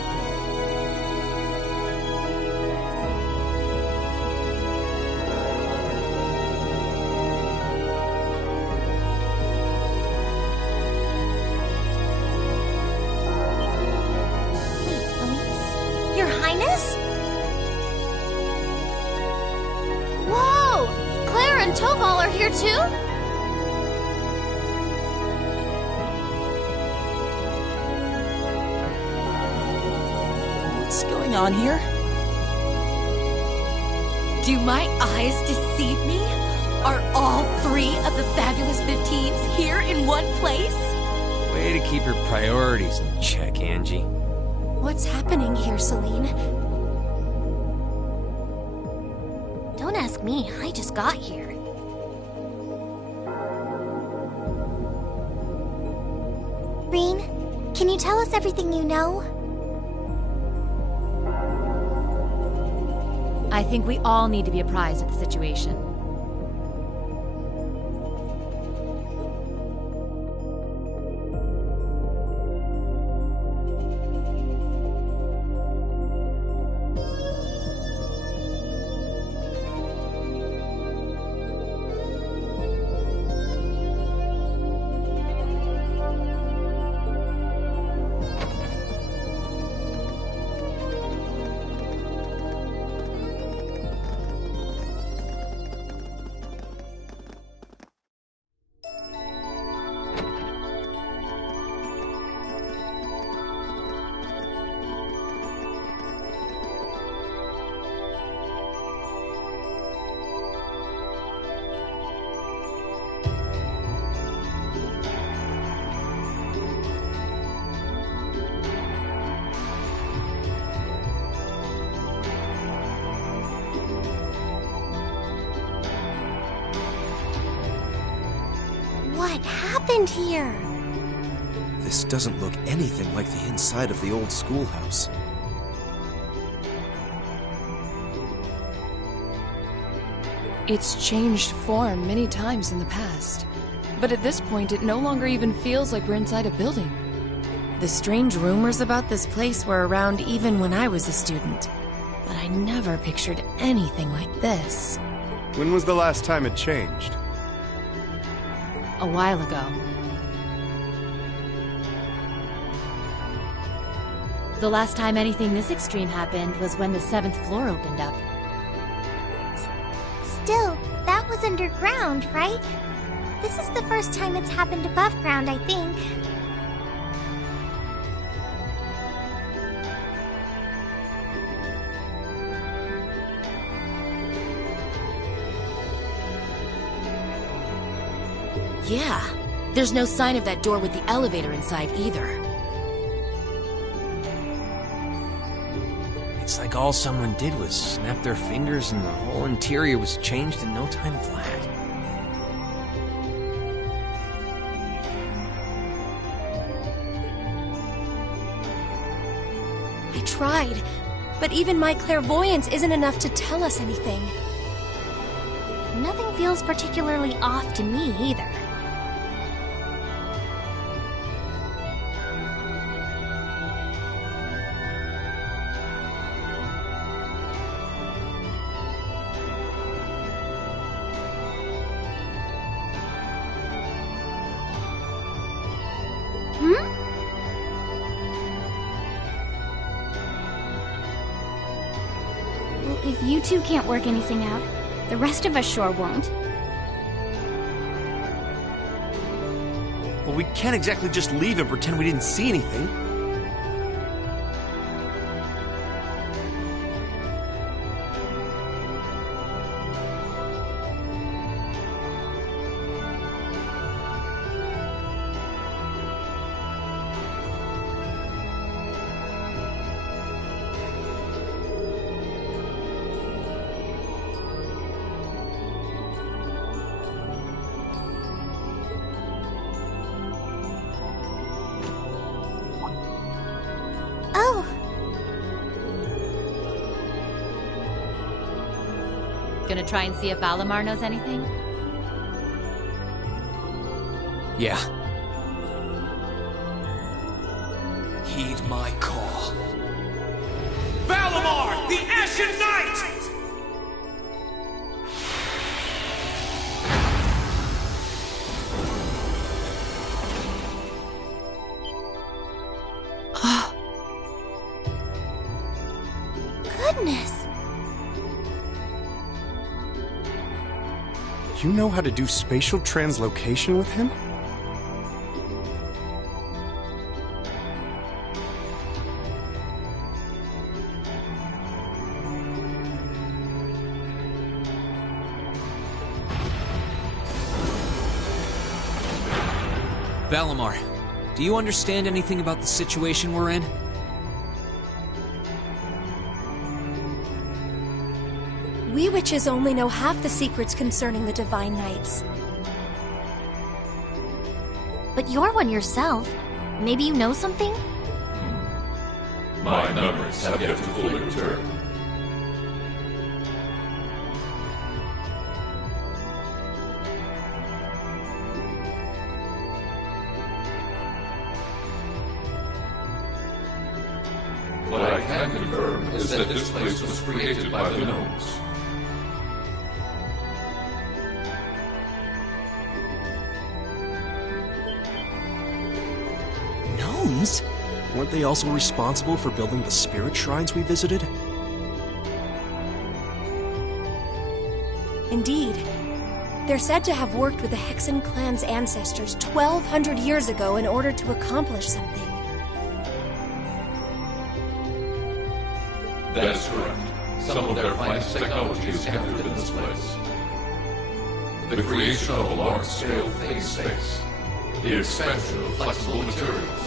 Your Highness? Whoa! Claire and Toval are here too? What's going on here? Do my eyes deceive me? Are all 3 of the fabulous 15s here in one place? Way to keep your priorities in check, Angie. What's happening here, Celine? Don't ask me, I just got here. Rean, can you tell us everything you know? I think we all need to be apprised of the situation. What happened here? This doesn't look anything like the inside of the old schoolhouse. It's changed form many times in the past. But at this point, it no longer even feels like we're inside a building. The strange rumors about this place were around even when I was a student. But I never pictured anything like this. When was the last time it changed? A while ago. The last time anything this extreme happened was when the 7th floor opened up. Still, that was underground, right? This is the first time it's happened above ground, I think. Yeah, there's no sign of that door with the elevator inside either. It's like all someone did was snap their fingers and the whole interior was changed in no time flat. I tried, but even my clairvoyance isn't enough to tell us anything. Nothing feels particularly off to me either. Well, if you two can't work anything out, the rest of us sure won't. Well, we can't exactly just leave and pretend we didn't see anything. Oh, Gonna try and see if Valimar knows anything? Yeah. Heed my call. Valimar, the Ashen Knight! Goodness. You know how to do spatial translocation with him? Valimar, do you understand anything about the situation we're in? We witches only know half the secrets concerning the Divine Knights. But you're one yourself. Maybe you know something? My memories have yet to fully return. What I can confirm is that this place was created by the gnomes. Gnomes? Weren't they also responsible for building the spirit shrines we visited? Indeed. They're said to have worked with the Hexen clan's ancestors 1,200 years ago in order to accomplish something. That is correct. Some of their finest technology is gathered in this place. The creation of a large-scale phase space. The expansion of flexible materials.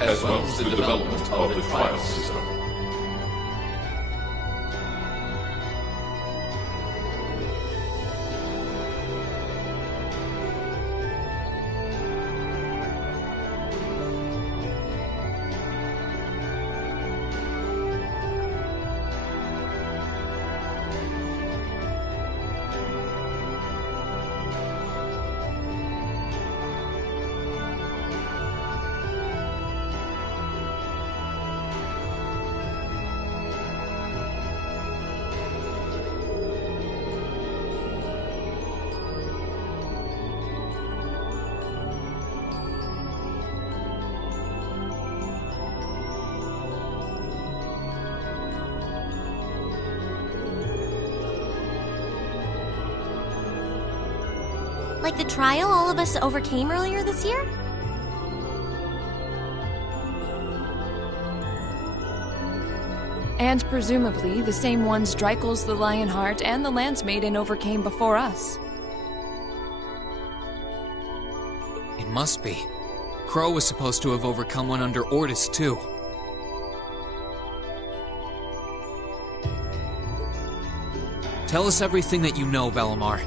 As well as the development of the trial system. Like the trial all of us overcame earlier this year? And presumably the same ones Dreikels the Lionheart and the Lance Maiden overcame before us. It must be. Crow was supposed to have overcome one under Ordis, too. Tell us everything that you know, Valimar.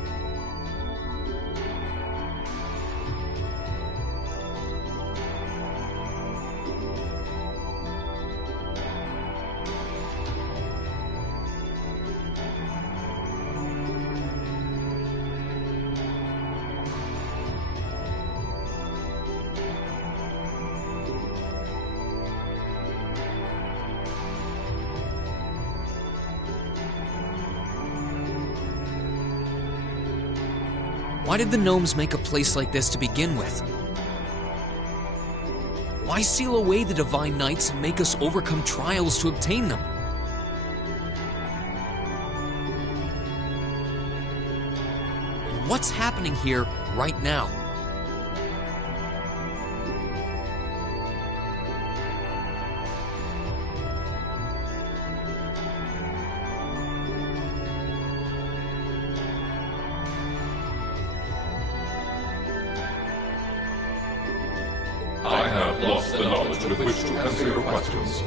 Why did the gnomes make a place like this to begin with? Why seal away the Divine Knights and make us overcome trials to obtain them? And what's happening here right now? I have lost the knowledge with which to answer your questions.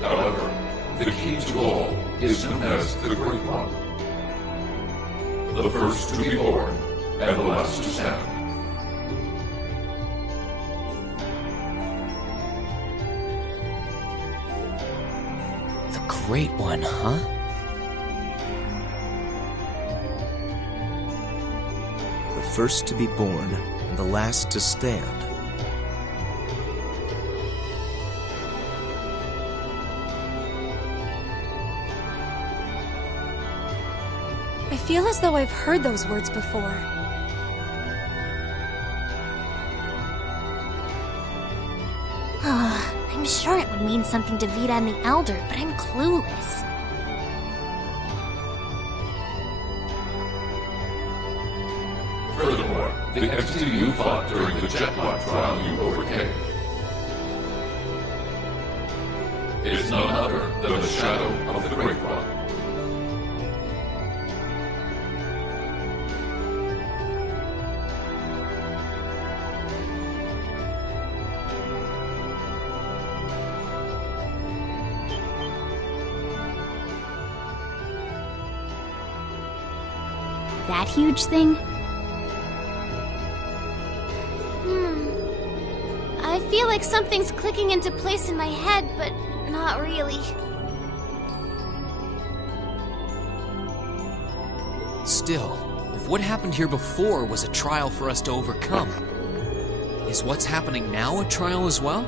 However, the key to all is known as the Great One. The first to be born, and the last to stand. The Great One, huh? The first to be born, and the last to stand. I feel as though I've heard those words before. I'm sure it would mean something to Vita and the Elder, but I'm clueless. Furthermore, the entity you fought during the Jetline trial you overcame is none other than the shadow of the Great One. That huge thing? I feel like something's clicking into place in my head, but not really. Still, if what happened here before was a trial for us to overcome, is what's happening now a trial as well?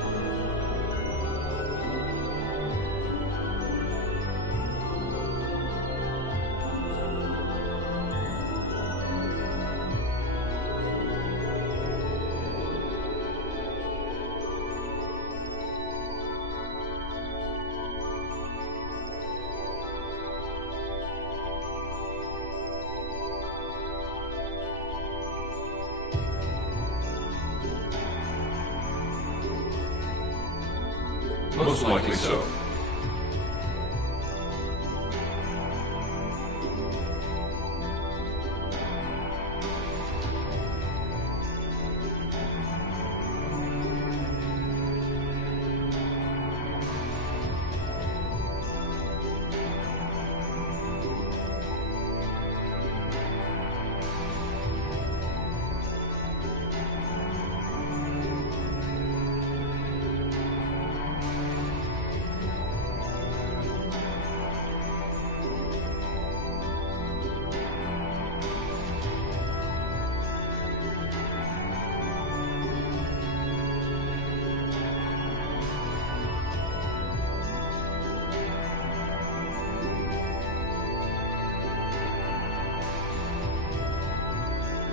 Most likely so.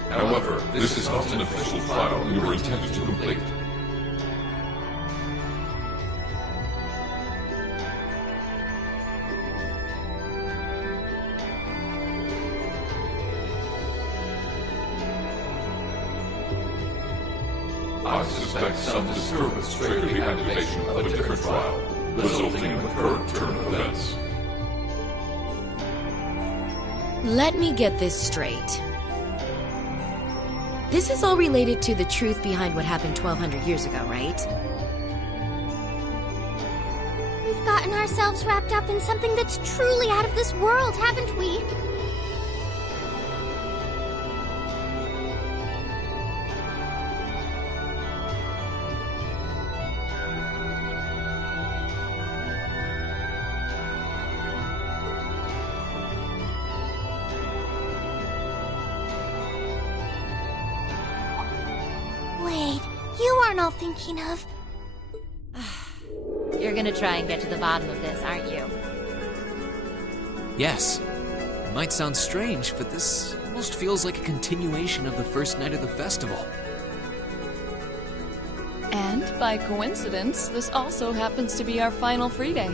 However, this is not an official trial you were intended to complete. I suspect some disturbance triggered the activation of a different trial, resulting in the current turn of events. Let me get this straight. This is all related to the truth behind what happened 1,200 years ago, right? We've gotten ourselves wrapped up in something that's truly out of this world, haven't we? Wait, you aren't all thinking of... You're gonna try and get to the bottom of this, aren't you? Yes. It might sound strange, but this almost feels like a continuation of the first night of the festival. And, by coincidence, this also happens to be our final free day.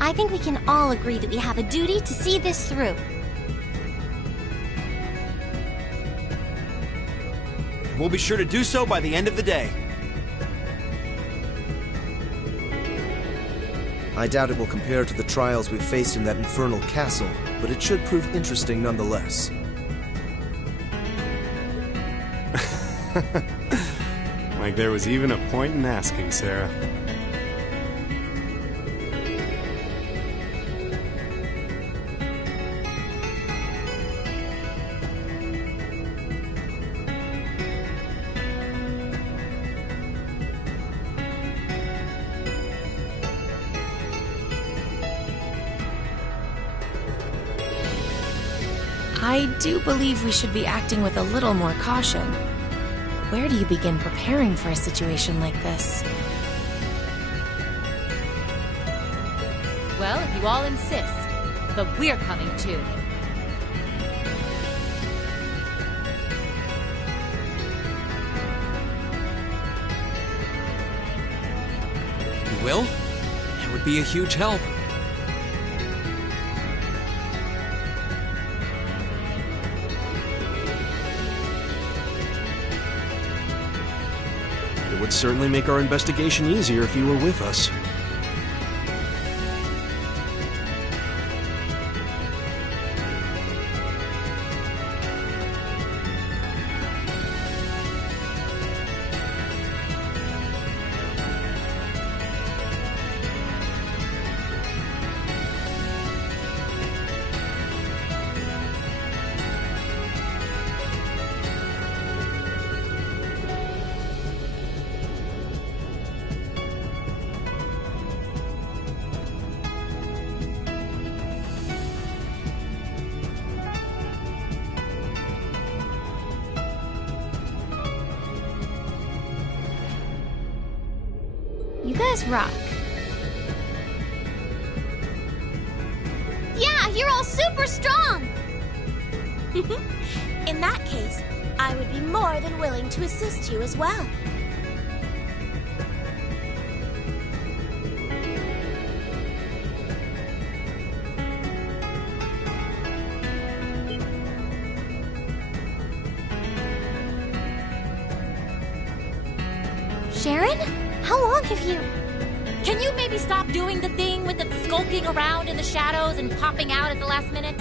I think we can all agree that we have a duty to see this through. We'll be sure to do so by the end of the day. I doubt it will compare to the trials we've faced in that infernal castle, but it should prove interesting nonetheless. Like there was even a point in asking, Sarah. I do believe we should be acting with a little more caution. Where do you begin preparing for a situation like this? Well, if you all insist, but we're coming too. You will? That would be a huge help. It would certainly make our investigation easier if you were with us. You guys rock. Yeah, you're all super strong! In that case, I would be more than willing to assist you as well. Sharon? How long have you... Can you maybe stop doing the thing with the skulking around in the shadows and popping out at the last minute?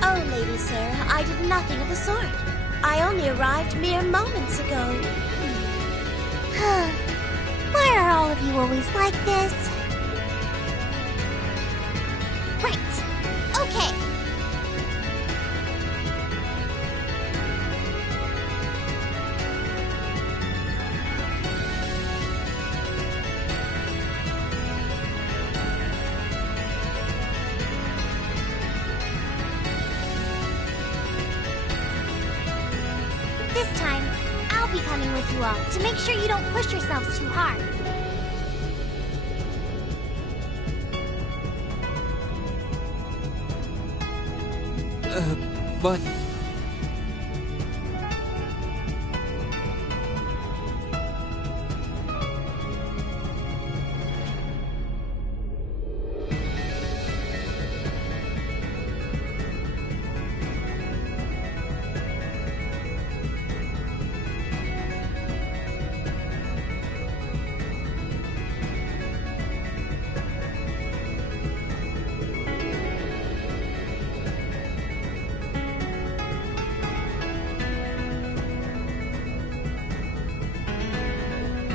Oh, Lady Sarah, I did nothing of the sort. I only arrived mere moments ago. Why are all of you always like this? Right. Okay. This time, I'll be coming with you all to make sure you don't push yourselves too hard. But...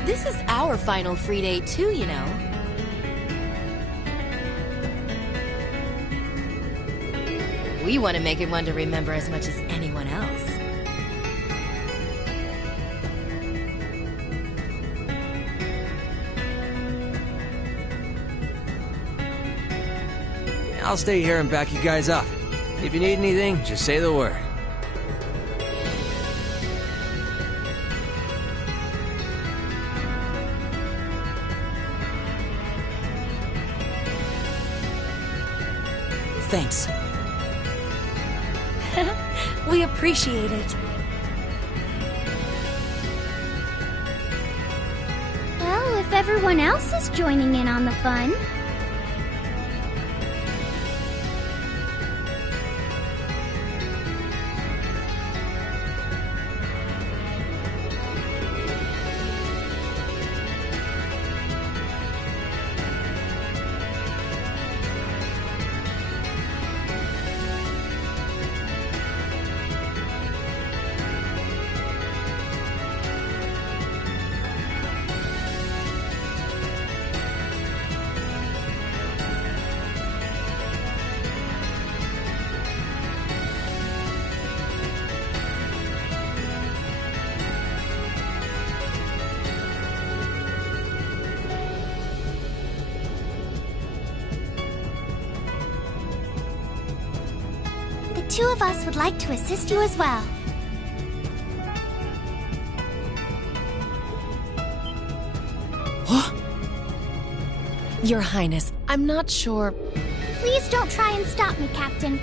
This is our final free day too, you know. We want to make it one to remember as much as anyone else. I'll stay here and back you guys up. If you need anything, just say the word. Thanks. We appreciate it. Well, if everyone else is joining in on the fun. us would like to assist you as well. Your Highness, I'm not sure. Please don't try and stop me, Captain.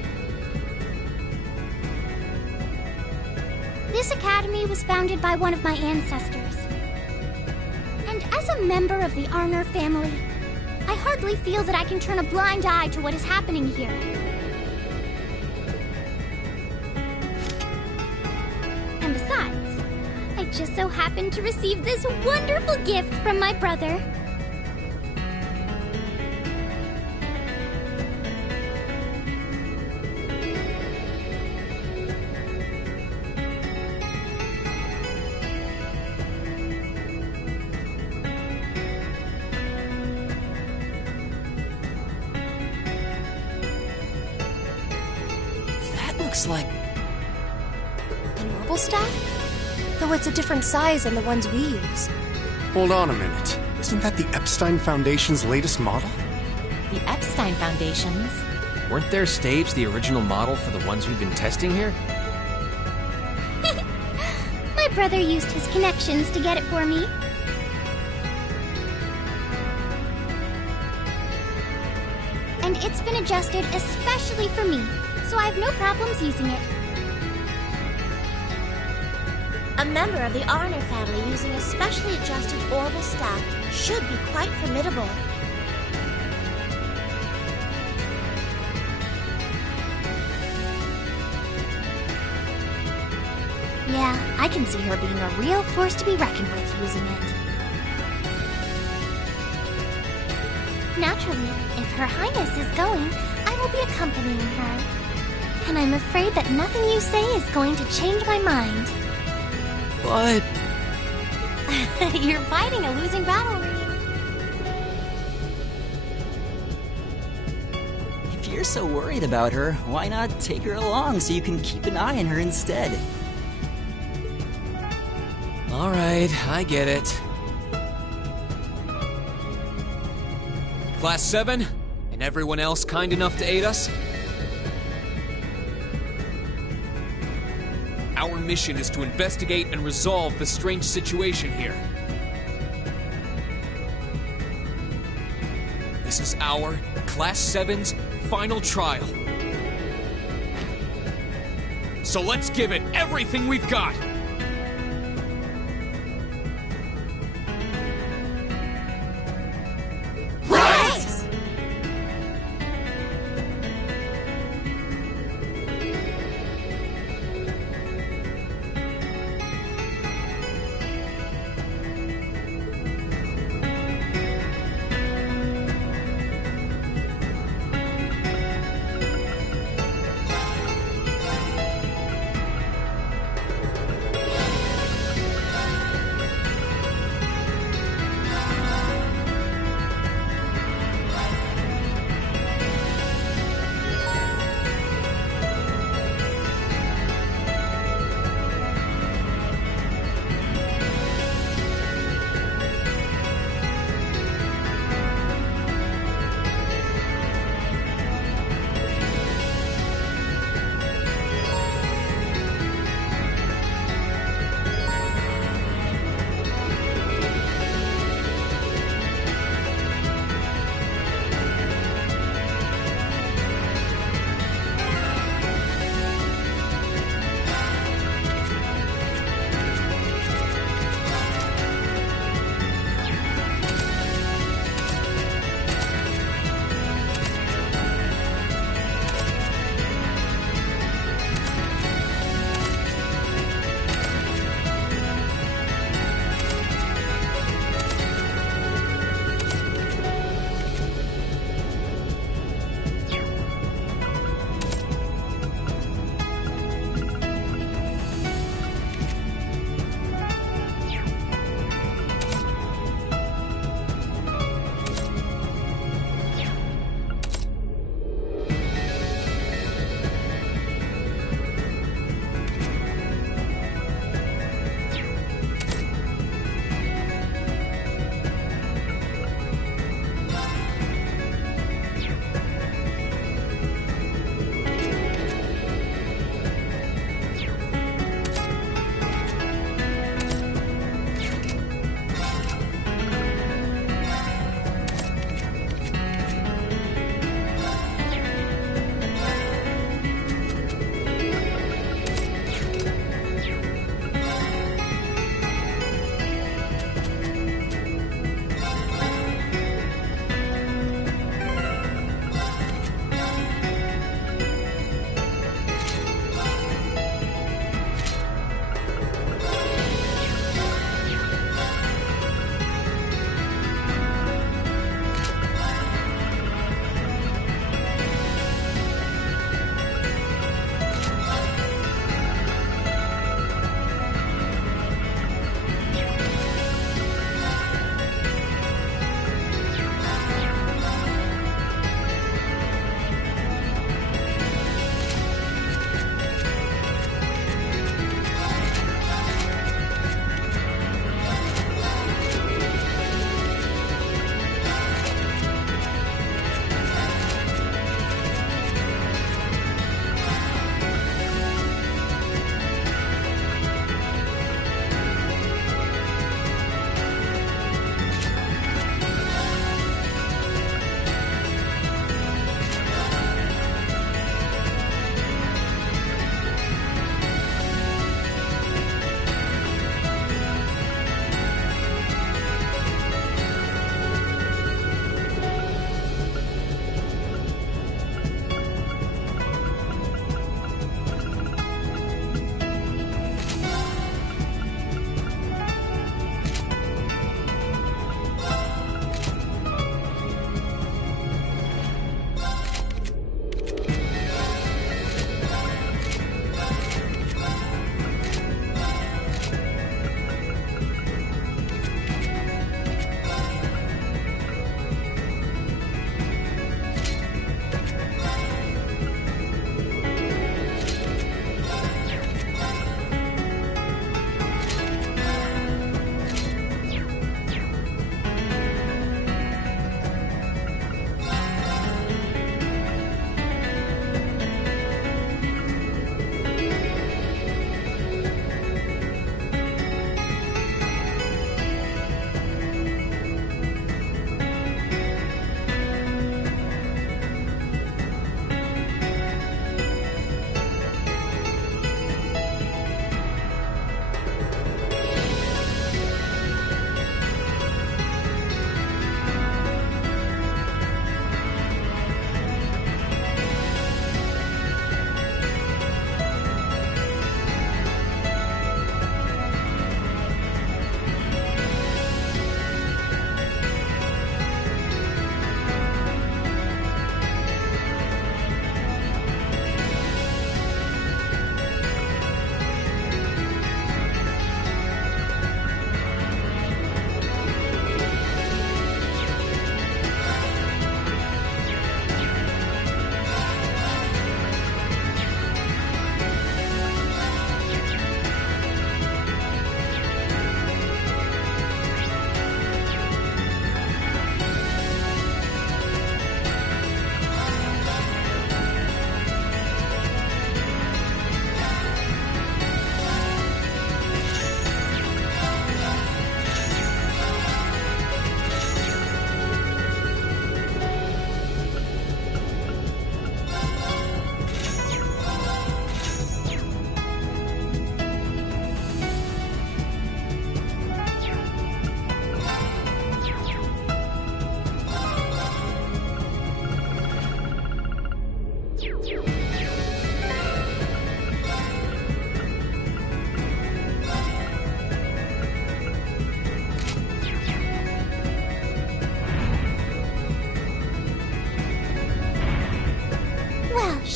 This academy was founded by one of my ancestors. And as a member of the Arner family, I hardly feel that I can turn a blind eye to what is happening here. And besides, I just so happened to receive this wonderful gift from my brother. Looks like an orbital staff? Though it's a different size than the ones we use. Hold on a minute. Isn't that the Epstein Foundation's latest model? The Epstein Foundations? Weren't their staves the original model for the ones we've been testing here? My brother used his connections to get it for me. And it's been adjusted especially for me, so I have no problems using it. A member of the Arner family using a specially adjusted orbital staff should be quite formidable. Yeah, I can see her being a real force to be reckoned with using it. Naturally, if Her Highness is going, I will be accompanying her. And I'm afraid that nothing you say is going to change my mind. But... You're fighting a losing battle. If you're so worried about her, why not take her along so you can keep an eye on her instead? Alright, I get it. Class 7, and everyone else kind enough to aid us? Our mission is to investigate and resolve the strange situation here. This is our, Class 7's, final trial. So let's give it everything we've got!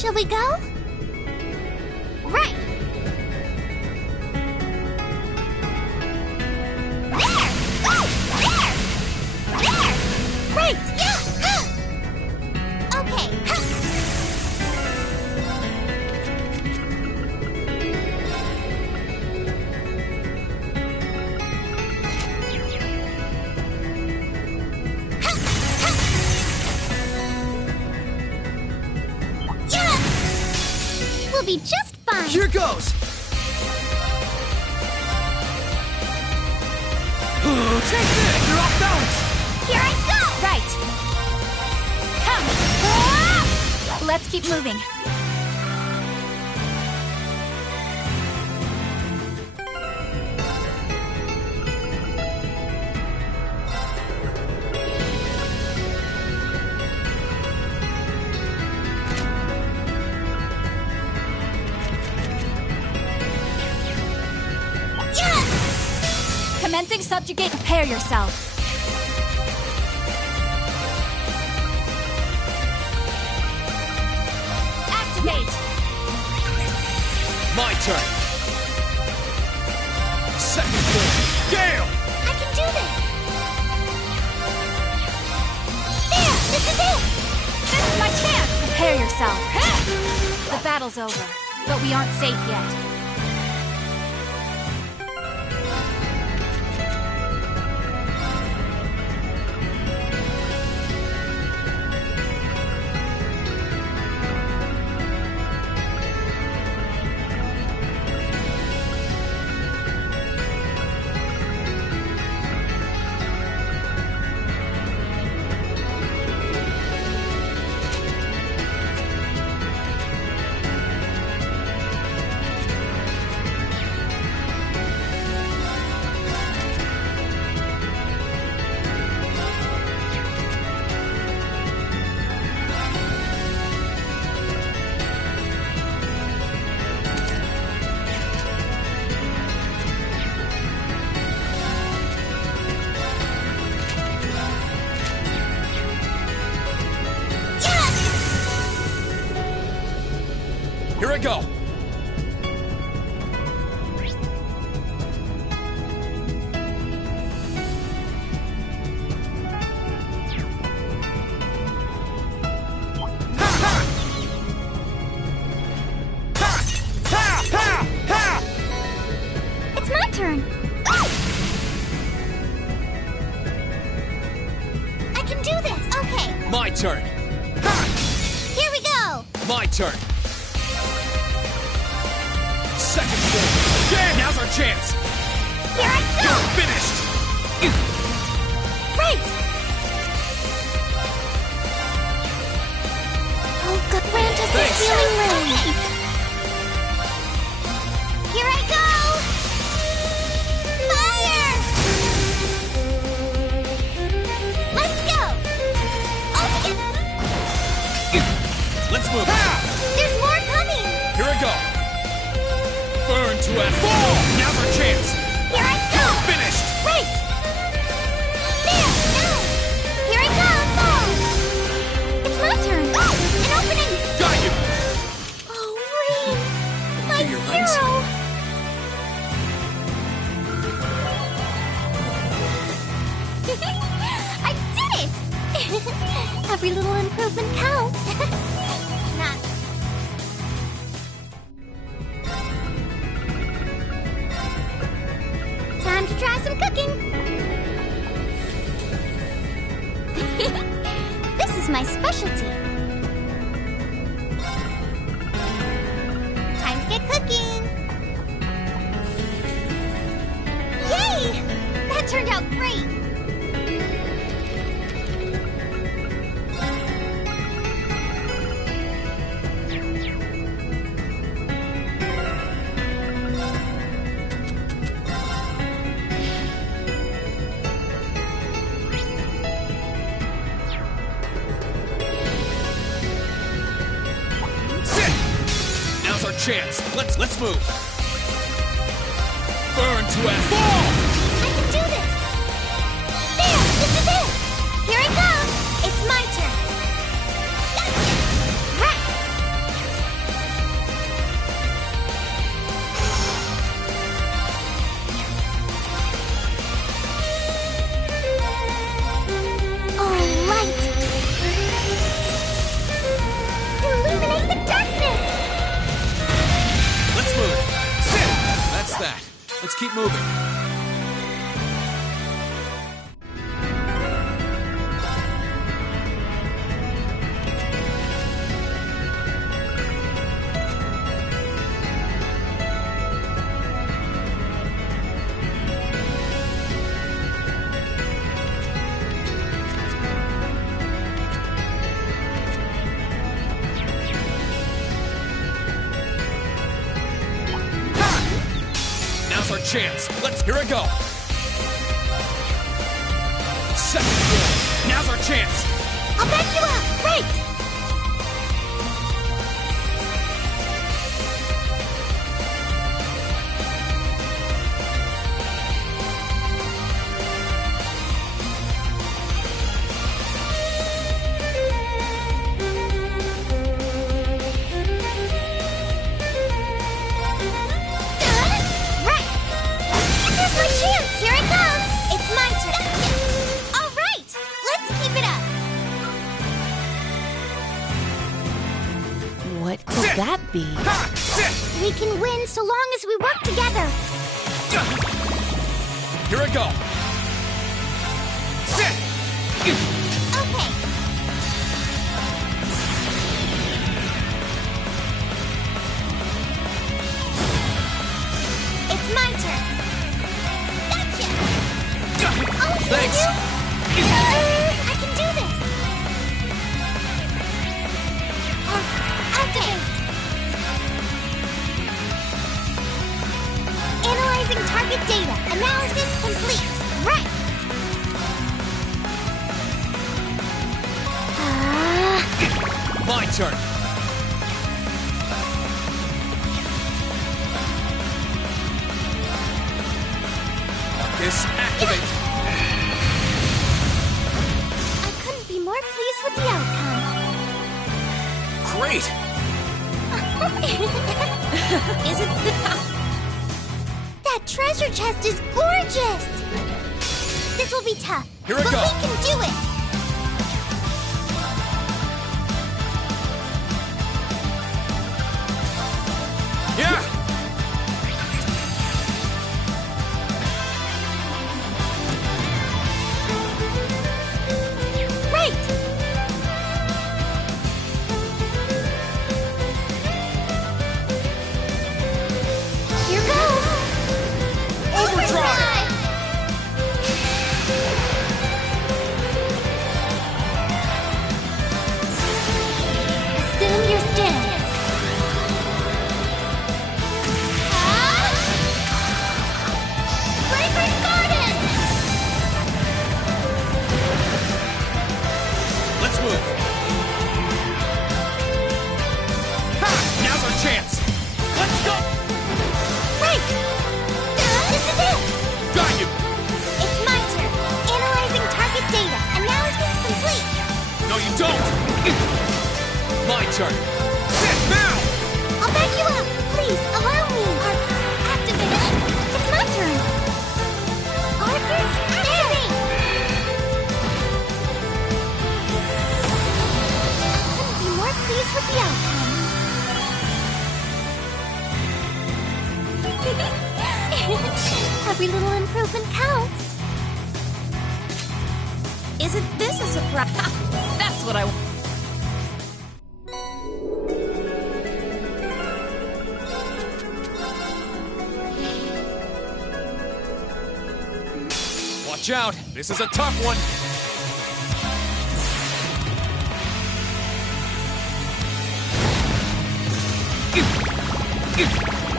Shall we go? Right. There! Oh, there! There! Right! Yeah! Okay. We'll be just fine. Here goes! Take this! You're off balance! Here I go! Right. Come. Let's keep moving. Commencing subjugate. Prepare yourself. Activate. My turn. Second form. Gale! I can do this. There! This is it! This is my chance. Prepare yourself. The battle's over, but we aren't safe yet. Here I go! It's my turn. I can do this. Okay. My turn! Here we go. My turn! Second form. Yeah, now's our chance! Here I go. You're finished! Right. Oh, God, Rantus Thanks. is feeling really. Here I go. Fire! Let's go. All together. Let's move! There's more coming. Here I go! Burn to a fall! Now's our chance! Here I go. You're finished! Right. There. Now. Here I come. It's my turn. An opening. Got you! Oh, Rain. My Do your lines. hero. I did it! Every little improvement counts. Not. Time to try some cooking. This is my specialty. Time to get cooking. Yay! That turned out great. Chance. Let's move. Burn to a fall. I can do this. There, this is it. Here I come. It's my turn. Gotcha. Right. Let's keep moving. Chance. Here we go. Second floor. Now's our chance. I'll back you up. Right. What could that be? We can win so long as we work together. Here we go. Okay. It's my turn. Gotcha. Oh, thanks. I can do this. Activate. Analyzing target data. Analysis complete. Right. My turn. Marcus, activate. I couldn't be more pleased with the outcome. Great. Isn't that treasure chest is gorgeous. This will be tough. Here we but go. We can do it. Yeah. Great. Here goes. Overdrive. Assume your stance. Fragrant Garden! Let's move. Ha! Now's our chance. Let's go. Right! This is it! Got you. It's my turn. Analyzing target data. Analysis complete. No, you don't. My turn. Sit now. I'll back you up. Please, allow me. Arcus, activate. It's my turn. Arcus, activate. Couldn't be more pleased with the outcome. Every little improvement counts. Isn't this a surprise? That's what I want. Watch out. This is a tough one.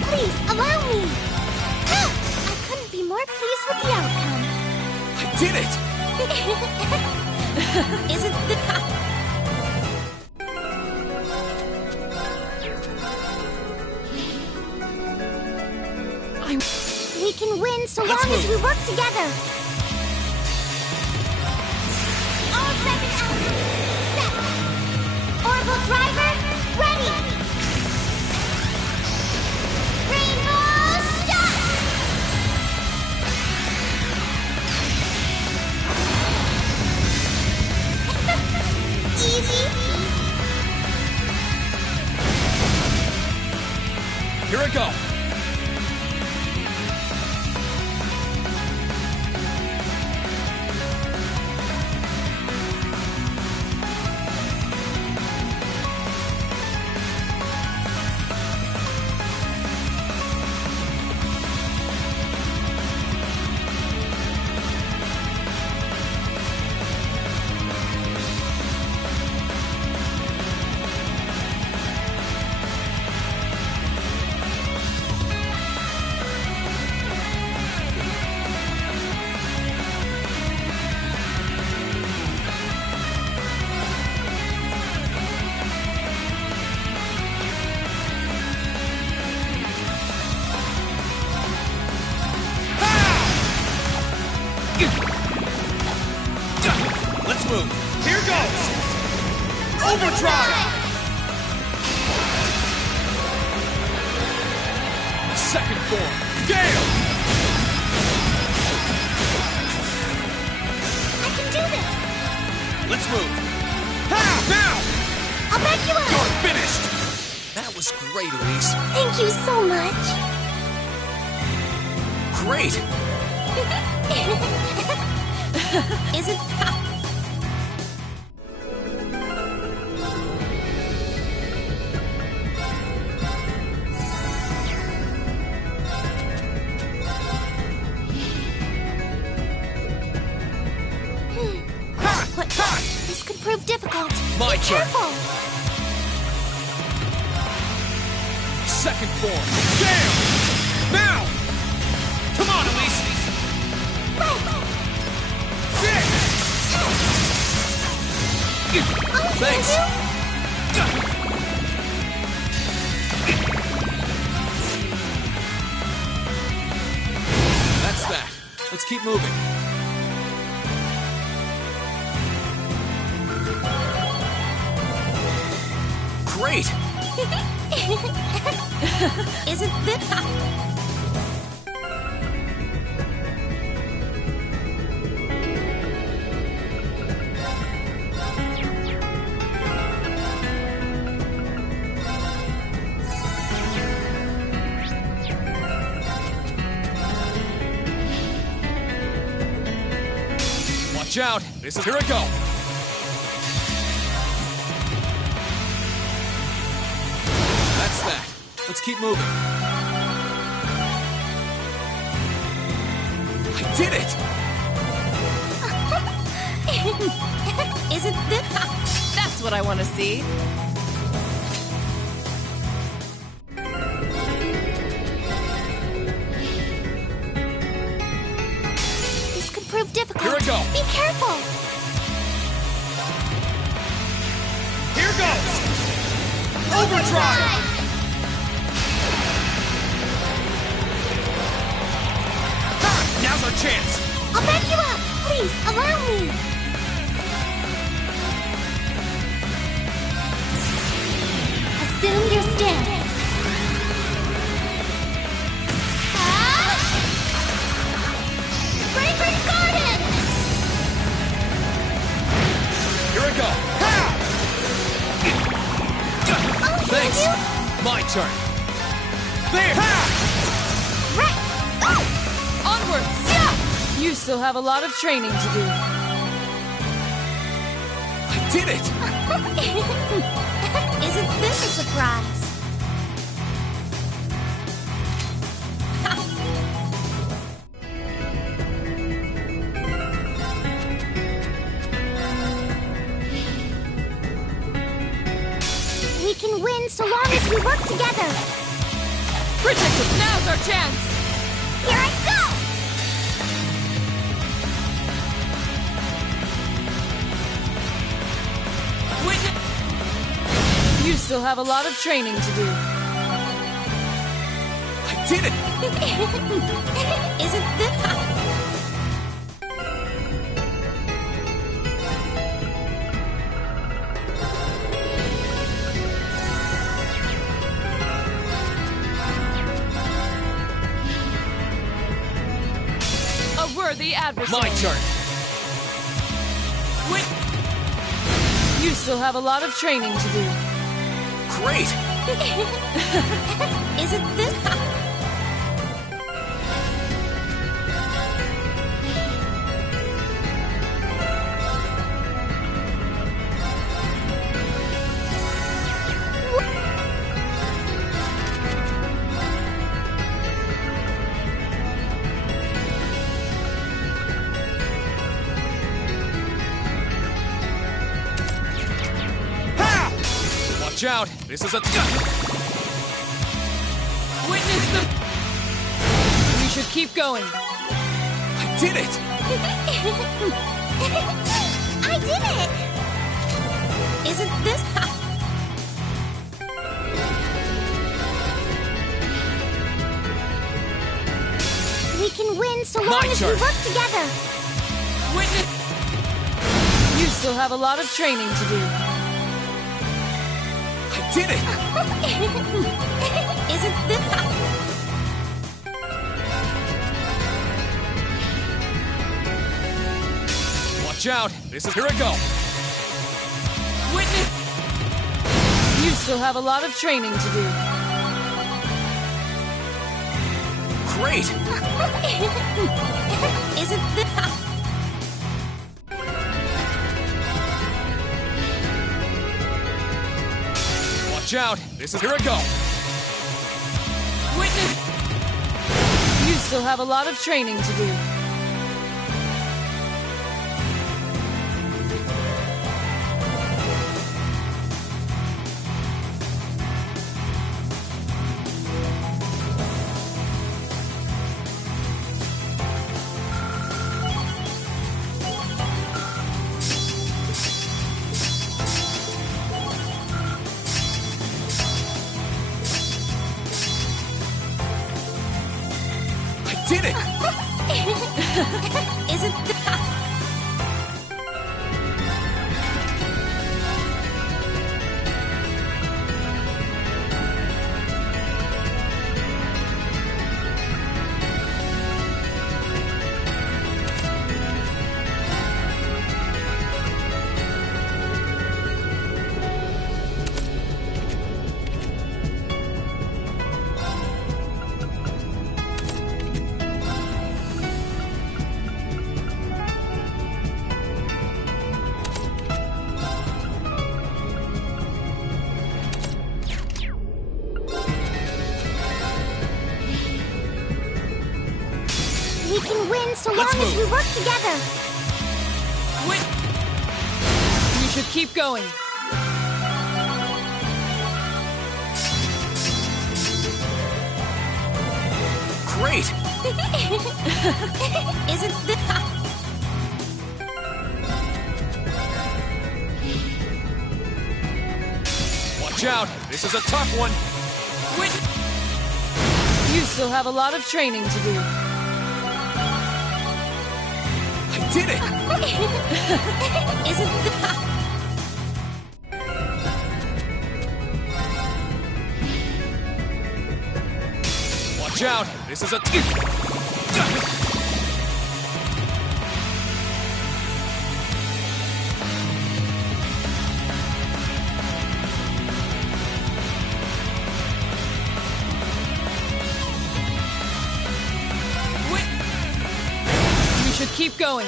Please, allow me. I couldn't be more pleased with the outcome. I did it. Isn't We can win so Let's long as move. we work together. All seven elements set. Orbital driver ready. Rainbow shot. Easy. Here we go. Let's move. Here goes! Overdrive! Second form. Gale! I can do this! Let's move. Now! I'll back you up! You're finished! That was great, Elise. Thank you so much! Great! Isn't... What? This could prove difficult. My Be turn. careful! Second form. Gale! Now! Come on, Elise! Thanks! That's that. Let's keep moving. Great! Isn't this... Watch out! This is... Here I go! That's that. Let's keep moving. I did it! Isn't this... That's what I want to see. This could prove difficult. Here I go. Be careful! Here goes! Overdrive! Now's our chance! I'll back you up! Please, allow me! Assume your stance. Fragrant Garden! Here I go! Thanks! My turn! There! Right! Onward! Yeah! You still have a lot of training to do. I did it! Isn't this a surprise? We can win so long as we work together. Bridget, now's our chance! Here I go! You still have a lot of training to do. I did it! Isn't this... A worthy adversary. My turn! You still have a lot of training to do. Great! Isn't this... Watch out! This is a... Witness the... You should keep going. I did it! I did it! Isn't this... We can win so long My as turn. we work together. Witness! You still have a lot of training to do. I did it! Isn't this... Watch out! This is... Here I go! Witness! You still have a lot of training to do. Great! Isn't this... Watch out! This is... Here I go! Witness! You still have a lot of training to do. Did it! Isn't this... We can win so long as we work together. You should keep going. Great! Isn't this... Watch out! This is a tough one! You still have a lot of training to do. I did it! Isn't this... Watch out! This is a... You should keep going.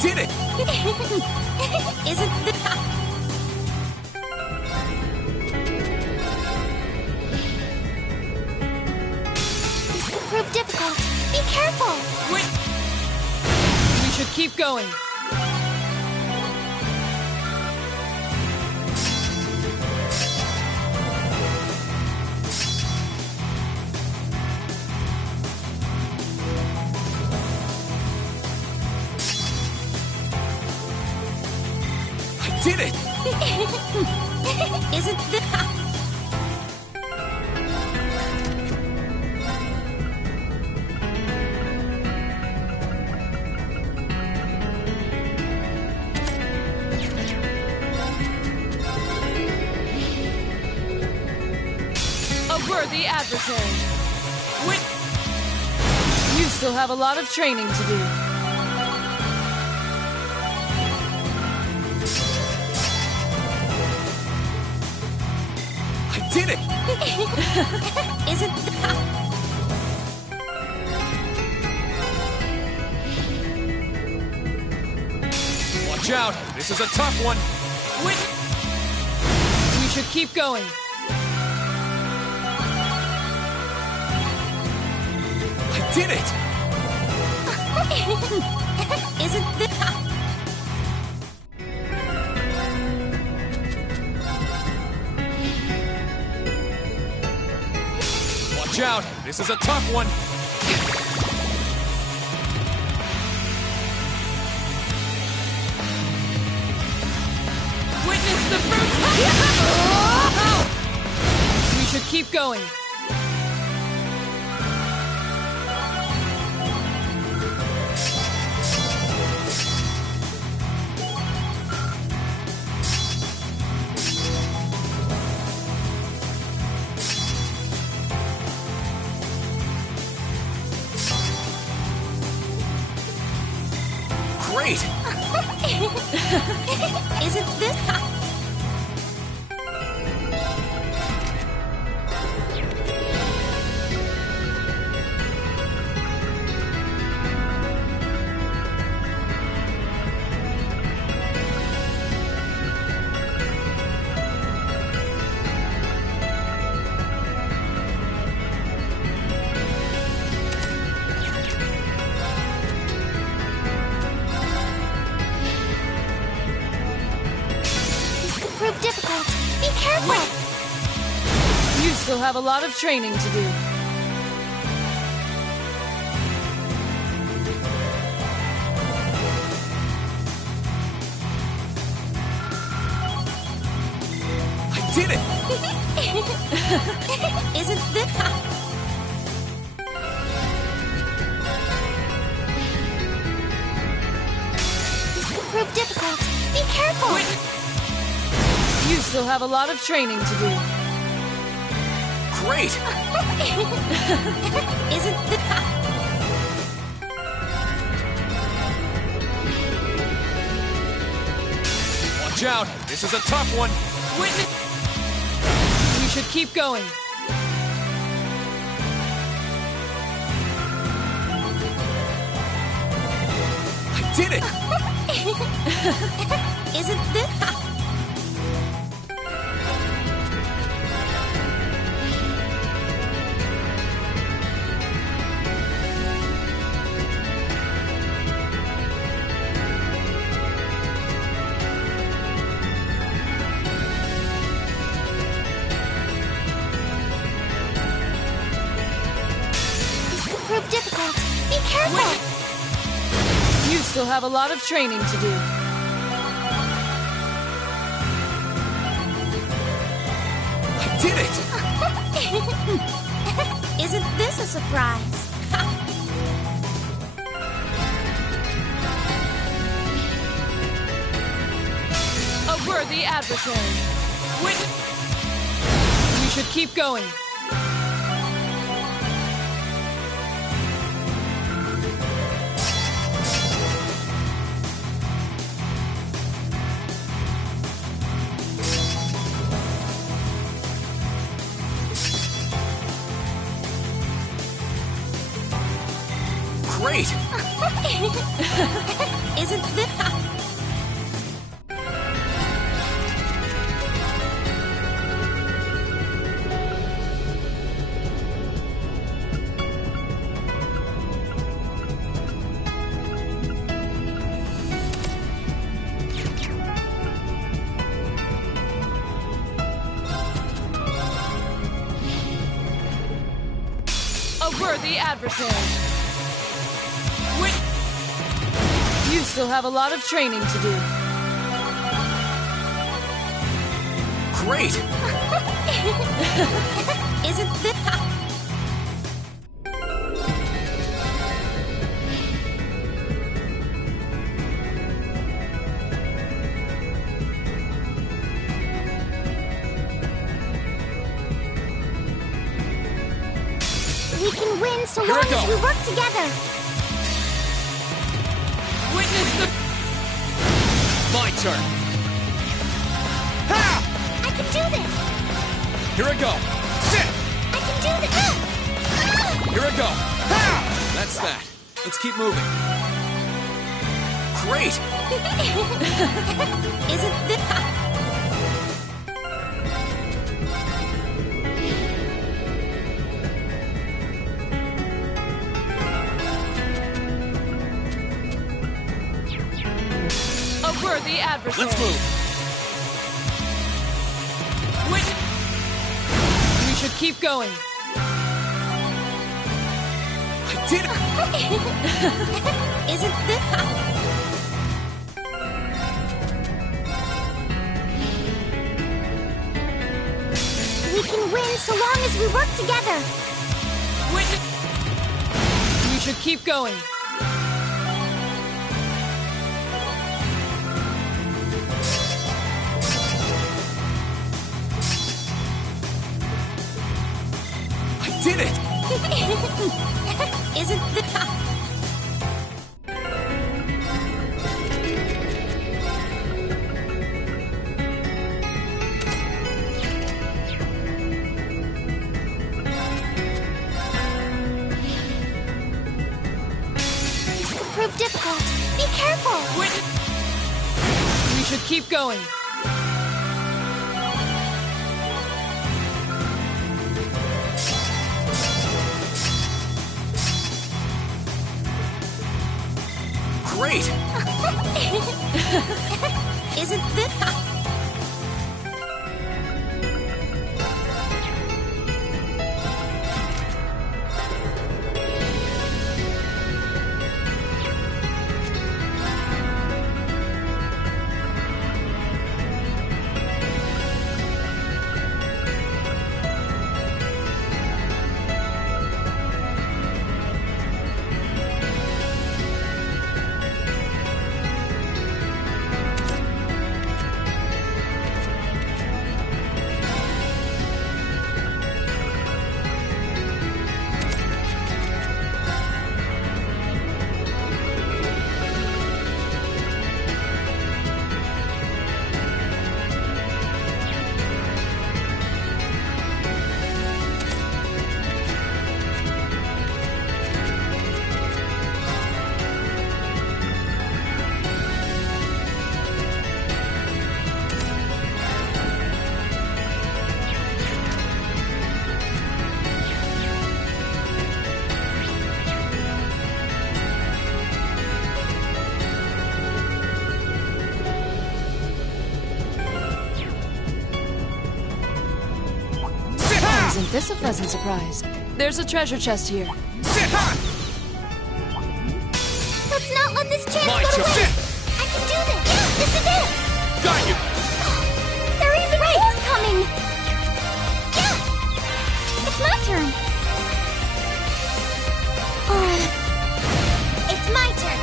Did it! Isn't this... This could prove difficult. Be careful! You should keep going. Did it! Isn't this... A worthy adversary. You still have a lot of training to do. Did it! Isn't... Watch out! This is a tough one! You should keep going. I did it! Isn't this... Watch out! This is a tough one! going. Great! Isn't this... Prove difficult. Be careful! You still have a lot of training to do. I did it! Isn't this... This could prove difficult. Be careful! You still have a lot of training to do. Great! Isn't this... Watch out! This is a tough one! You should keep going. I did it! Isn't this... Prove difficult. Be careful! You still have a lot of training to do. I did it! Isn't this a surprise? A worthy adversary. You should keep going. Great! Isn't this... A worthy adversary. You still have a lot of training to do. Great! Isn't this... We can win so Here long we go. as we work together. Witness the... My turn. I can do this. Here I go. Sit! I can do this. Here I go. That's that. Let's keep moving. Great! Isn't this... A worthy adversary. Let's move. You should keep going. I did it! Isn't this... We can win so long as we work together. We should keep going. I did it! Isn't the... Prove difficult. Be careful. We should keep going. Great! Isn't this... Isn't this a pleasant surprise? There's a treasure chest here. Let's not let this chance go to waste. I can do this. Yeah, this is it. Got you. There are even more coming. Yeah, it's my turn. It's my turn.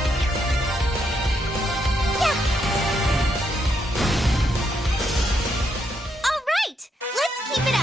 Yeah. All right, let's keep it up.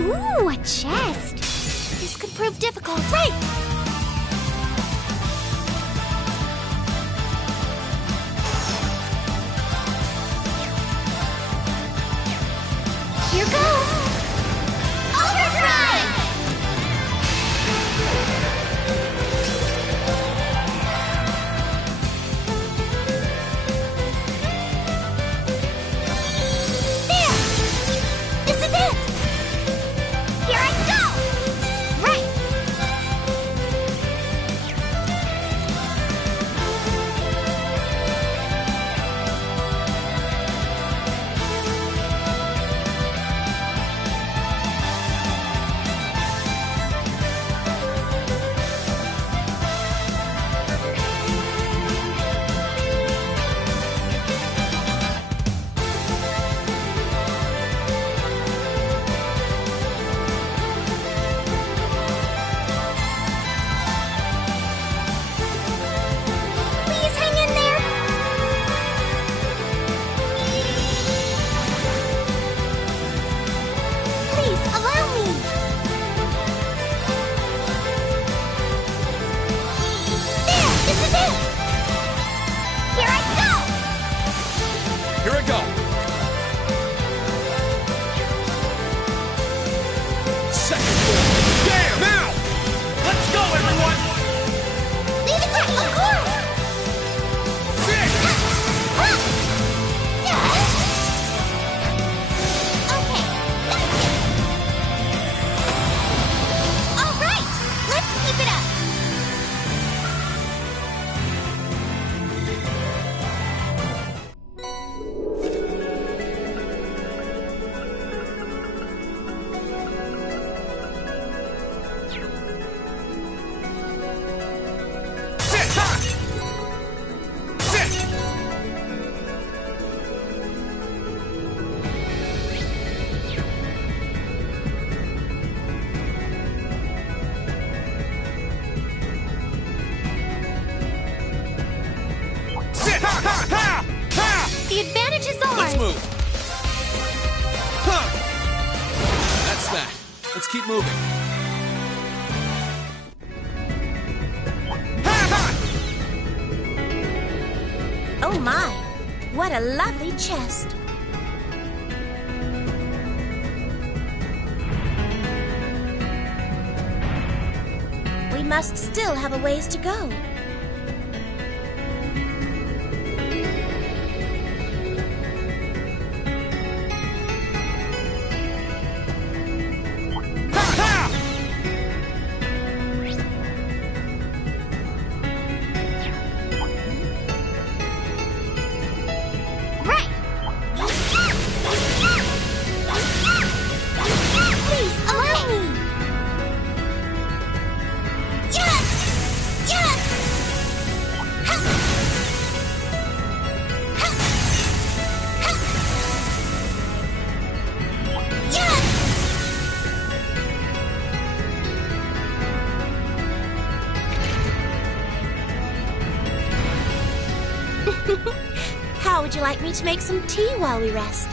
Ooh, a chest. This could prove difficult. Right! Here goes! Overdrive! There! This is it! Here I go! Right! Please hang in there! Please, allow me! There! This is it! Here I go! Here I go. Second floor. Damn! Now! Let's go, everyone! Leave it there, of course! Sit! Okay, that's it. All right, let's keep it up. Sit! Ha! Sit! Sit! Ha! Ha! Ha! Ha! The advantage is ours. Let's move. Huh. That's that. Let's keep moving. Oh my, what a lovely chest. We must still have a ways to go. Right. Please, allow me. Yes! Yes! Ha! Ha! Ha! Yes! How would you like me to make some tea while we rest?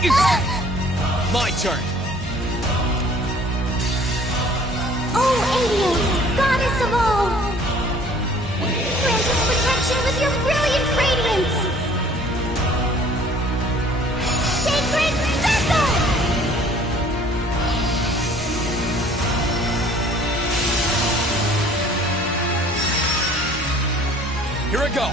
My turn. Oh, Adios, goddess of all! Grant us protection with your brilliant radiance! Sacred Circle! Here I go.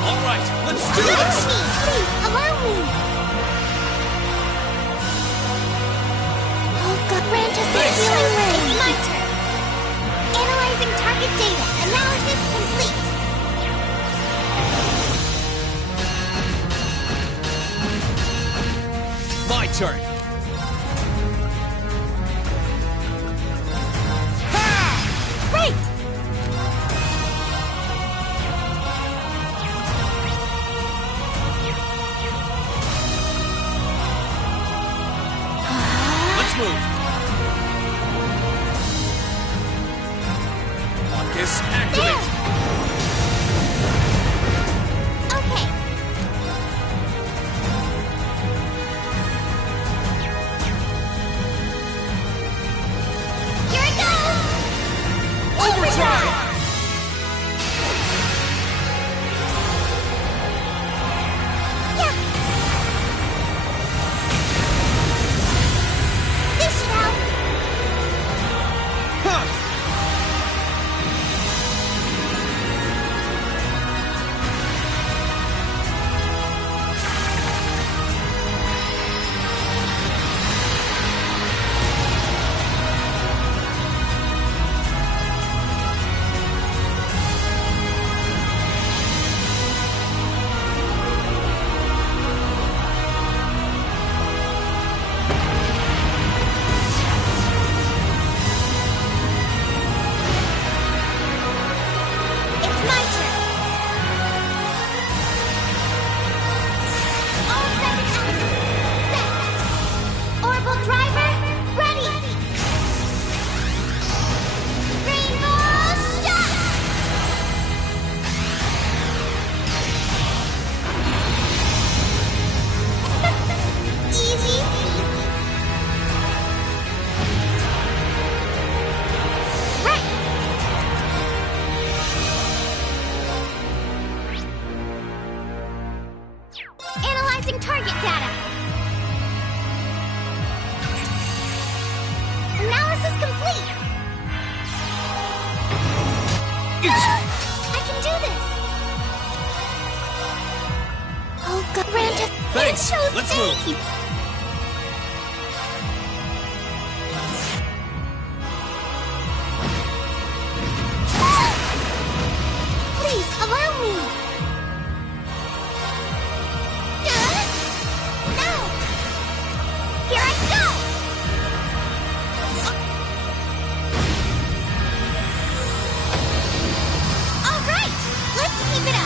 All right, let's do this. Please, allow me! Oh God, grant us a healing ray! It's my turn! Analyzing target data. Analysis complete. My turn. Great! Let's move. Marcus, activate. Okay. Here I go! Overdrive! Yeah! This should help! It's my turn! All seven elements, set! Orbital driver, ready! Rainbow shot! Easy. Right! Analyzing target data. Analysis complete. I can do this. Oh God, Ranta. Thanks. So Let's move. safe. Please allow me. No! Here I go! All right! Let's keep it up!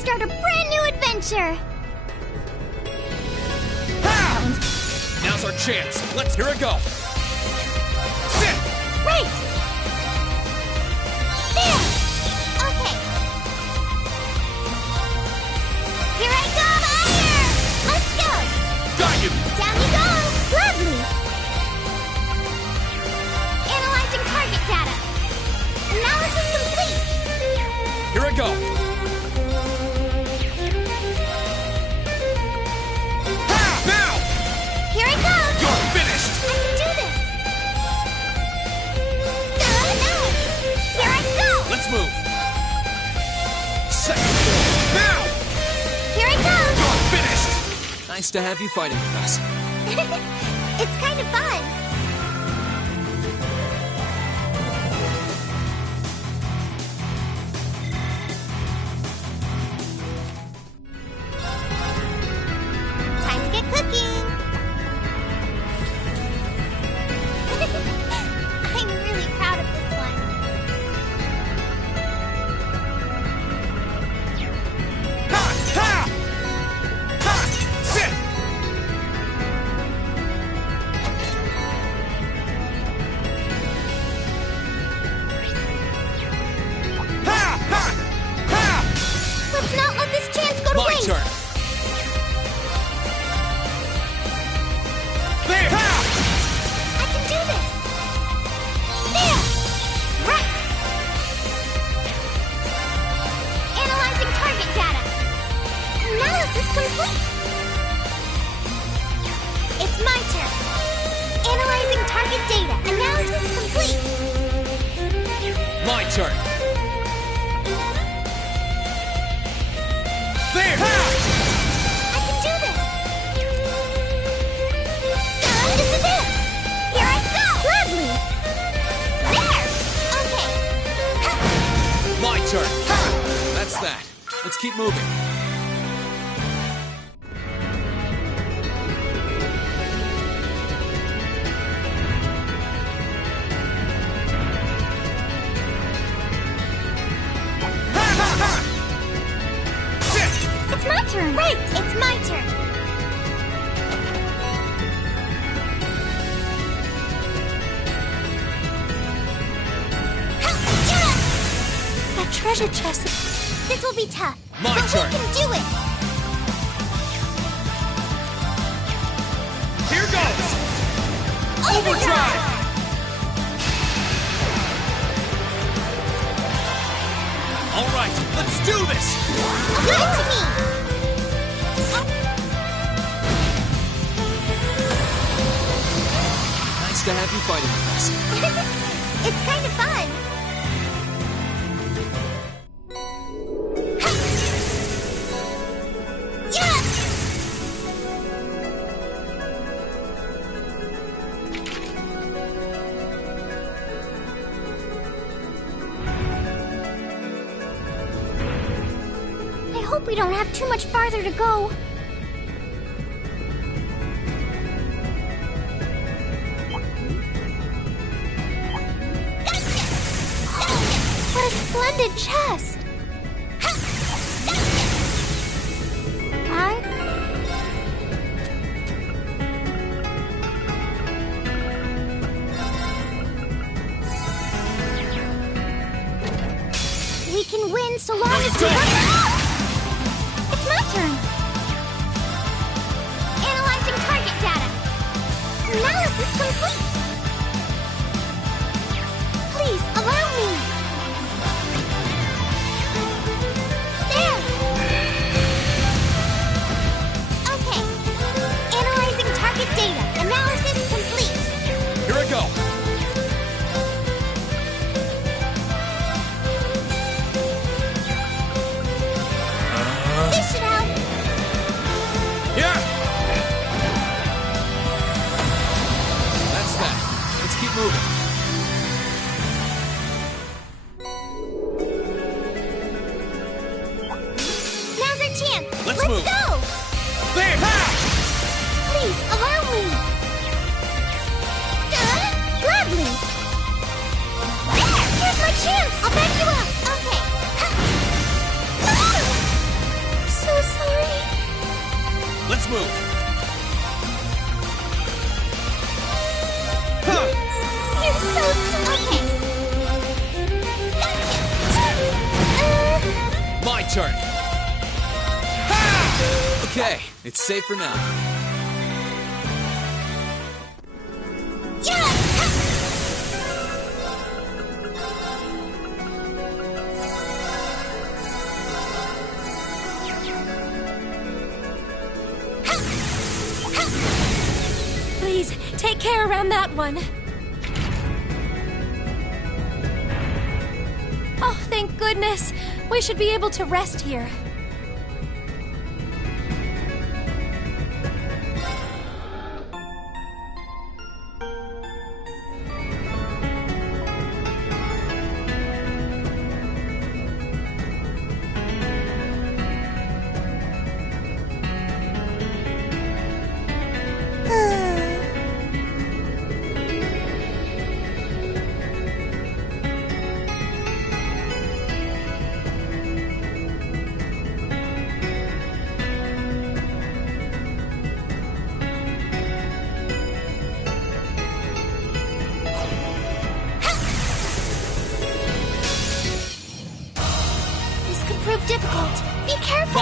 Start a brand new adventure! Now's our chance. Let's hear it go. Sit. Right! There! Okay. Here I go! Fire! Let's go! Nice to have you fighting with us. It's kind of fun. Time to get cooking. I'm really proud of this one. Sit! Let's not let this chance go to My waste. turn. There! I can do this. There. Right. Analyzing target data. Analysis complete. It's my turn. Analyzing target data. Analysis complete. My turn. There! I can do this. This is it. Here I go. Gladly. There. Okay. My turn. That's that. Let's keep moving. It's my turn. Right. It's my turn. That treasure chest. This will be tough. My but turn. We can do it. Here goes! Overdrive! All right, let's do this! Give it to me. Nice to have you fighting with us. It's kind of fun. Yeah! I hope we don't have too much farther to go. What a splendid chest! We can win so long as we work. It's my turn. Analyzing target data. Analysis complete. Please allow me. There. Okay. Analyzing target data. Analysis complete. Here I go! This should help. Yeah! That's that. Let's keep moving. Now's our chance. Let's move. Go. There! Please allow me. Gladly. There. Here's my chance. I'll back you up. Okay. So sorry. Let's move! You're so okay. My turn! Okay, it's safe for now. Please, take care around that one. Oh, thank goodness. We should be able to rest here.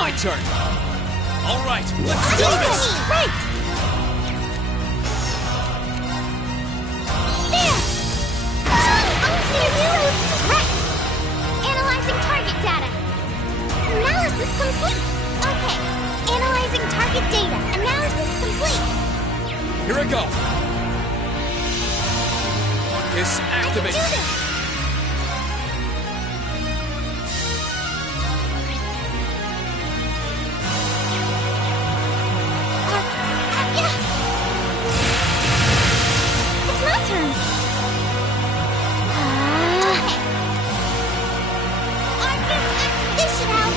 my turn. All right, let's do this. Right. There. Right. Analyzing target data. Analysis complete. Okay. Analyzing target data. Analysis complete. Here I go. Focus activate. I can do this. It's my turn. Okay. Arcus, this should help.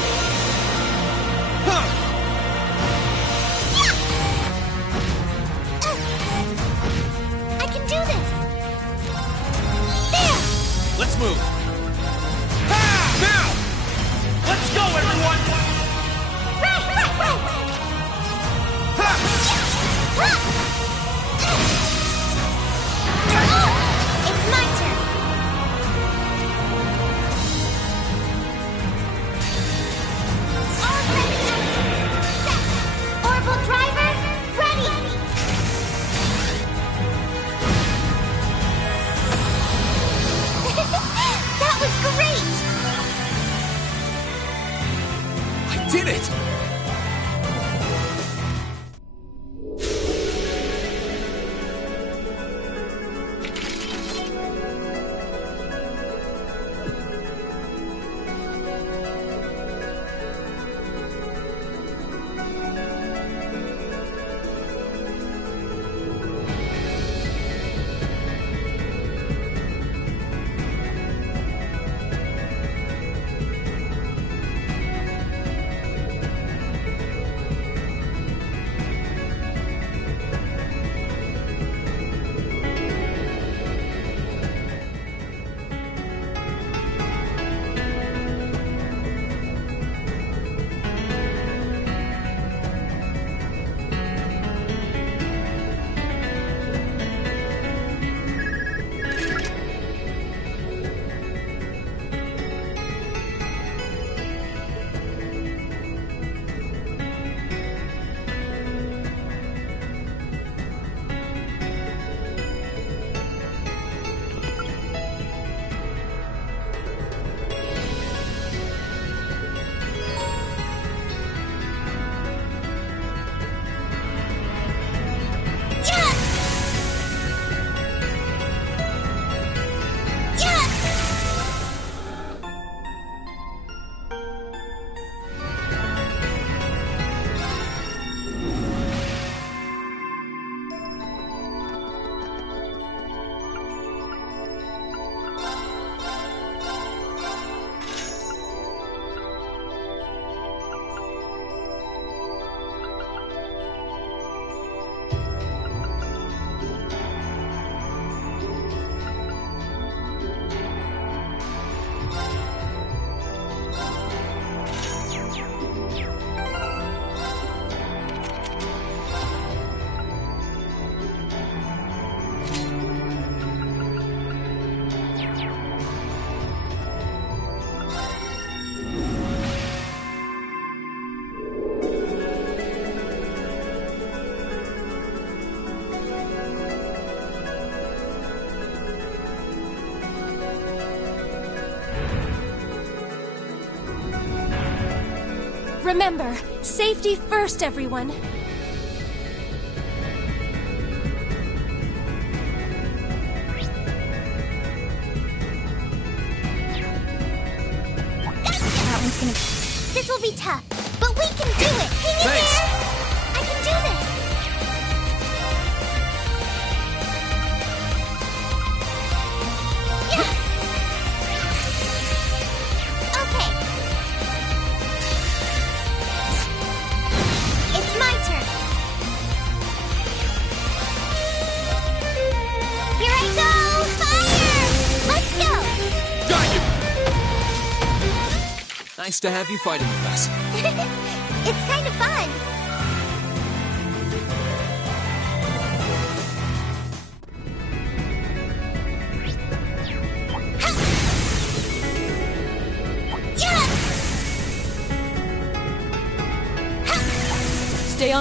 I can do this. There. Let's move. Now! Let's go, everyone! Right. It's my turn. All present items set. Orbital driver ready. That was great. I did it! Remember, safety first, everyone. This will be tough, but we can do it. Hang in Thanks. there. I can do this. Yeah. Okay. It's my turn. Here I go. Fire! Let's go. Got you! Nice to have you fighting with us. It's kind of fun.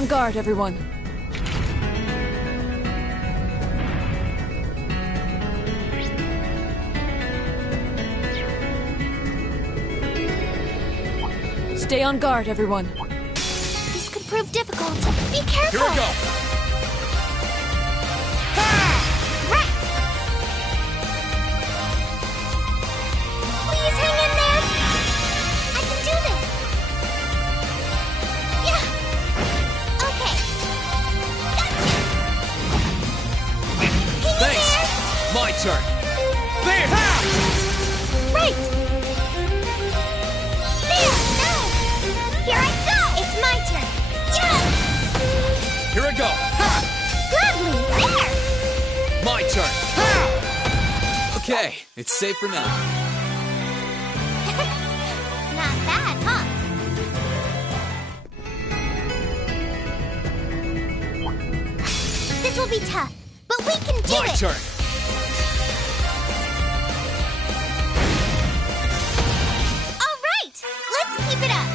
on guard, everyone. Stay on guard, everyone. This could prove difficult. Be careful! Here we go! Right! Please hang in there! I can do this! Yeah! Okay. Gotcha! Hang in Thanks! there! My turn! There! Ha! Right! There! No! Here I go! It's my turn! Yeah! Here I go! Ha! Gladly! There! My turn! Ha! Okay, it's safe for now. Not bad, huh? This will be tough, but we can do My it! turn! All right! Let's keep it up!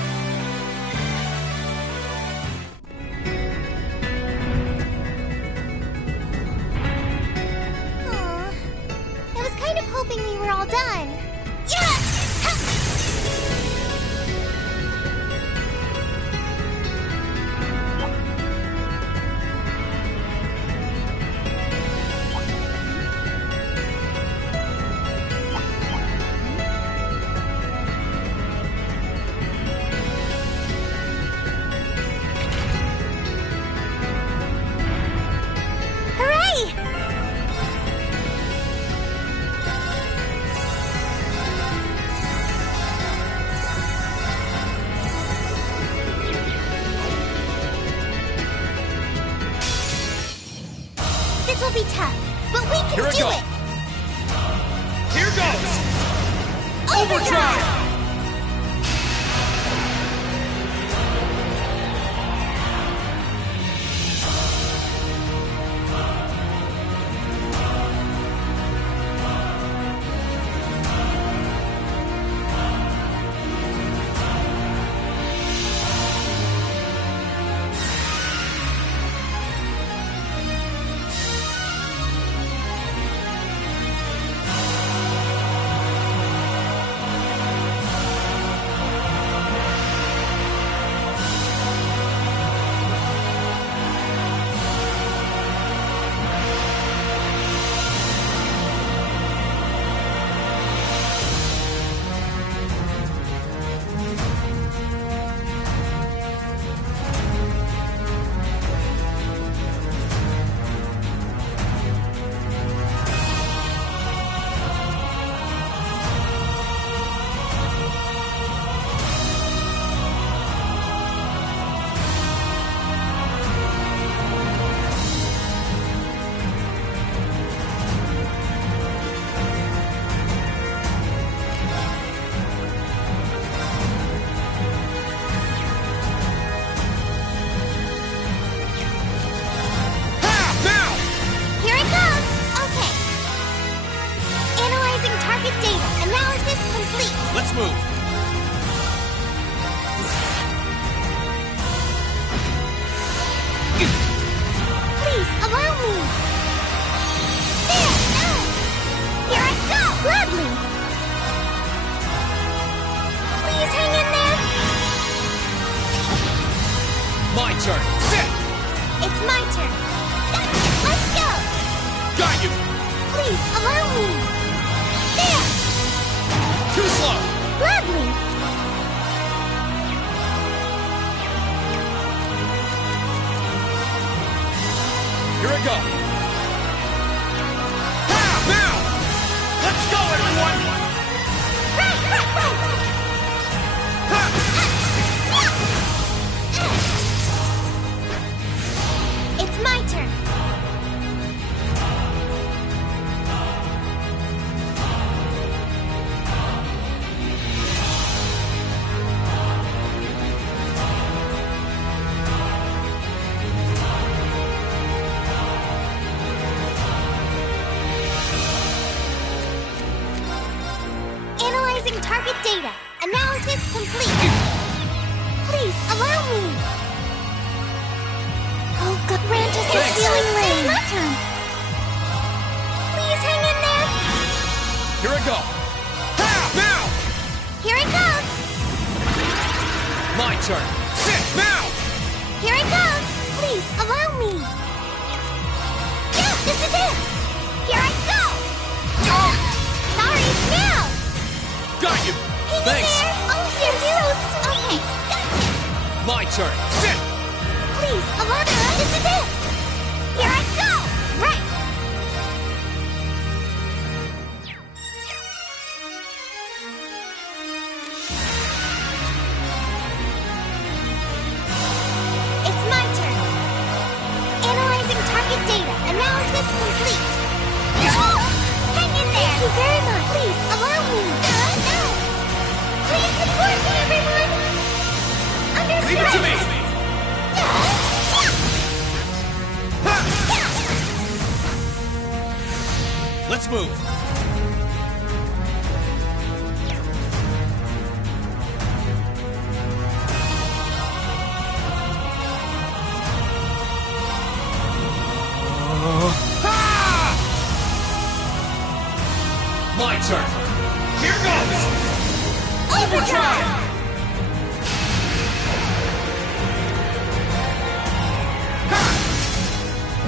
Aw, I was kind of hoping we were all done. Yeah! Hooray! This will be tough, but we can Here I do go. it! Here goes! Overdrive! Here it comes! Okay. Analyzing target data. Analysis complete. Let's move! Please, allow me. There! No! Here I go! Gladly! Please hang in there. My turn! Sit! It's my turn. Let's go! Got you! Please, allow me. There! Too slow! Gladly! Here I go! Ha! Now! Let's go, everyone! Right, right, right! Ha! It's my turn. Analyzing target data. Analysis complete. Please, allow me. turn. Sit now! Here I come! Please, allow me! Yeah, this is it! Here I go! Sorry, now! Got you! Thanks! Oh, you're so sweet! Okay, My turn. Sit! please, allow me! This is it! Here I go! Right! It's my turn. Analyzing target data. Analysis complete. Hang in there. Thank you very much. Please, allow me. Please support me, everyone. Understood. Leave it to me! Let's move. My turn. Here goes. Overdrive.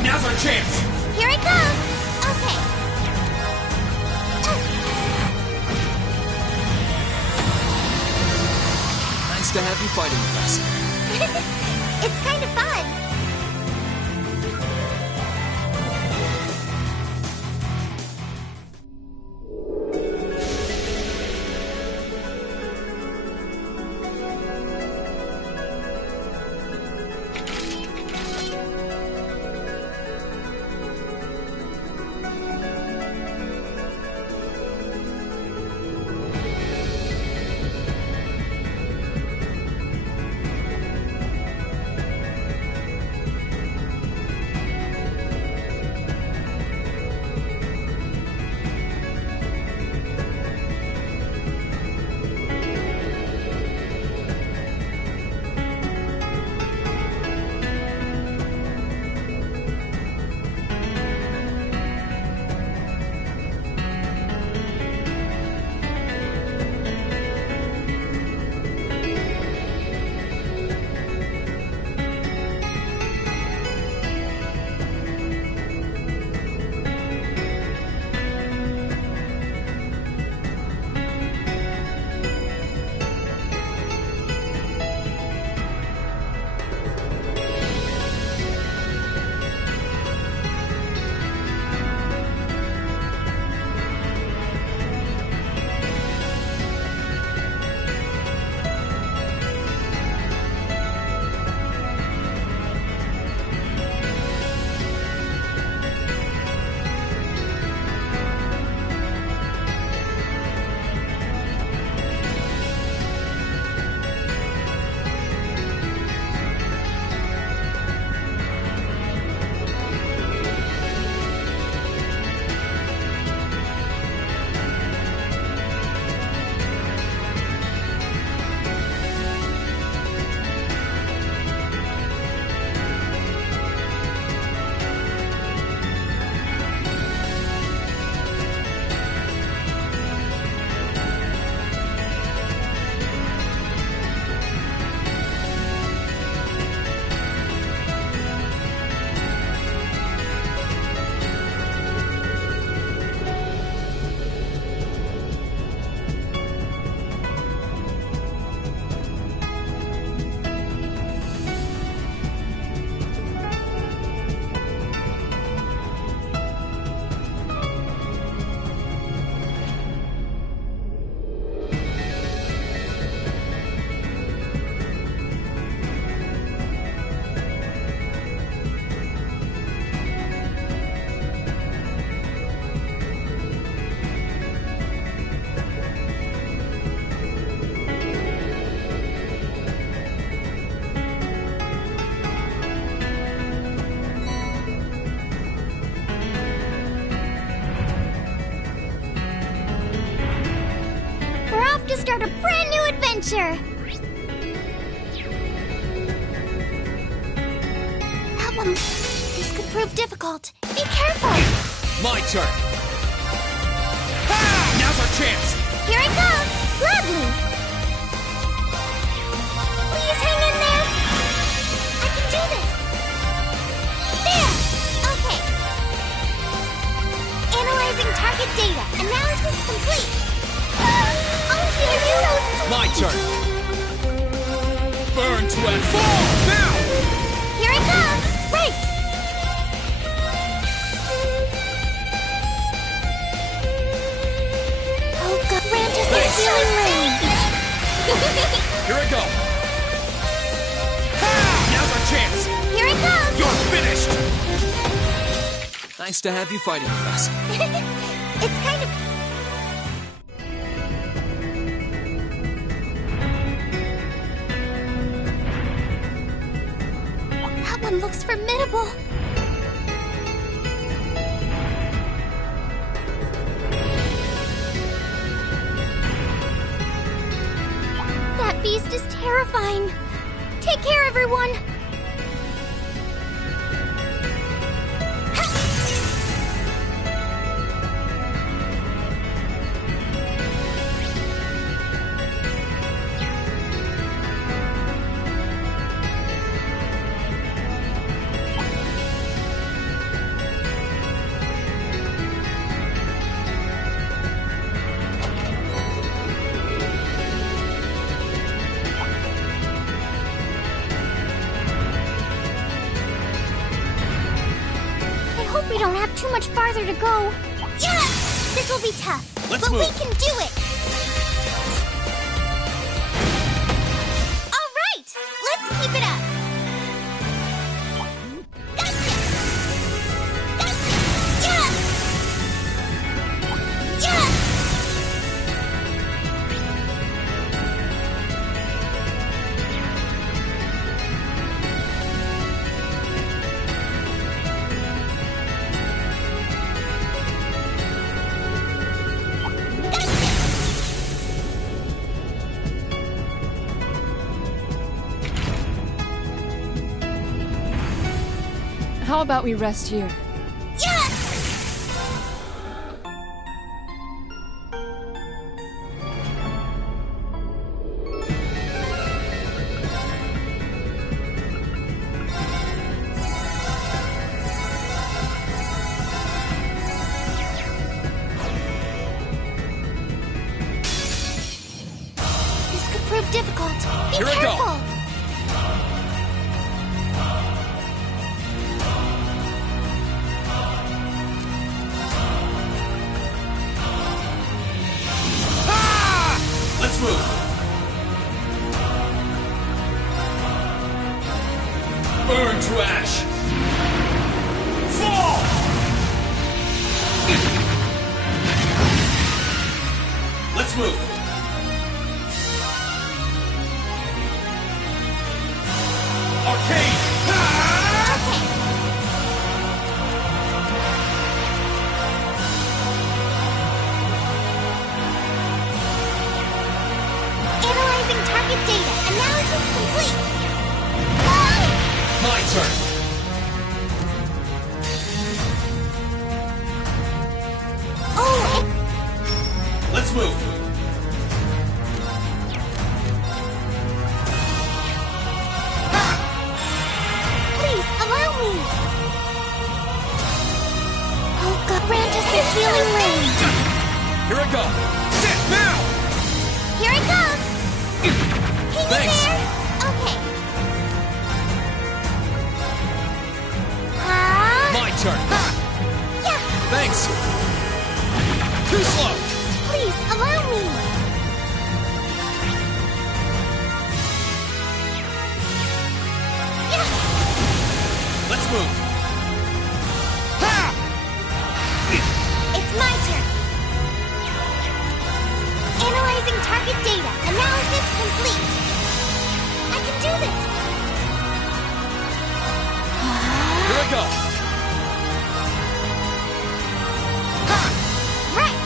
Now's our chance. Here I come. Okay. Nice to have you fighting with us. It's kind of fun. Start a brand new adventure! This could prove difficult. Be careful! My turn! Now's our chance! Here I come! Gladly! Please hang in there. I can do this. There. Okay. Analyzing target data. Analysis complete. Oh, you're so sweet. My turn. Burn to and fall now. Here I come. Right. Oh God, Rantis is feeling range. Here I go. Now's our chance. Here it comes. You're finished. Nice to have you fighting with us. It's kind of... That one looks formidable. That beast is terrifying. Take care, everyone. We don't have too much farther to go. Yeah! This will be tough. Let's but move. we can do it. All right! Let's keep it up. Gotcha! Gotcha! Yeah! Yeah! How about we rest here? Yeah! This could prove difficult. Be Here I go. careful. Let's move. Burn to ash. Fall. Let's move. Arcade. Analyzing target data. Analysis complete. My turn. Oh, Let's move. please allow me. Oh God, Rantis is feeling range. Here I go. Sit now. Here it comes. Hang Thanks. in there. Okay. My turn. Yeah. Thanks. Too slow. Please allow me. Yeah. Let's move. It's my turn. Analyzing target data. Analysis complete. I can do this. Here I go. Right.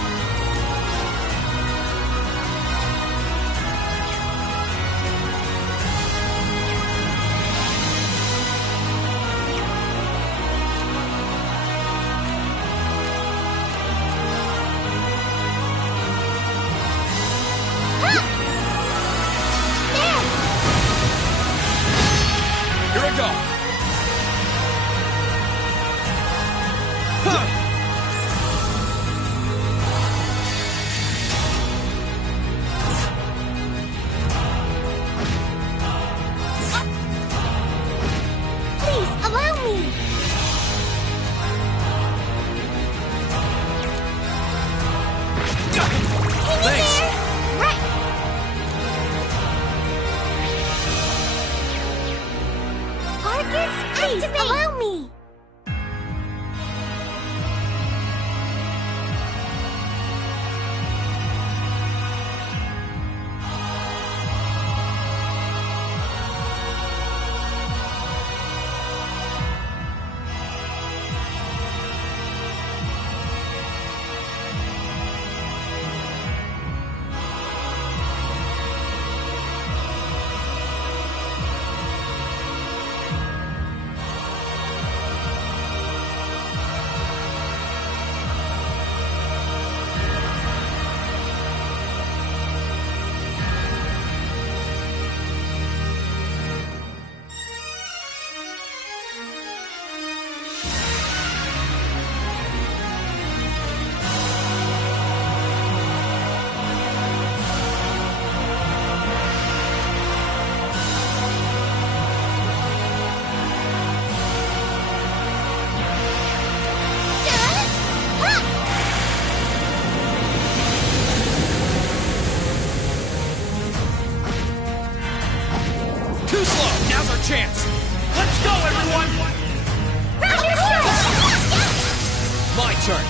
turn.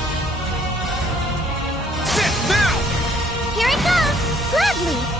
Sit now! Here it goes! Gladly!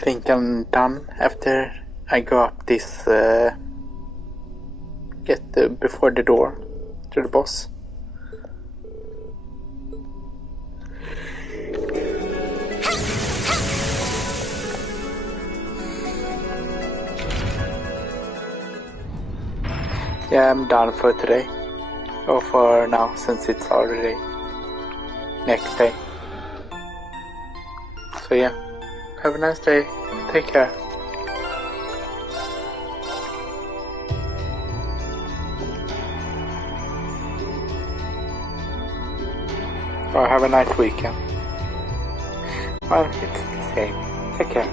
Think I'm done after I go up this before the door to the boss. Yeah, I'm done for today. Or for now, since it's already next day. So yeah, have a nice day. Take care. Or have a nice weekend. Well, it's the same. Take care.